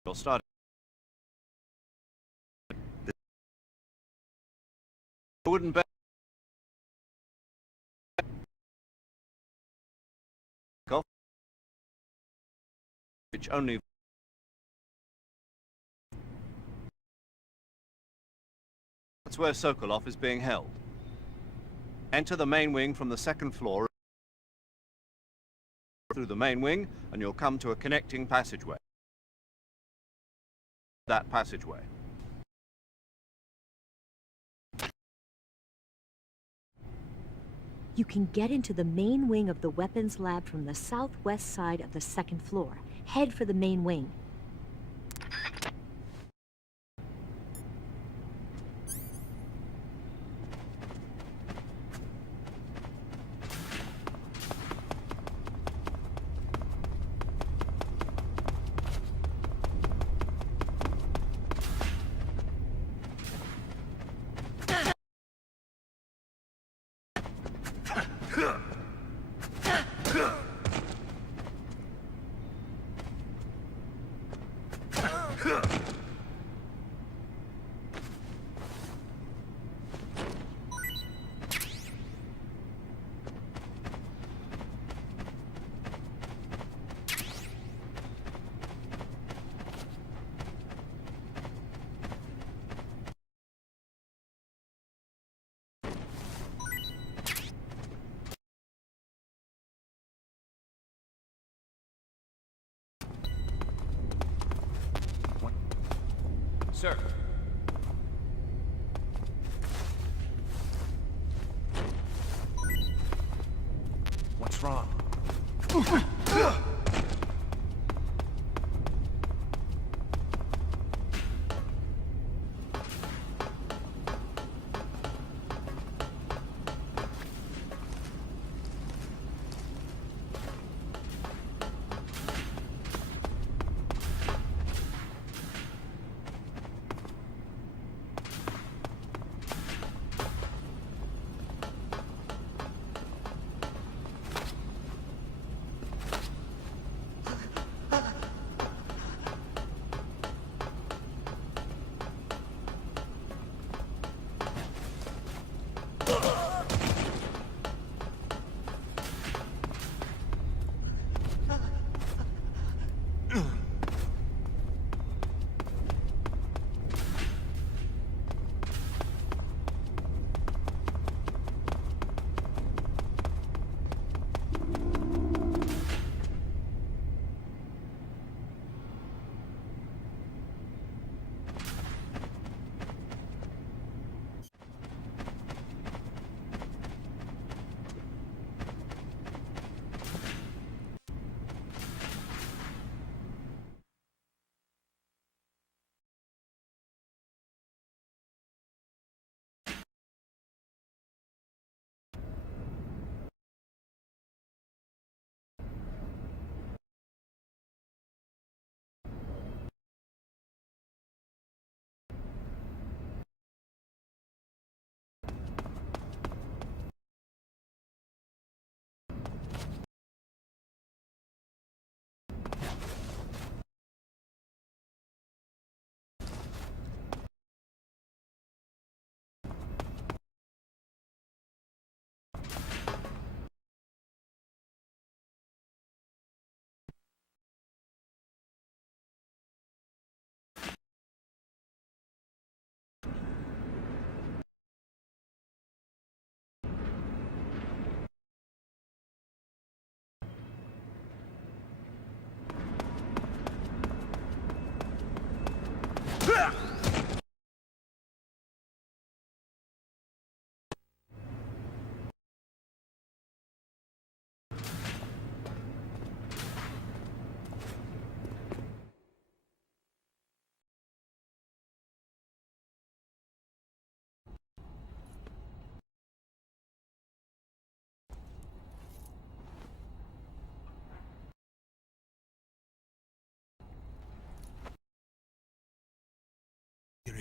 You'll start. I wouldn't bet. Golf. Which only. That's where Sokolov is being held. Enter the main wing from the second floor. Through the main wing, and you'll come to a connecting passageway. That passageway. You can get into the main wing of the weapons lab from the southwest side of the second floor. Head for the main wing. Sir. What's wrong?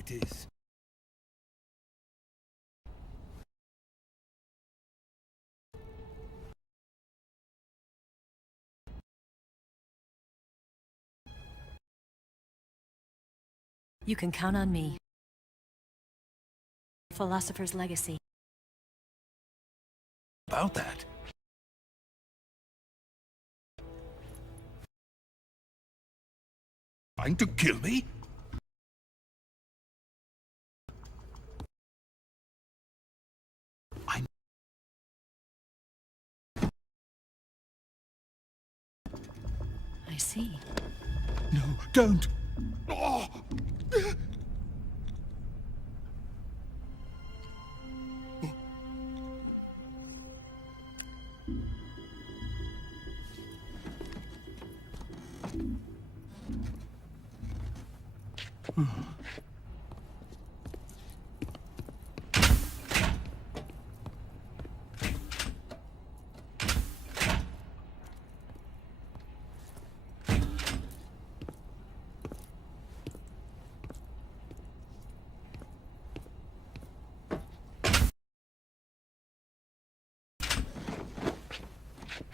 it is. You can count on me. Philosopher's legacy. About that. Trying to kill me? I see. No, don't! Oh.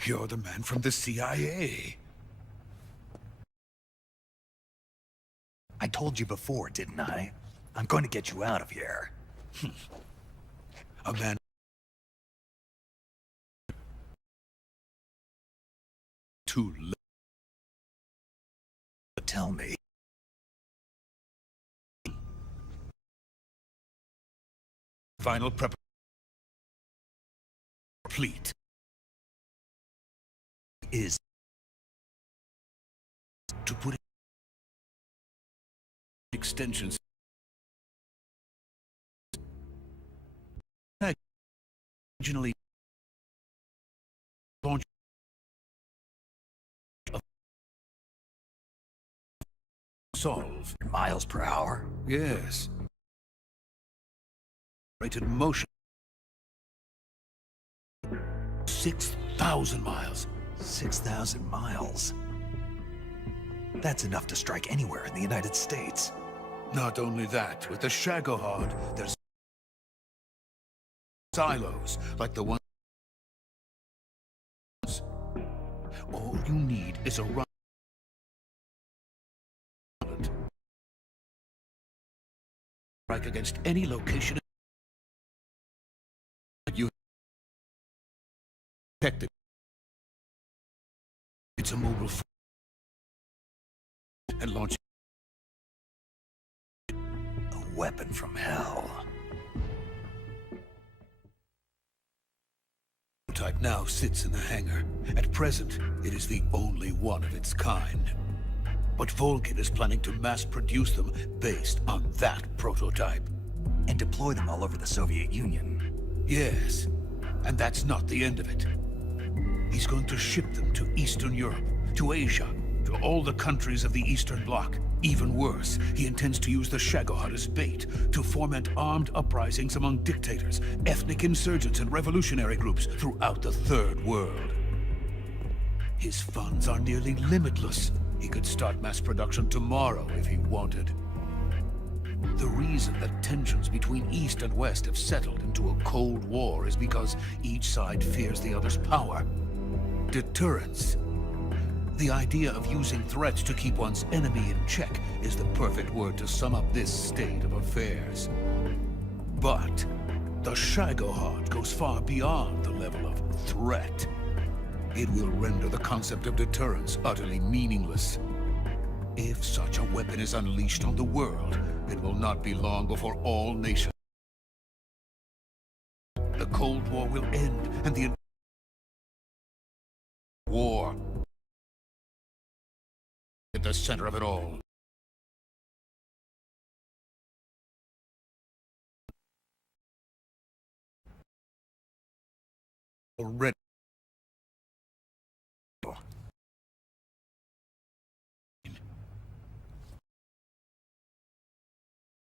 You're the man from the CIA. I told you before, didn't I? I'm going to get you out of here. A man... Too late. Tell me. Final prep... Complete. Is... To put... Extensions... Originally... Launch... Solve. Miles per hour? Yes. Rated motion. 6,000 miles. 6,000 miles? That's enough to strike anywhere in the United States. Not only that, with the Shagohod, there's silos like the ones. All you need is a run. Strike against any location you detected. It's a mobile phone and launch a weapon from hell. Type now sits in the hangar. At present, it is the only one of its kind. But Volgin is planning to mass produce them based on that prototype. And deploy them all over the Soviet Union. Yes, and that's not the end of it. He's going to ship them to Eastern Europe, to Asia, to all the countries of the Eastern Bloc. Even worse, he intends to use the Shagohod as bait to foment armed uprisings among dictators, ethnic insurgents, and revolutionary groups throughout the Third World. His funds are nearly limitless. He could start mass production tomorrow if he wanted. The reason that tensions between East and West have settled into a Cold War is because each side fears the other's power. Deterrence. The idea of using threats to keep one's enemy in check is the perfect word to sum up this state of affairs. But the Shagohod goes far beyond the level of threat. It will render the concept of deterrence utterly meaningless. If such a weapon is unleashed on the world, it will not be long before all nations. The Cold War will end, and the war at the center of it all. Already.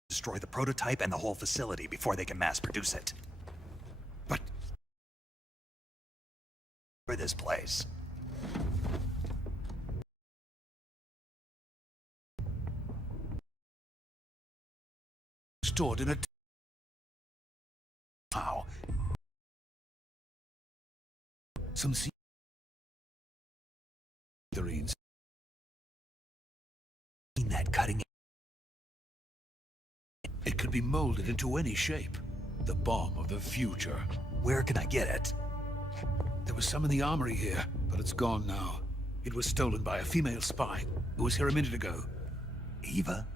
Destroy the prototype and the whole facility before they can mass produce it. But... for this place. stored in a... How? Some sea... That cutting... It could be molded into any shape. The bomb of the future. Where can I get it? There was some in the armory here, but it's gone now. It was stolen by a female spy who was here a minute ago. Eva?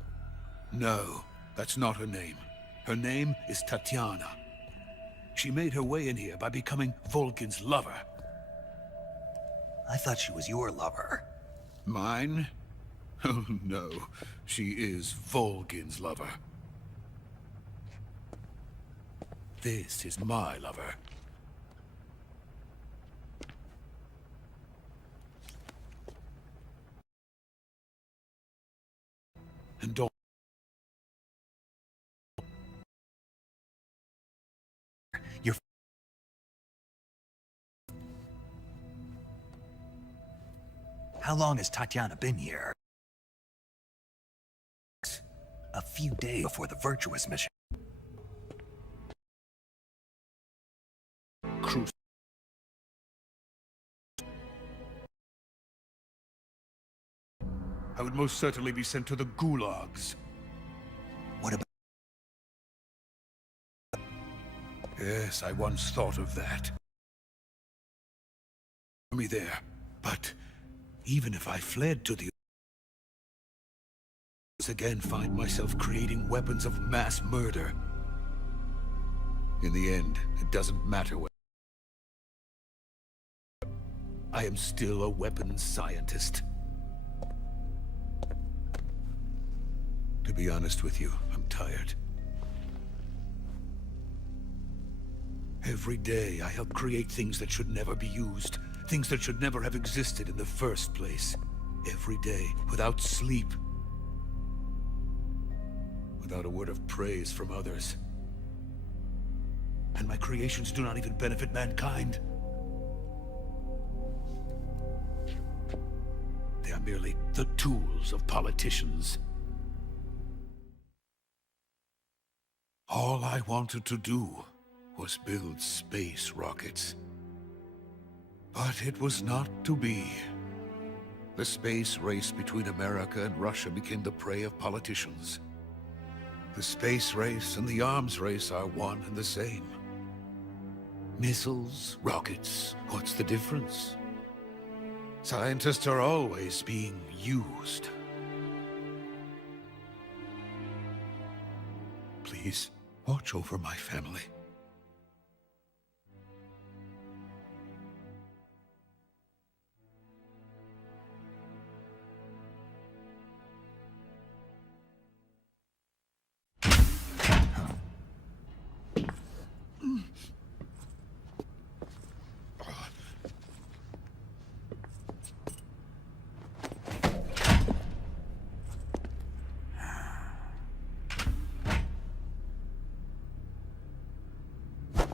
No, that's not her name. Her name is Tatiana. She made her way in here by becoming Volkin's lover. I thought she was your lover. Mine? Oh no, she is Volkin's lover. This is my lover. And don't... You're... How long has Tatiana been here? A few days before the Virtuous Mission. Cruise. I would most certainly be sent to the gulags. What about... Yes, I once thought of that. Me there, but even if I fled to the... again find myself creating weapons of mass murder. In the end, it doesn't matter what... I am still a weapons scientist. To be honest with you, I'm tired. Every day, I help create things that should never be used. Things that should never have existed in the first place. Every day, without sleep. Without a word of praise from others. And my creations do not even benefit mankind. They are merely the tools of politicians. All I wanted to do was build space rockets. But it was not to be. The space race between America and Russia became the prey of politicians. The space race and the arms race are one and the same. Missiles, rockets, what's the difference? Scientists are always being used. Please, watch over my family.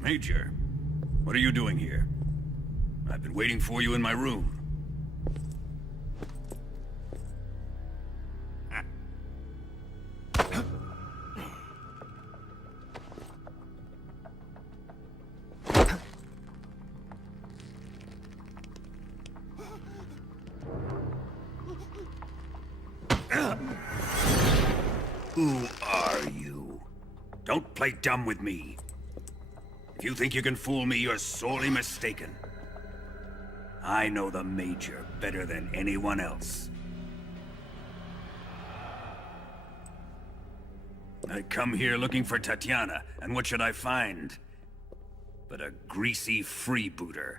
Major, what are you doing here? I've been waiting for you in my room. Who are you? Don't play dumb with me. If you think you can fool me, you're sorely mistaken. I know the Major better than anyone else. I come here looking for Tatiana, and what should I find? But a greasy freebooter.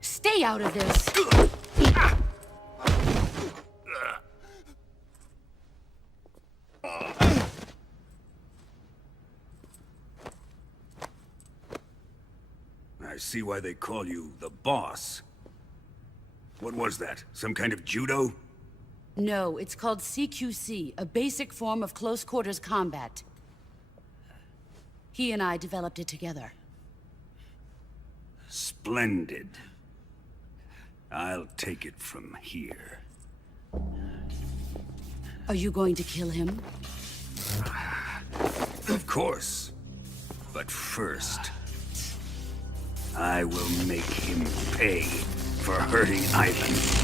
Stay out of this. I see why they call you the boss. What was that? Some kind of judo? No, it's called CQC, a basic form of close quarters combat. He and I developed it together. Splendid. I'll take it from here. Are you going to kill him? Of course. But first, I will make him pay for hurting Ivan.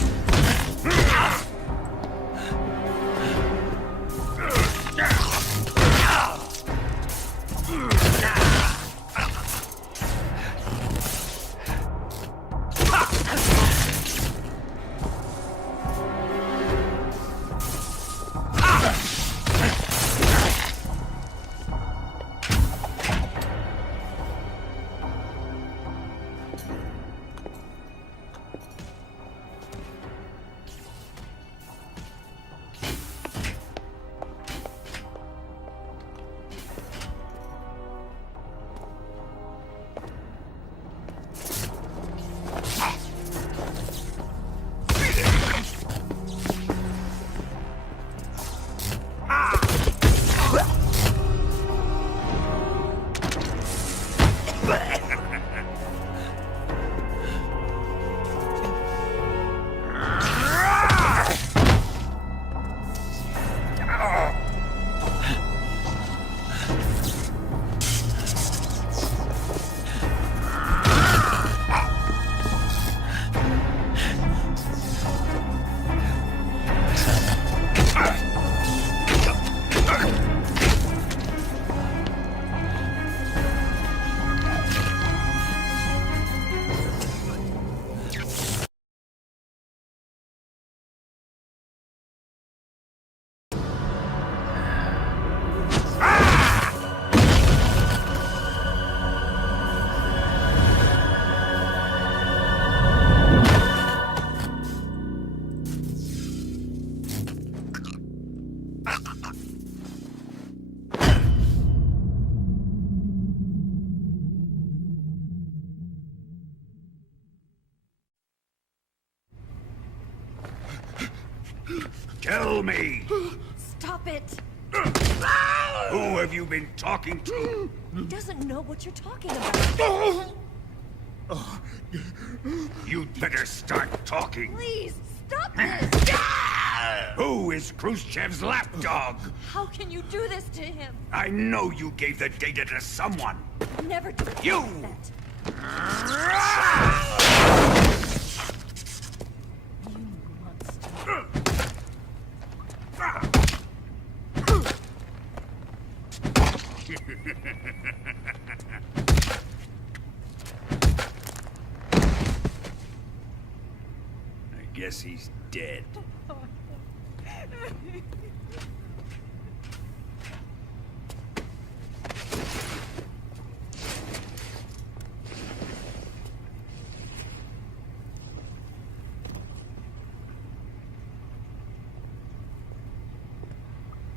Tell me! Stop it! Who have you been talking to? He doesn't know what you're talking about. You'd better start talking. Please, stop this! Who is Khrushchev's lapdog? How can you do this to him? I know you gave the data to someone. Never do You! that. I guess he's dead.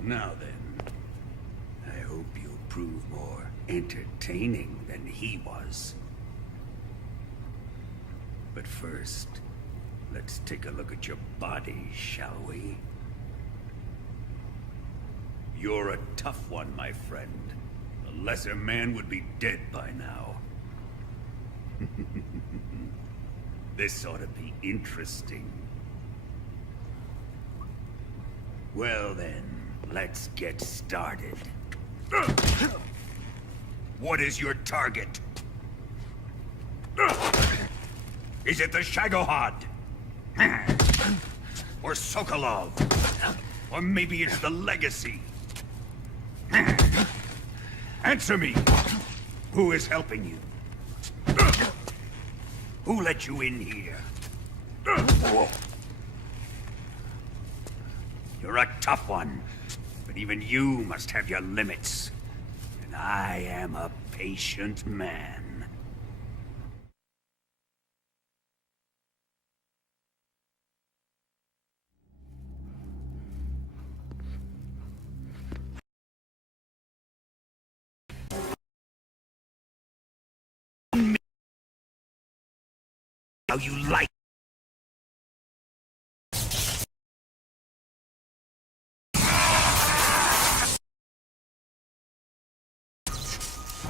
Now then, I hope you'll prove more entertaining than he was. But first, let's take a look at your body, shall we? You're a tough one, my friend. A lesser man would be dead by now. This ought to be interesting. Well then, let's get started. What is your target? Is it the Shagohod? Or Sokolov? Or maybe it's the Legacy? Answer me! Who is helping you? Who let you in here? You're a tough one, but even you must have your limits. And I am a patient man. How you like.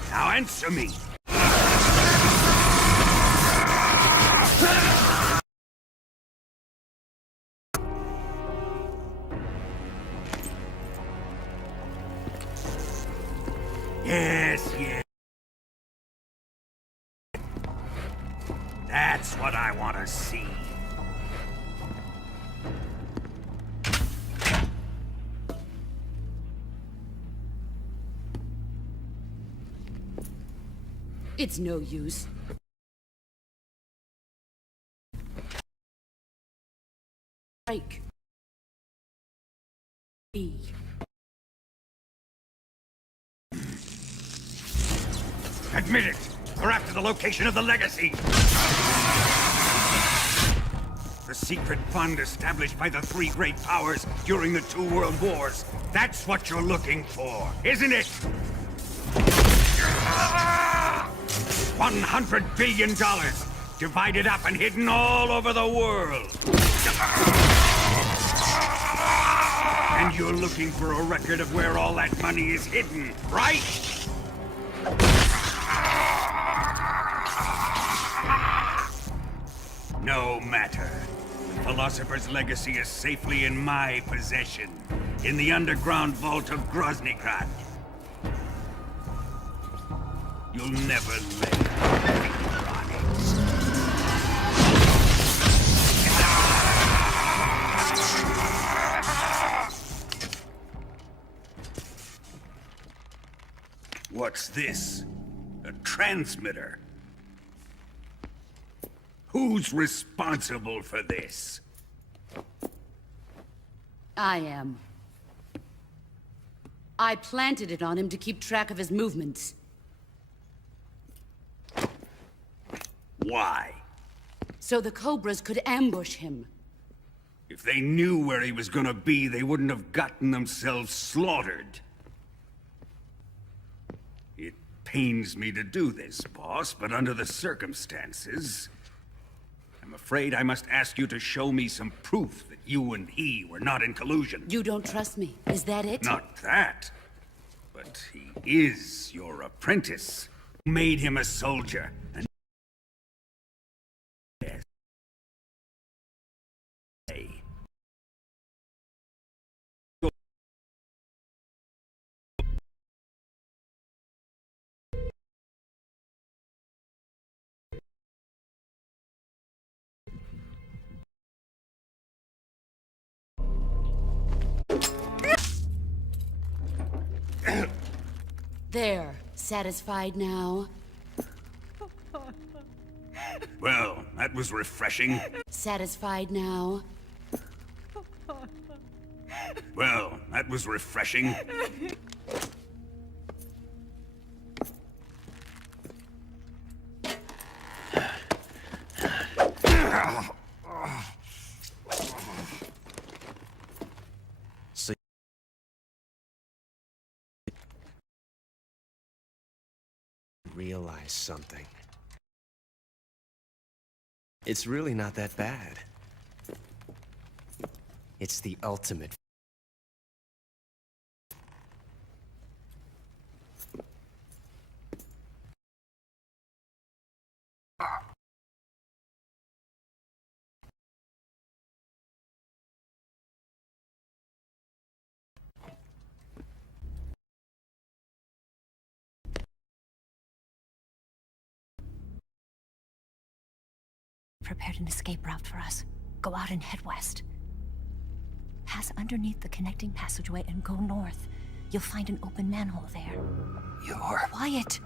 Now answer me. Yes, yes. That's what I want to see. It's no use. Break. E. Admit it! We're after the location of the legacy! The secret fund established by the three great powers during the two world wars. That's what you're looking for, isn't it? $100 billion, divided up and hidden all over the world. And you're looking for a record of where all that money is hidden, right? No matter. The Philosopher's legacy is safely in my possession, in the underground vault of Groznygrad. You'll never live. What's this? A transmitter? Who's responsible for this? I am. I planted it on him to keep track of his movements. Why? So the Cobras could ambush him. If they knew where he was gonna be, they wouldn't have gotten themselves slaughtered. It pains me to do this, boss, but under the circumstances, I'm afraid I must ask you to show me some proof that you and he were not in collusion. You don't trust me, is that it? Not that. But he is your apprentice. You made him a soldier, and There, satisfied now? well, that was refreshing. Satisfied now? Well, that was refreshing. So realize something. It's really not that bad. It's the ultimate. Prepared an escape route for us. Go out and head west. Pass underneath the connecting passageway and go north. You'll find an open manhole there. You're... Quiet!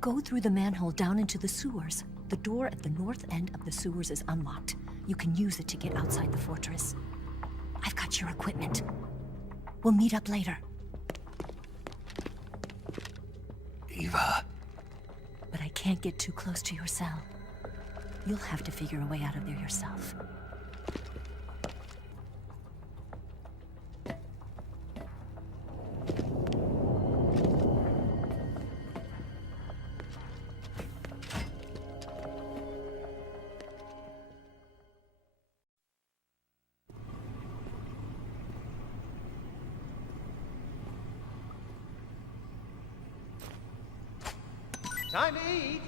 Go through the manhole down into the sewers. The door at the north end of the sewers is unlocked. You can use it to get outside the fortress. I've got your equipment. We'll meet up later. Eva... But I can't get too close to your cell. You'll have to figure a way out of there yourself. Time to eat.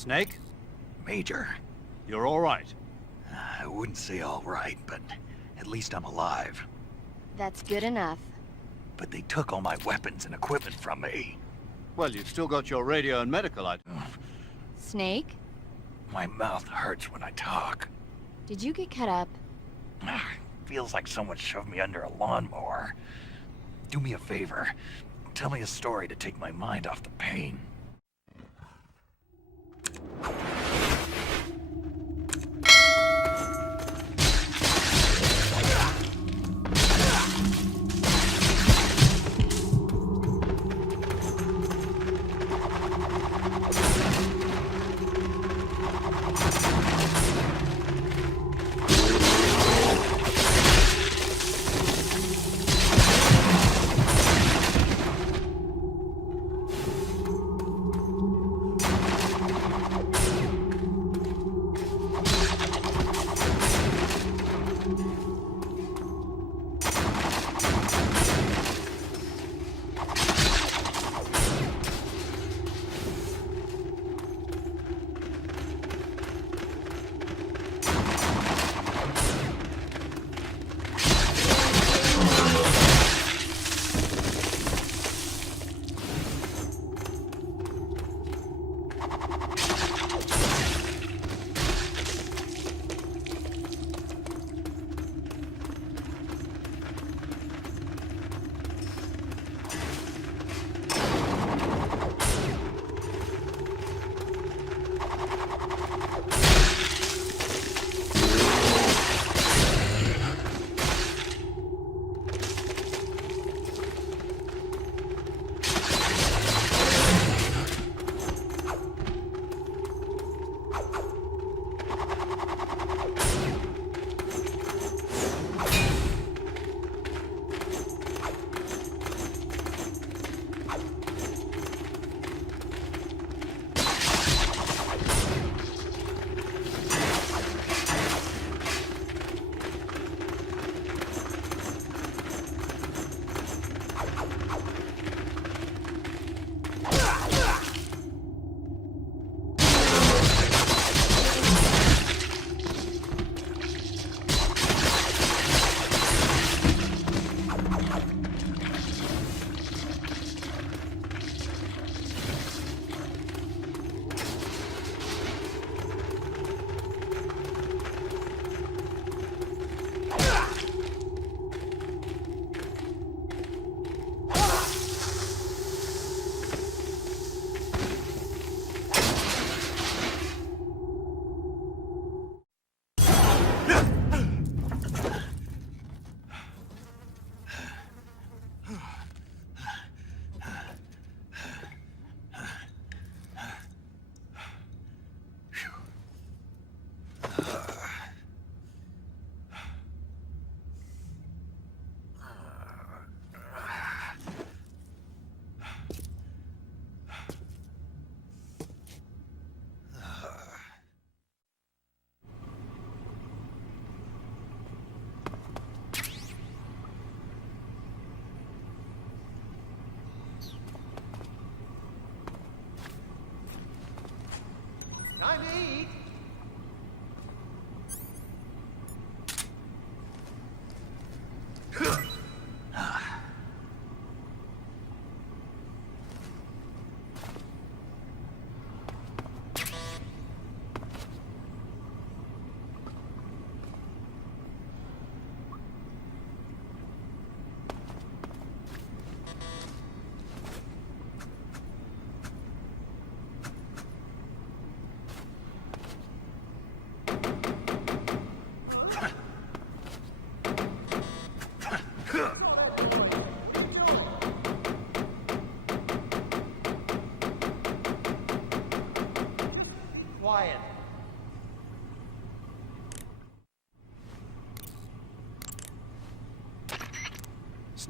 Snake? Major. You're all right. I wouldn't say all right, but at least I'm alive. That's good enough. But they took all my weapons and equipment from me. Well, you've still got your radio and medical items. Snake? My mouth hurts when I talk. Did you get cut up? Feels like someone shoved me under a lawnmower. Do me a favor. Tell me a story to take my mind off the pain.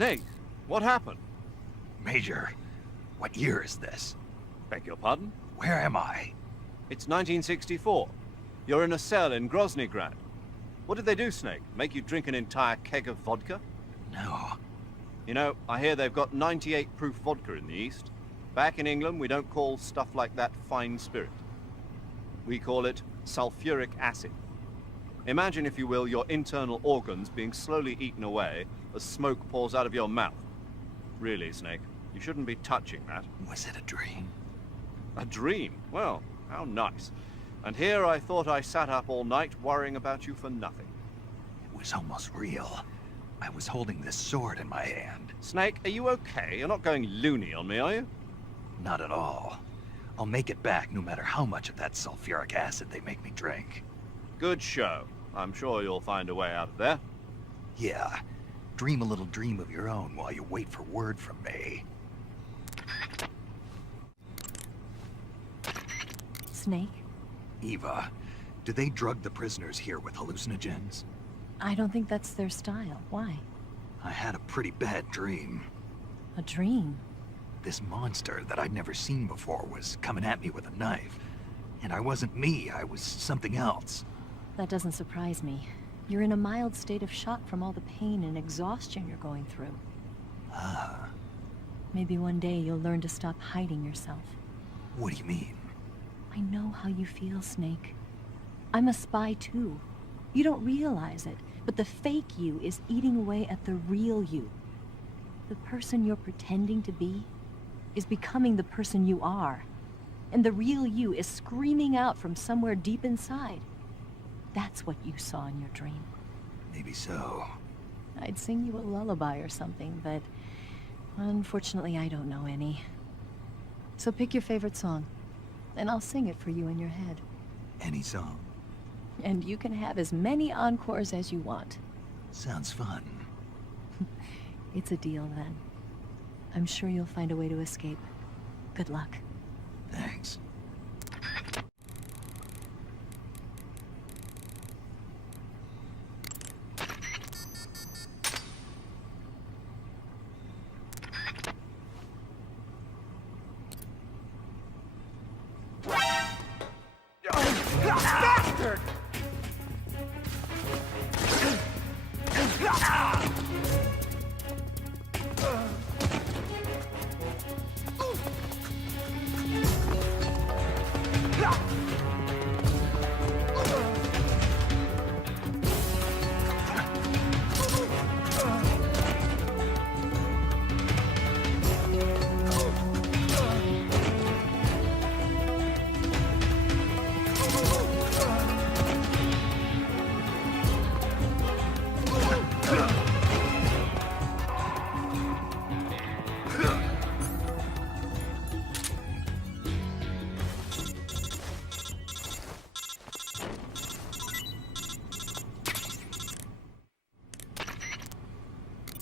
Snake, what happened? Major, what year is this? Beg your pardon? Where am I? It's 1964. You're in a cell in Groznygrad. What did they do, Snake? Make you drink an entire keg of vodka? No. You know, I hear they've got 98 proof vodka in the East. Back in England, we don't call stuff like that fine spirit. We call it sulfuric acid. Imagine, if you will, your internal organs being slowly eaten away as smoke pours out of your mouth. Really, Snake, you shouldn't be touching that. Was it a dream? A dream? Well, how nice. And here I thought I sat up all night worrying about you for nothing. It was almost real. I was holding this sword in my hand. Snake, are you okay? You're not going loony on me, are you? Not at all. I'll make it back no matter how much of that sulfuric acid they make me drink. Good show. I'm sure you'll find a way out of there. Yeah. Dream a little dream of your own while you wait for word from me. Snake? Eva, do they drug the prisoners here with hallucinogens? I don't think that's their style. Why? I had a pretty bad dream. A dream? This monster that I'd never seen before was coming at me with a knife. And I wasn't me, I was something else. That doesn't surprise me. You're in a mild state of shock from all the pain and exhaustion you're going through. Ah. Maybe one day you'll learn to stop hiding yourself. What do you mean? I know how you feel, Snake. I'm a spy too. You don't realize it, but the fake you is eating away at the real you. The person you're pretending to be is becoming the person you are. And the real you is screaming out from somewhere deep inside. That's what you saw in your dream. Maybe so. I'd sing you a lullaby or something, but unfortunately I don't know any. So pick your favorite song, and I'll sing it for you in your head. Any song? And you can have as many encores as you want. Sounds fun. It's a deal then. I'm sure you'll find a way to escape. Good luck. Thanks. Bastard!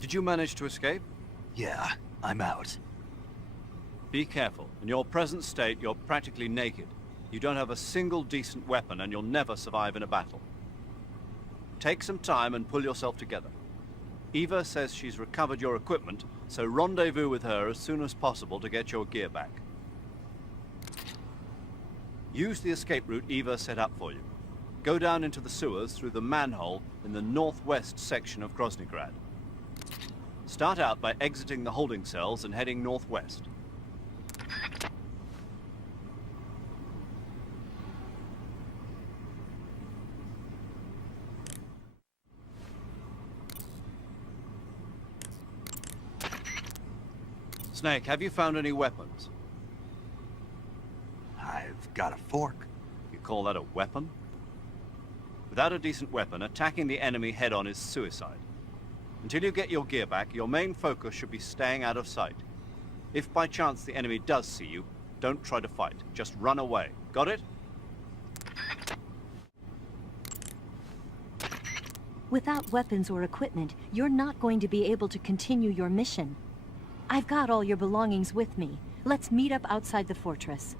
Did you manage to escape? Yeah, I'm out. Be careful. In your present state, you're practically naked. You don't have a single decent weapon, and you'll never survive in a battle. Take some time and pull yourself together. Eva says she's recovered your equipment, so rendezvous with her as soon as possible to get your gear back. Use the escape route Eva set up for you. Go down into the sewers through the manhole in the northwest section of Groznygrad. Start out by exiting the holding cells and heading northwest. Snake, have you found any weapons? I've got a fork. You call that a weapon? Without a decent weapon, attacking the enemy head-on is suicide. Until you get your gear back, your main focus should be staying out of sight. If by chance the enemy does see you, don't try to fight. Just run away. Got it? Without weapons or equipment, you're not going to be able to continue your mission. I've got all your belongings with me. Let's meet up outside the fortress.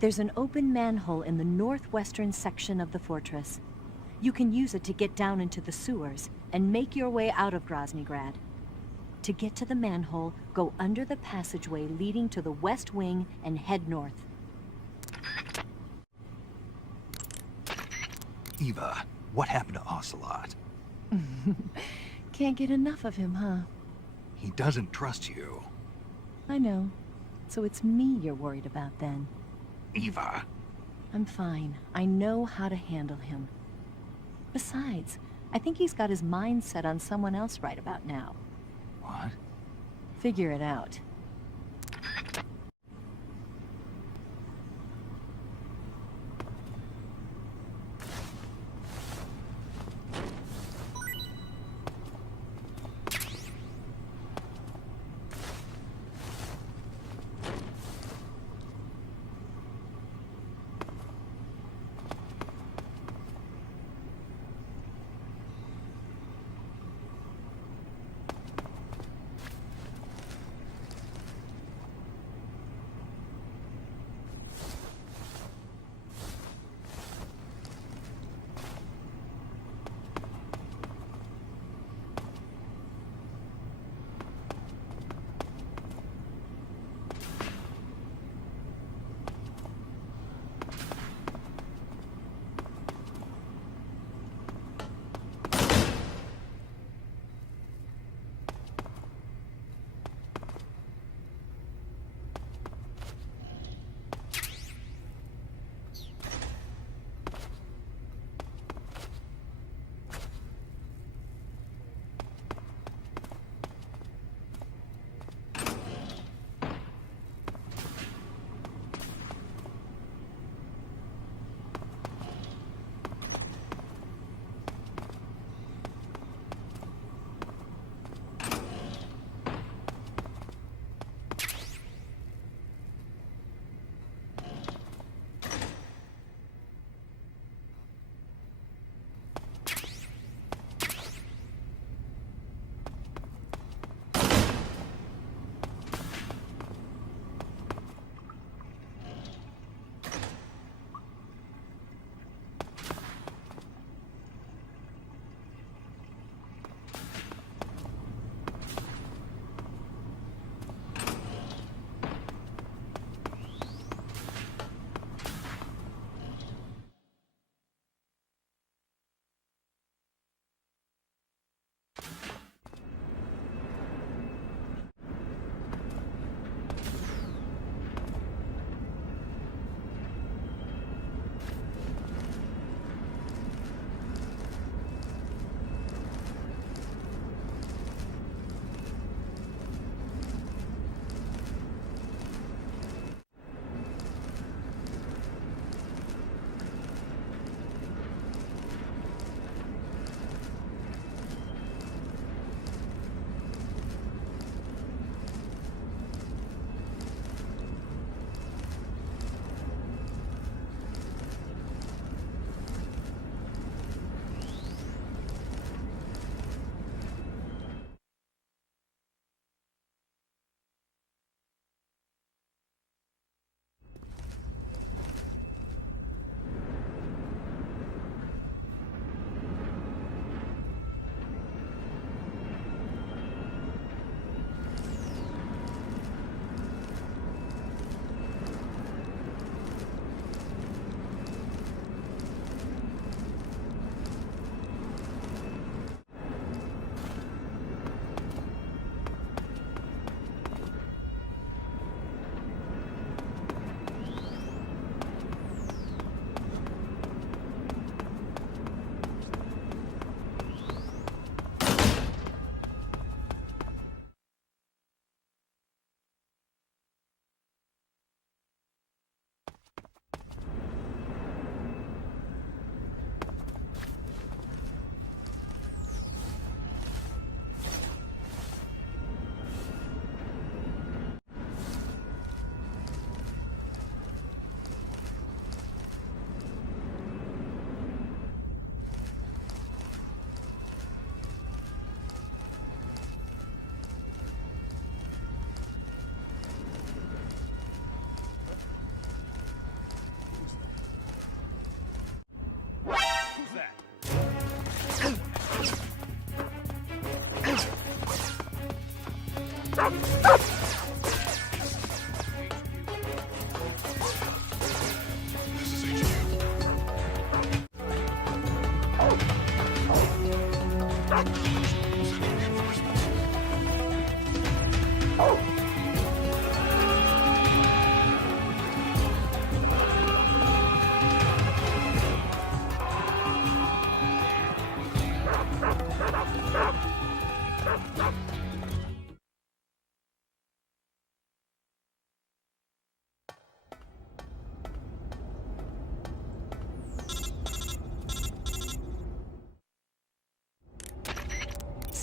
There's an open manhole in the northwestern section of the fortress. You can use it to get down into the sewers and make your way out of Groznygrad. To get to the manhole, go under the passageway leading to the west wing and head north. Eva, what happened to Ocelot? Can't get enough of him, huh? He doesn't trust you. I know. So it's me you're worried about then. Eva. I'm fine. I know how to handle him. Besides, I think he's got his mind set on someone else right about now. What? Figure it out.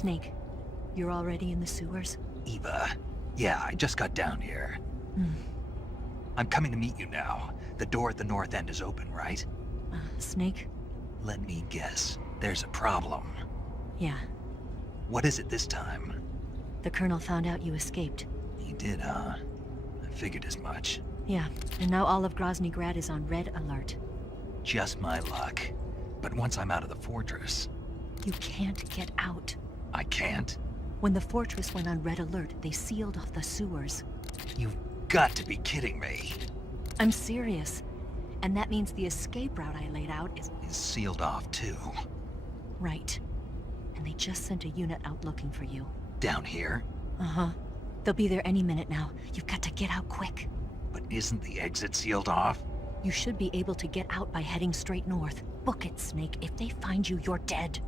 Snake, you're already in the sewers? Eva. Yeah, I just got down here. I'm coming to meet you now. The door at the north end is open, right? Snake? Let me guess. There's a problem. Yeah. What is it this time? The Colonel found out you escaped. He did, huh? I figured as much. Yeah, and now all of Grozny Grad is on red alert. Just my luck. But once I'm out of the fortress... You can't get out. I can't? When the fortress went on red alert, they sealed off the sewers. You've got to be kidding me. I'm serious. And that means the escape route I laid out is sealed off, too. Right. And they just sent a unit out looking for you. Down here? Uh-huh. They'll be there any minute now. You've got to get out quick. But isn't the exit sealed off? You should be able to get out by heading straight north. Book it, Snake. If they find you, you're dead.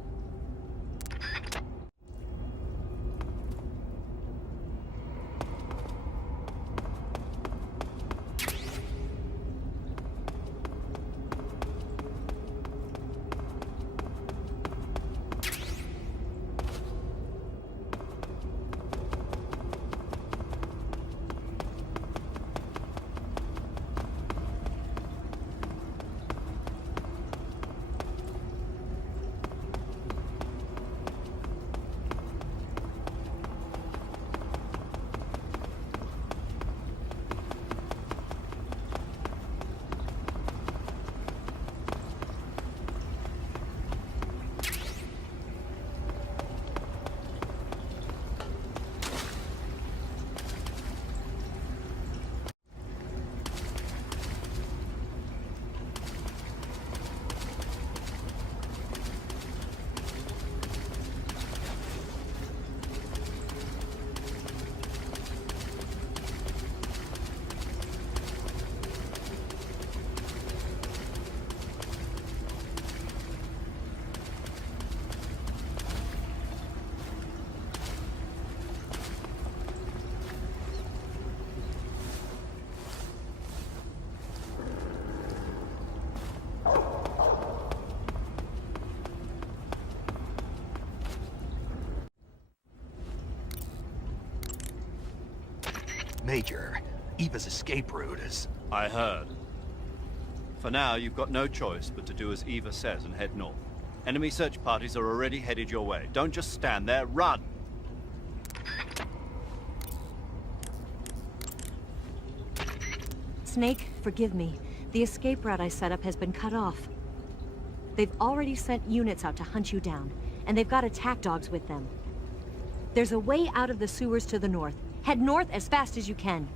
Major, Eva's escape route is... I heard. For now, you've got no choice but to do as Eva says and head north. Enemy search parties are already headed your way. Don't just stand there, run! Snake, forgive me. The escape route I set up has been cut off. They've already sent units out to hunt you down, and they've got attack dogs with them. There's a way out of the sewers to the north. Head north as fast as you can.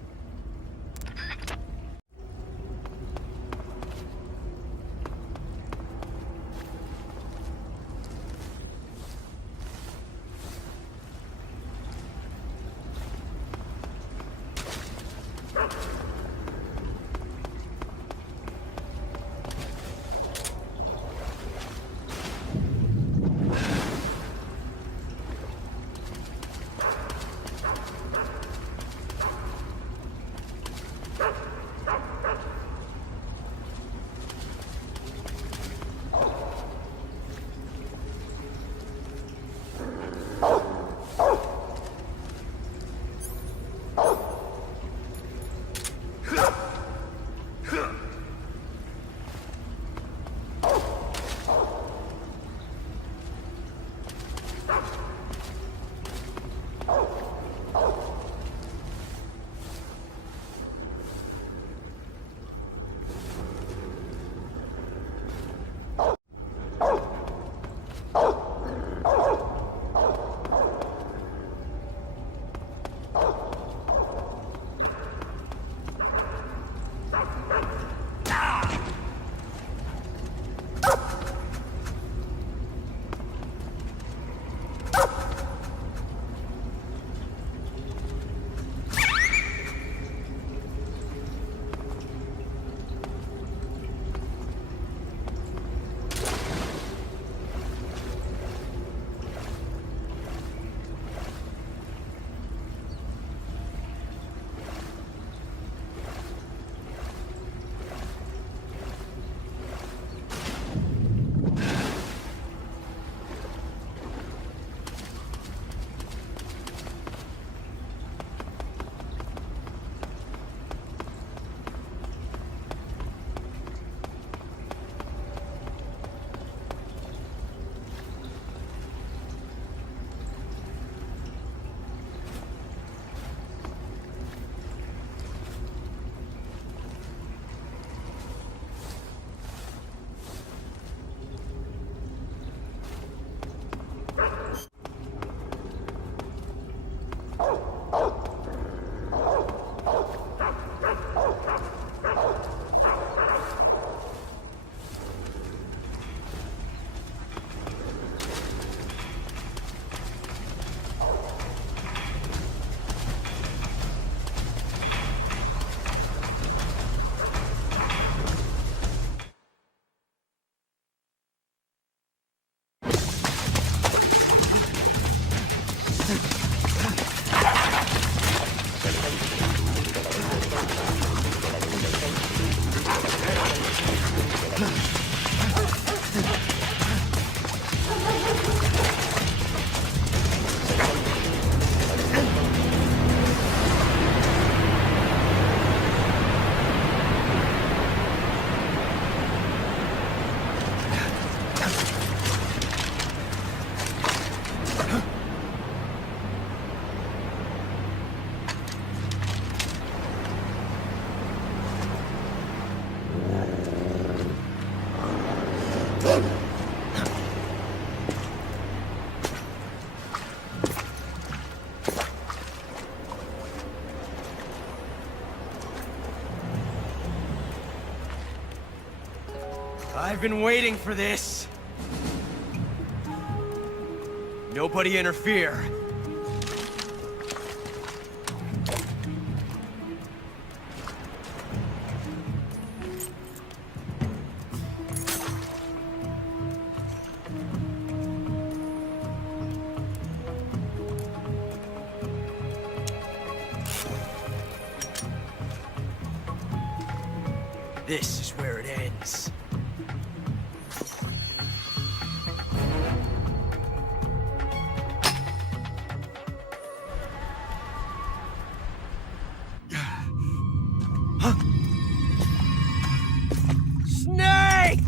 I've been waiting for this. Nobody interfere. This is where it ends. Snake!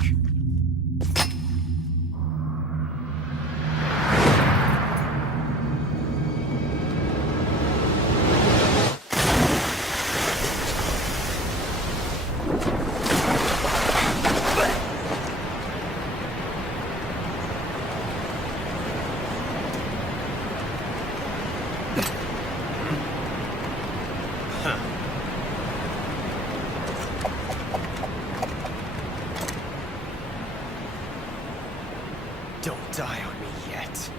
Don't die on me yet.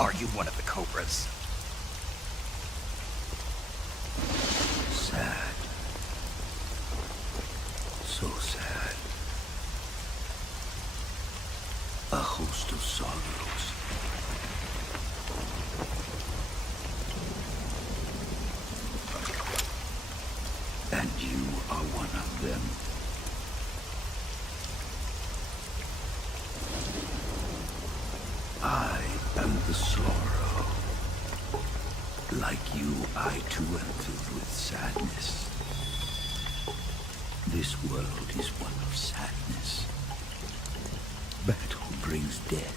Are you one of the Cobras? Sad. So sad. A host of sorrows. And you are one of them. I am the sorrow. Like you, I too am filled with sadness. This world is one of sadness. Battle brings death.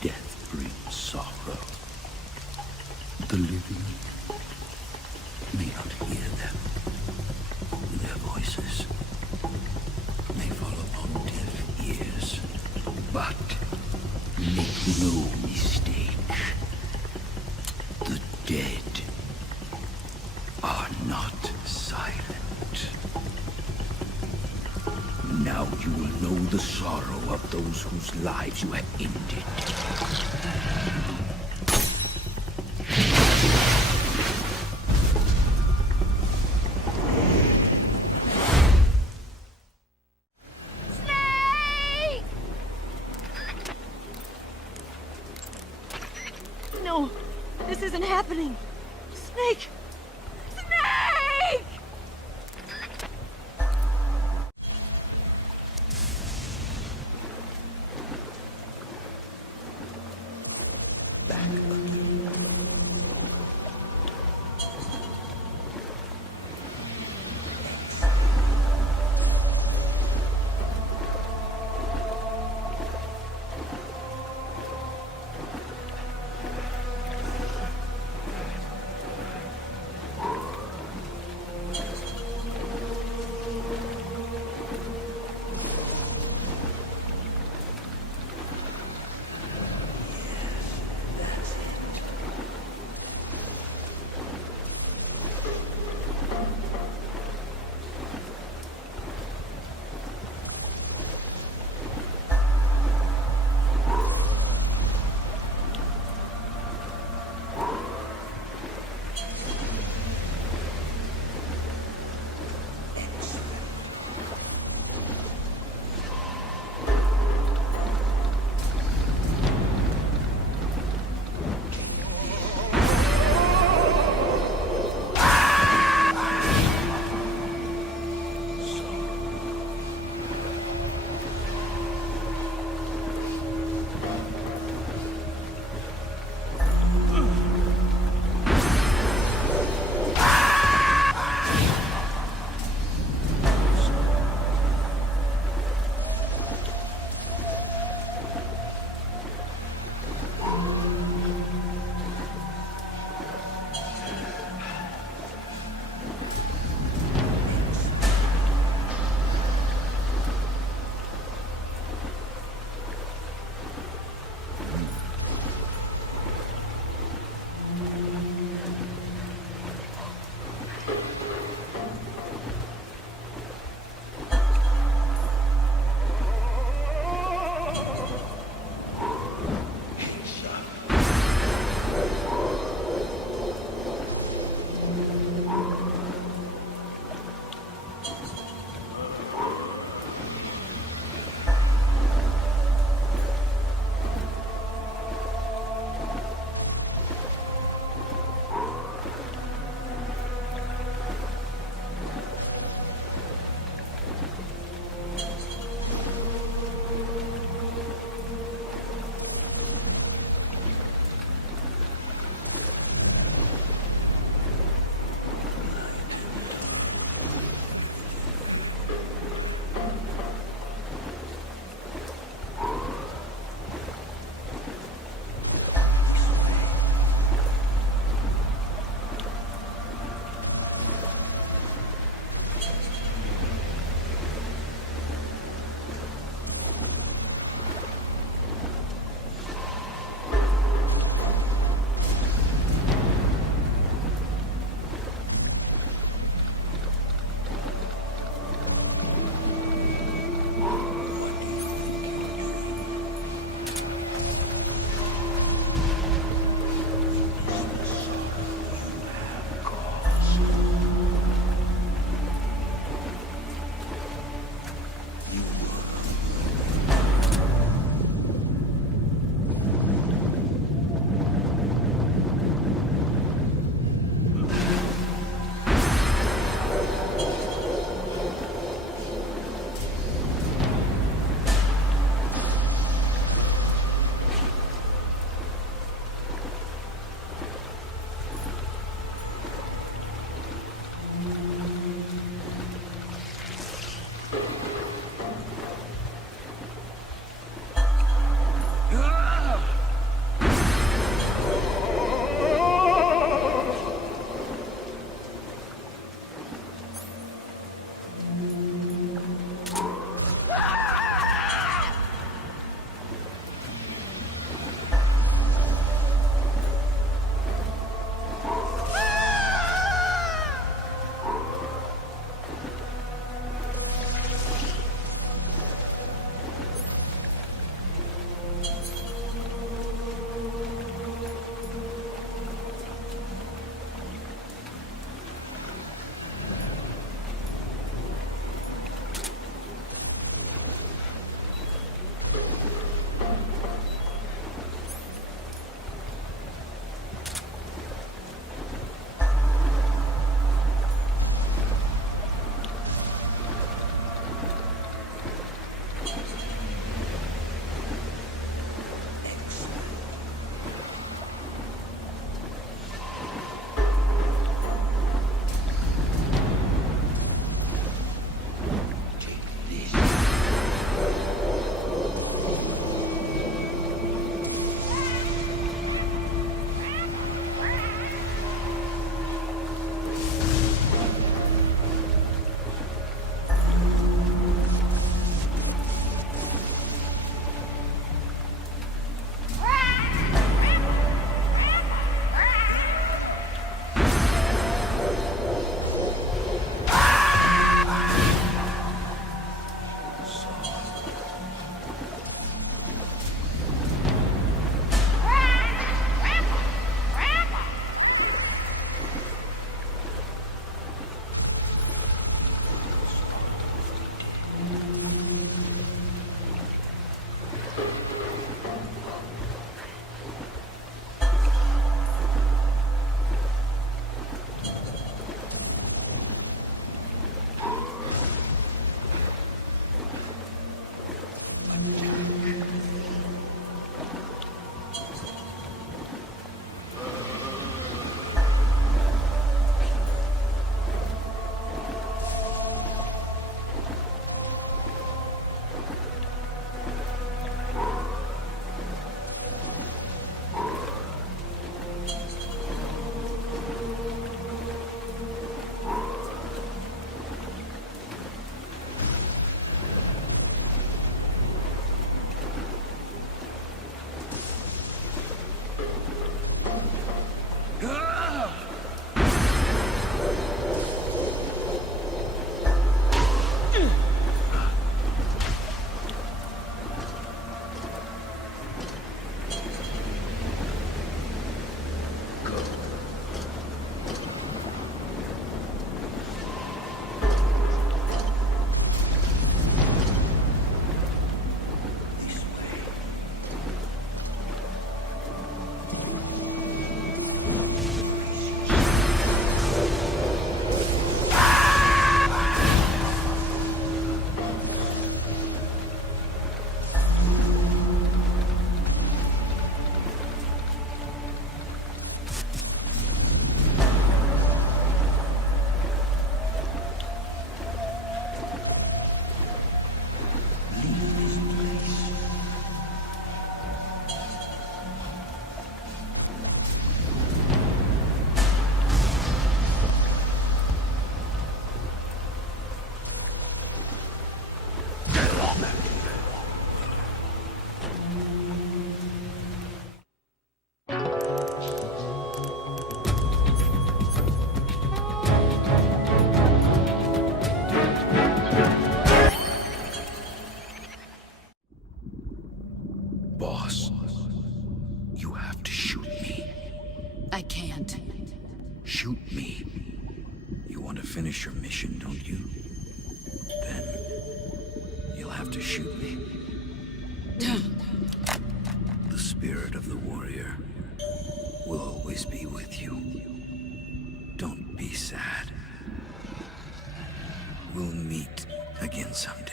Death brings sorrow. The living may not hear them. Their voices may fall upon deaf ears. But make no mistake. The dead are not silent. Now you will know the sorrow of those whose lives you have ended. No, this isn't happening. Snake! Snake! finish your mission, don't you? Then you'll have to shoot me. The spirit of the warrior will always be with you. Don't be sad. We'll meet again someday.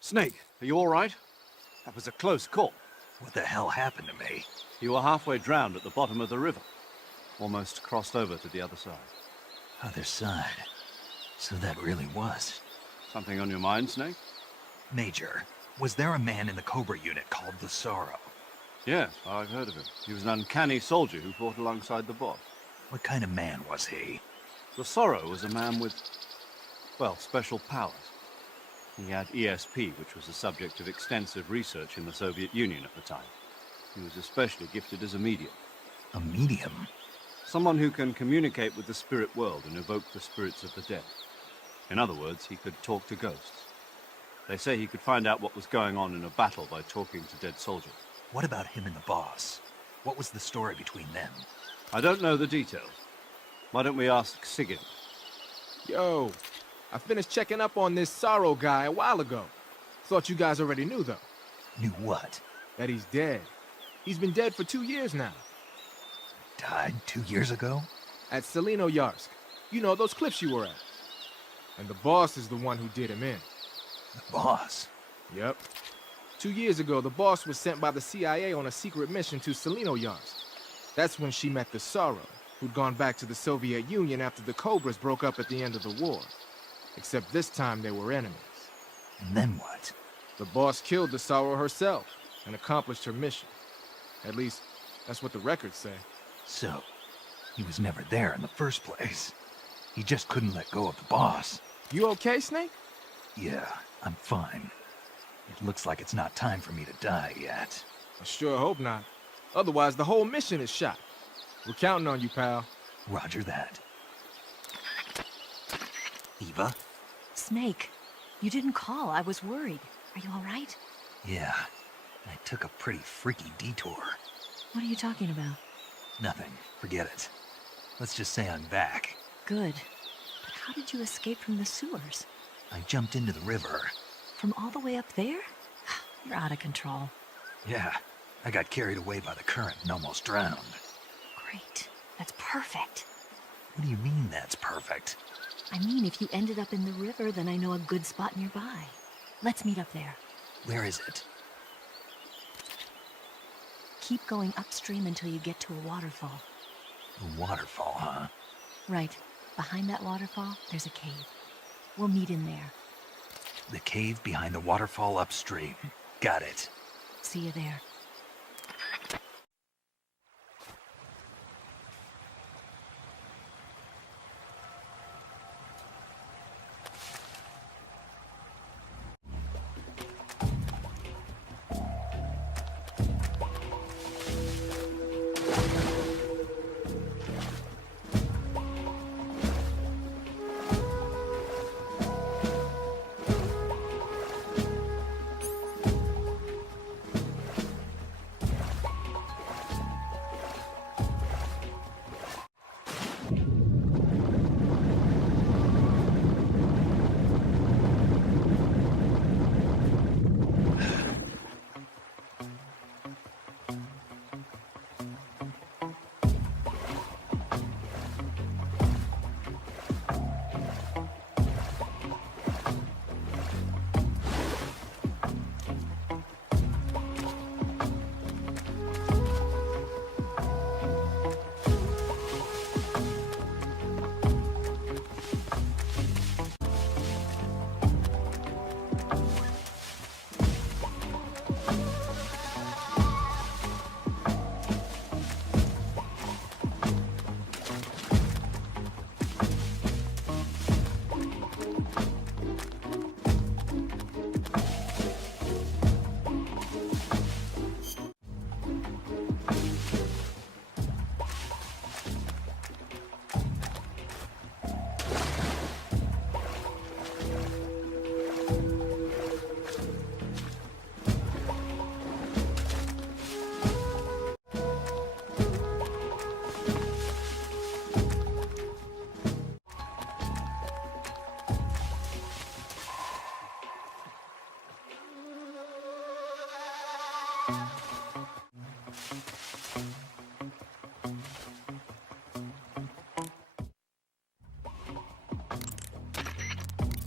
Snake, are you all right? That was a close call. What the hell happened to me? You were halfway drowned at the bottom of the river. Almost crossed over to the other side. Other side? So that really was. Something on your mind, Snake? Major, was there a man in the Cobra unit called the Sorrow? Yes, I've heard of him. He was an uncanny soldier who fought alongside the boss. What kind of man was he? The Sorrow was a man with, well, special powers. He had ESP, which was the subject of extensive research in the Soviet Union at the time. He was especially gifted as a medium. A medium? Someone who can communicate with the spirit world and evoke the spirits of the dead. In other words, he could talk to ghosts. They say he could find out what was going on in a battle by talking to dead soldiers. What about him and the boss? What was the story between them? I don't know the details. Why don't we ask Sigurd? Yo, I finished checking up on this Sorrow guy a while ago. Thought you guys already knew, though. Knew what? That he's dead. He's been dead for 2 years now. Died 2 years ago? At Selino-Yarsk. You know, those cliffs you were at. And the boss is the one who did him in. The boss? Yep. 2 years ago, the boss was sent by the CIA on a secret mission to Selino-Yarsk. That's when she met the Sorrow, who'd gone back to the Soviet Union after the Cobras broke up at the end of the war. Except this time they were enemies. And then what? The boss killed the Sorrow herself and accomplished her mission. At least, that's what the records say. So, he was never there in the first place. He just couldn't let go of the boss. You okay, Snake? Yeah, I'm fine. It looks like it's not time for me to die yet. I sure hope not. Otherwise, the whole mission is shot. We're counting on you, pal. Roger that. Eva? Snake, you didn't call. I was worried. Are you all right? Yeah, I took a pretty freaky detour. What are you talking about? Nothing. Forget it. Let's just say I'm back. Good. But how did you escape from the sewers? I jumped into the river. From all the way up there? You're out of control. Yeah, I got carried away by the current and almost drowned. Great. That's perfect. What do you mean that's perfect? I mean, if you ended up in the river, then I know a good spot nearby. Let's meet up there. Where is it? Keep going upstream until you get to a waterfall. A waterfall, huh? Right. Behind that waterfall, there's a cave. We'll meet in there. The cave behind the waterfall upstream. Got it. See you there.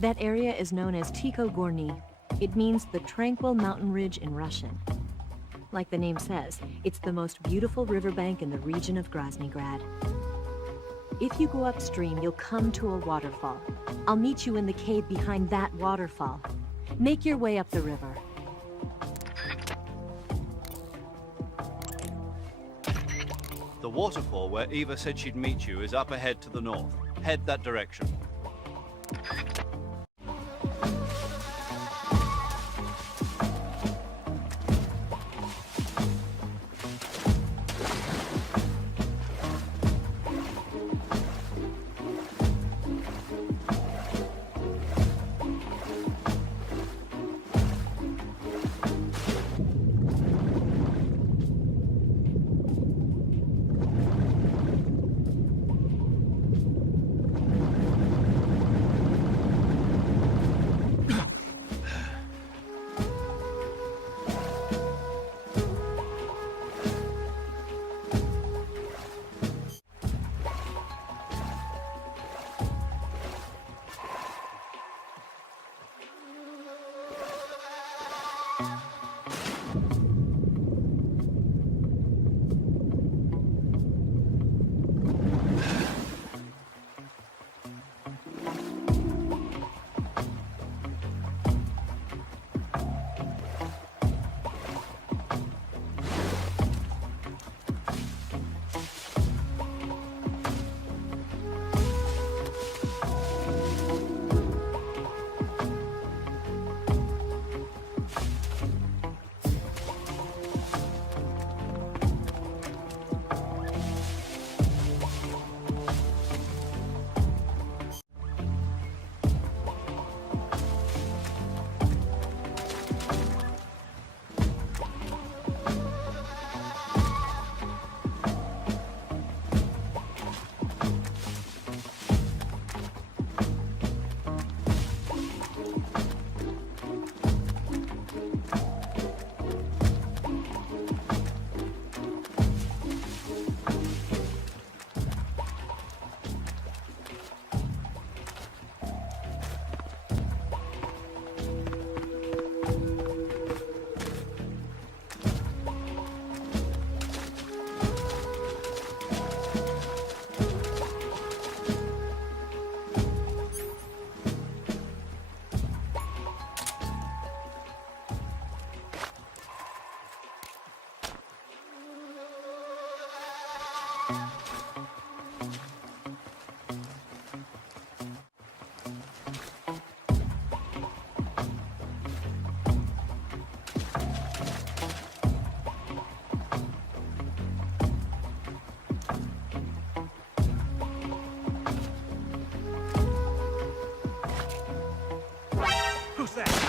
That area is known as Tiko Gorny. It means the tranquil mountain ridge in Russian. Like the name says, it's the most beautiful riverbank in the region of Groznygrad. If you go upstream, you'll come to a waterfall. I'll meet you in the cave behind that waterfall. Make your way up the river. The waterfall where Eva said she'd meet you is up ahead to the north. Head that direction. Who's that?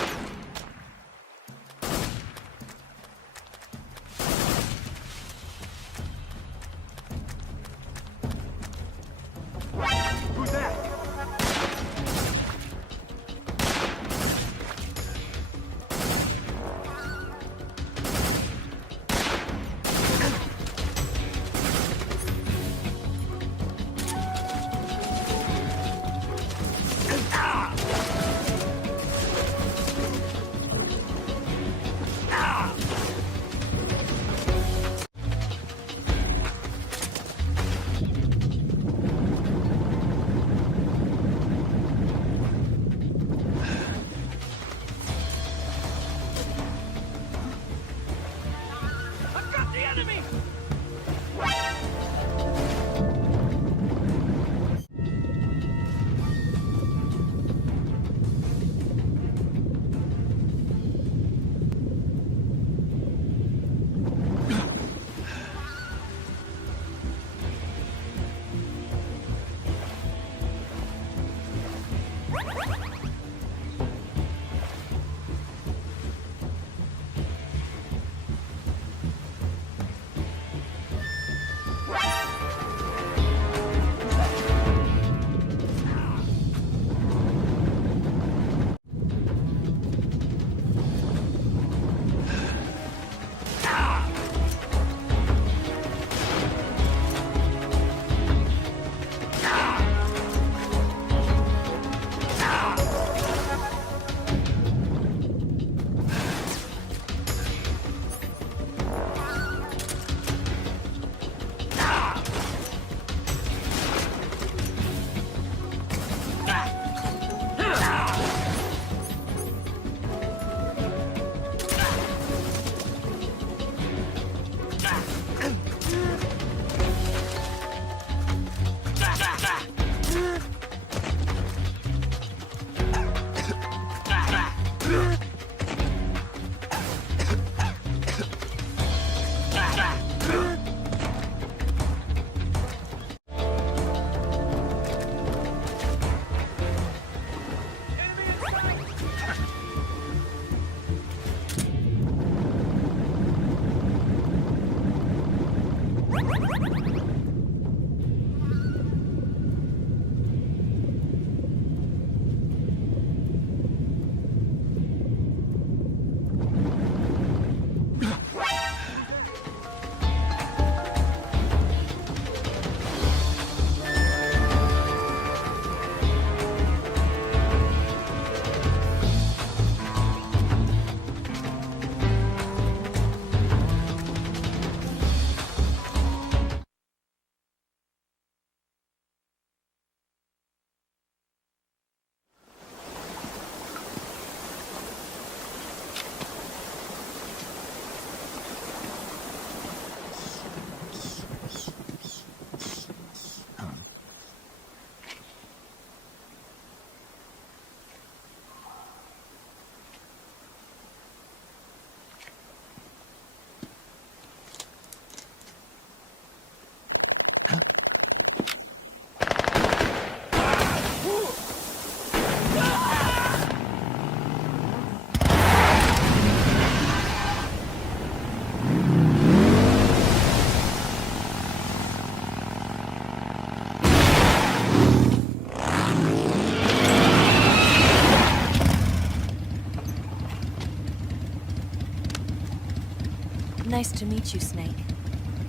Nice to meet you, Snake.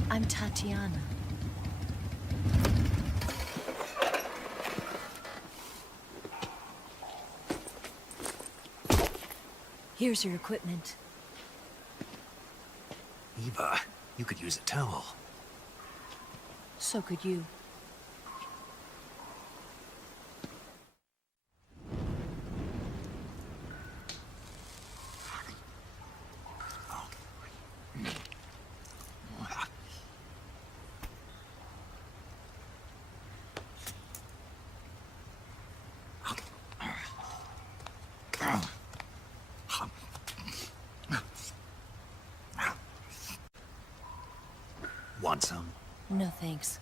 I'm Tatiana. Here's your equipment. Eva, you could use a towel. So could you. Want some? No thanks.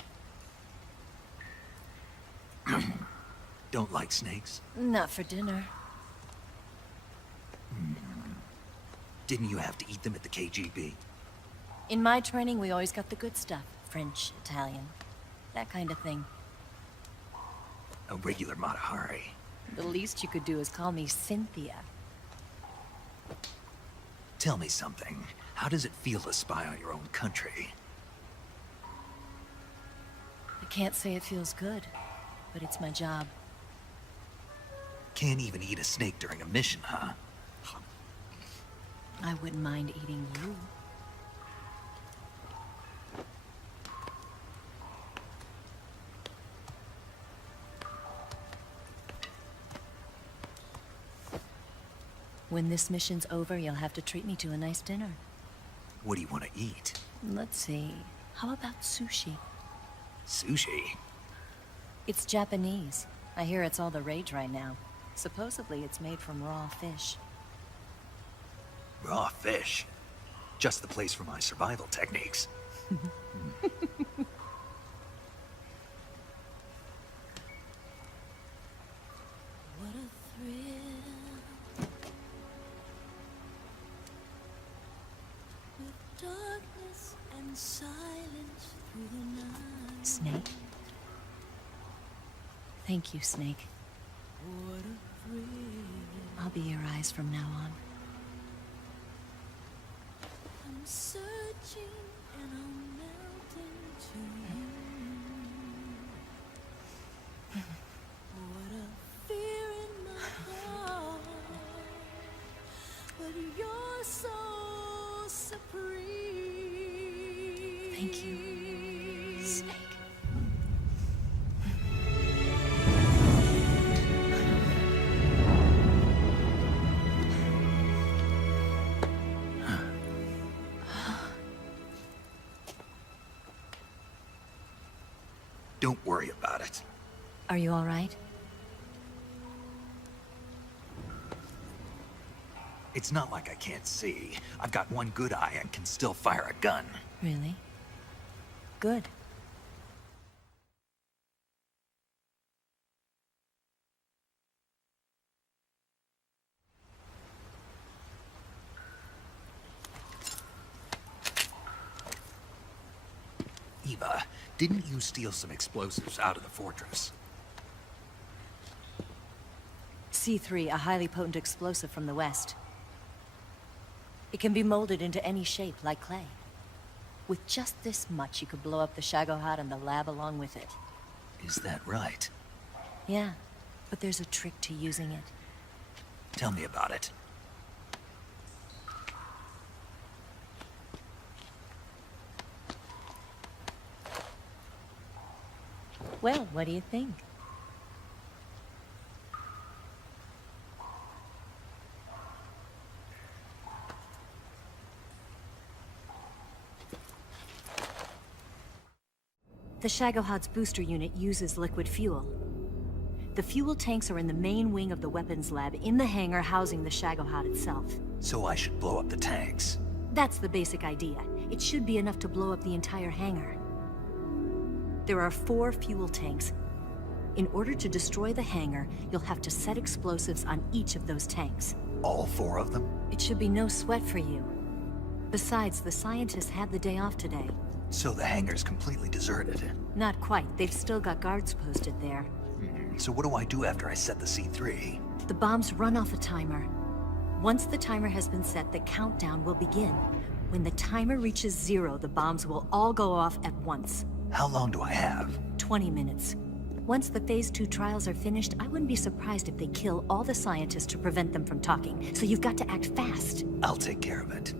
Don't like snakes? Not for dinner. Didn't you have to eat them at the KGB? In my training, we always got the good stuff. French, Italian, that kind of thing. A regular Matahari. The least you could do is call me Cynthia. Tell me something. How does it feel to spy on your own country? I can't say it feels good, but it's my job. Can't even eat a snake during a mission, huh? I wouldn't mind eating you. When this mission's over, you'll have to treat me to a nice dinner. What do you want to eat? Let's see. How about sushi? Sushi? It's Japanese. I hear it's all the rage right now. Supposedly it's made from raw fish. Raw fish? Just the place for my survival techniques. What a thrill. With darkness and silence through the night. Snake? Thank you, Snake. What a thrill. I'll be your eyes from now on. I'm searching and I'm melting to you. What a fear in my heart. But you're so supreme. Thank you, Snake. Don't worry about it. Are you all right? It's not like I can't see. I've got one good eye and can still fire a gun. Really? Good. Eva, didn't you steal some explosives out of the fortress? C3, a highly potent explosive from the west. It can be molded into any shape, like clay. With just this much, you could blow up the Shagohod and the lab along with it. Is that right? Yeah, but there's a trick to using it. Tell me about it. Well, what do you think? The Shagohod's booster unit uses liquid fuel. The fuel tanks are in the main wing of the weapons lab in the hangar housing the Shagohod itself. So I should blow up the tanks. That's the basic idea. It should be enough to blow up the entire hangar. There are 4 fuel tanks. In order to destroy the hangar, you'll have to set explosives on each of those tanks. All 4 of them? It should be no sweat for you. Besides, the scientists had the day off today. So the hangar's completely deserted. Not quite. They've still got guards posted there. So what do I do after I set the C3? The bombs run off a timer. Once the timer has been set, the countdown will begin. When the timer reaches 0, the bombs will all go off at once. How long do I have? 20 minutes. Once the Phase 2 trials are finished, I wouldn't be surprised if they kill all the scientists to prevent them from talking. So you've got to act fast. I'll take care of it.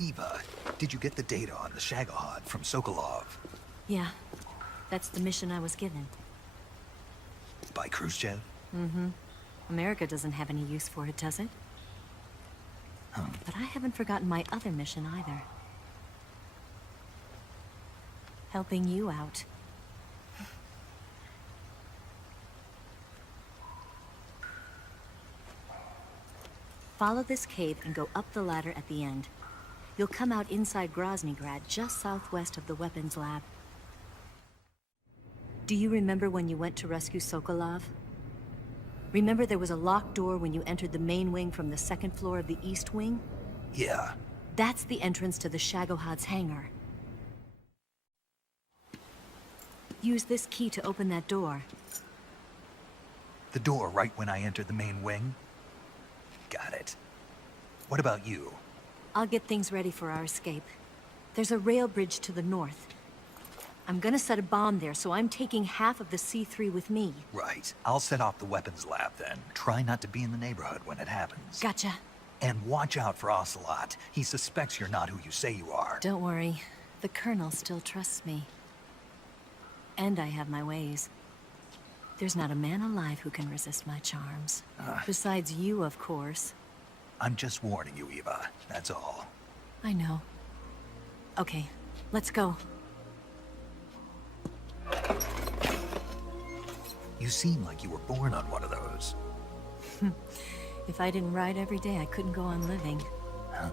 Eva, did you get the data on the Shagohod from Sokolov? Yeah, that's the mission I was given. By Khrushchev? Mm-hmm. America doesn't have any use for it, does it? But I haven't forgotten my other mission either. Helping you out. Follow this cave and go up the ladder at the end. You'll come out inside Groznygrad, just southwest of the weapons lab. Do you remember when you went to rescue Sokolov? Remember there was a locked door when you entered the main wing from the 2nd floor of the East Wing? Yeah. That's the entrance to the Shagohod's hangar. Use this key to open that door. The door right when I entered the main wing? Got it. What about you? I'll get things ready for our escape. There's a rail bridge to the north. I'm gonna set a bomb there, so I'm taking half of the C3 with me. Right. I'll set off the weapons lab then. Try not to be in the neighborhood when it happens. Gotcha. And watch out for Ocelot. He suspects you're not who you say you are. Don't worry. The Colonel still trusts me. And I have my ways. There's not a man alive who can resist my charms. Besides you, of course. I'm just warning you, Eva. That's all. I know. Okay, let's go. You seem like you were born on one of those. If I didn't ride every day, I couldn't go on living. Huh?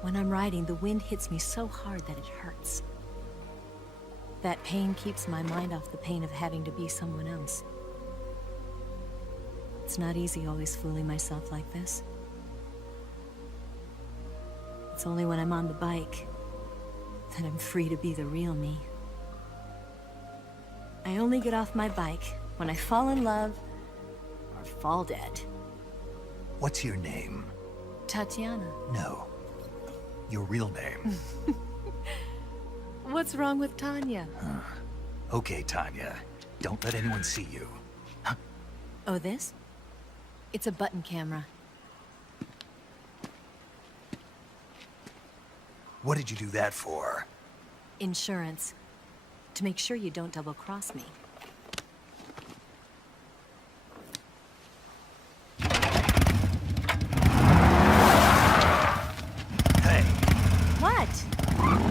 When I'm riding, the wind hits me so hard that it hurts. That pain keeps my mind off the pain of having to be someone else. It's not easy always fooling myself like this. It's only when I'm on the bike that I'm free to be the real me. I only get off my bike when I fall in love or fall dead. What's your name? Tatiana. No. Your real name. What's wrong with Tanya? Okay, Tanya. Don't let anyone see you. Oh, this? It's a button camera. What did you do that for? Insurance. To make sure you don't double-cross me. Hey. What?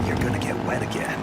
You're gonna get wet again.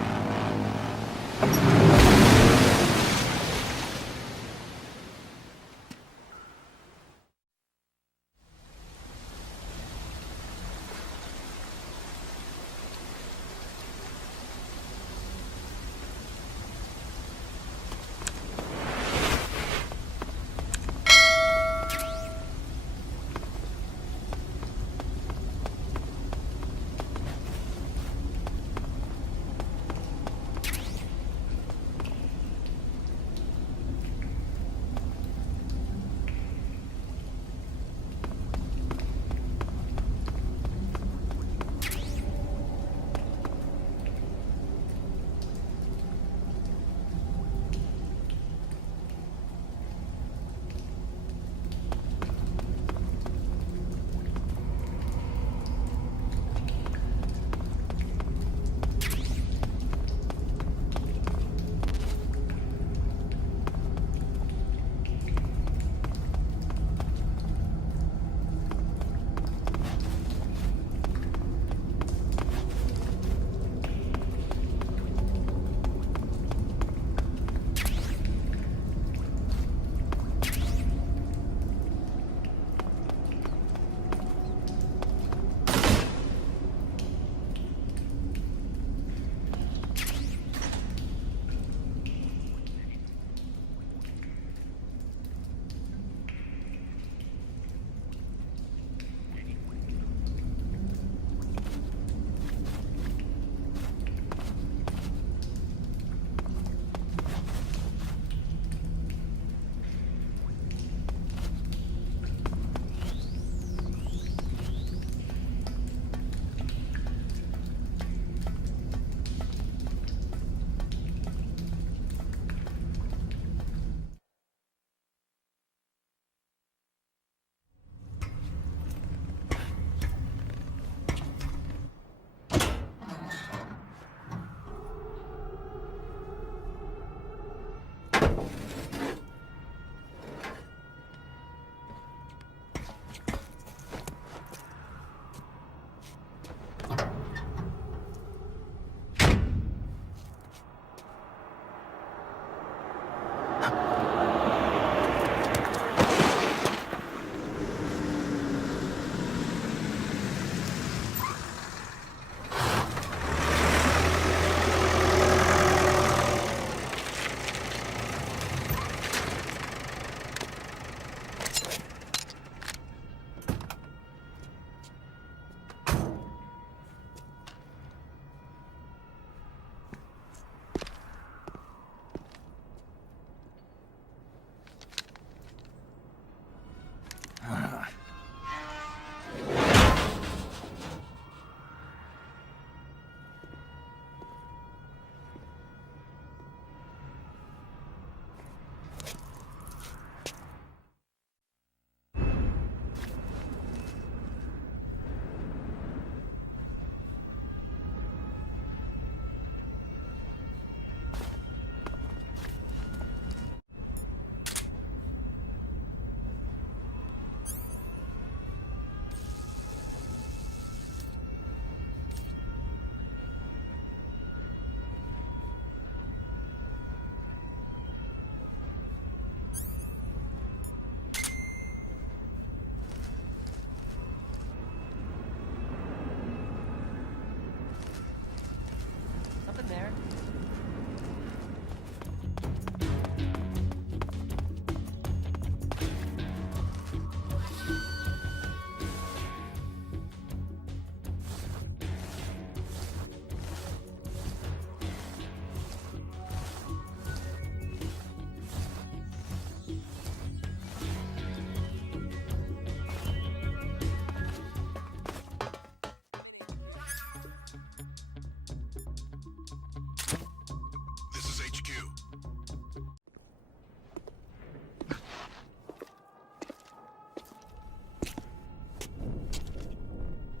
HQ.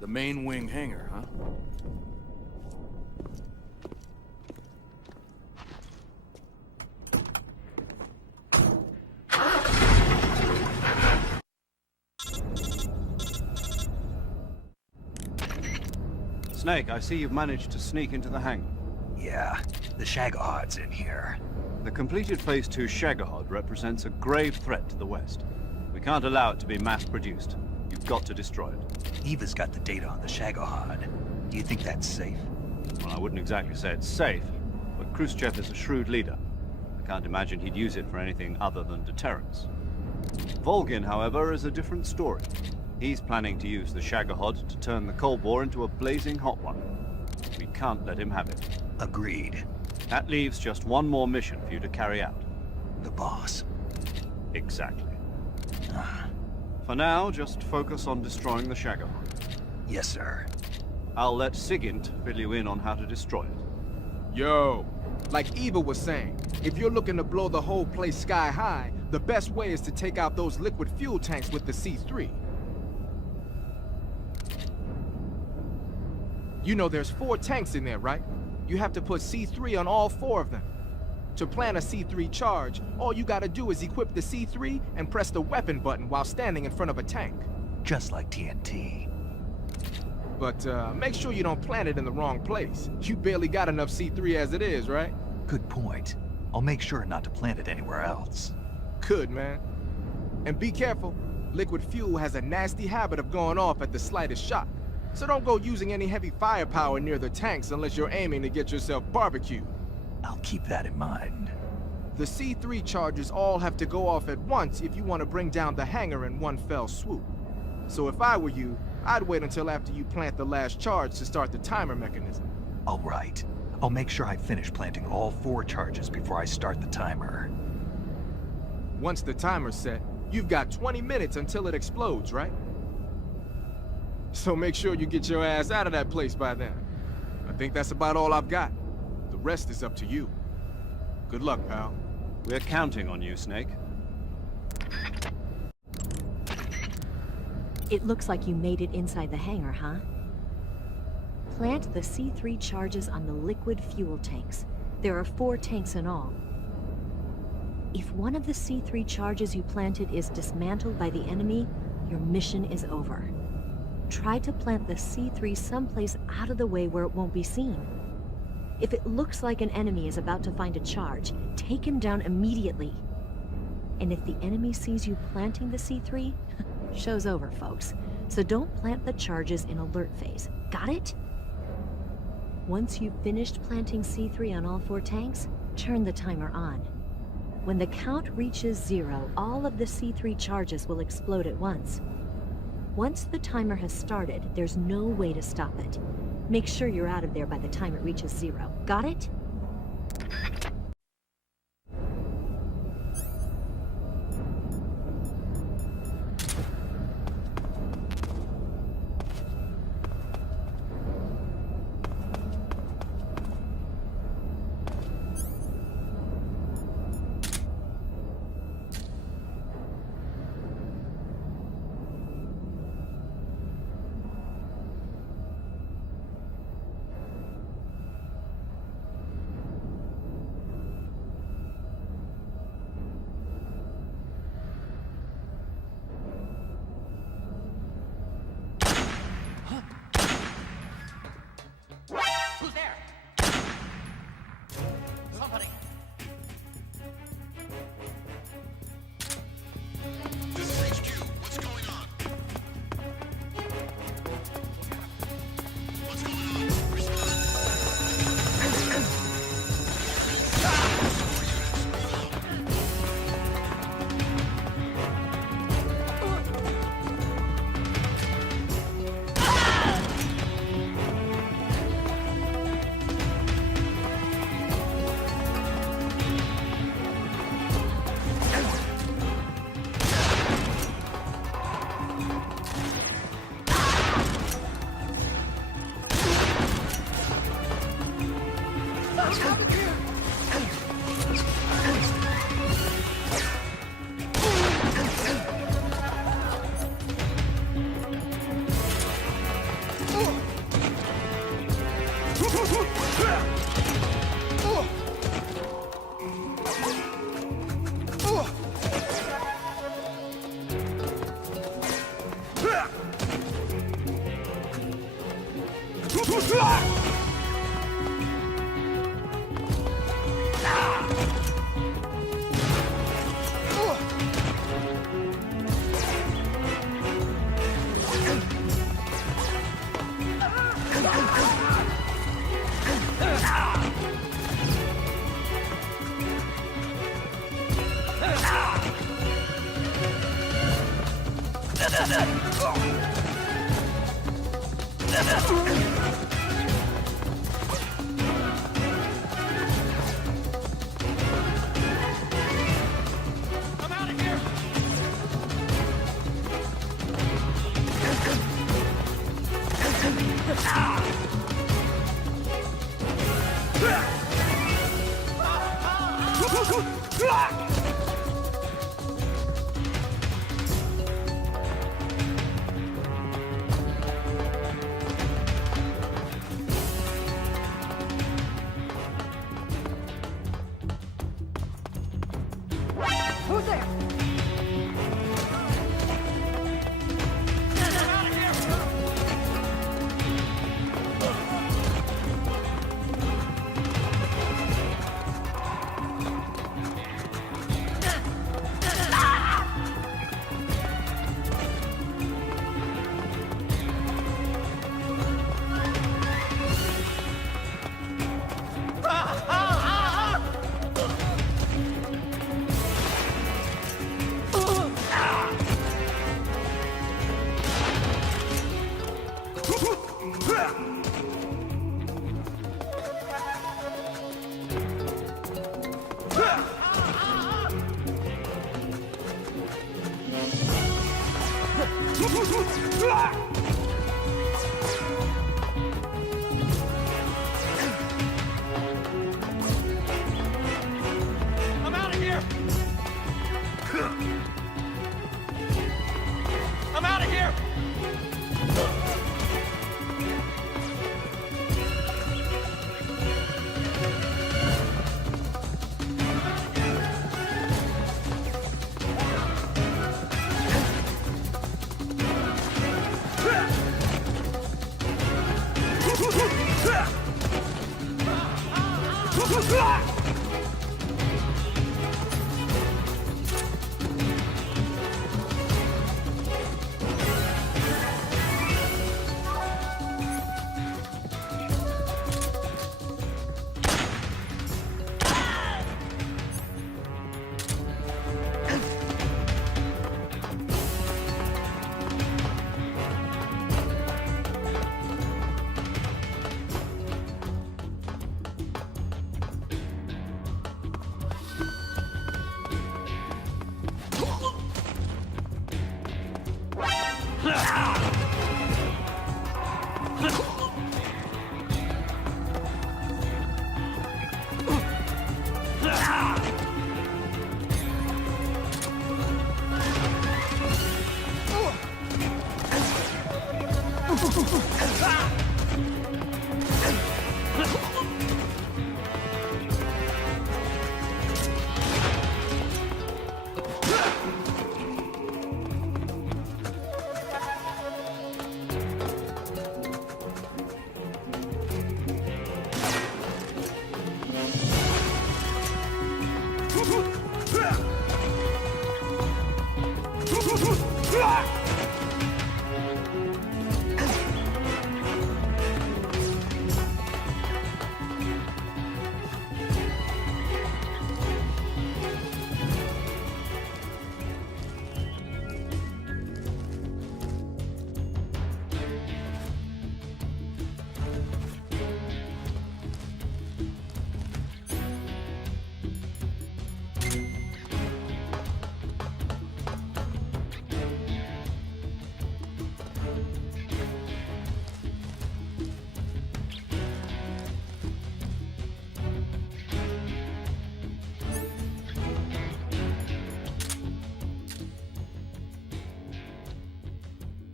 The main wing hangar, huh? Snake, I see you've managed to sneak into the hangar. Yeah, the Shagohod's in here. The completed Phase 2 Shagahod represents a grave threat to the West. We can't allow it to be mass-produced. You've got to destroy it. Eva's got the data on the Shagohod. Do you think that's safe? Well, I wouldn't exactly say it's safe, but Khrushchev is a shrewd leader. I can't imagine he'd use it for anything other than deterrence. Volgin, however, is a different story. He's planning to use the Shagahod to turn the Cold War into a blazing hot one. We can't let him have it. Agreed. That leaves just one more mission for you to carry out. The boss. Exactly. For now, just focus on destroying the Shagahod. Yes, sir. I'll let Sigint fill you in on how to destroy it. Yo, like Eva was saying, if you're looking to blow the whole place sky high, the best way is to take out those liquid fuel tanks with the C3. You know there's 4 tanks in there, right? You have to put C3 on all 4 of them. To plant a C3 charge, all you gotta do is equip the C3 and press the weapon button while standing in front of a tank. Just like TNT. But make sure you don't plant it in the wrong place. You barely got enough C3 as it is, right? Good point. I'll make sure not to plant it anywhere else. Good, man. And be careful. Liquid fuel has a nasty habit of going off at the slightest shock. So don't go using any heavy firepower near the tanks unless you're aiming to get yourself barbecued. I'll keep that in mind. The C3 charges all have to go off at once if you want to bring down the hangar in one fell swoop. So if I were you, I'd wait until after you plant the last charge to start the timer mechanism. All right. I'll make sure I finish planting all 4 charges before I start the timer. Once the timer's set, you've got 20 minutes until it explodes, right? So make sure you get your ass out of that place by then. I think that's about all I've got. The rest is up to you. Good luck, pal. We're counting on you, Snake. It looks like you made it inside the hangar, huh? Plant the C3 charges on the liquid fuel tanks. There are 4 tanks in all. If one of the C3 charges you planted is dismantled by the enemy, your mission is over. Try to plant the C3 someplace out of the way where it won't be seen. If it looks like an enemy is about to find a charge, take him down immediately. And if the enemy sees you planting the C3, show's over, folks. So don't plant the charges in alert phase. Got it? Once you've finished planting C3 on all 4 tanks, turn the timer on. When the count reaches 0, all of the C3 charges will explode at once. Once the timer has started, there's no way to stop it. Make sure you're out of there by the time it reaches 0. Got it? Who's there? Somebody. This is HQ. What's going on? What's going on? Respond. Out of here! Who's there? I'm out of here! I'm out of here!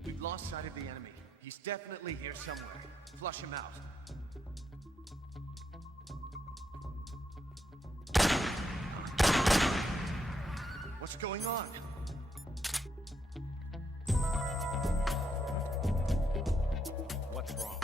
We've lost sight of the enemy. He's definitely here somewhere. Flush him out. What's going on? What's wrong?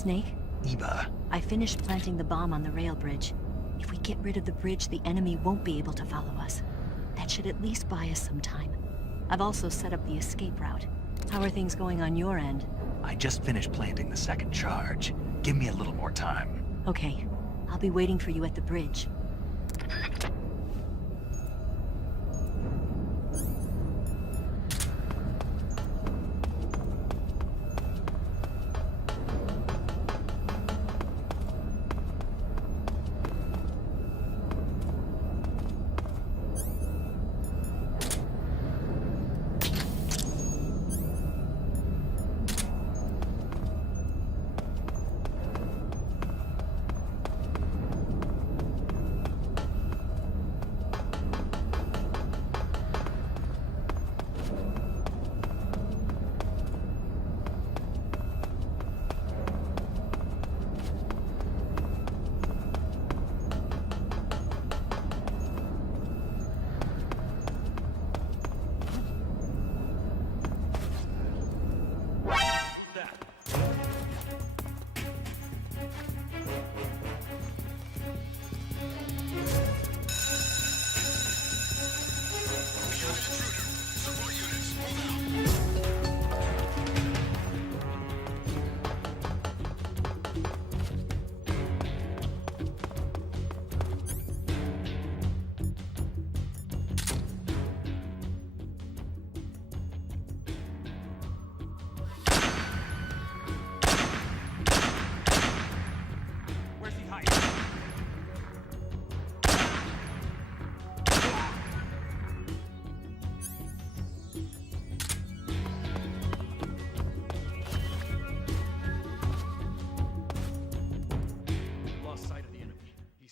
Snake? Eva. I finished planting the bomb on the rail bridge. If we get rid of the bridge, the enemy won't be able to follow us. That should at least buy us some time. I've also set up the escape route. How are things going on your end? I just finished planting the second charge. Give me a little more time. Okay. I'll be waiting for you at the bridge.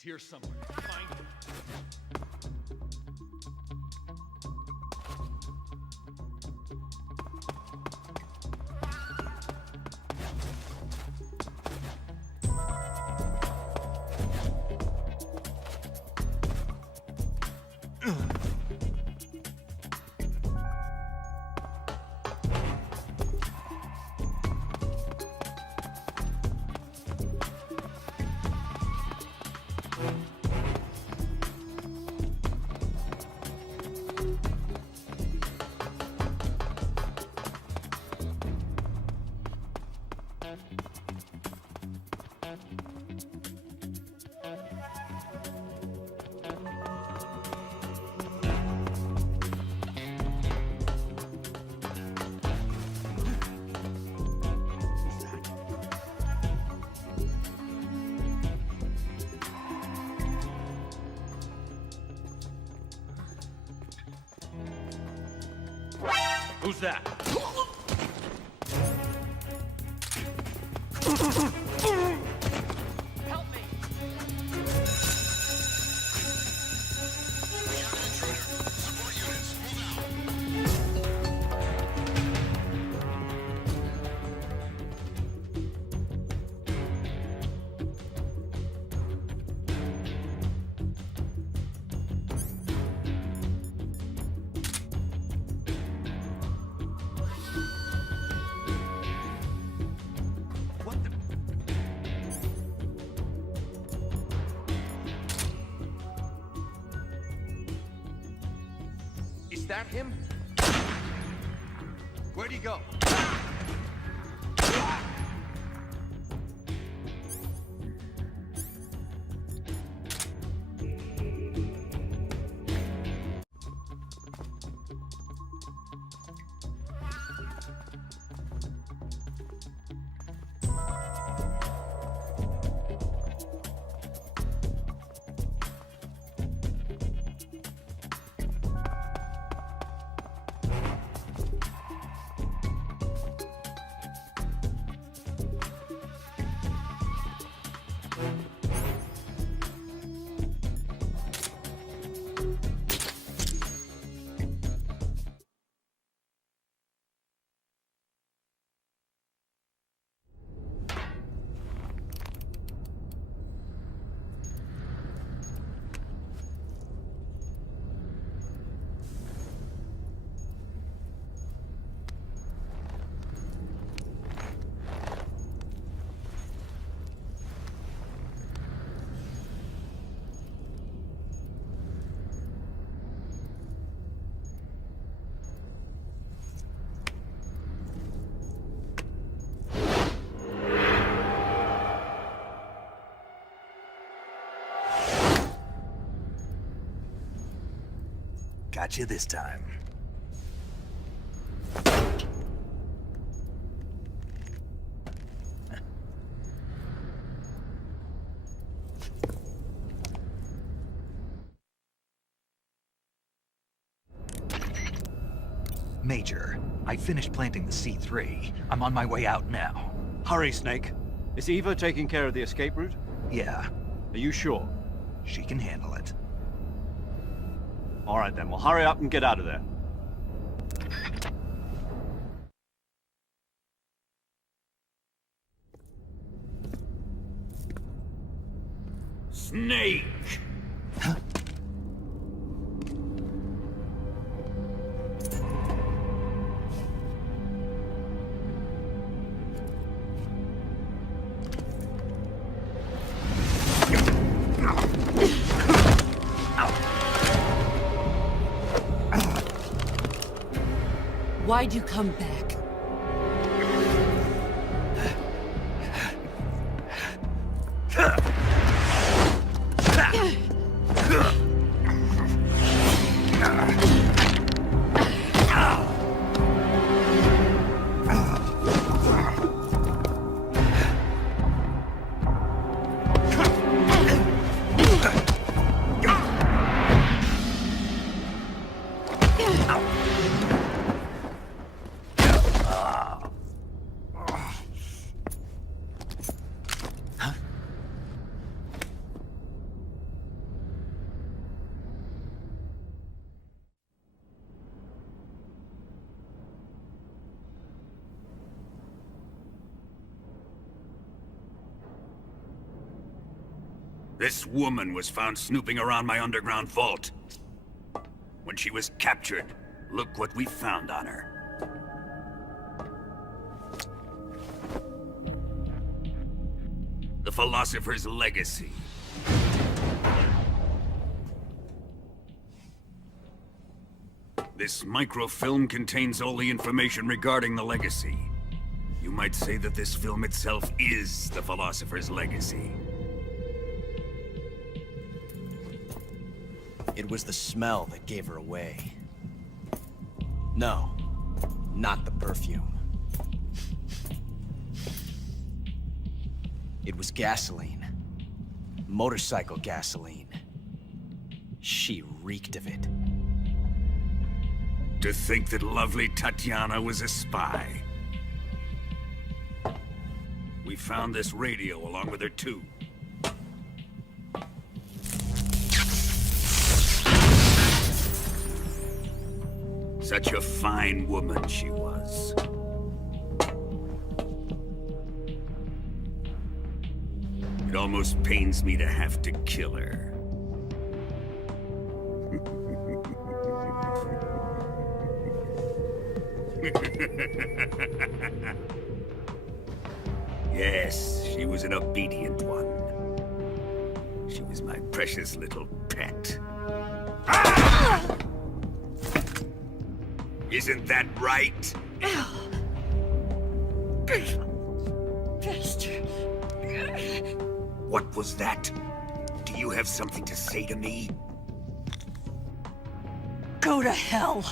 Here somewhere. Find him. Who's that? Help me! We have an intruder. Support units, move out. Is that him? Where'd he go? Got you this time. Major, I finished planting the C3. I'm on my way out now. Hurry, Snake. Is Eva taking care of the escape route? Yeah. Are you sure? She can handle it. All right then, well hurry up and get out of there. Snake! Why'd you come back? This woman was found snooping around my underground vault. When she was captured, look what we found on her. The Philosopher's Legacy. This microfilm contains all the information regarding the Legacy. You might say that this film itself is the Philosopher's Legacy. It was the smell that gave her away. No, not the perfume. It was gasoline. Motorcycle gasoline. She reeked of it. To think that lovely Tatiana was a spy. We found this radio along with her too. Such a fine woman she was. It almost pains me to have to kill her. Yes, she was an obedient one. She was my precious little pet. Ah! Isn't that right? What was that? Do you have something to say to me? Go to hell.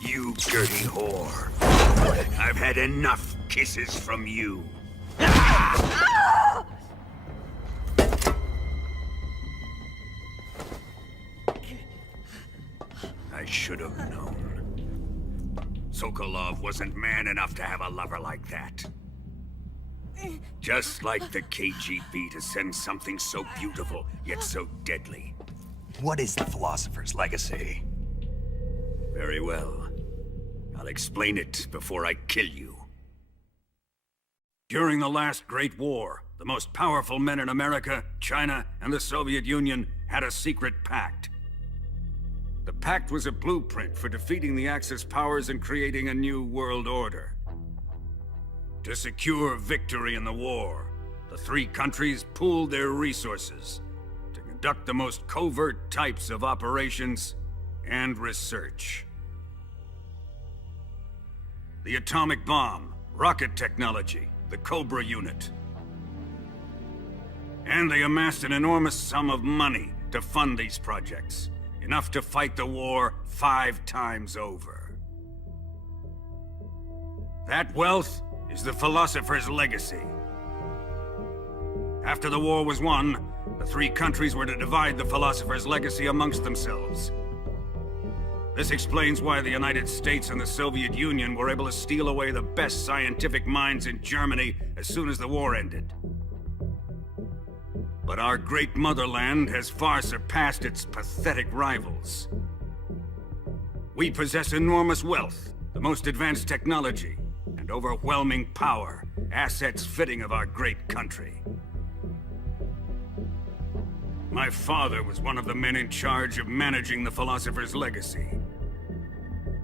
You dirty whore. I've had enough kisses from you. I should have known. Sokolov wasn't man enough to have a lover like that. Just like the KGB to send something so beautiful, yet so deadly. What is the Philosopher's Legacy? Very well. I'll explain it before I kill you. During the last Great War, the most powerful men in America, China, and the Soviet Union had a secret pact. The pact was a blueprint for defeating the Axis powers and creating a new world order. To secure victory in the war, the three countries pooled their resources to conduct the most covert types of operations and research. the atomic bomb, rocket technology, the Cobra unit. And they amassed an enormous sum of money to fund these projects. Enough to fight the war 5 times over. That wealth is the Philosopher's legacy. After the war was won, the 3 countries were to divide the Philosopher's legacy amongst themselves. This explains why the United States and the Soviet Union were able to steal away the best scientific minds in Germany as soon as the war ended. But our great motherland has far surpassed its pathetic rivals. We possess enormous wealth, the most advanced technology, and overwhelming power, assets fitting of our great country. My father was one of the men in charge of managing the Philosopher's legacy.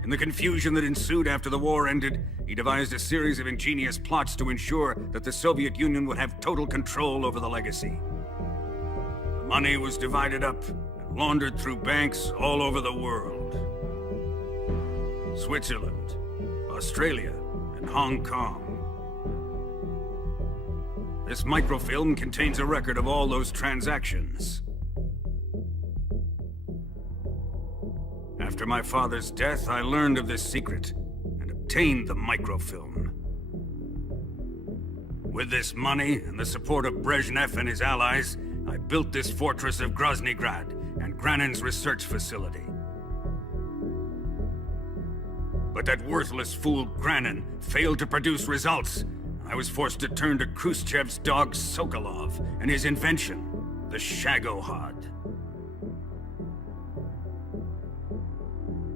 In the confusion that ensued after the war ended, he devised a series of ingenious plots to ensure that the Soviet Union would have total control over the legacy. The money was divided up and laundered through banks all over the world. Switzerland, Australia, and Hong Kong. This microfilm contains a record of all those transactions. After my father's death, I learned of this secret and obtained the microfilm. With this money and the support of Brezhnev and his allies, I built this fortress of Groznygrad and Granin's research facility. But that worthless fool Granin failed to produce results. I was forced to turn to Khrushchev's dog Sokolov and his invention, the Shagohod.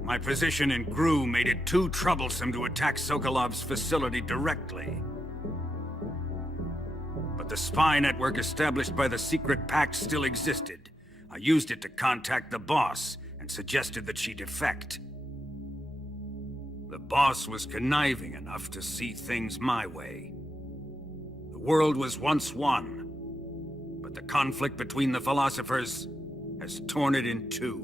My position in GRU made it too troublesome to attack Sokolov's facility directly. But the spy network established by the secret pact still existed. I used it to contact the boss and suggested that she defect. The boss was conniving enough to see things my way. The world was once one, but the conflict between the philosophers has torn it in two.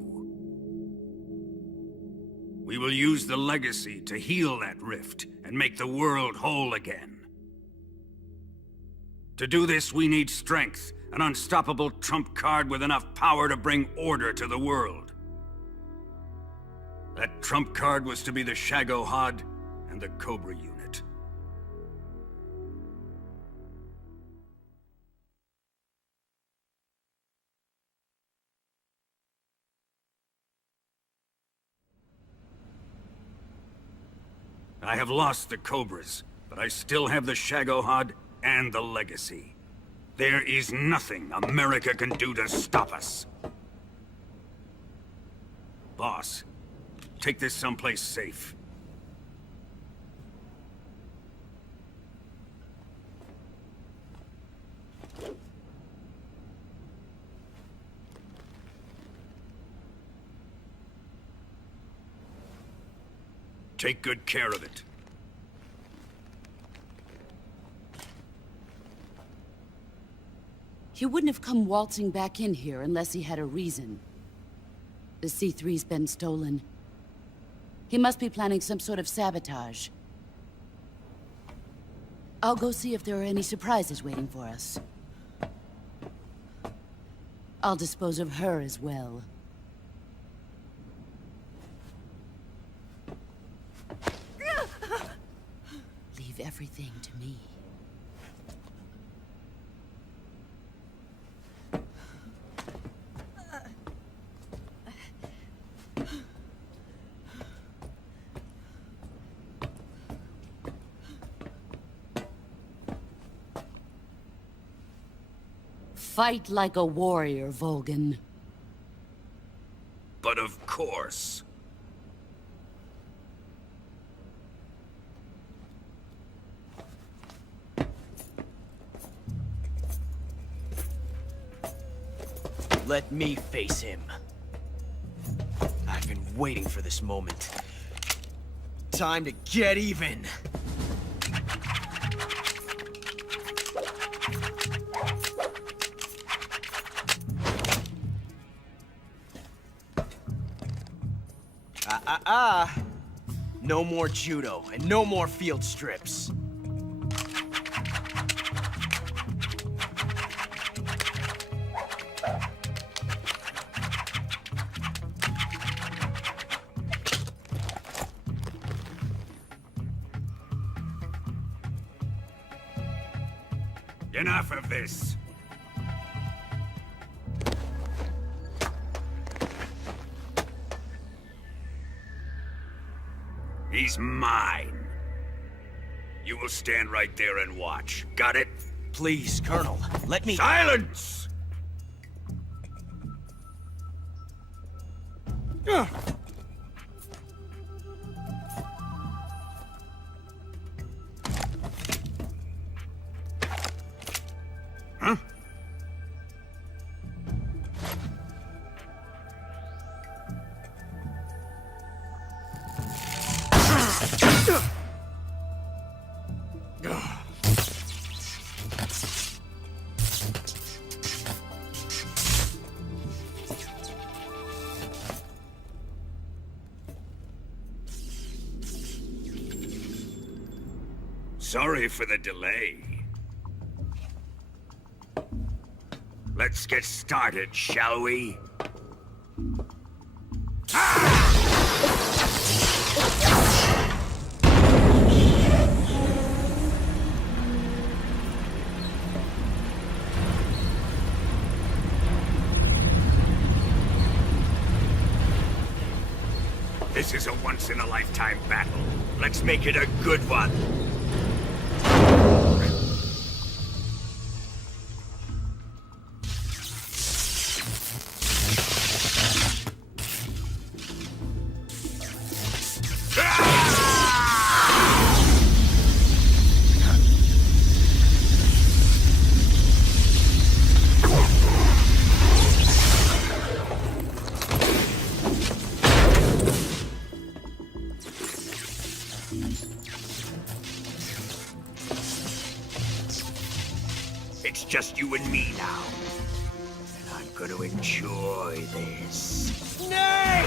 We will use the legacy to heal that rift and make the world whole again. To do this, we need strength, an unstoppable trump card with enough power to bring order to the world. That trump card was to be the Shagohod and the Cobra unit. I have lost the Cobras, but I still have the Shagohod and the legacy. There is nothing America can do to stop us. Boss, take this someplace safe. Take good care of it. He wouldn't have come waltzing back in here unless he had a reason. The C3's been stolen. He must be planning some sort of sabotage. I'll go see if there are any surprises waiting for us. I'll dispose of her as well. Leave everything to me. Fight like a warrior, Volgan. But of course. Let me face him. I've been waiting for this moment. Time to get even! No more judo, and no more field strips. Enough of this. He's mine. You will stand right there and watch. Got it? Please, Colonel, let me— Silence! Huh? Sorry for the delay. Let's get started, shall we? This is a once-in-a-lifetime battle. Let's make it a good one. It's just you and me now. And I'm gonna enjoy this. Nay!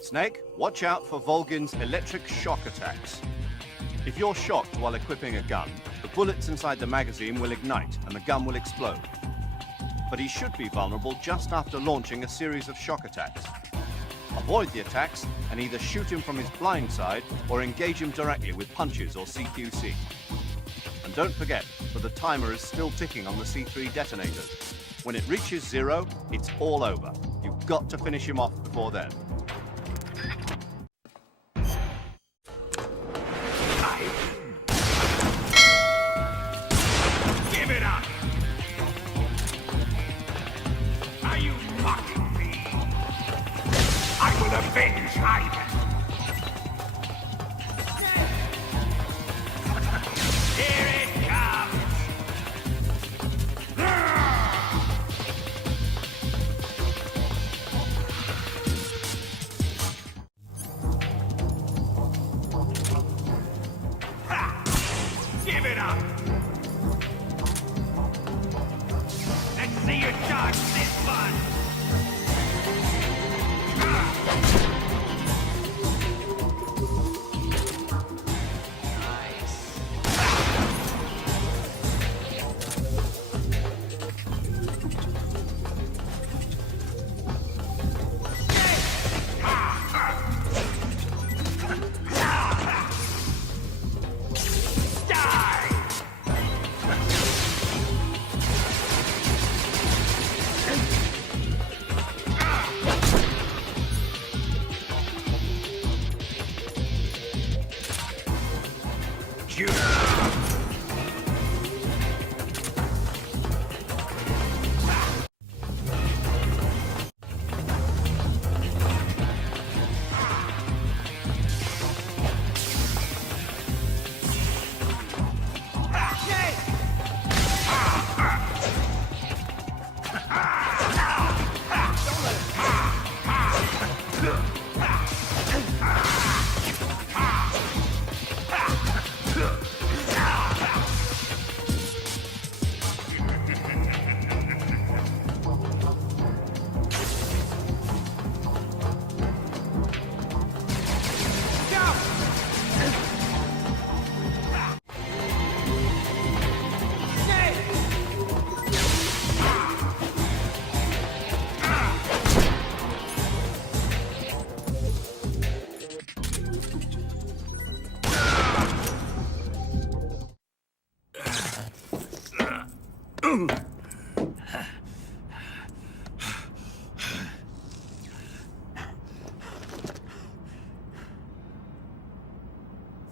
Snake, watch out for Volgin's electric shock attacks. If you're shocked while equipping a gun, the bullets inside the magazine will ignite and the gun will explode. But he should be vulnerable just after launching a series of shock attacks. Avoid the attacks and either shoot him from his blind side or engage him directly with punches or CQC. And don't forget that the timer is still ticking on the C3 detonators. When it reaches 0, it's all over. You've got to finish him off before then. Give it up! Are you mocking me? I will avenge Ivan! Here it comes! Ha! Give it up! Let's see you dodge this one!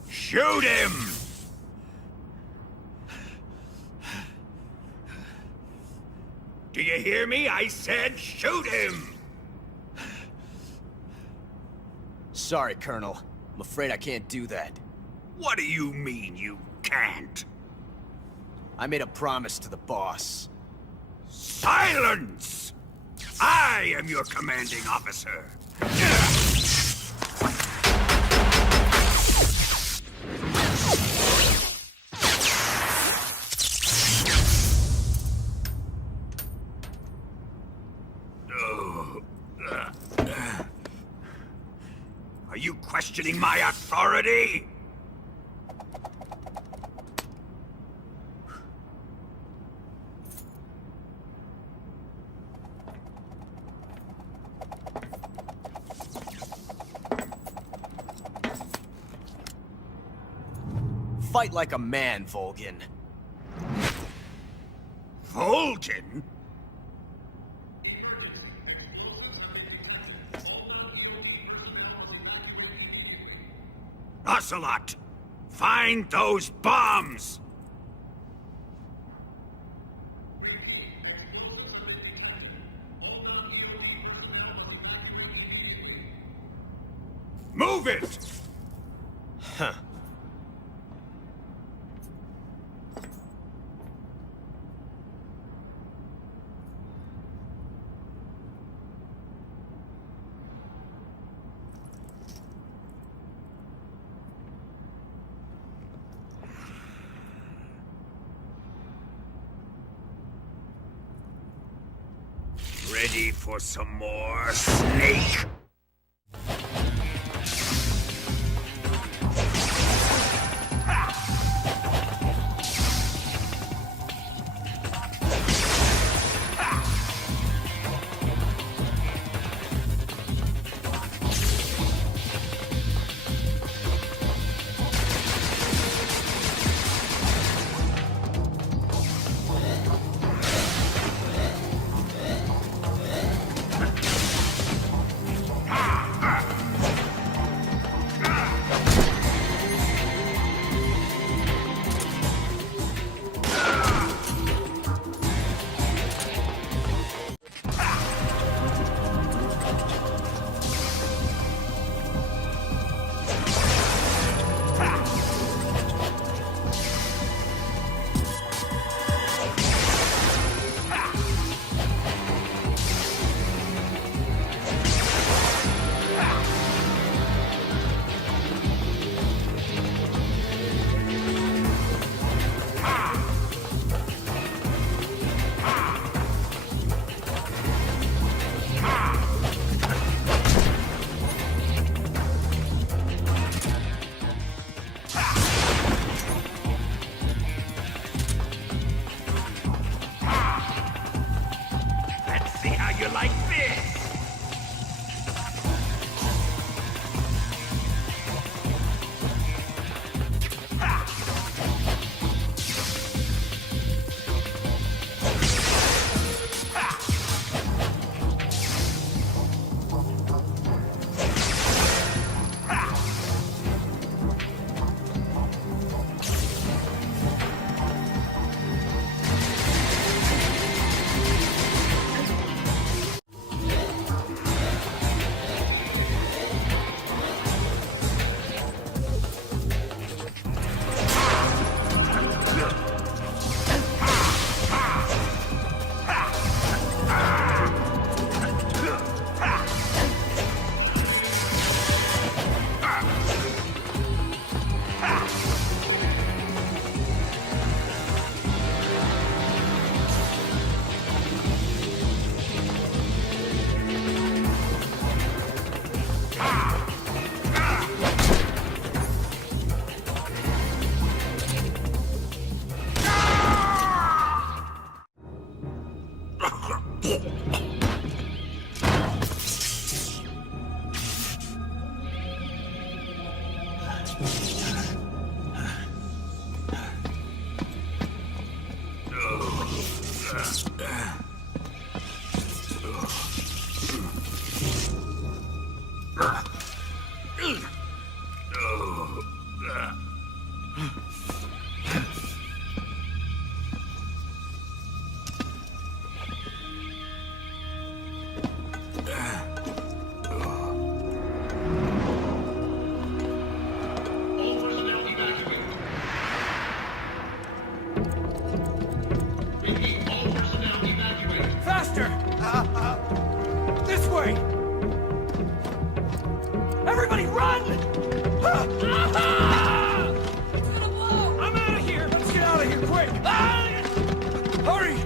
Shoot him! Do you hear me? I said shoot him! Sorry, Colonel. I'm afraid I can't do that. What do you mean you can't? I made a promise to the boss. Silence! I am your commanding officer. Are you questioning my authority? Fight like a man, Volgin. Volgin? Ocelot! Find those bombs! Move it! Huh. Ready for some more, Snake? Everybody run! I'm out of here! Let's get out of here, quick! Hurry!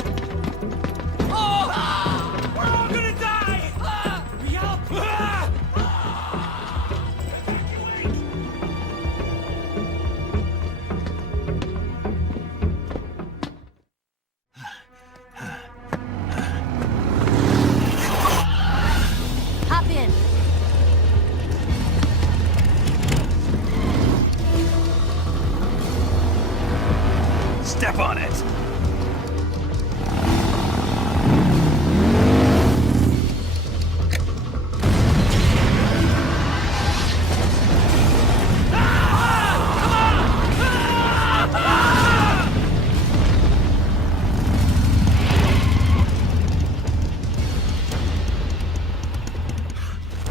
We're all gonna die! Hurry up! Hop in. Step on it!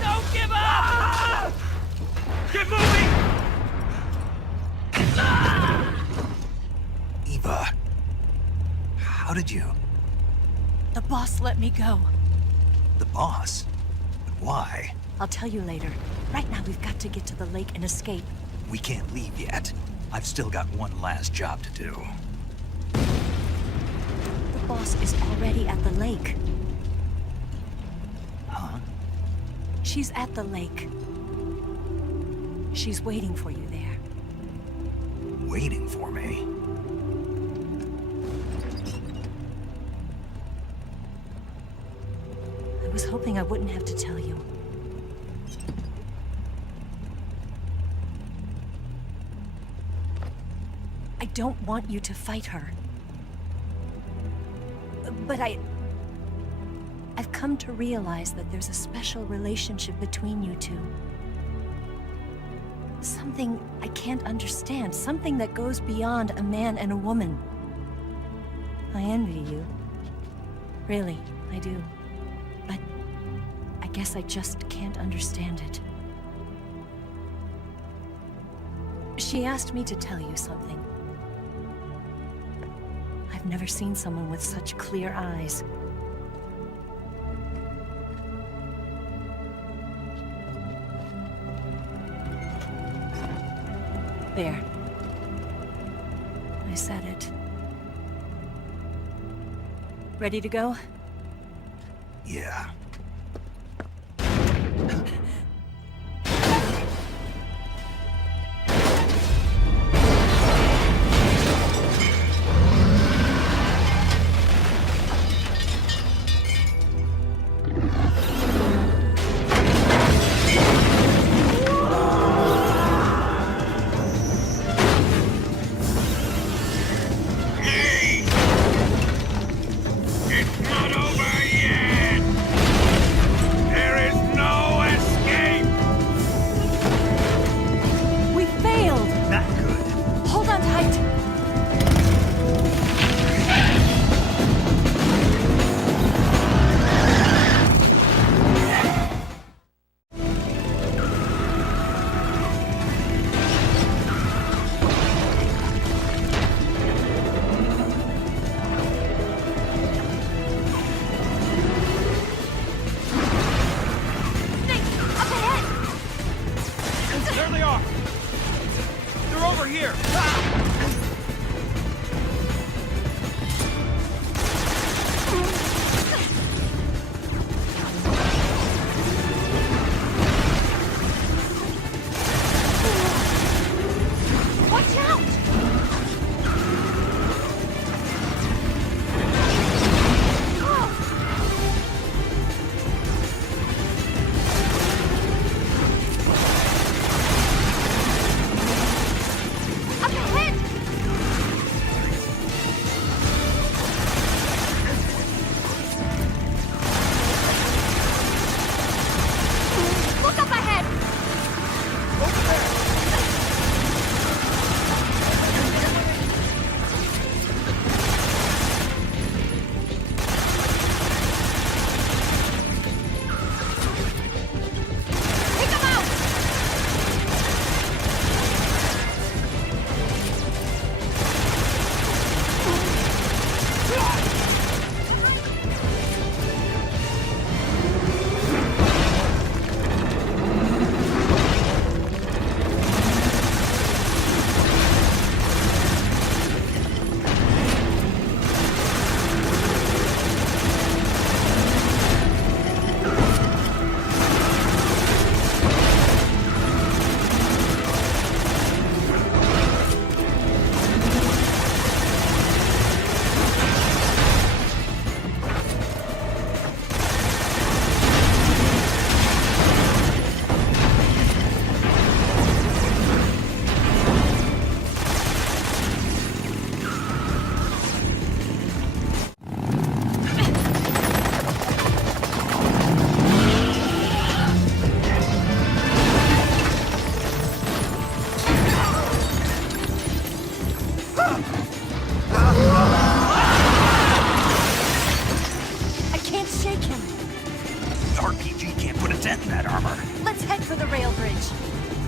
Don't give up! Get moving! Eva, how did you... The boss let me go. The boss? But why? I'll tell you later. Right now, we've got to get to the lake and escape. We can't leave yet. I've still got one last job to do. The boss is already at the lake. Huh? She's at the lake. She's waiting for you there. Waiting for me? I was hoping I wouldn't have to tell you. I don't want you to fight her. But I've come to realize that there's a special relationship between you two. Something I can't understand. Something that goes beyond a man and a woman. I envy you. Really, I do. But I guess I just can't understand it. She asked me to tell you something. I've never seen someone with such clear eyes. There. I said it. Ready to go? Yeah. There they are! They're over here! Watch out! Up ahead!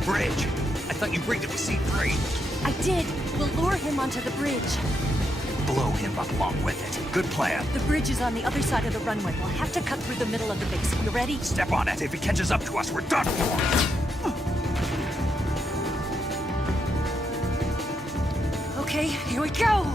bridge. I thought you rigged it with C3. I did. We'll lure him onto the bridge. Blow him up along with it. Good plan. The bridge is on the other side of the runway. We'll have to cut through the middle of the base. You ready? Step on it. If he catches up to us, we're done for. Okay, here we go!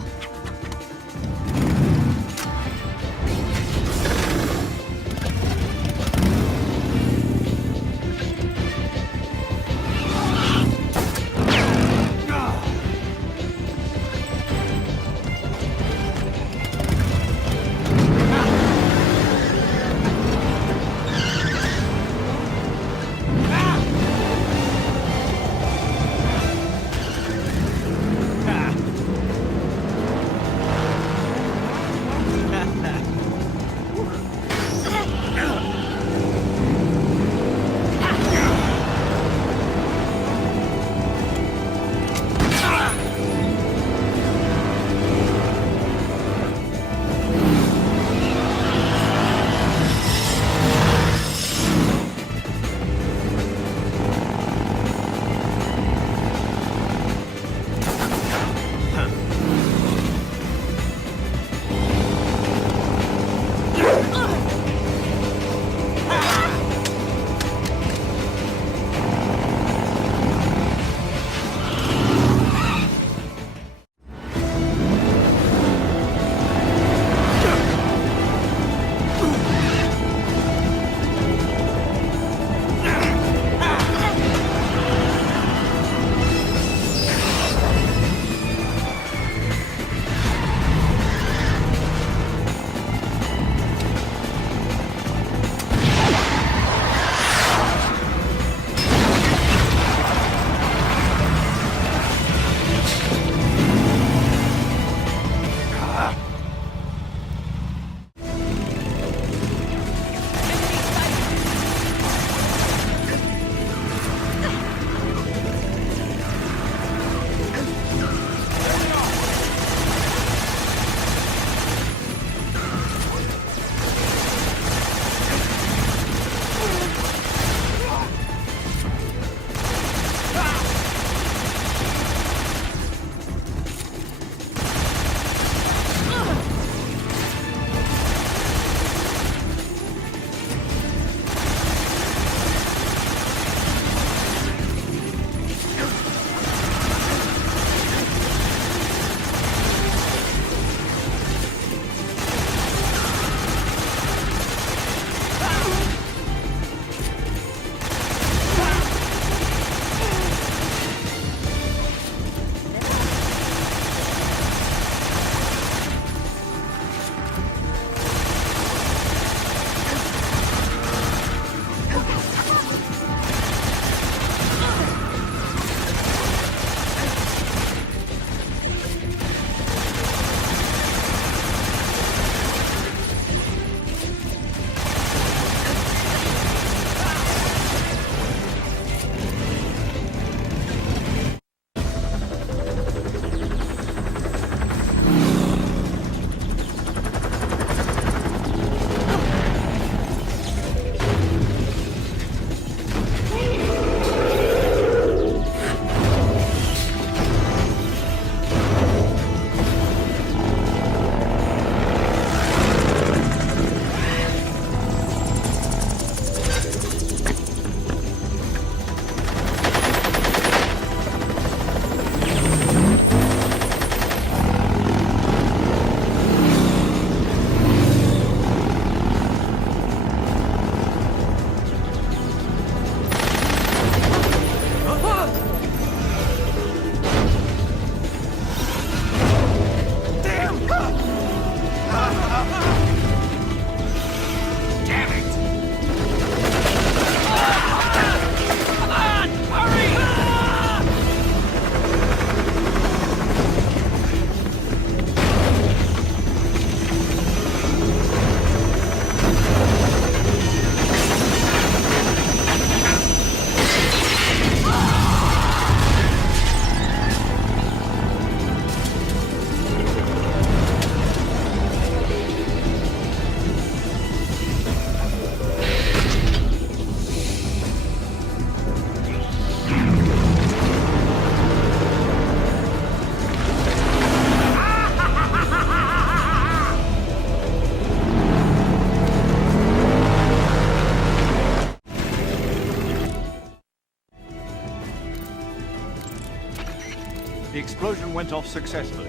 The explosion went off successfully.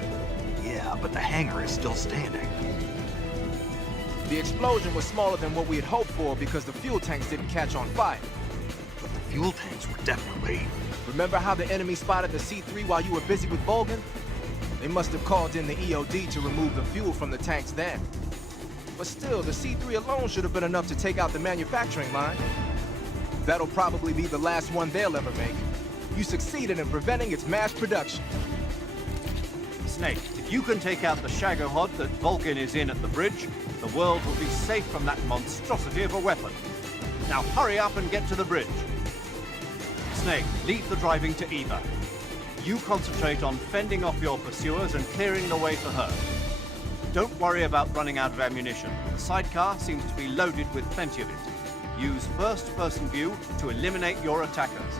Yeah, but the hangar is still standing. The explosion was smaller than what we had hoped for because the fuel tanks didn't catch on fire. But the fuel tanks were definitely... Remember how the enemy spotted the C3 while you were busy with Vulcan? They must have called in the EOD to remove the fuel from the tanks then. But still, the C3 alone should have been enough to take out the manufacturing line. That'll probably be the last one they'll ever make. You succeeded in preventing its mass production. Snake, if you can take out the Shagohod that Vulcan is in at the bridge, the world will be safe from that monstrosity of a weapon. Now hurry up and get to the bridge. Snake, leave the driving to Eva. You concentrate on fending off your pursuers and clearing the way for her. Don't worry about running out of ammunition. The sidecar seems to be loaded with plenty of it. Use first-person view to eliminate your attackers.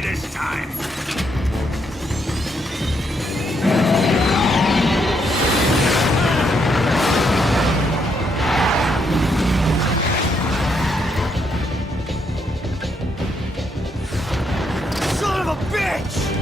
This time. Son of a bitch!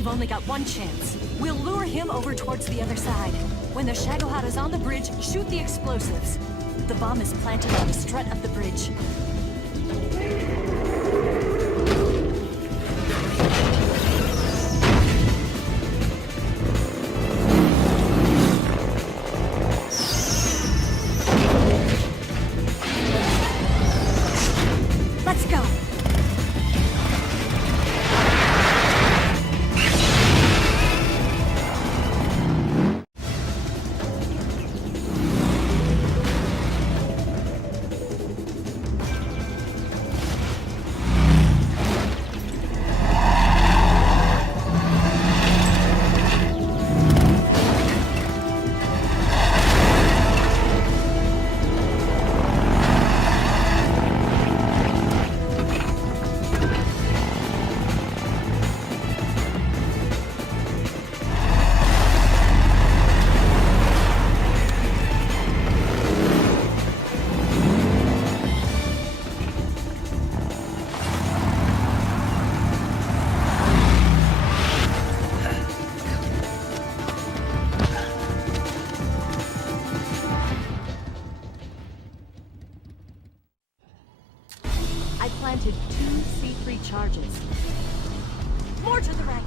we've only got one chance. We'll lure him over towards the other side. When the Shagohod is on the bridge, shoot the explosives. The bomb is planted on the strut of the bridge. Let's go. I planted 2 C3 charges. More to the right.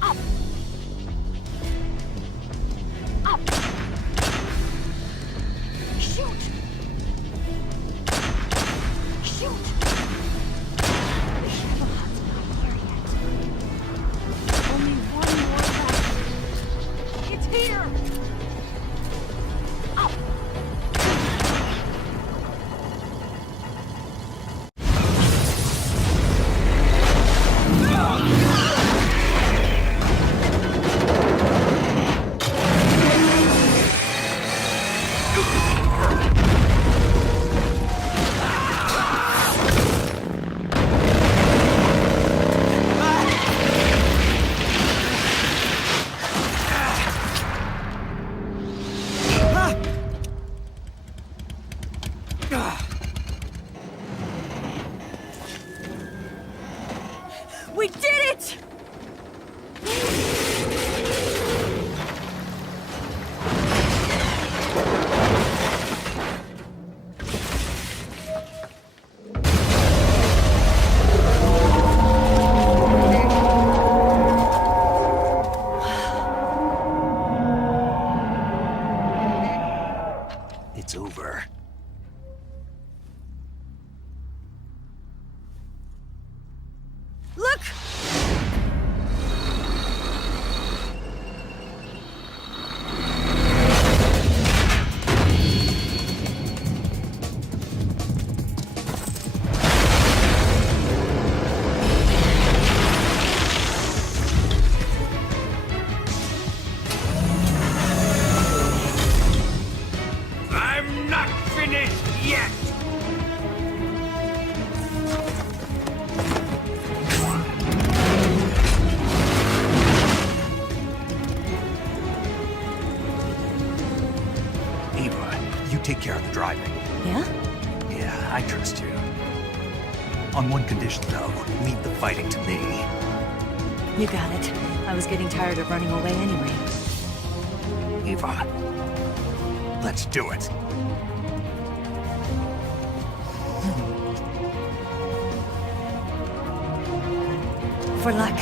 Up! Up! Shoot! Shoot! The Shagohod's not here yet. Only one more left. It's here! Up! We did it! It's over. Look! I'm not finished yet! Eva, you take care of the driving. Yeah? Yeah, I trust you. On one condition, though, leave the fighting to me. You got it. I was getting tired of running away anyway. Eva, let's do it. For luck.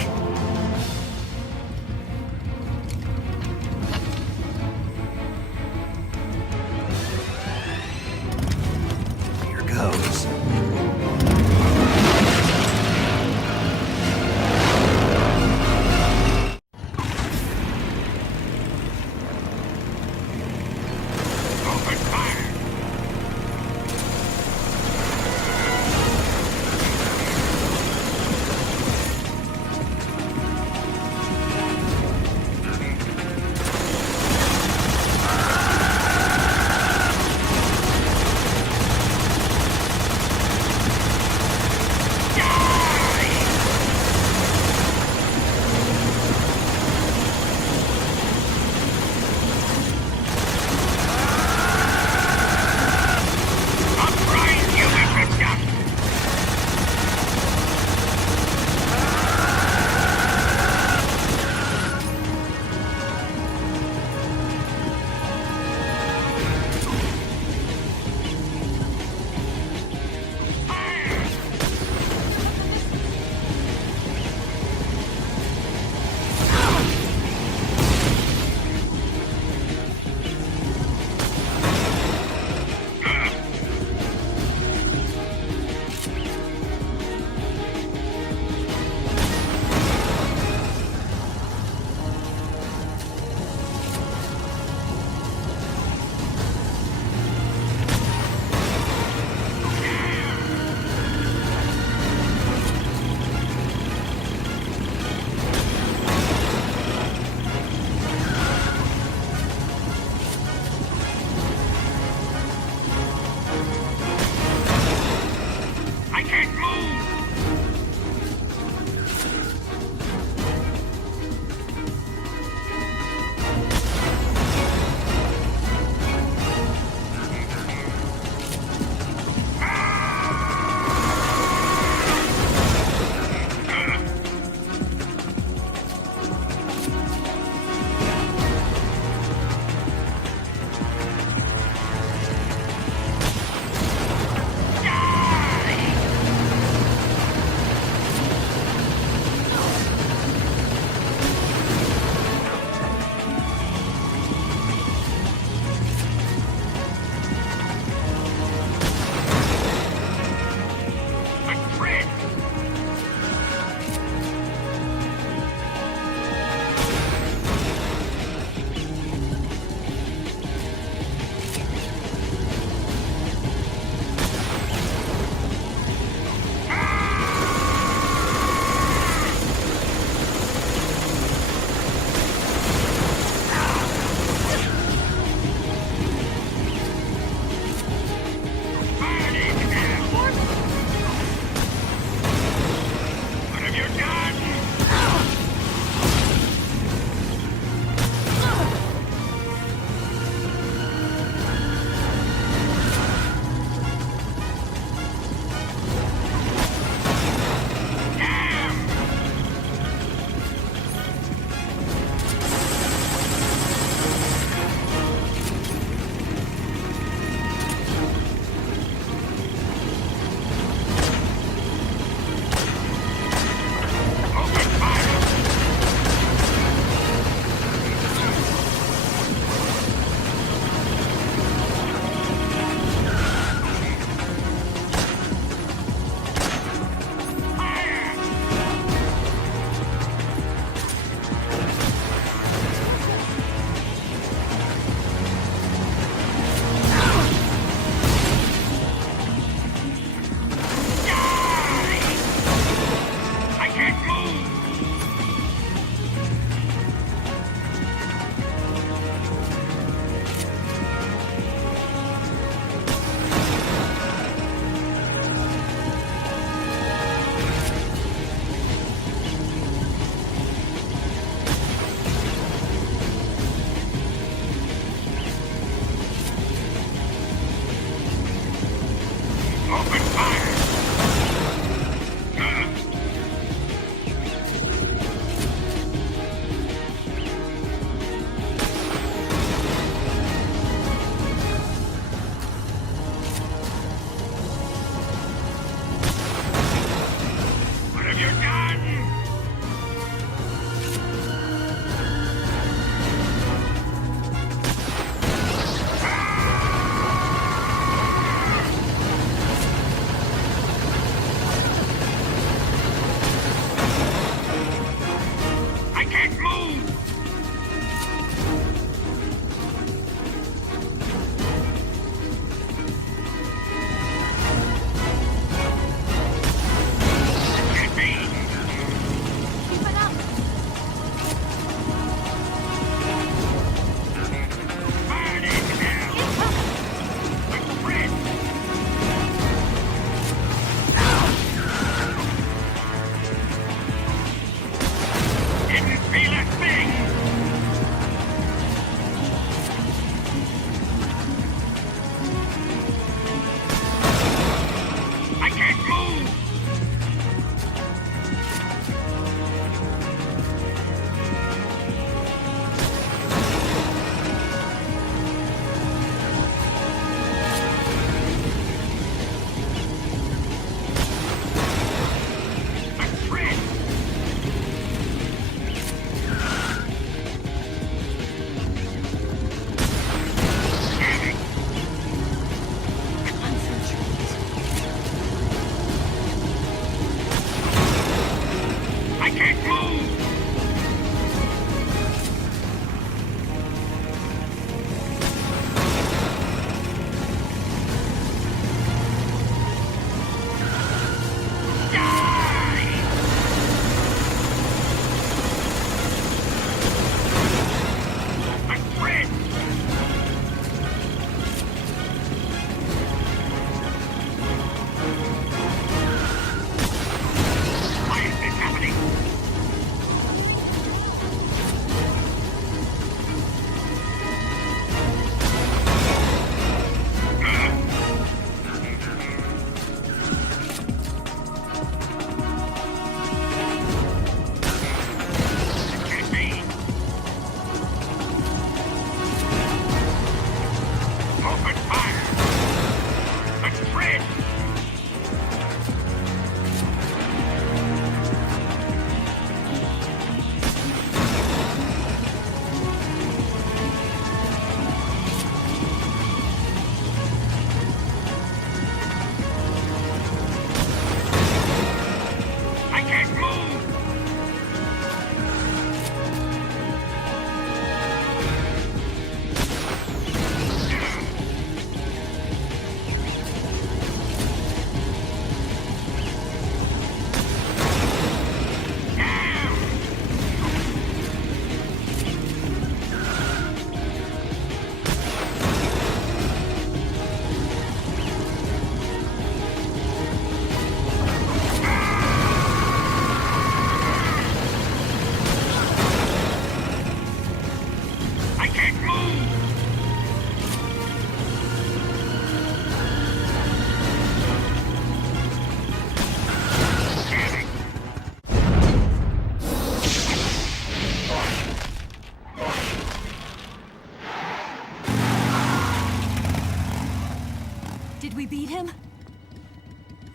Here goes.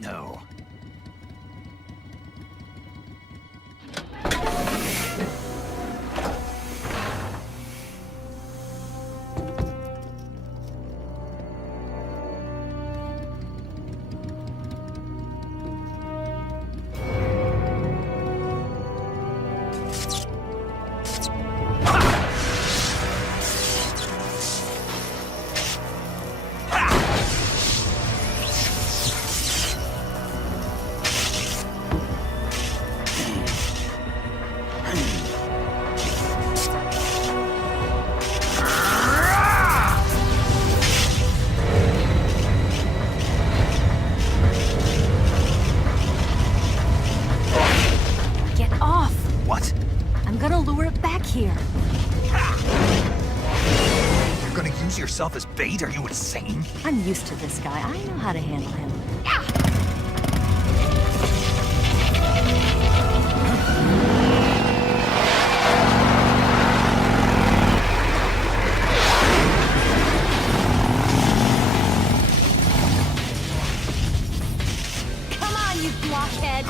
No. Get off! What? I'm gonna lure it back here. You're gonna use yourself as bait? Are you insane? I'm used to this guy. I know how to handle him. Come on, you blockhead!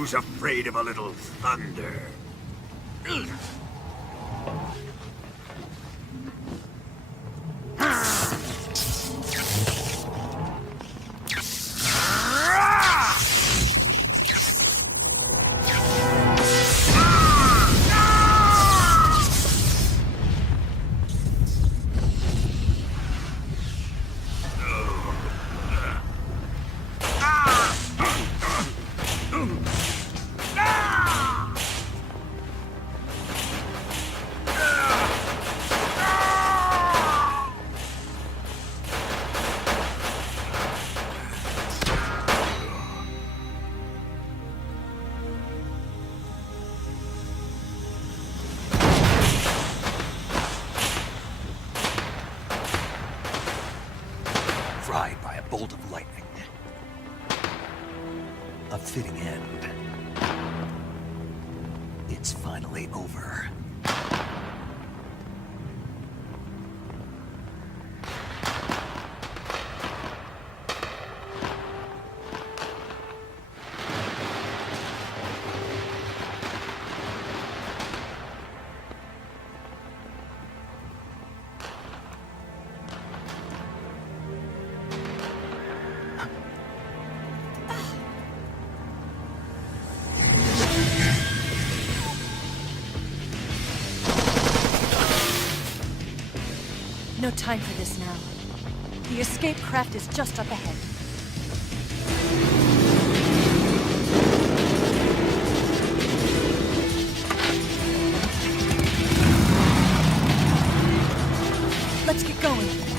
Who's afraid of a little thunder? Fried by a bolt of lightning. A fitting end. It's finally over. No time for this now. The escape craft is just up ahead. Let's get going.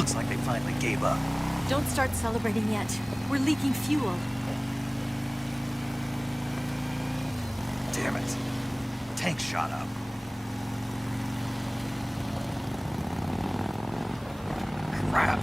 Looks like they finally gave up. Don't start celebrating yet. We're leaking fuel. Damn it. Tank shot up. Crap.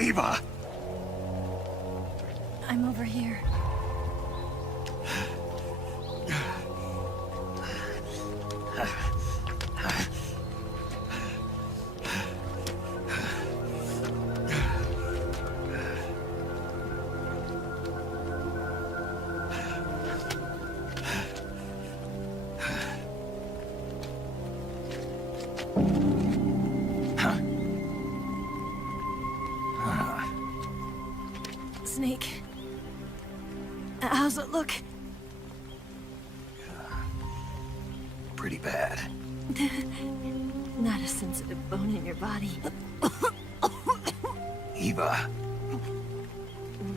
Eva! I'm over here. Snake. How's it look? Pretty bad. Not a sensitive bone in your body. Eva,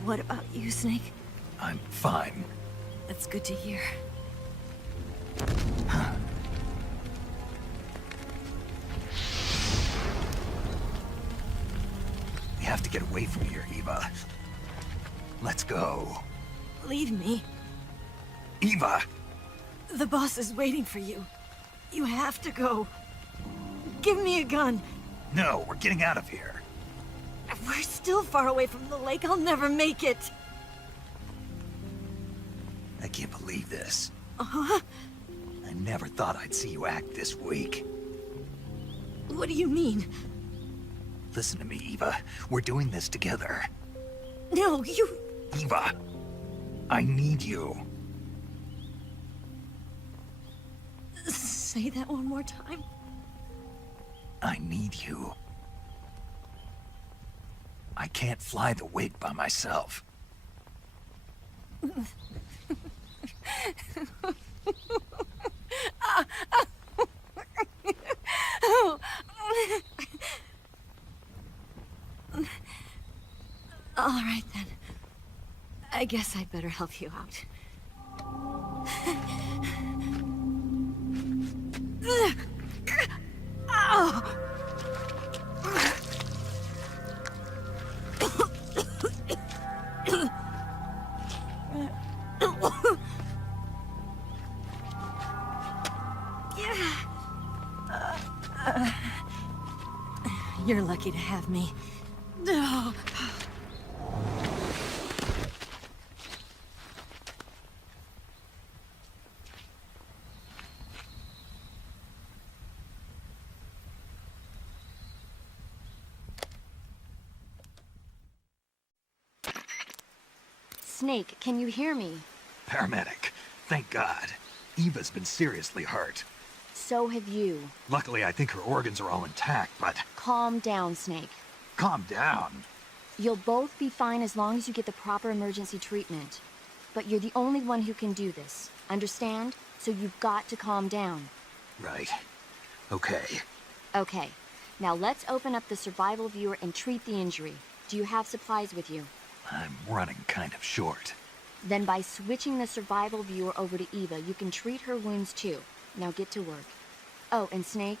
What about you, Snake? I'm fine. That's good to hear. We have to get away from here, Eva. Let's go. Leave me. Eva! The boss is waiting for you. You have to go. Give me a gun. No, we're getting out of here. We're still far away from the lake. I'll never make it. I can't believe this. Uh-huh. I never thought I'd see you act this weak. What do you mean? Listen to me, Eva. We're doing this together. No, you... Eva! I need you. Say that one more time. I need you. I can't fly the wig by myself. All right, then. I guess I'd better help you out. Oh. You're lucky to have me. No. Snake, can you hear me? Paramedic. Thank God. Eva's been seriously hurt. So have you. Luckily, I think her organs are all intact, but... Calm down, Snake. Calm down. You'll both be fine as long as you get the proper emergency treatment. But you're the only one who can do this. Understand? So you've got to calm down. Right. Okay. Okay. Now let's open up the survival viewer and treat the injury. Do you have supplies with you? I'm running kind of short. Then by switching the survival viewer over to Eva, you can treat her wounds too. Now get to work. Oh, and Snake,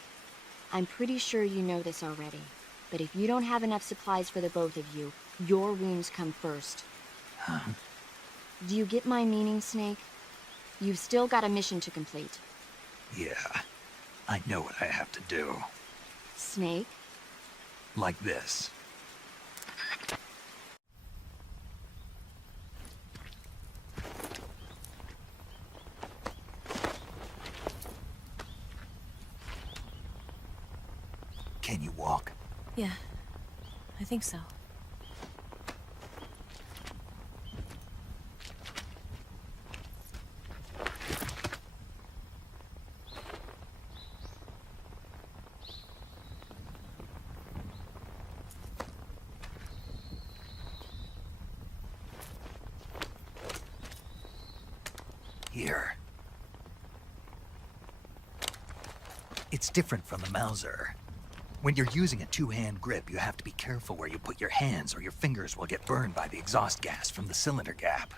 I'm pretty sure you know this already. But if you don't have enough supplies for the both of you, your wounds come first. Huh? Do you get my meaning, Snake? You've still got a mission to complete. Yeah. I know what I have to do. Snake? Like this. Can you walk? Yeah, I think so. here. It's different from the Mauser. When you're using a two-hand grip, you have to be careful where you put your hands or your fingers will get burned by the exhaust gas from the cylinder gap.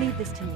Leave this to me.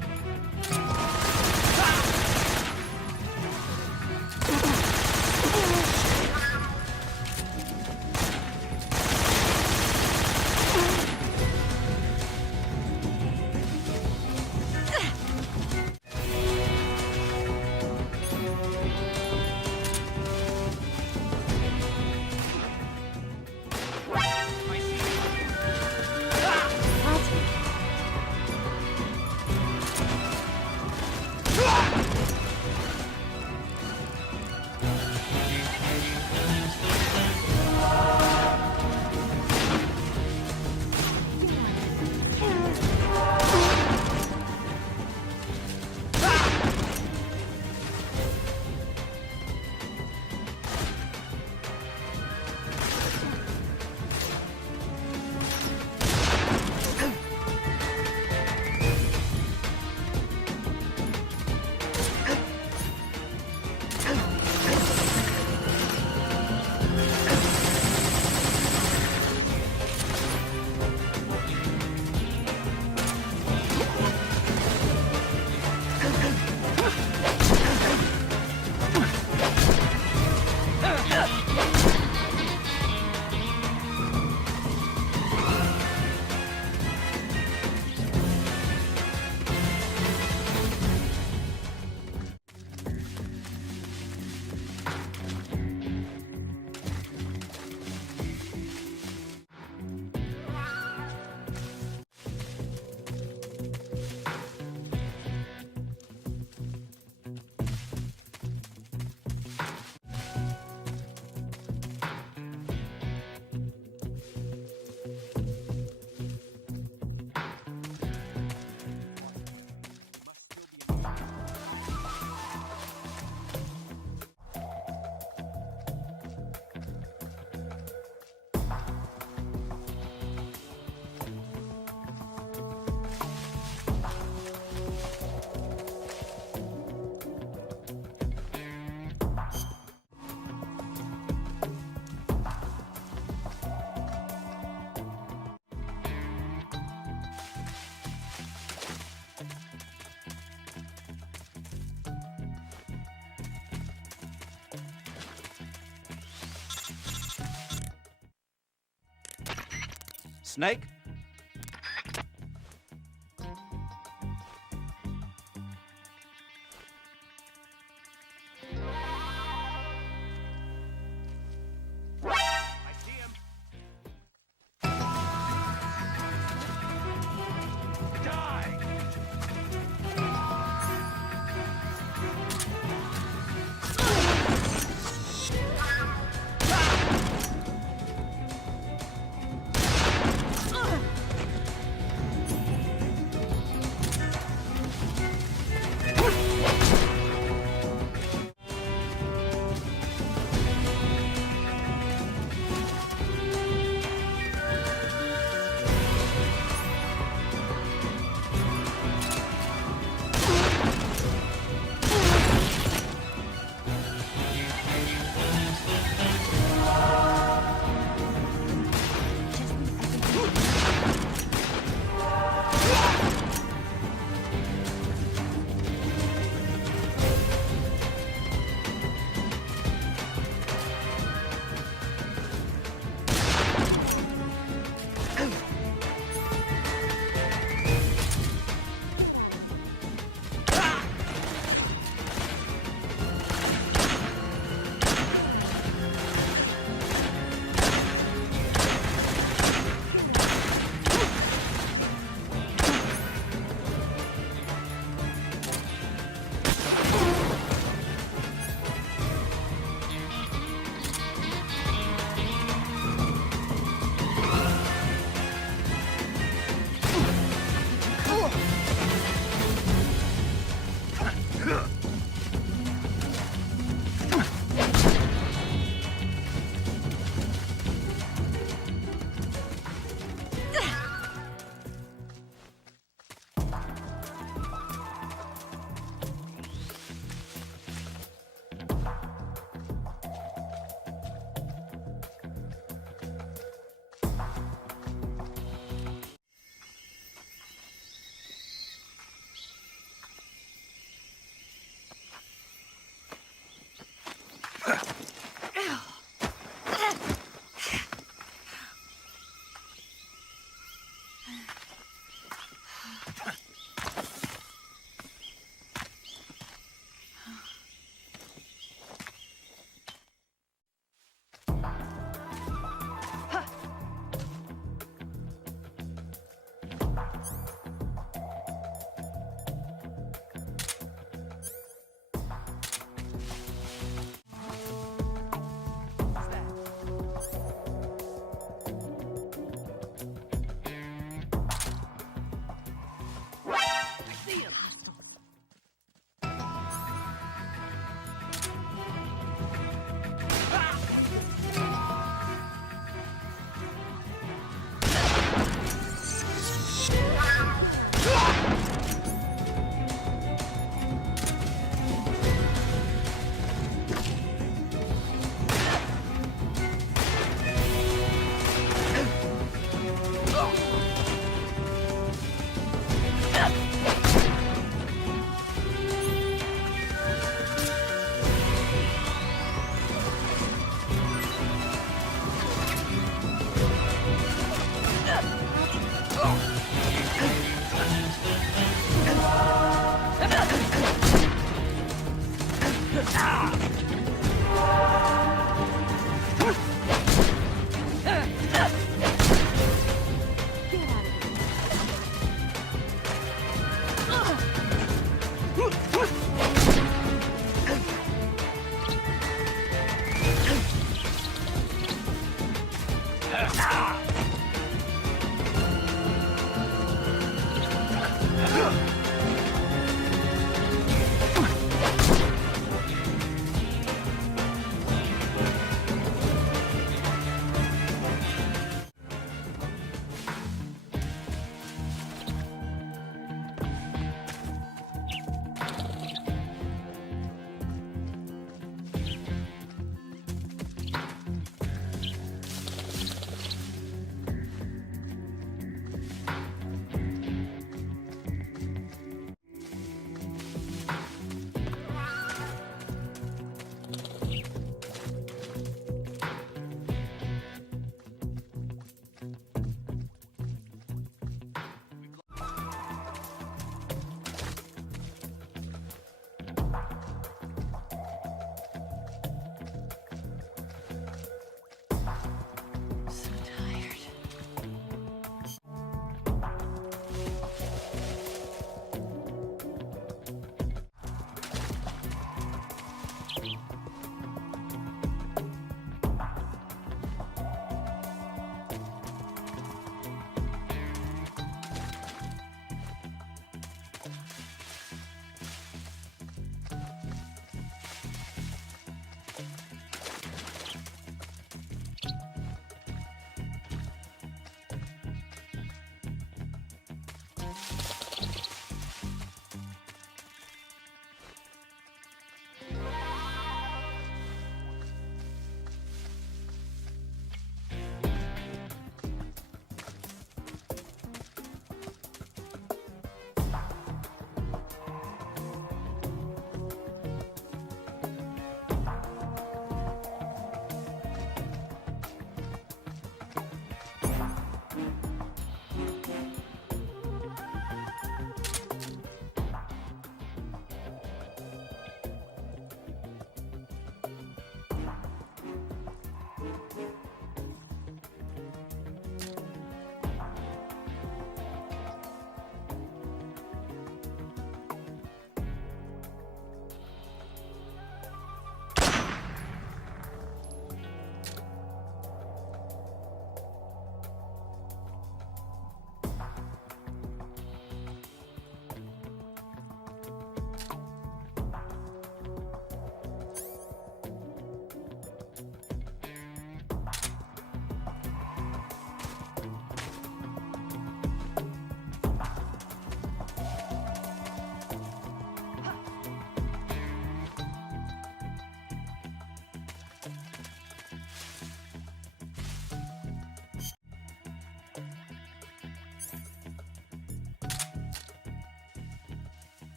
Snake?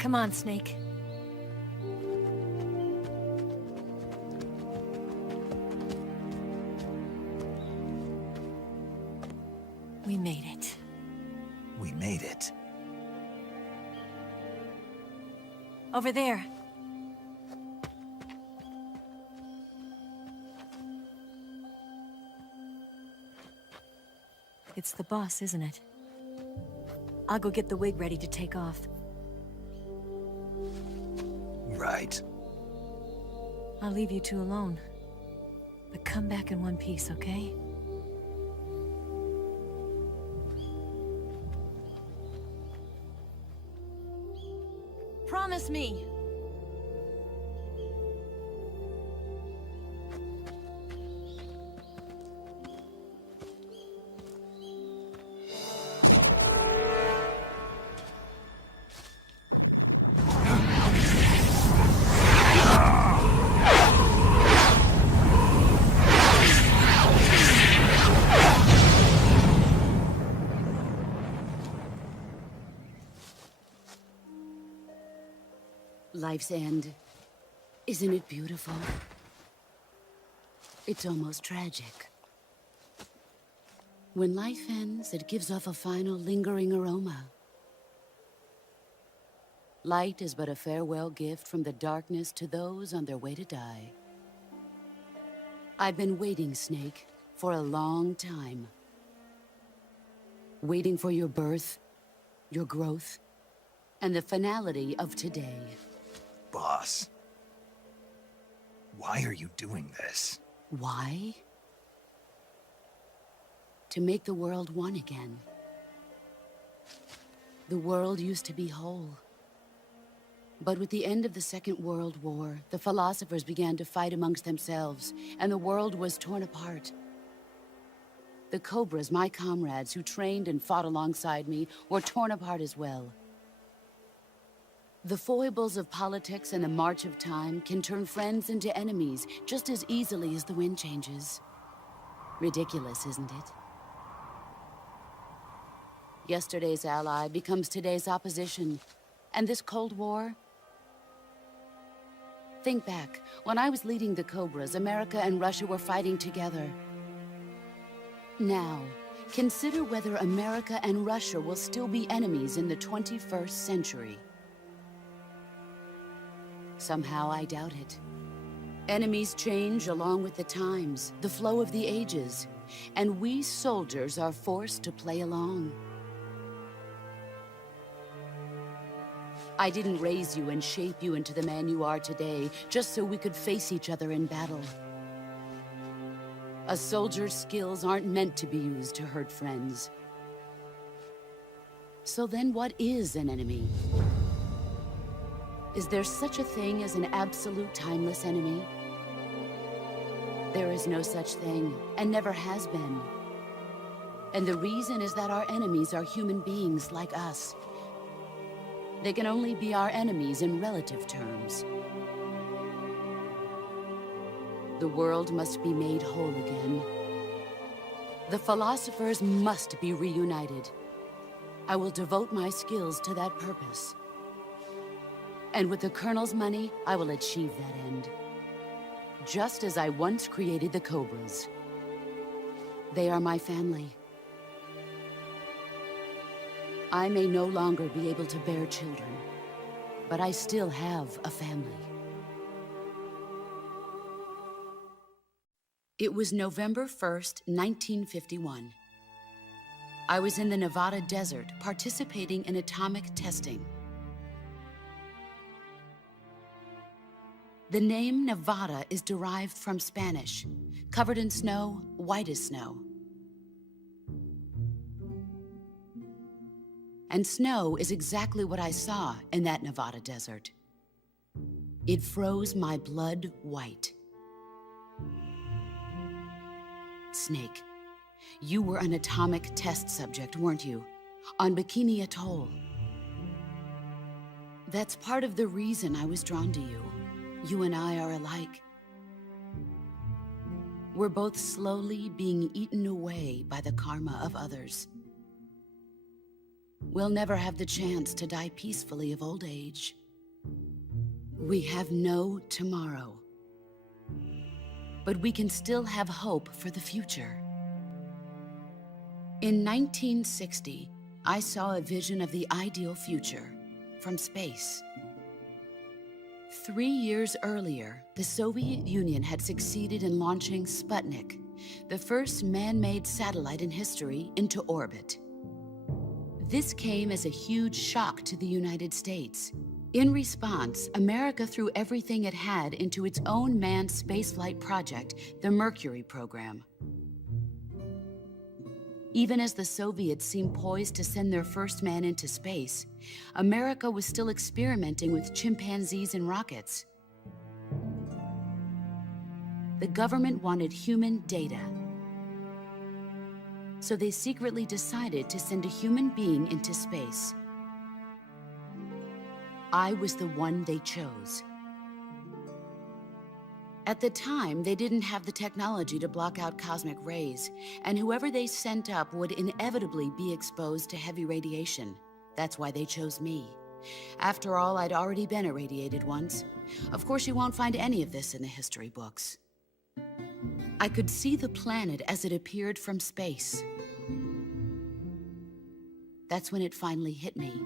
Come on, Snake. We made it. We made it. Over there. It's the boss, isn't it? I'll go get the wig ready to take off. Right. I'll leave you two alone. But come back in one piece, okay? Promise me! Life's end. Isn't it beautiful? It's almost tragic. When life ends, it gives off a final lingering aroma. Light is but a farewell gift from the darkness to those on their way to die. I've been waiting, Snake, for a long time. Waiting for your birth, your growth, and the finality of today. Boss. Why are you doing this? Why? To make the world one again. The world used to be whole. But with the end of the Second World War, the philosophers began to fight amongst themselves, and the world was torn apart. The Cobras, my comrades who trained and fought alongside me, were torn apart as well. The foibles of politics and the march of time can turn friends into enemies just as easily as the wind changes. Ridiculous, isn't it? Yesterday's ally becomes today's opposition. And this Cold War? Think back. When I was leading the Cobras, America and Russia were fighting together. Now, consider whether America and Russia will still be enemies in the 21st century. Somehow I doubt it. Enemies change along with the times, the flow of the ages, and we soldiers are forced to play along. I didn't raise you and shape you into the man you are today just so we could face each other in battle. A soldier's skills aren't meant to be used to hurt friends. So then what is an enemy? Is there such a thing as an absolute timeless enemy? There is no such thing, and never has been. And the reason is that our enemies are human beings like us. They can only be our enemies in relative terms. The world must be made whole again. The philosophers must be reunited. I will devote my skills to that purpose. And with the Colonel's money, I will achieve that end. Just as I once created the Cobras. They are my family. I may no longer be able to bear children, but I still have a family. It was November 1st, 1951. I was in the Nevada desert participating in atomic testing. The name Nevada is derived from Spanish, covered in snow, white as snow. And snow is exactly what I saw in that Nevada desert. It froze my blood white. Snake, you were an atomic test subject, weren't you? On Bikini Atoll. That's part of the reason I was drawn to you. You and I are alike. We're both slowly being eaten away by the karma of others. we'll never have the chance to die peacefully of old age. We have no tomorrow. But we can still have hope for the future. In 1960, I saw a vision of the ideal future from space. 3 years earlier, the Soviet Union had succeeded in launching Sputnik, the first man-made satellite in history, into orbit. This came as a huge shock to the United States. In response, America threw everything it had into its own manned spaceflight project, the Mercury program. Even as the Soviets seemed poised to send their first man into space, America was still experimenting with chimpanzees and rockets. The government wanted human data. So they secretly decided to send a human being into space. I was the one they chose. At the time, they didn't have the technology to block out cosmic rays, and whoever they sent up would inevitably be exposed to heavy radiation. That's why they chose me. After all, I'd already been irradiated once. Of course, you won't find any of this in the history books. I could see the planet as it appeared from space. That's when it finally hit me.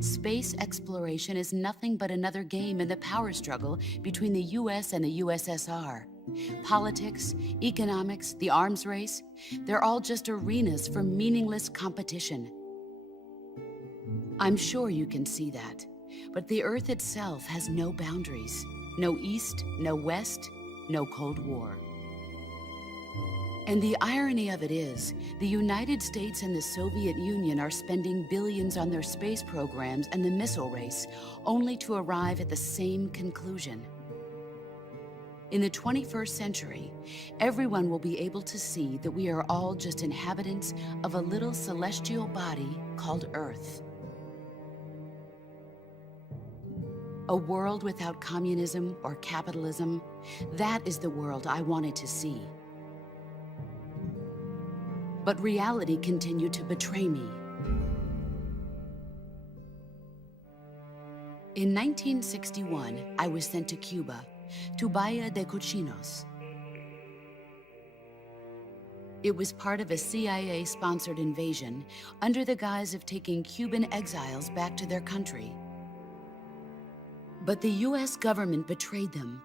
Space exploration is nothing but another game in the power struggle between the US and the USSR. Politics, economics, the arms race, they're all just arenas for meaningless competition. I'm sure you can see that, but the Earth itself has no boundaries. No East, no West, no Cold War. And the irony of it is, the United States and the Soviet Union are spending billions on their space programs and the missile race, only to arrive at the same conclusion. In the 21st century, everyone will be able to see that we are all just inhabitants of a little celestial body called Earth. A world without communism or capitalism, that is the world I wanted to see. But reality continued to betray me. In 1961, I was sent to Cuba, to Bahia de Cochinos. It was part of a CIA-sponsored invasion under the guise of taking Cuban exiles back to their country. But the US government betrayed them.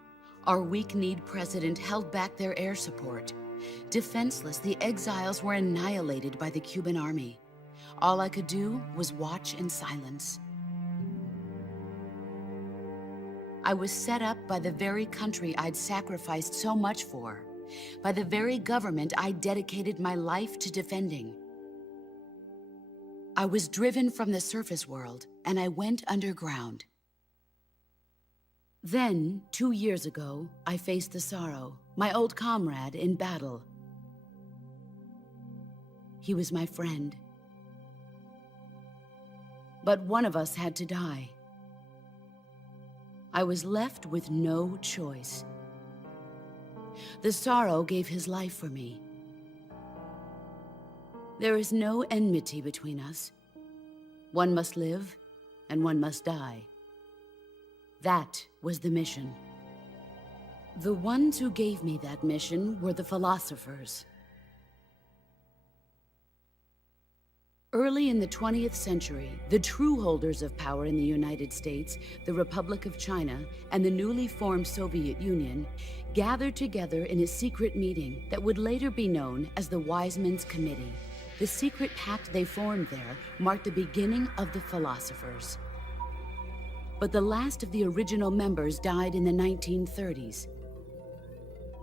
Our weak-kneed president held back their air support. Defenseless, the exiles were annihilated by the Cuban army. All I could do was watch in silence. I was set up by the very country I'd sacrificed so much for, by the very government I dedicated my life to defending. I was driven from the surface world, and I went underground. Then, 2 years ago, I faced the sorrow, my old comrade in battle. He was my friend. But one of us had to die. I was left with no choice. The sorrow gave his life for me. There is no enmity between us. One must live, and one must die. That was the mission. The ones who gave me that mission were the philosophers. Early in the 20th century, the true holders of power in the United States, the Republic of China, and the newly formed Soviet Union gathered together in a secret meeting that would later be known as the Wise Men's Committee. The secret pact they formed there marked the beginning of the philosophers. But the last of the original members died in the 1930s.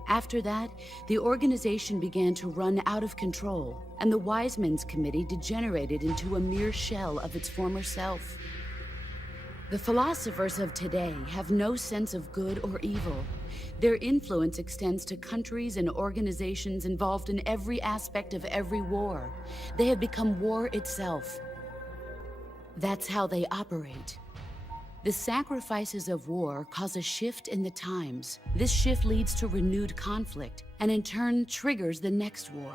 After that, the organization began to run out of control, and the Wise Men's Committee degenerated into a mere shell of its former self. The philosophers of today have no sense of good or evil. Their influence extends to countries and organizations involved in every aspect of every war. They have become war itself. That's how they operate. The sacrifices of war cause a shift in the times. This shift leads to renewed conflict, and in turn triggers the next war.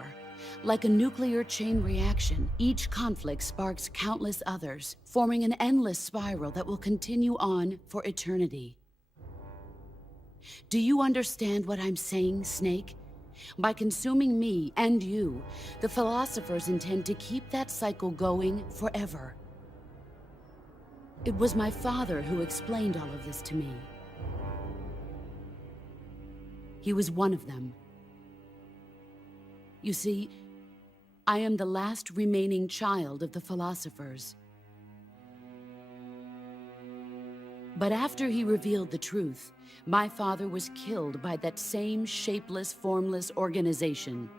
Like a nuclear chain reaction, each conflict sparks countless others, forming an endless spiral that will continue on for eternity. Do you understand what I'm saying, Snake? By consuming me and you, the philosophers intend to keep that cycle going forever. It was my father who explained all of this to me. He was one of them. You see, I am the last remaining child of the philosophers. But after he revealed the truth, my father was killed by that same shapeless, formless organization.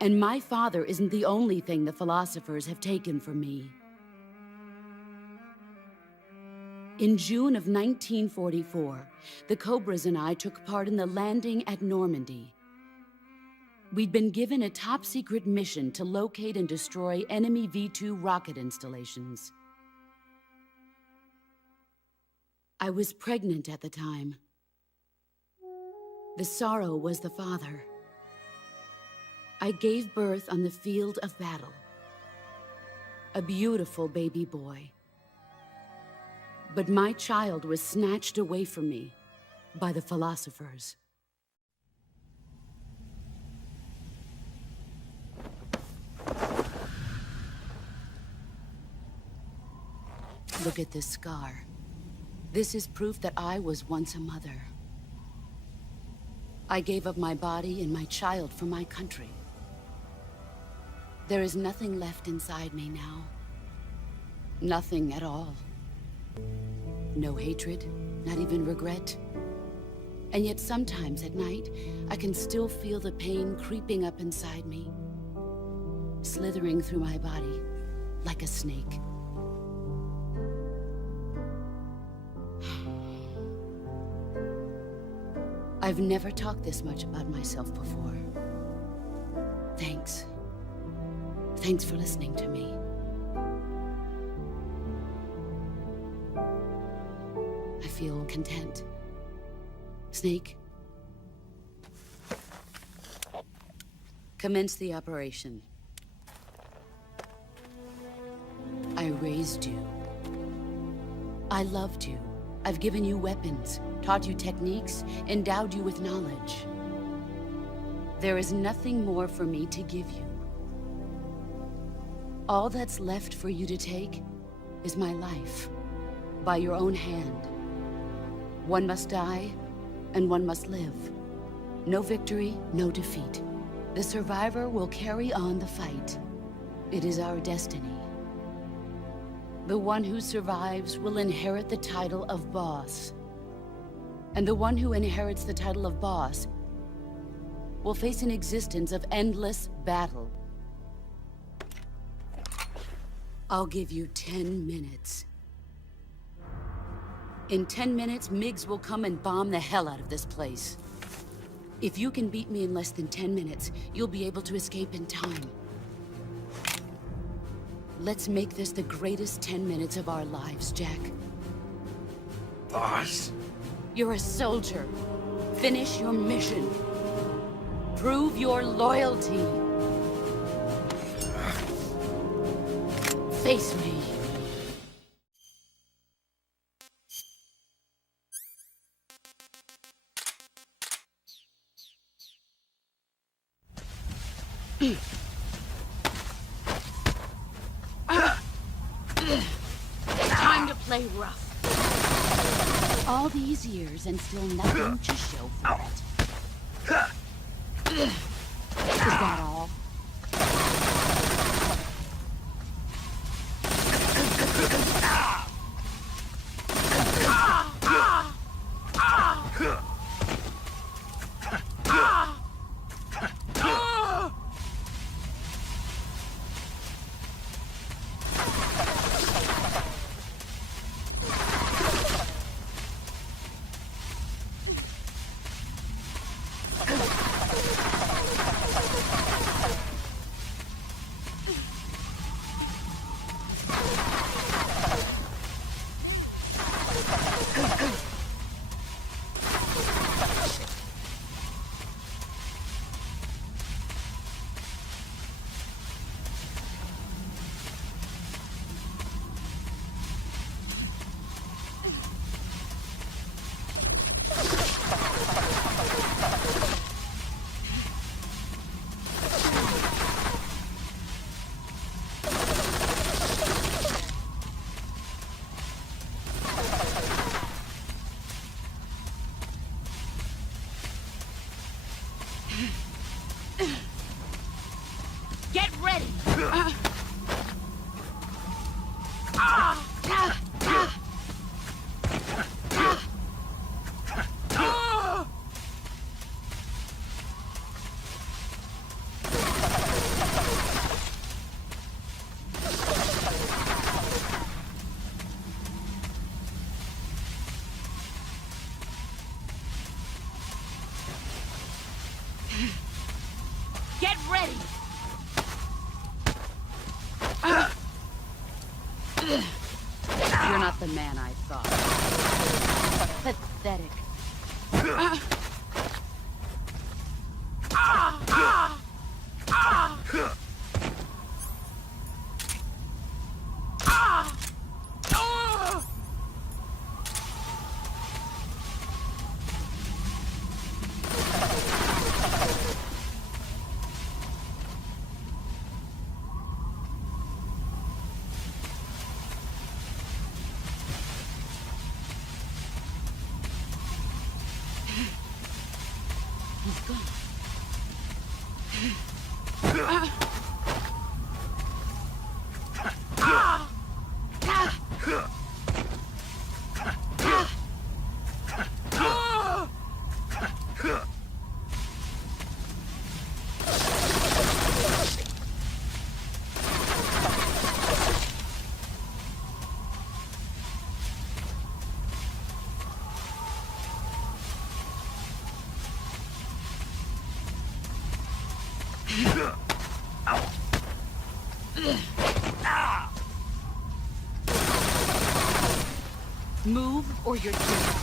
And my father isn't the only thing the philosophers have taken from me. In June of 1944, the Cobras and I took part in the landing at Normandy. We'd been given a top-secret mission to locate and destroy enemy V-2 rocket installations. I was pregnant at the time. The sorrow was the father. I gave birth on the field of battle. A beautiful baby boy. But my child was snatched away from me by the philosophers. Look at this scar. This is proof that I was once a mother. I gave up my body and my child for my country. There is nothing left inside me now. Nothing at all. No hatred, not even regret. And yet sometimes at night, I can still feel the pain creeping up inside me, slithering through my body like a snake. I've never talked this much about myself before. Thanks. Thanks for listening to me. I feel content. Snake? Commence the operation. I raised you. I loved you. I've given you weapons, taught you techniques, endowed you with knowledge. There is nothing more for me to give you. All that's left for you to take is my life, by your own hand. One must die, and one must live. No victory, no defeat. The survivor will carry on the fight. It is our destiny. The one who survives will inherit the title of boss. And the one who inherits the title of boss will face an existence of endless battle. I'll give you 10 minutes. In 10 minutes, MiGs will come and bomb the hell out of this place. If you can beat me in less than 10 minutes, you'll be able to escape in time. Let's make this the greatest 10 minutes of our lives, Jack. Boss? You're a soldier. Finish your mission. Prove your loyalty. Face me. Time to play rough. All these years and still nothing to show for it. Is that all? Get ready! Get ready! You're not the man I thought. Pathetic. He's gone. Move or you're dead.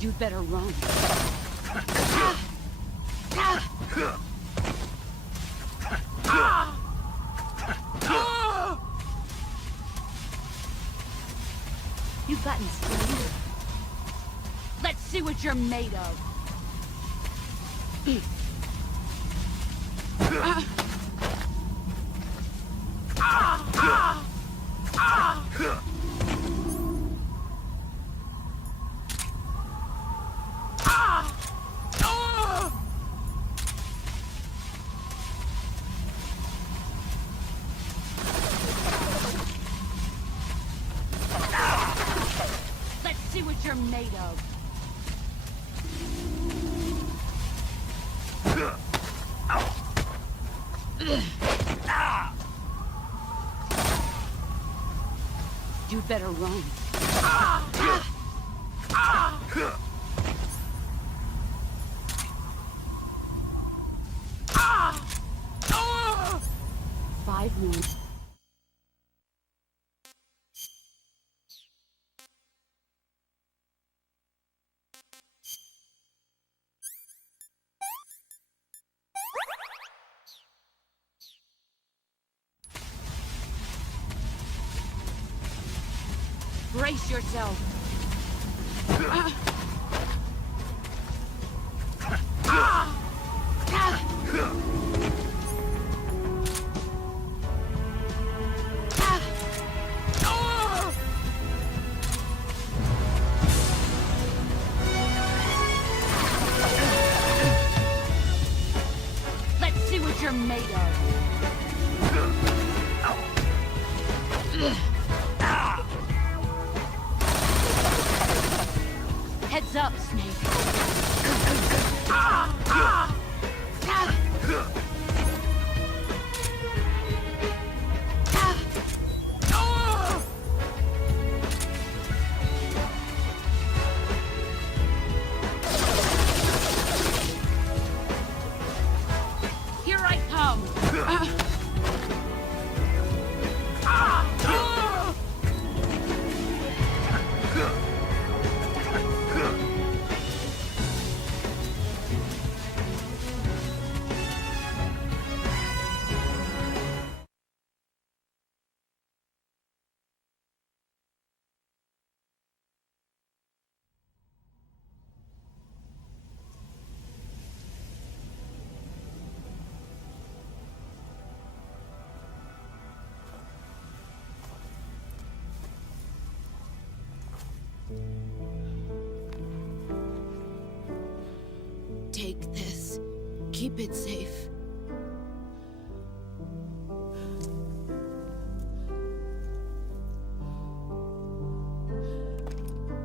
You'd better run. You've gotten stronger. Let's see what you're made of. Let's see what you're made of. You'd better run. Five more. Brace yourself. Let's see what you're made of. Heads up, Snake. Here I come. Take this. Keep it safe.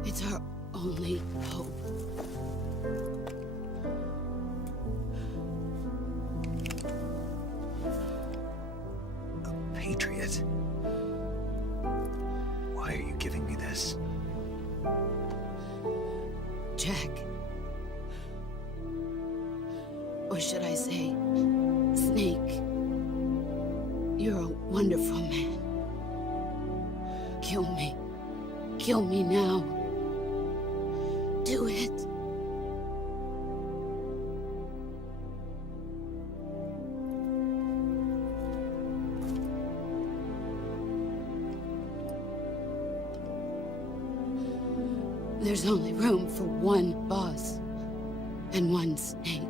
It's our only hope. A patriot? Why are you giving me this? Jack. Or should I say, Snake. You're a wonderful man. Kill me. Kill me now. Do it. There's only room for one boss and one snake.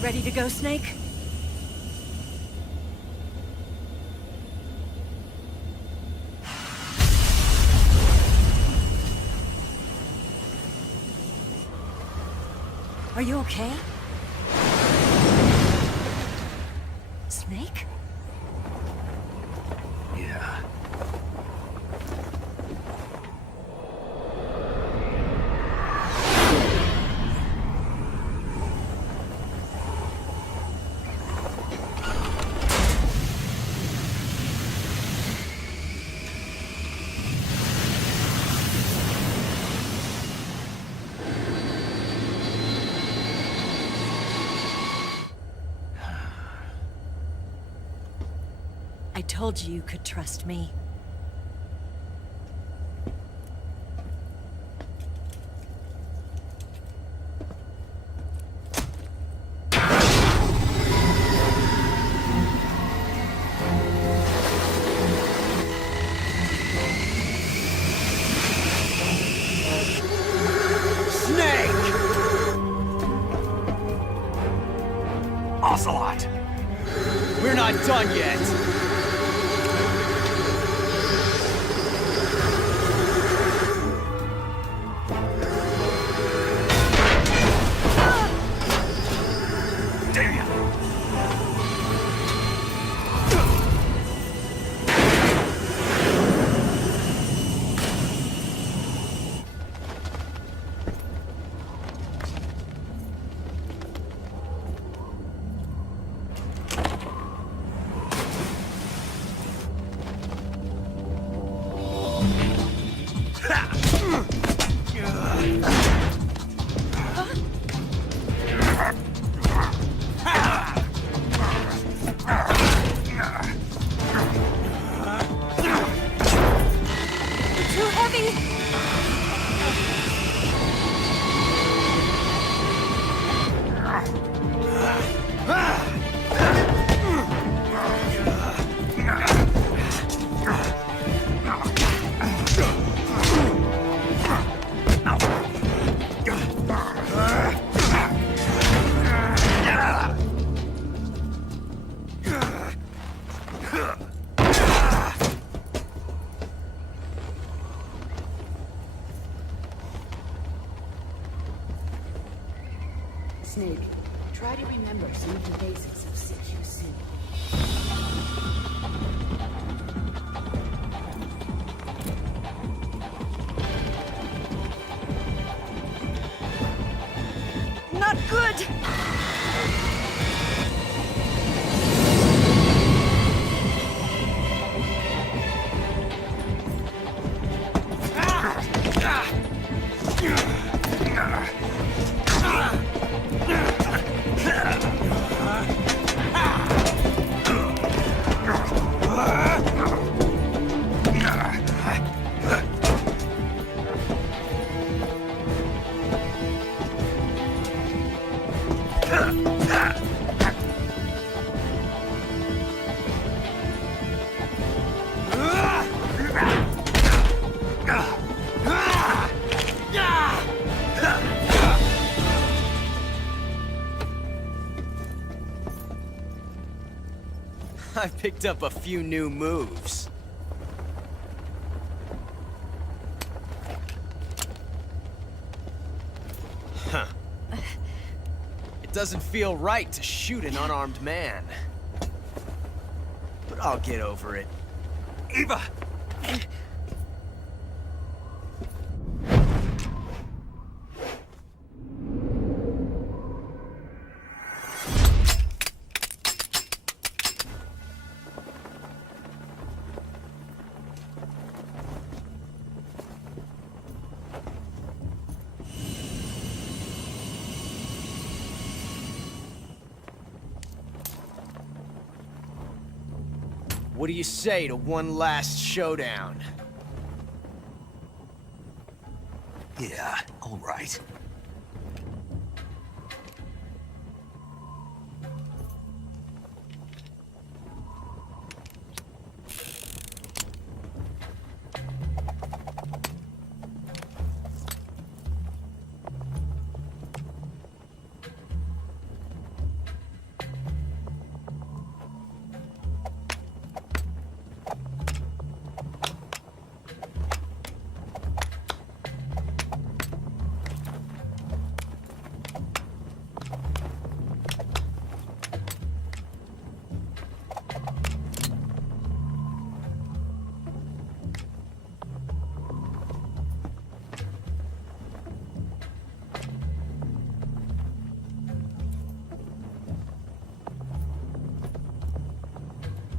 Ready to go, Snake? Are you okay? Snake? Yeah. I told you you could trust me. done yet. Snake, try to remember some of the basics of CQC. Not good! I picked up a few new moves. Huh. It doesn't feel right to shoot an unarmed man. But I'll get over it. Eva! What do you say to one last showdown? Yeah, all right.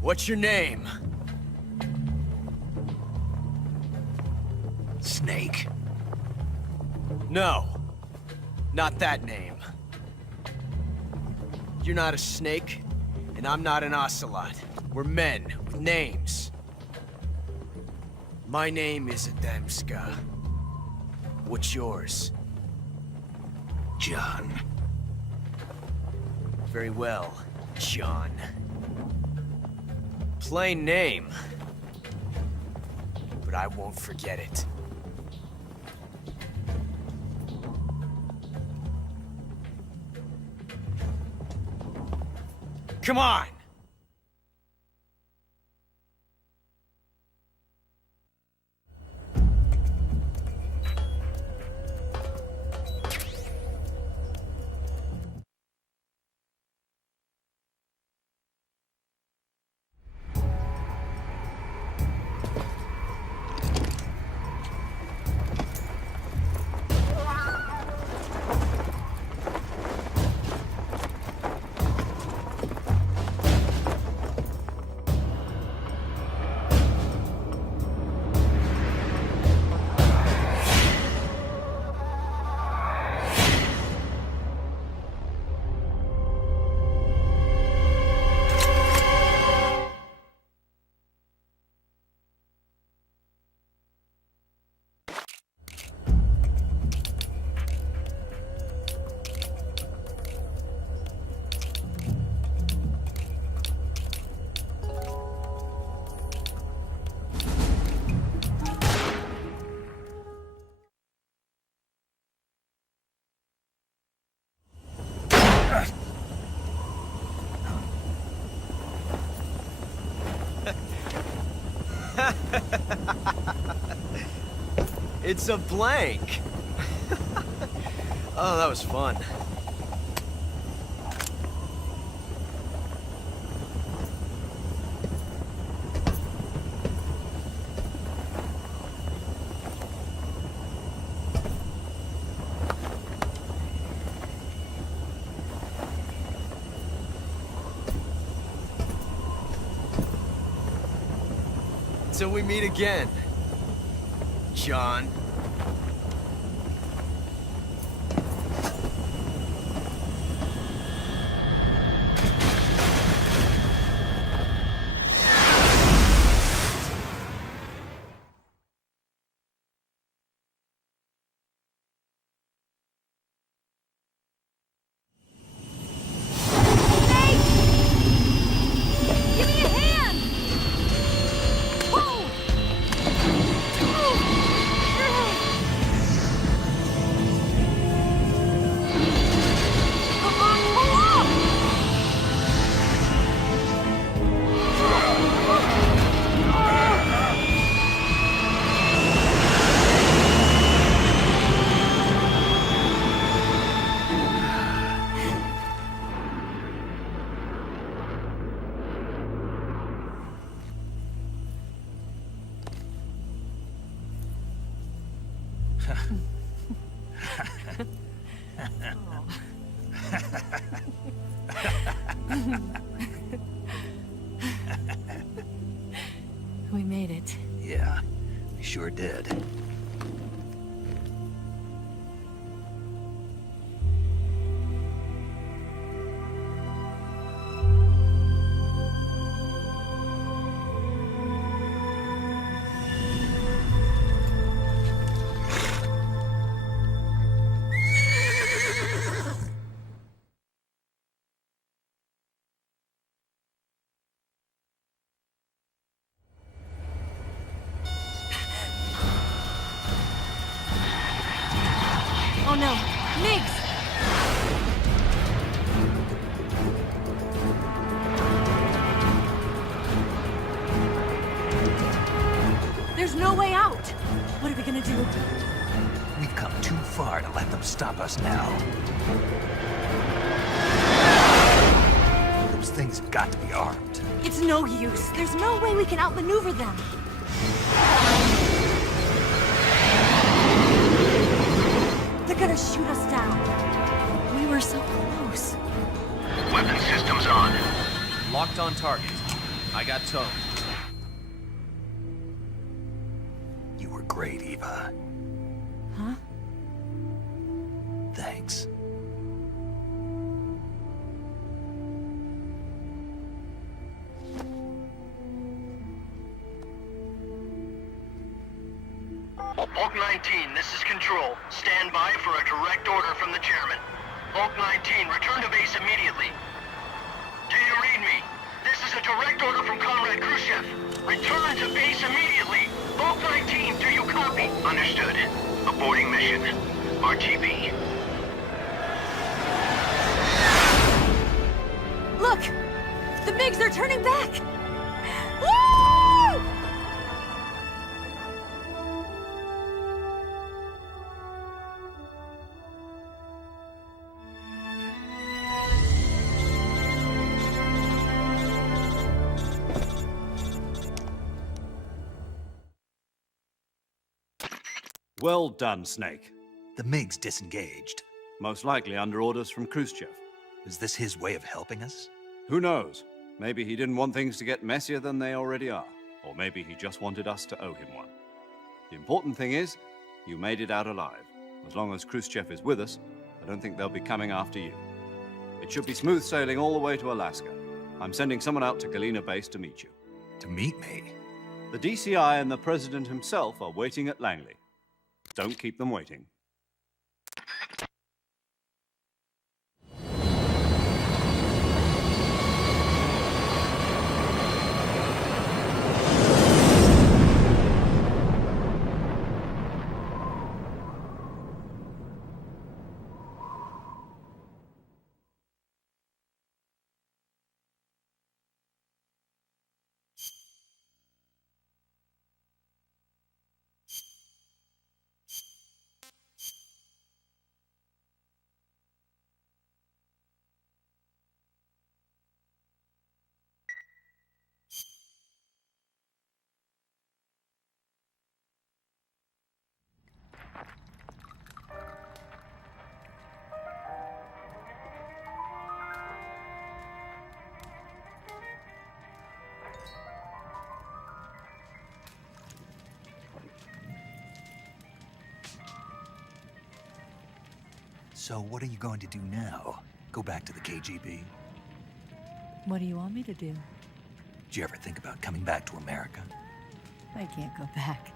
What's your name? Snake. No. Not that name. You're not a snake, and I'm not an ocelot. We're men with names. My name is Adamska. What's yours? John. Very well, John. Plain name. But I won't forget it. Come on! It's a blank. Oh, that was fun. Till we meet again, John. Give me a hand! Whoa! Come on, pull up! We made it. Yeah, we sure did. Oh no, Migs! There's no way out! What are we gonna do? We've come too far to let them stop us now. Those things have got to be armed. It's no use. There's no way we can outmaneuver them. They're gonna shoot us down. We were so close. Weapon systems on. Locked on target. I got towed. You were great, Eva. Huh? Thanks. Hulk 19, this is Control. Stand by for a direct order from the chairman. Hulk 19, return to base immediately. Do you read me? This is a direct order from Comrade Khrushchev. Return to base immediately. Hulk 19, do you copy? Understood. Aborting mission. RTB. Look! The MiGs are turning back! Woo! Well done, Snake. The MiGs disengaged. Most likely under orders from Khrushchev. Is this his way of helping us? Who knows? Maybe he didn't want things to get messier than they already are. Or maybe he just wanted us to owe him one. The important thing is, you made it out alive. As long as Khrushchev is with us, I don't think they'll be coming after you. It should be smooth sailing all the way to Alaska. I'm sending someone out to Galena Base to meet you. To meet me? The DCI and the President himself are waiting at Langley. Don't keep them waiting. So what are you going to do now? Go back to the KGB? What do you want me to do? Did you ever think about coming back to America? I can't go back.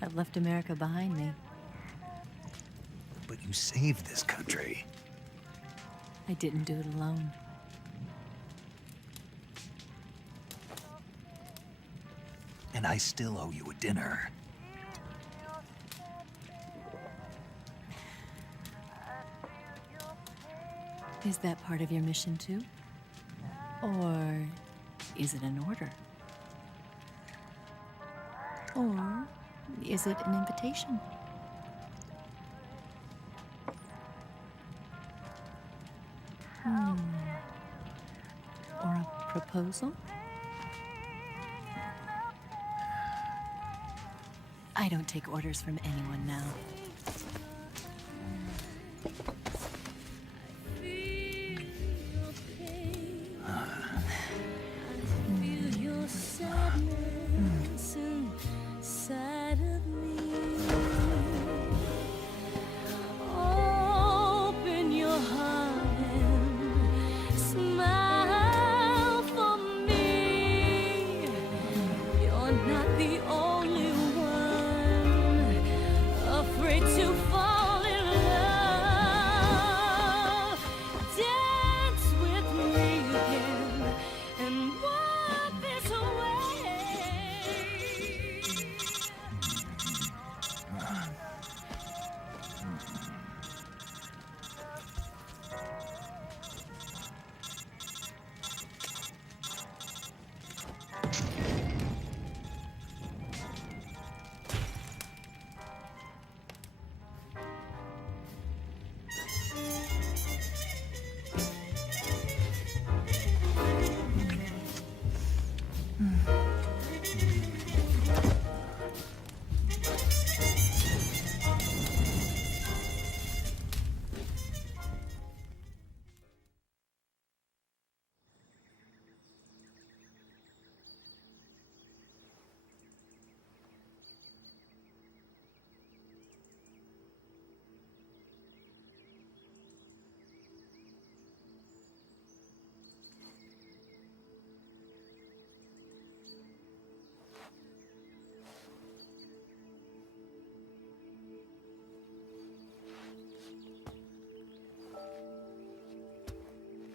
I've left America behind me. But you saved this country. I didn't do it alone. And I still owe you a dinner. Is that part of your mission too? Or is it an order? Or is it an invitation? Or a proposal? I don't take orders from anyone now.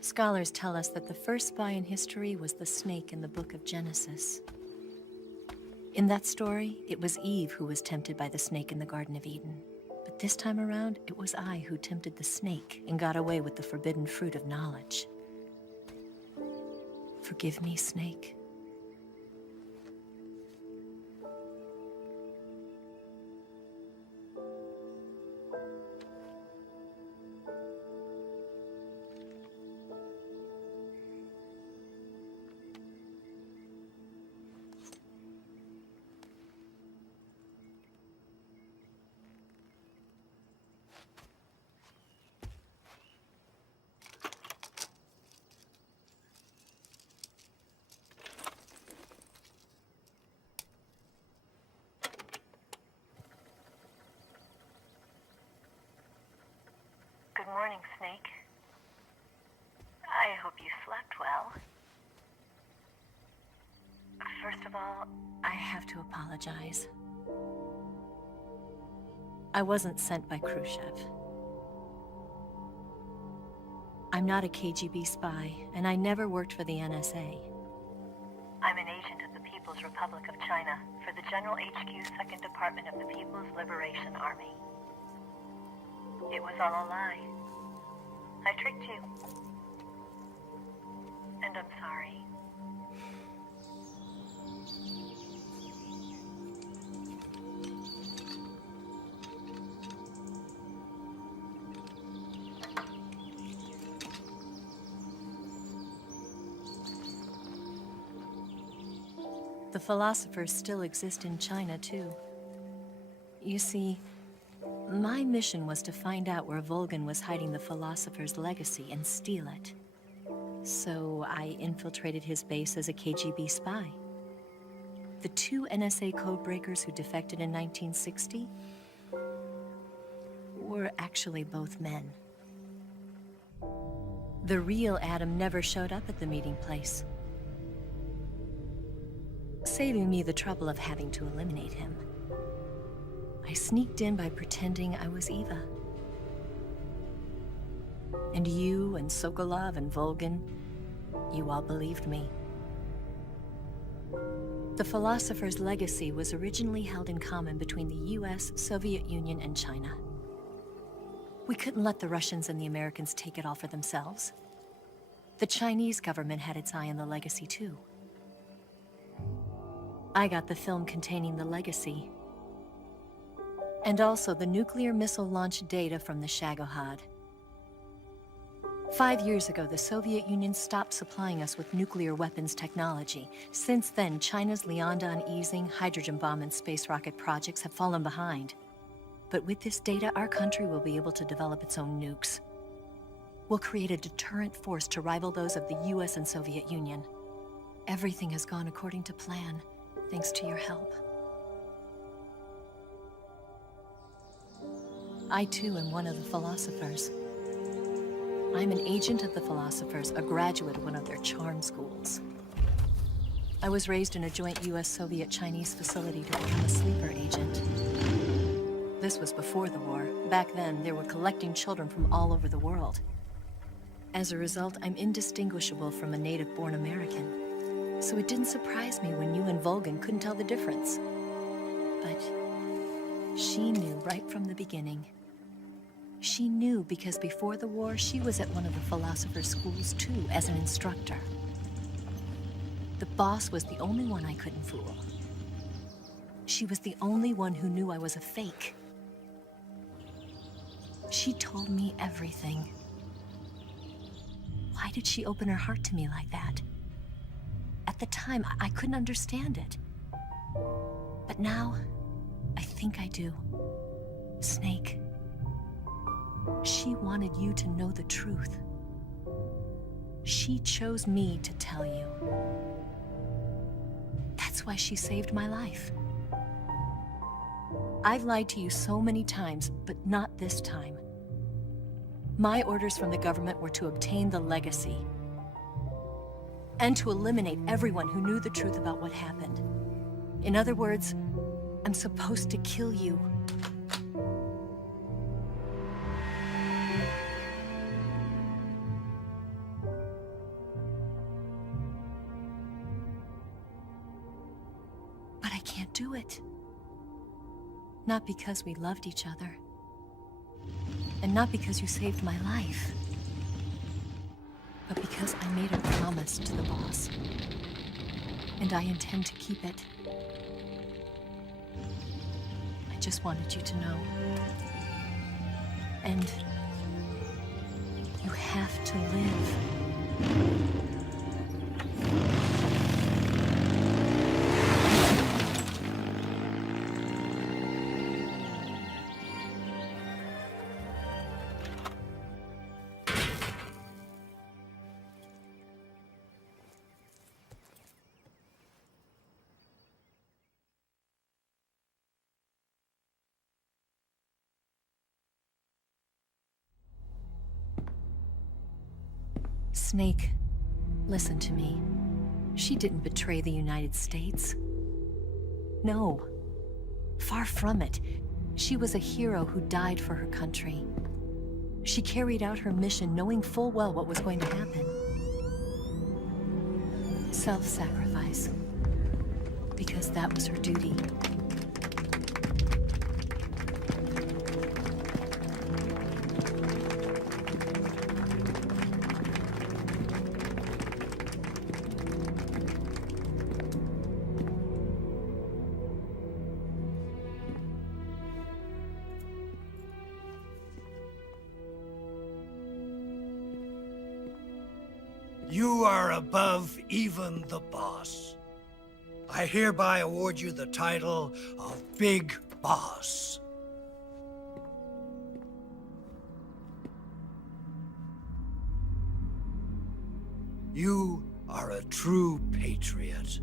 Scholars tell us that the first spy in history was the snake in the book of Genesis. In that story, it was Eve who was tempted by the snake in the Garden of Eden. But this time around, it was I who tempted the snake and got away with the forbidden fruit of knowledge. Forgive me, snake. Good morning, Snake. I hope you slept well. First of all, I have to apologize. I wasn't sent by Khrushchev. I'm not a KGB spy, and I never worked for the NSA. I'm an agent of the People's Republic of China for the General HQ 2nd Department of the People's Liberation Army. It was all a lie. I tricked you. And I'm sorry. The philosophers still exist in China, too. You see, my mission was to find out where Volgan was hiding the philosopher's legacy and steal it. So I infiltrated his base as a KGB spy. The two NSA codebreakers who defected in 1960 were actually both men. The real Adam never showed up at the meeting place, saving me the trouble of having to eliminate him. I sneaked in by pretending I was Eva. And you and Sokolov and Volgin, you all believed me. The philosopher's legacy was originally held in common between the US, Soviet Union, and China. We couldn't let the Russians and the Americans take it all for themselves. The Chinese government had its eye on the legacy too. I got the film containing the legacy, and also the nuclear missile launch data from the Shagohod. 5 years ago, the Soviet Union stopped supplying us with nuclear weapons technology. Since then, China's Liaodong easing, hydrogen bomb, and space rocket projects have fallen behind. But with this data, our country will be able to develop its own nukes. We'll create a deterrent force to rival those of the US and Soviet Union. Everything has gone according to plan, thanks to your help. I too am one of the philosophers. I'm an agent of the philosophers, a graduate of one of their charm schools. I was raised in a joint US-Soviet-Chinese facility to become a sleeper agent. This was before the war. Back then, they were collecting children from all over the world. As a result, I'm indistinguishable from a native-born American. So it didn't surprise me when you and Volgin couldn't tell the difference. But she knew right from the beginning. She knew because before the war, she was at one of the philosopher's schools too, as an instructor. The boss was the only one I couldn't fool. She was the only one who knew I was a fake. She told me everything. Why did she open her heart to me like that? At the time, I couldn't understand it. But now, I think I do. Snake. She wanted you to know the truth. She chose me to tell you. That's why she saved my life. I've lied to you so many times, but not this time. My orders from the government were to obtain the legacy and to eliminate everyone who knew the truth about what happened. In other words, I'm supposed to kill you. But I can't do it. Not because we loved each other. And not because you saved my life. But because I made a promise to the boss. And I intend to keep it. I just wanted you to know. And you have to live. Snake, listen to me. She didn't betray the United States. No. Far from it. She was a hero who died for her country. She carried out her mission knowing full well what was going to happen. Self-sacrifice. Because that was her duty. You are above even the boss. I hereby award you the title of Big Boss. You are a true patriot.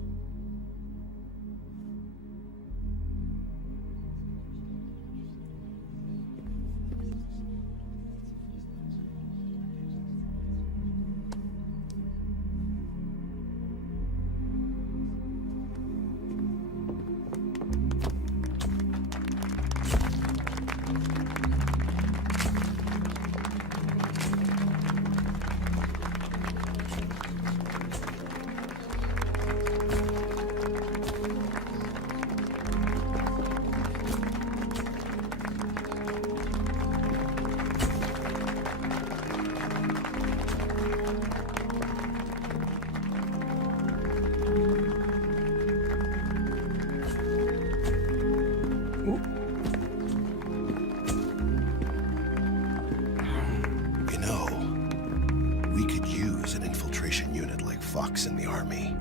Max in the army.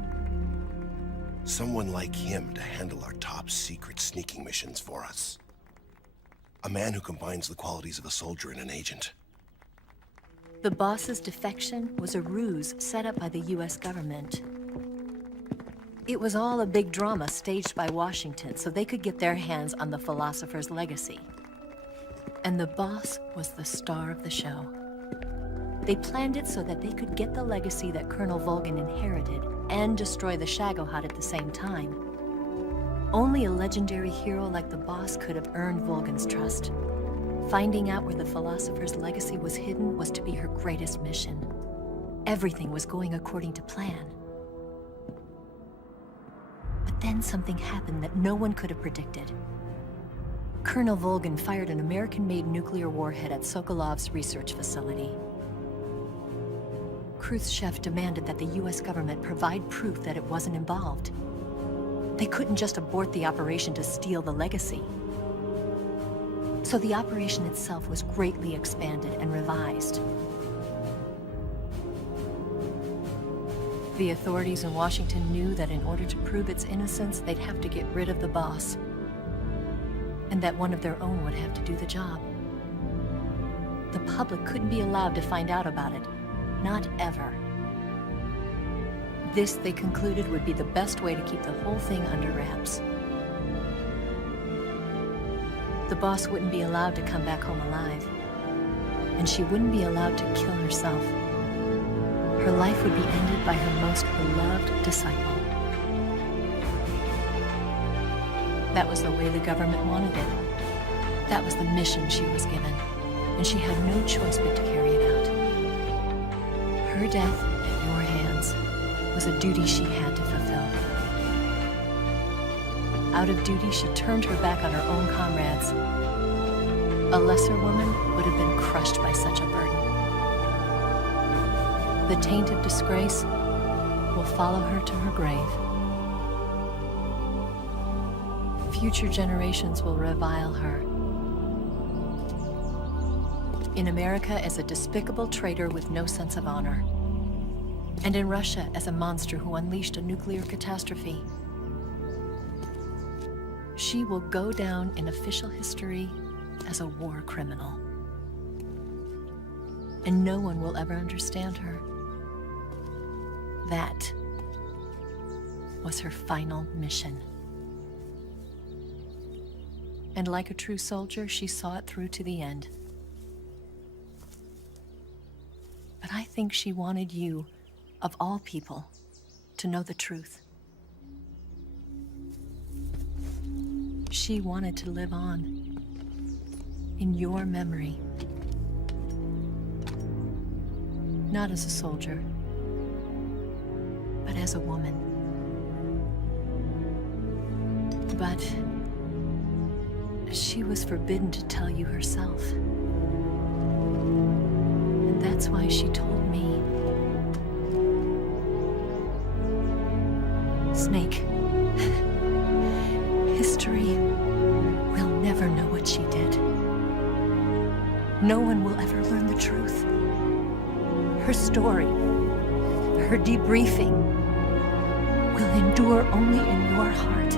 Someone like him to handle our top secret sneaking missions for us. A man who combines the qualities of a soldier and an agent. The boss's defection was a ruse set up by the US government. It was all a big drama staged by Washington so they could get their hands on the philosopher's legacy. And the boss was the star of the show. They planned it so that they could get the legacy that Colonel Volgin inherited and destroy the Shagohod at the same time. Only a legendary hero like the boss could have earned Volgin's trust. Finding out where the philosopher's legacy was hidden was to be her greatest mission. Everything was going according to plan. But then something happened that no one could have predicted. Colonel Volgin fired an American-made nuclear warhead at Sokolov's research facility. Khrushchev demanded that the US government provide proof that it wasn't involved. They couldn't just abort the operation to steal the legacy. So the operation itself was greatly expanded and revised. The authorities in Washington knew that in order to prove its innocence, they'd have to get rid of the boss, and that one of their own would have to do the job. The public couldn't be allowed to find out about it. Not ever. This, they concluded, would be the best way to keep the whole thing under wraps. The boss wouldn't be allowed to come back home alive, and she wouldn't be allowed to kill herself. Her life would be ended by her most beloved disciple. That was the way the government wanted it. That was the mission she was given, and she had no choice but to carry it out. Her death at your hands was a duty she had to fulfill. Out of duty, she turned her back on her own comrades. A lesser woman would have been crushed by such a burden. The taint of disgrace will follow her to her grave. Future generations will revile her. In America as a despicable traitor with no sense of honor. And in Russia as a monster who unleashed a nuclear catastrophe. She will go down in official history as a war criminal. And no one will ever understand her. That was her final mission. And like a true soldier, she saw it through to the end. But I think she wanted you, of all people, to know the truth. She wanted to live on in your memory. Not as a soldier, but as a woman. But she was forbidden to tell you herself. And that's why she told me. Snake, history will never know what she did. No one will ever learn the truth. Her story, her debriefing, will endure only in your heart.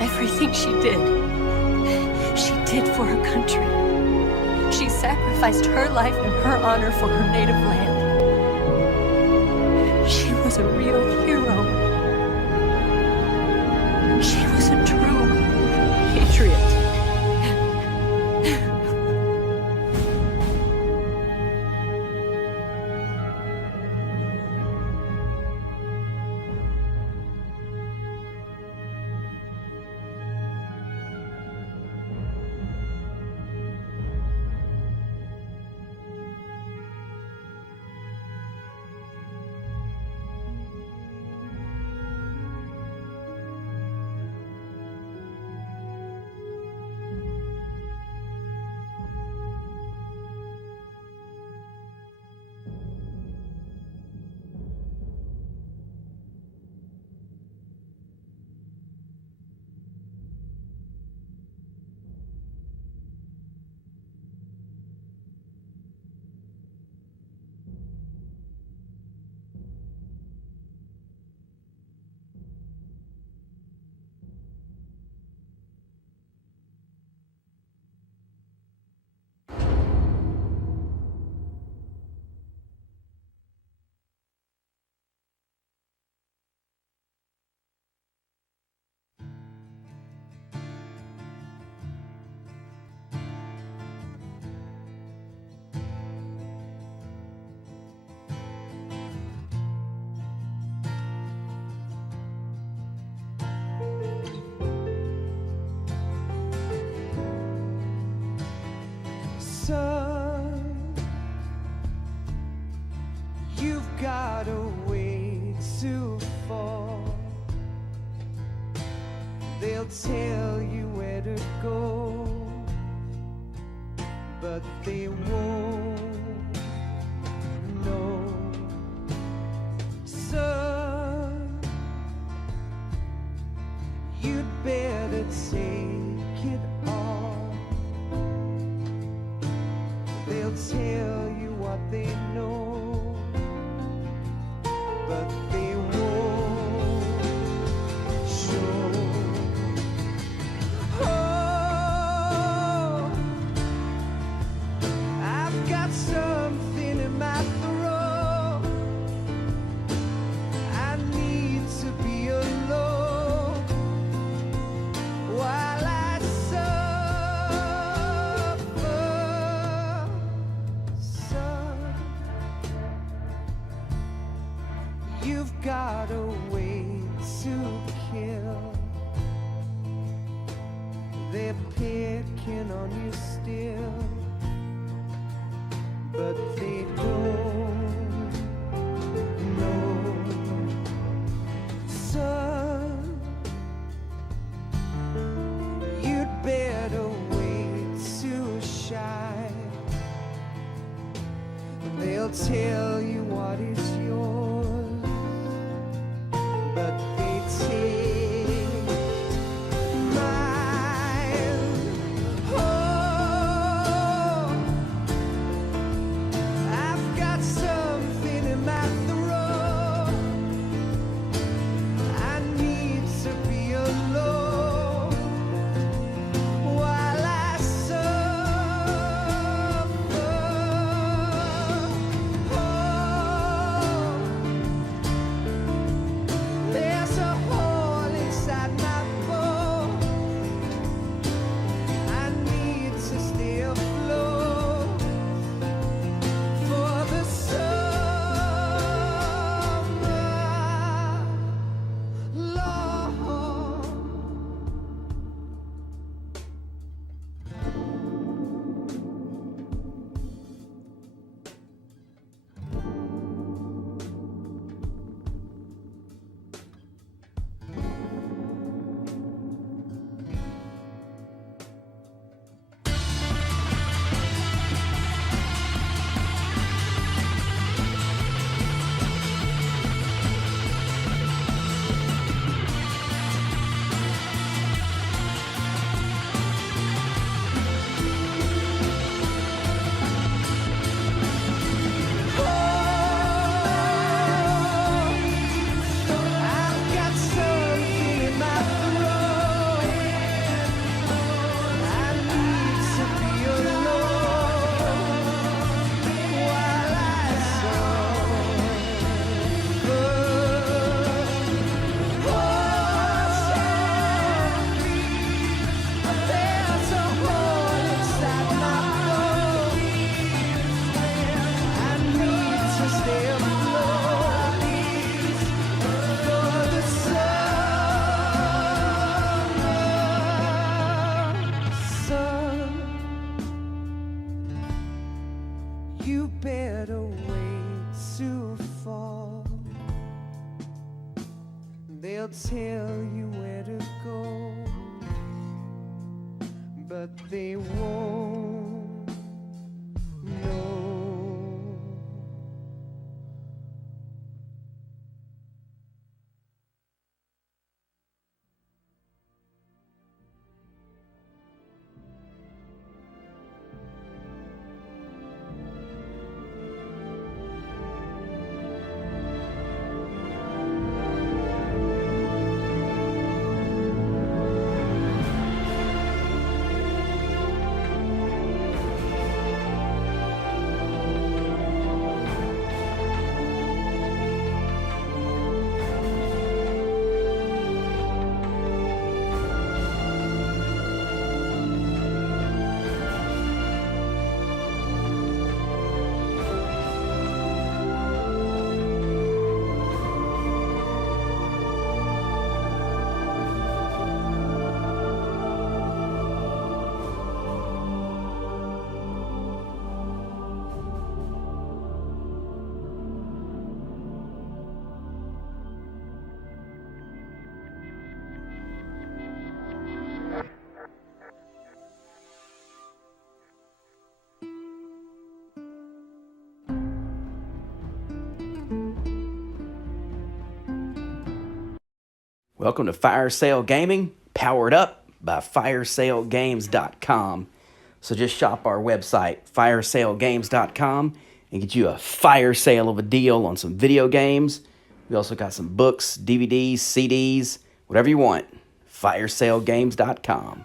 Everything she did for her country. She sacrificed her life and her honor for her native land. She was a real hero. She was a true patriot. got a way to fall. They'll tell you where to go, but they won't know. Son, you'd better take it all. They'll tell you what they know, but they won't show. Oh, I've got something in my throat. I need to be alone while I suffer. Son, you've got a way to kill. They're picking on you still, but they don't know. Son, you'd better wait to shine. They'll tell you what is yours, but they take mine. Oh, I've got something in my throat. I need to be alone while I suffer. Oh, there's a hole inside my bones. I need to stay afloat for the summer, Lord. I've got something in my throat. I need to be alone while I suffer. There's a hole inside my bones. I need to stay afloat for the summer. Son, you better wait to fall. They'll tell you where to go, but they won't know. Welcome to Fire Sale Gaming, powered up by firesalegames.com. So just shop our website, firesalegames.com, and get you a fire sale of a deal on some video games. We also got some books, DVDs, CDs, whatever you want. firesalegames.com.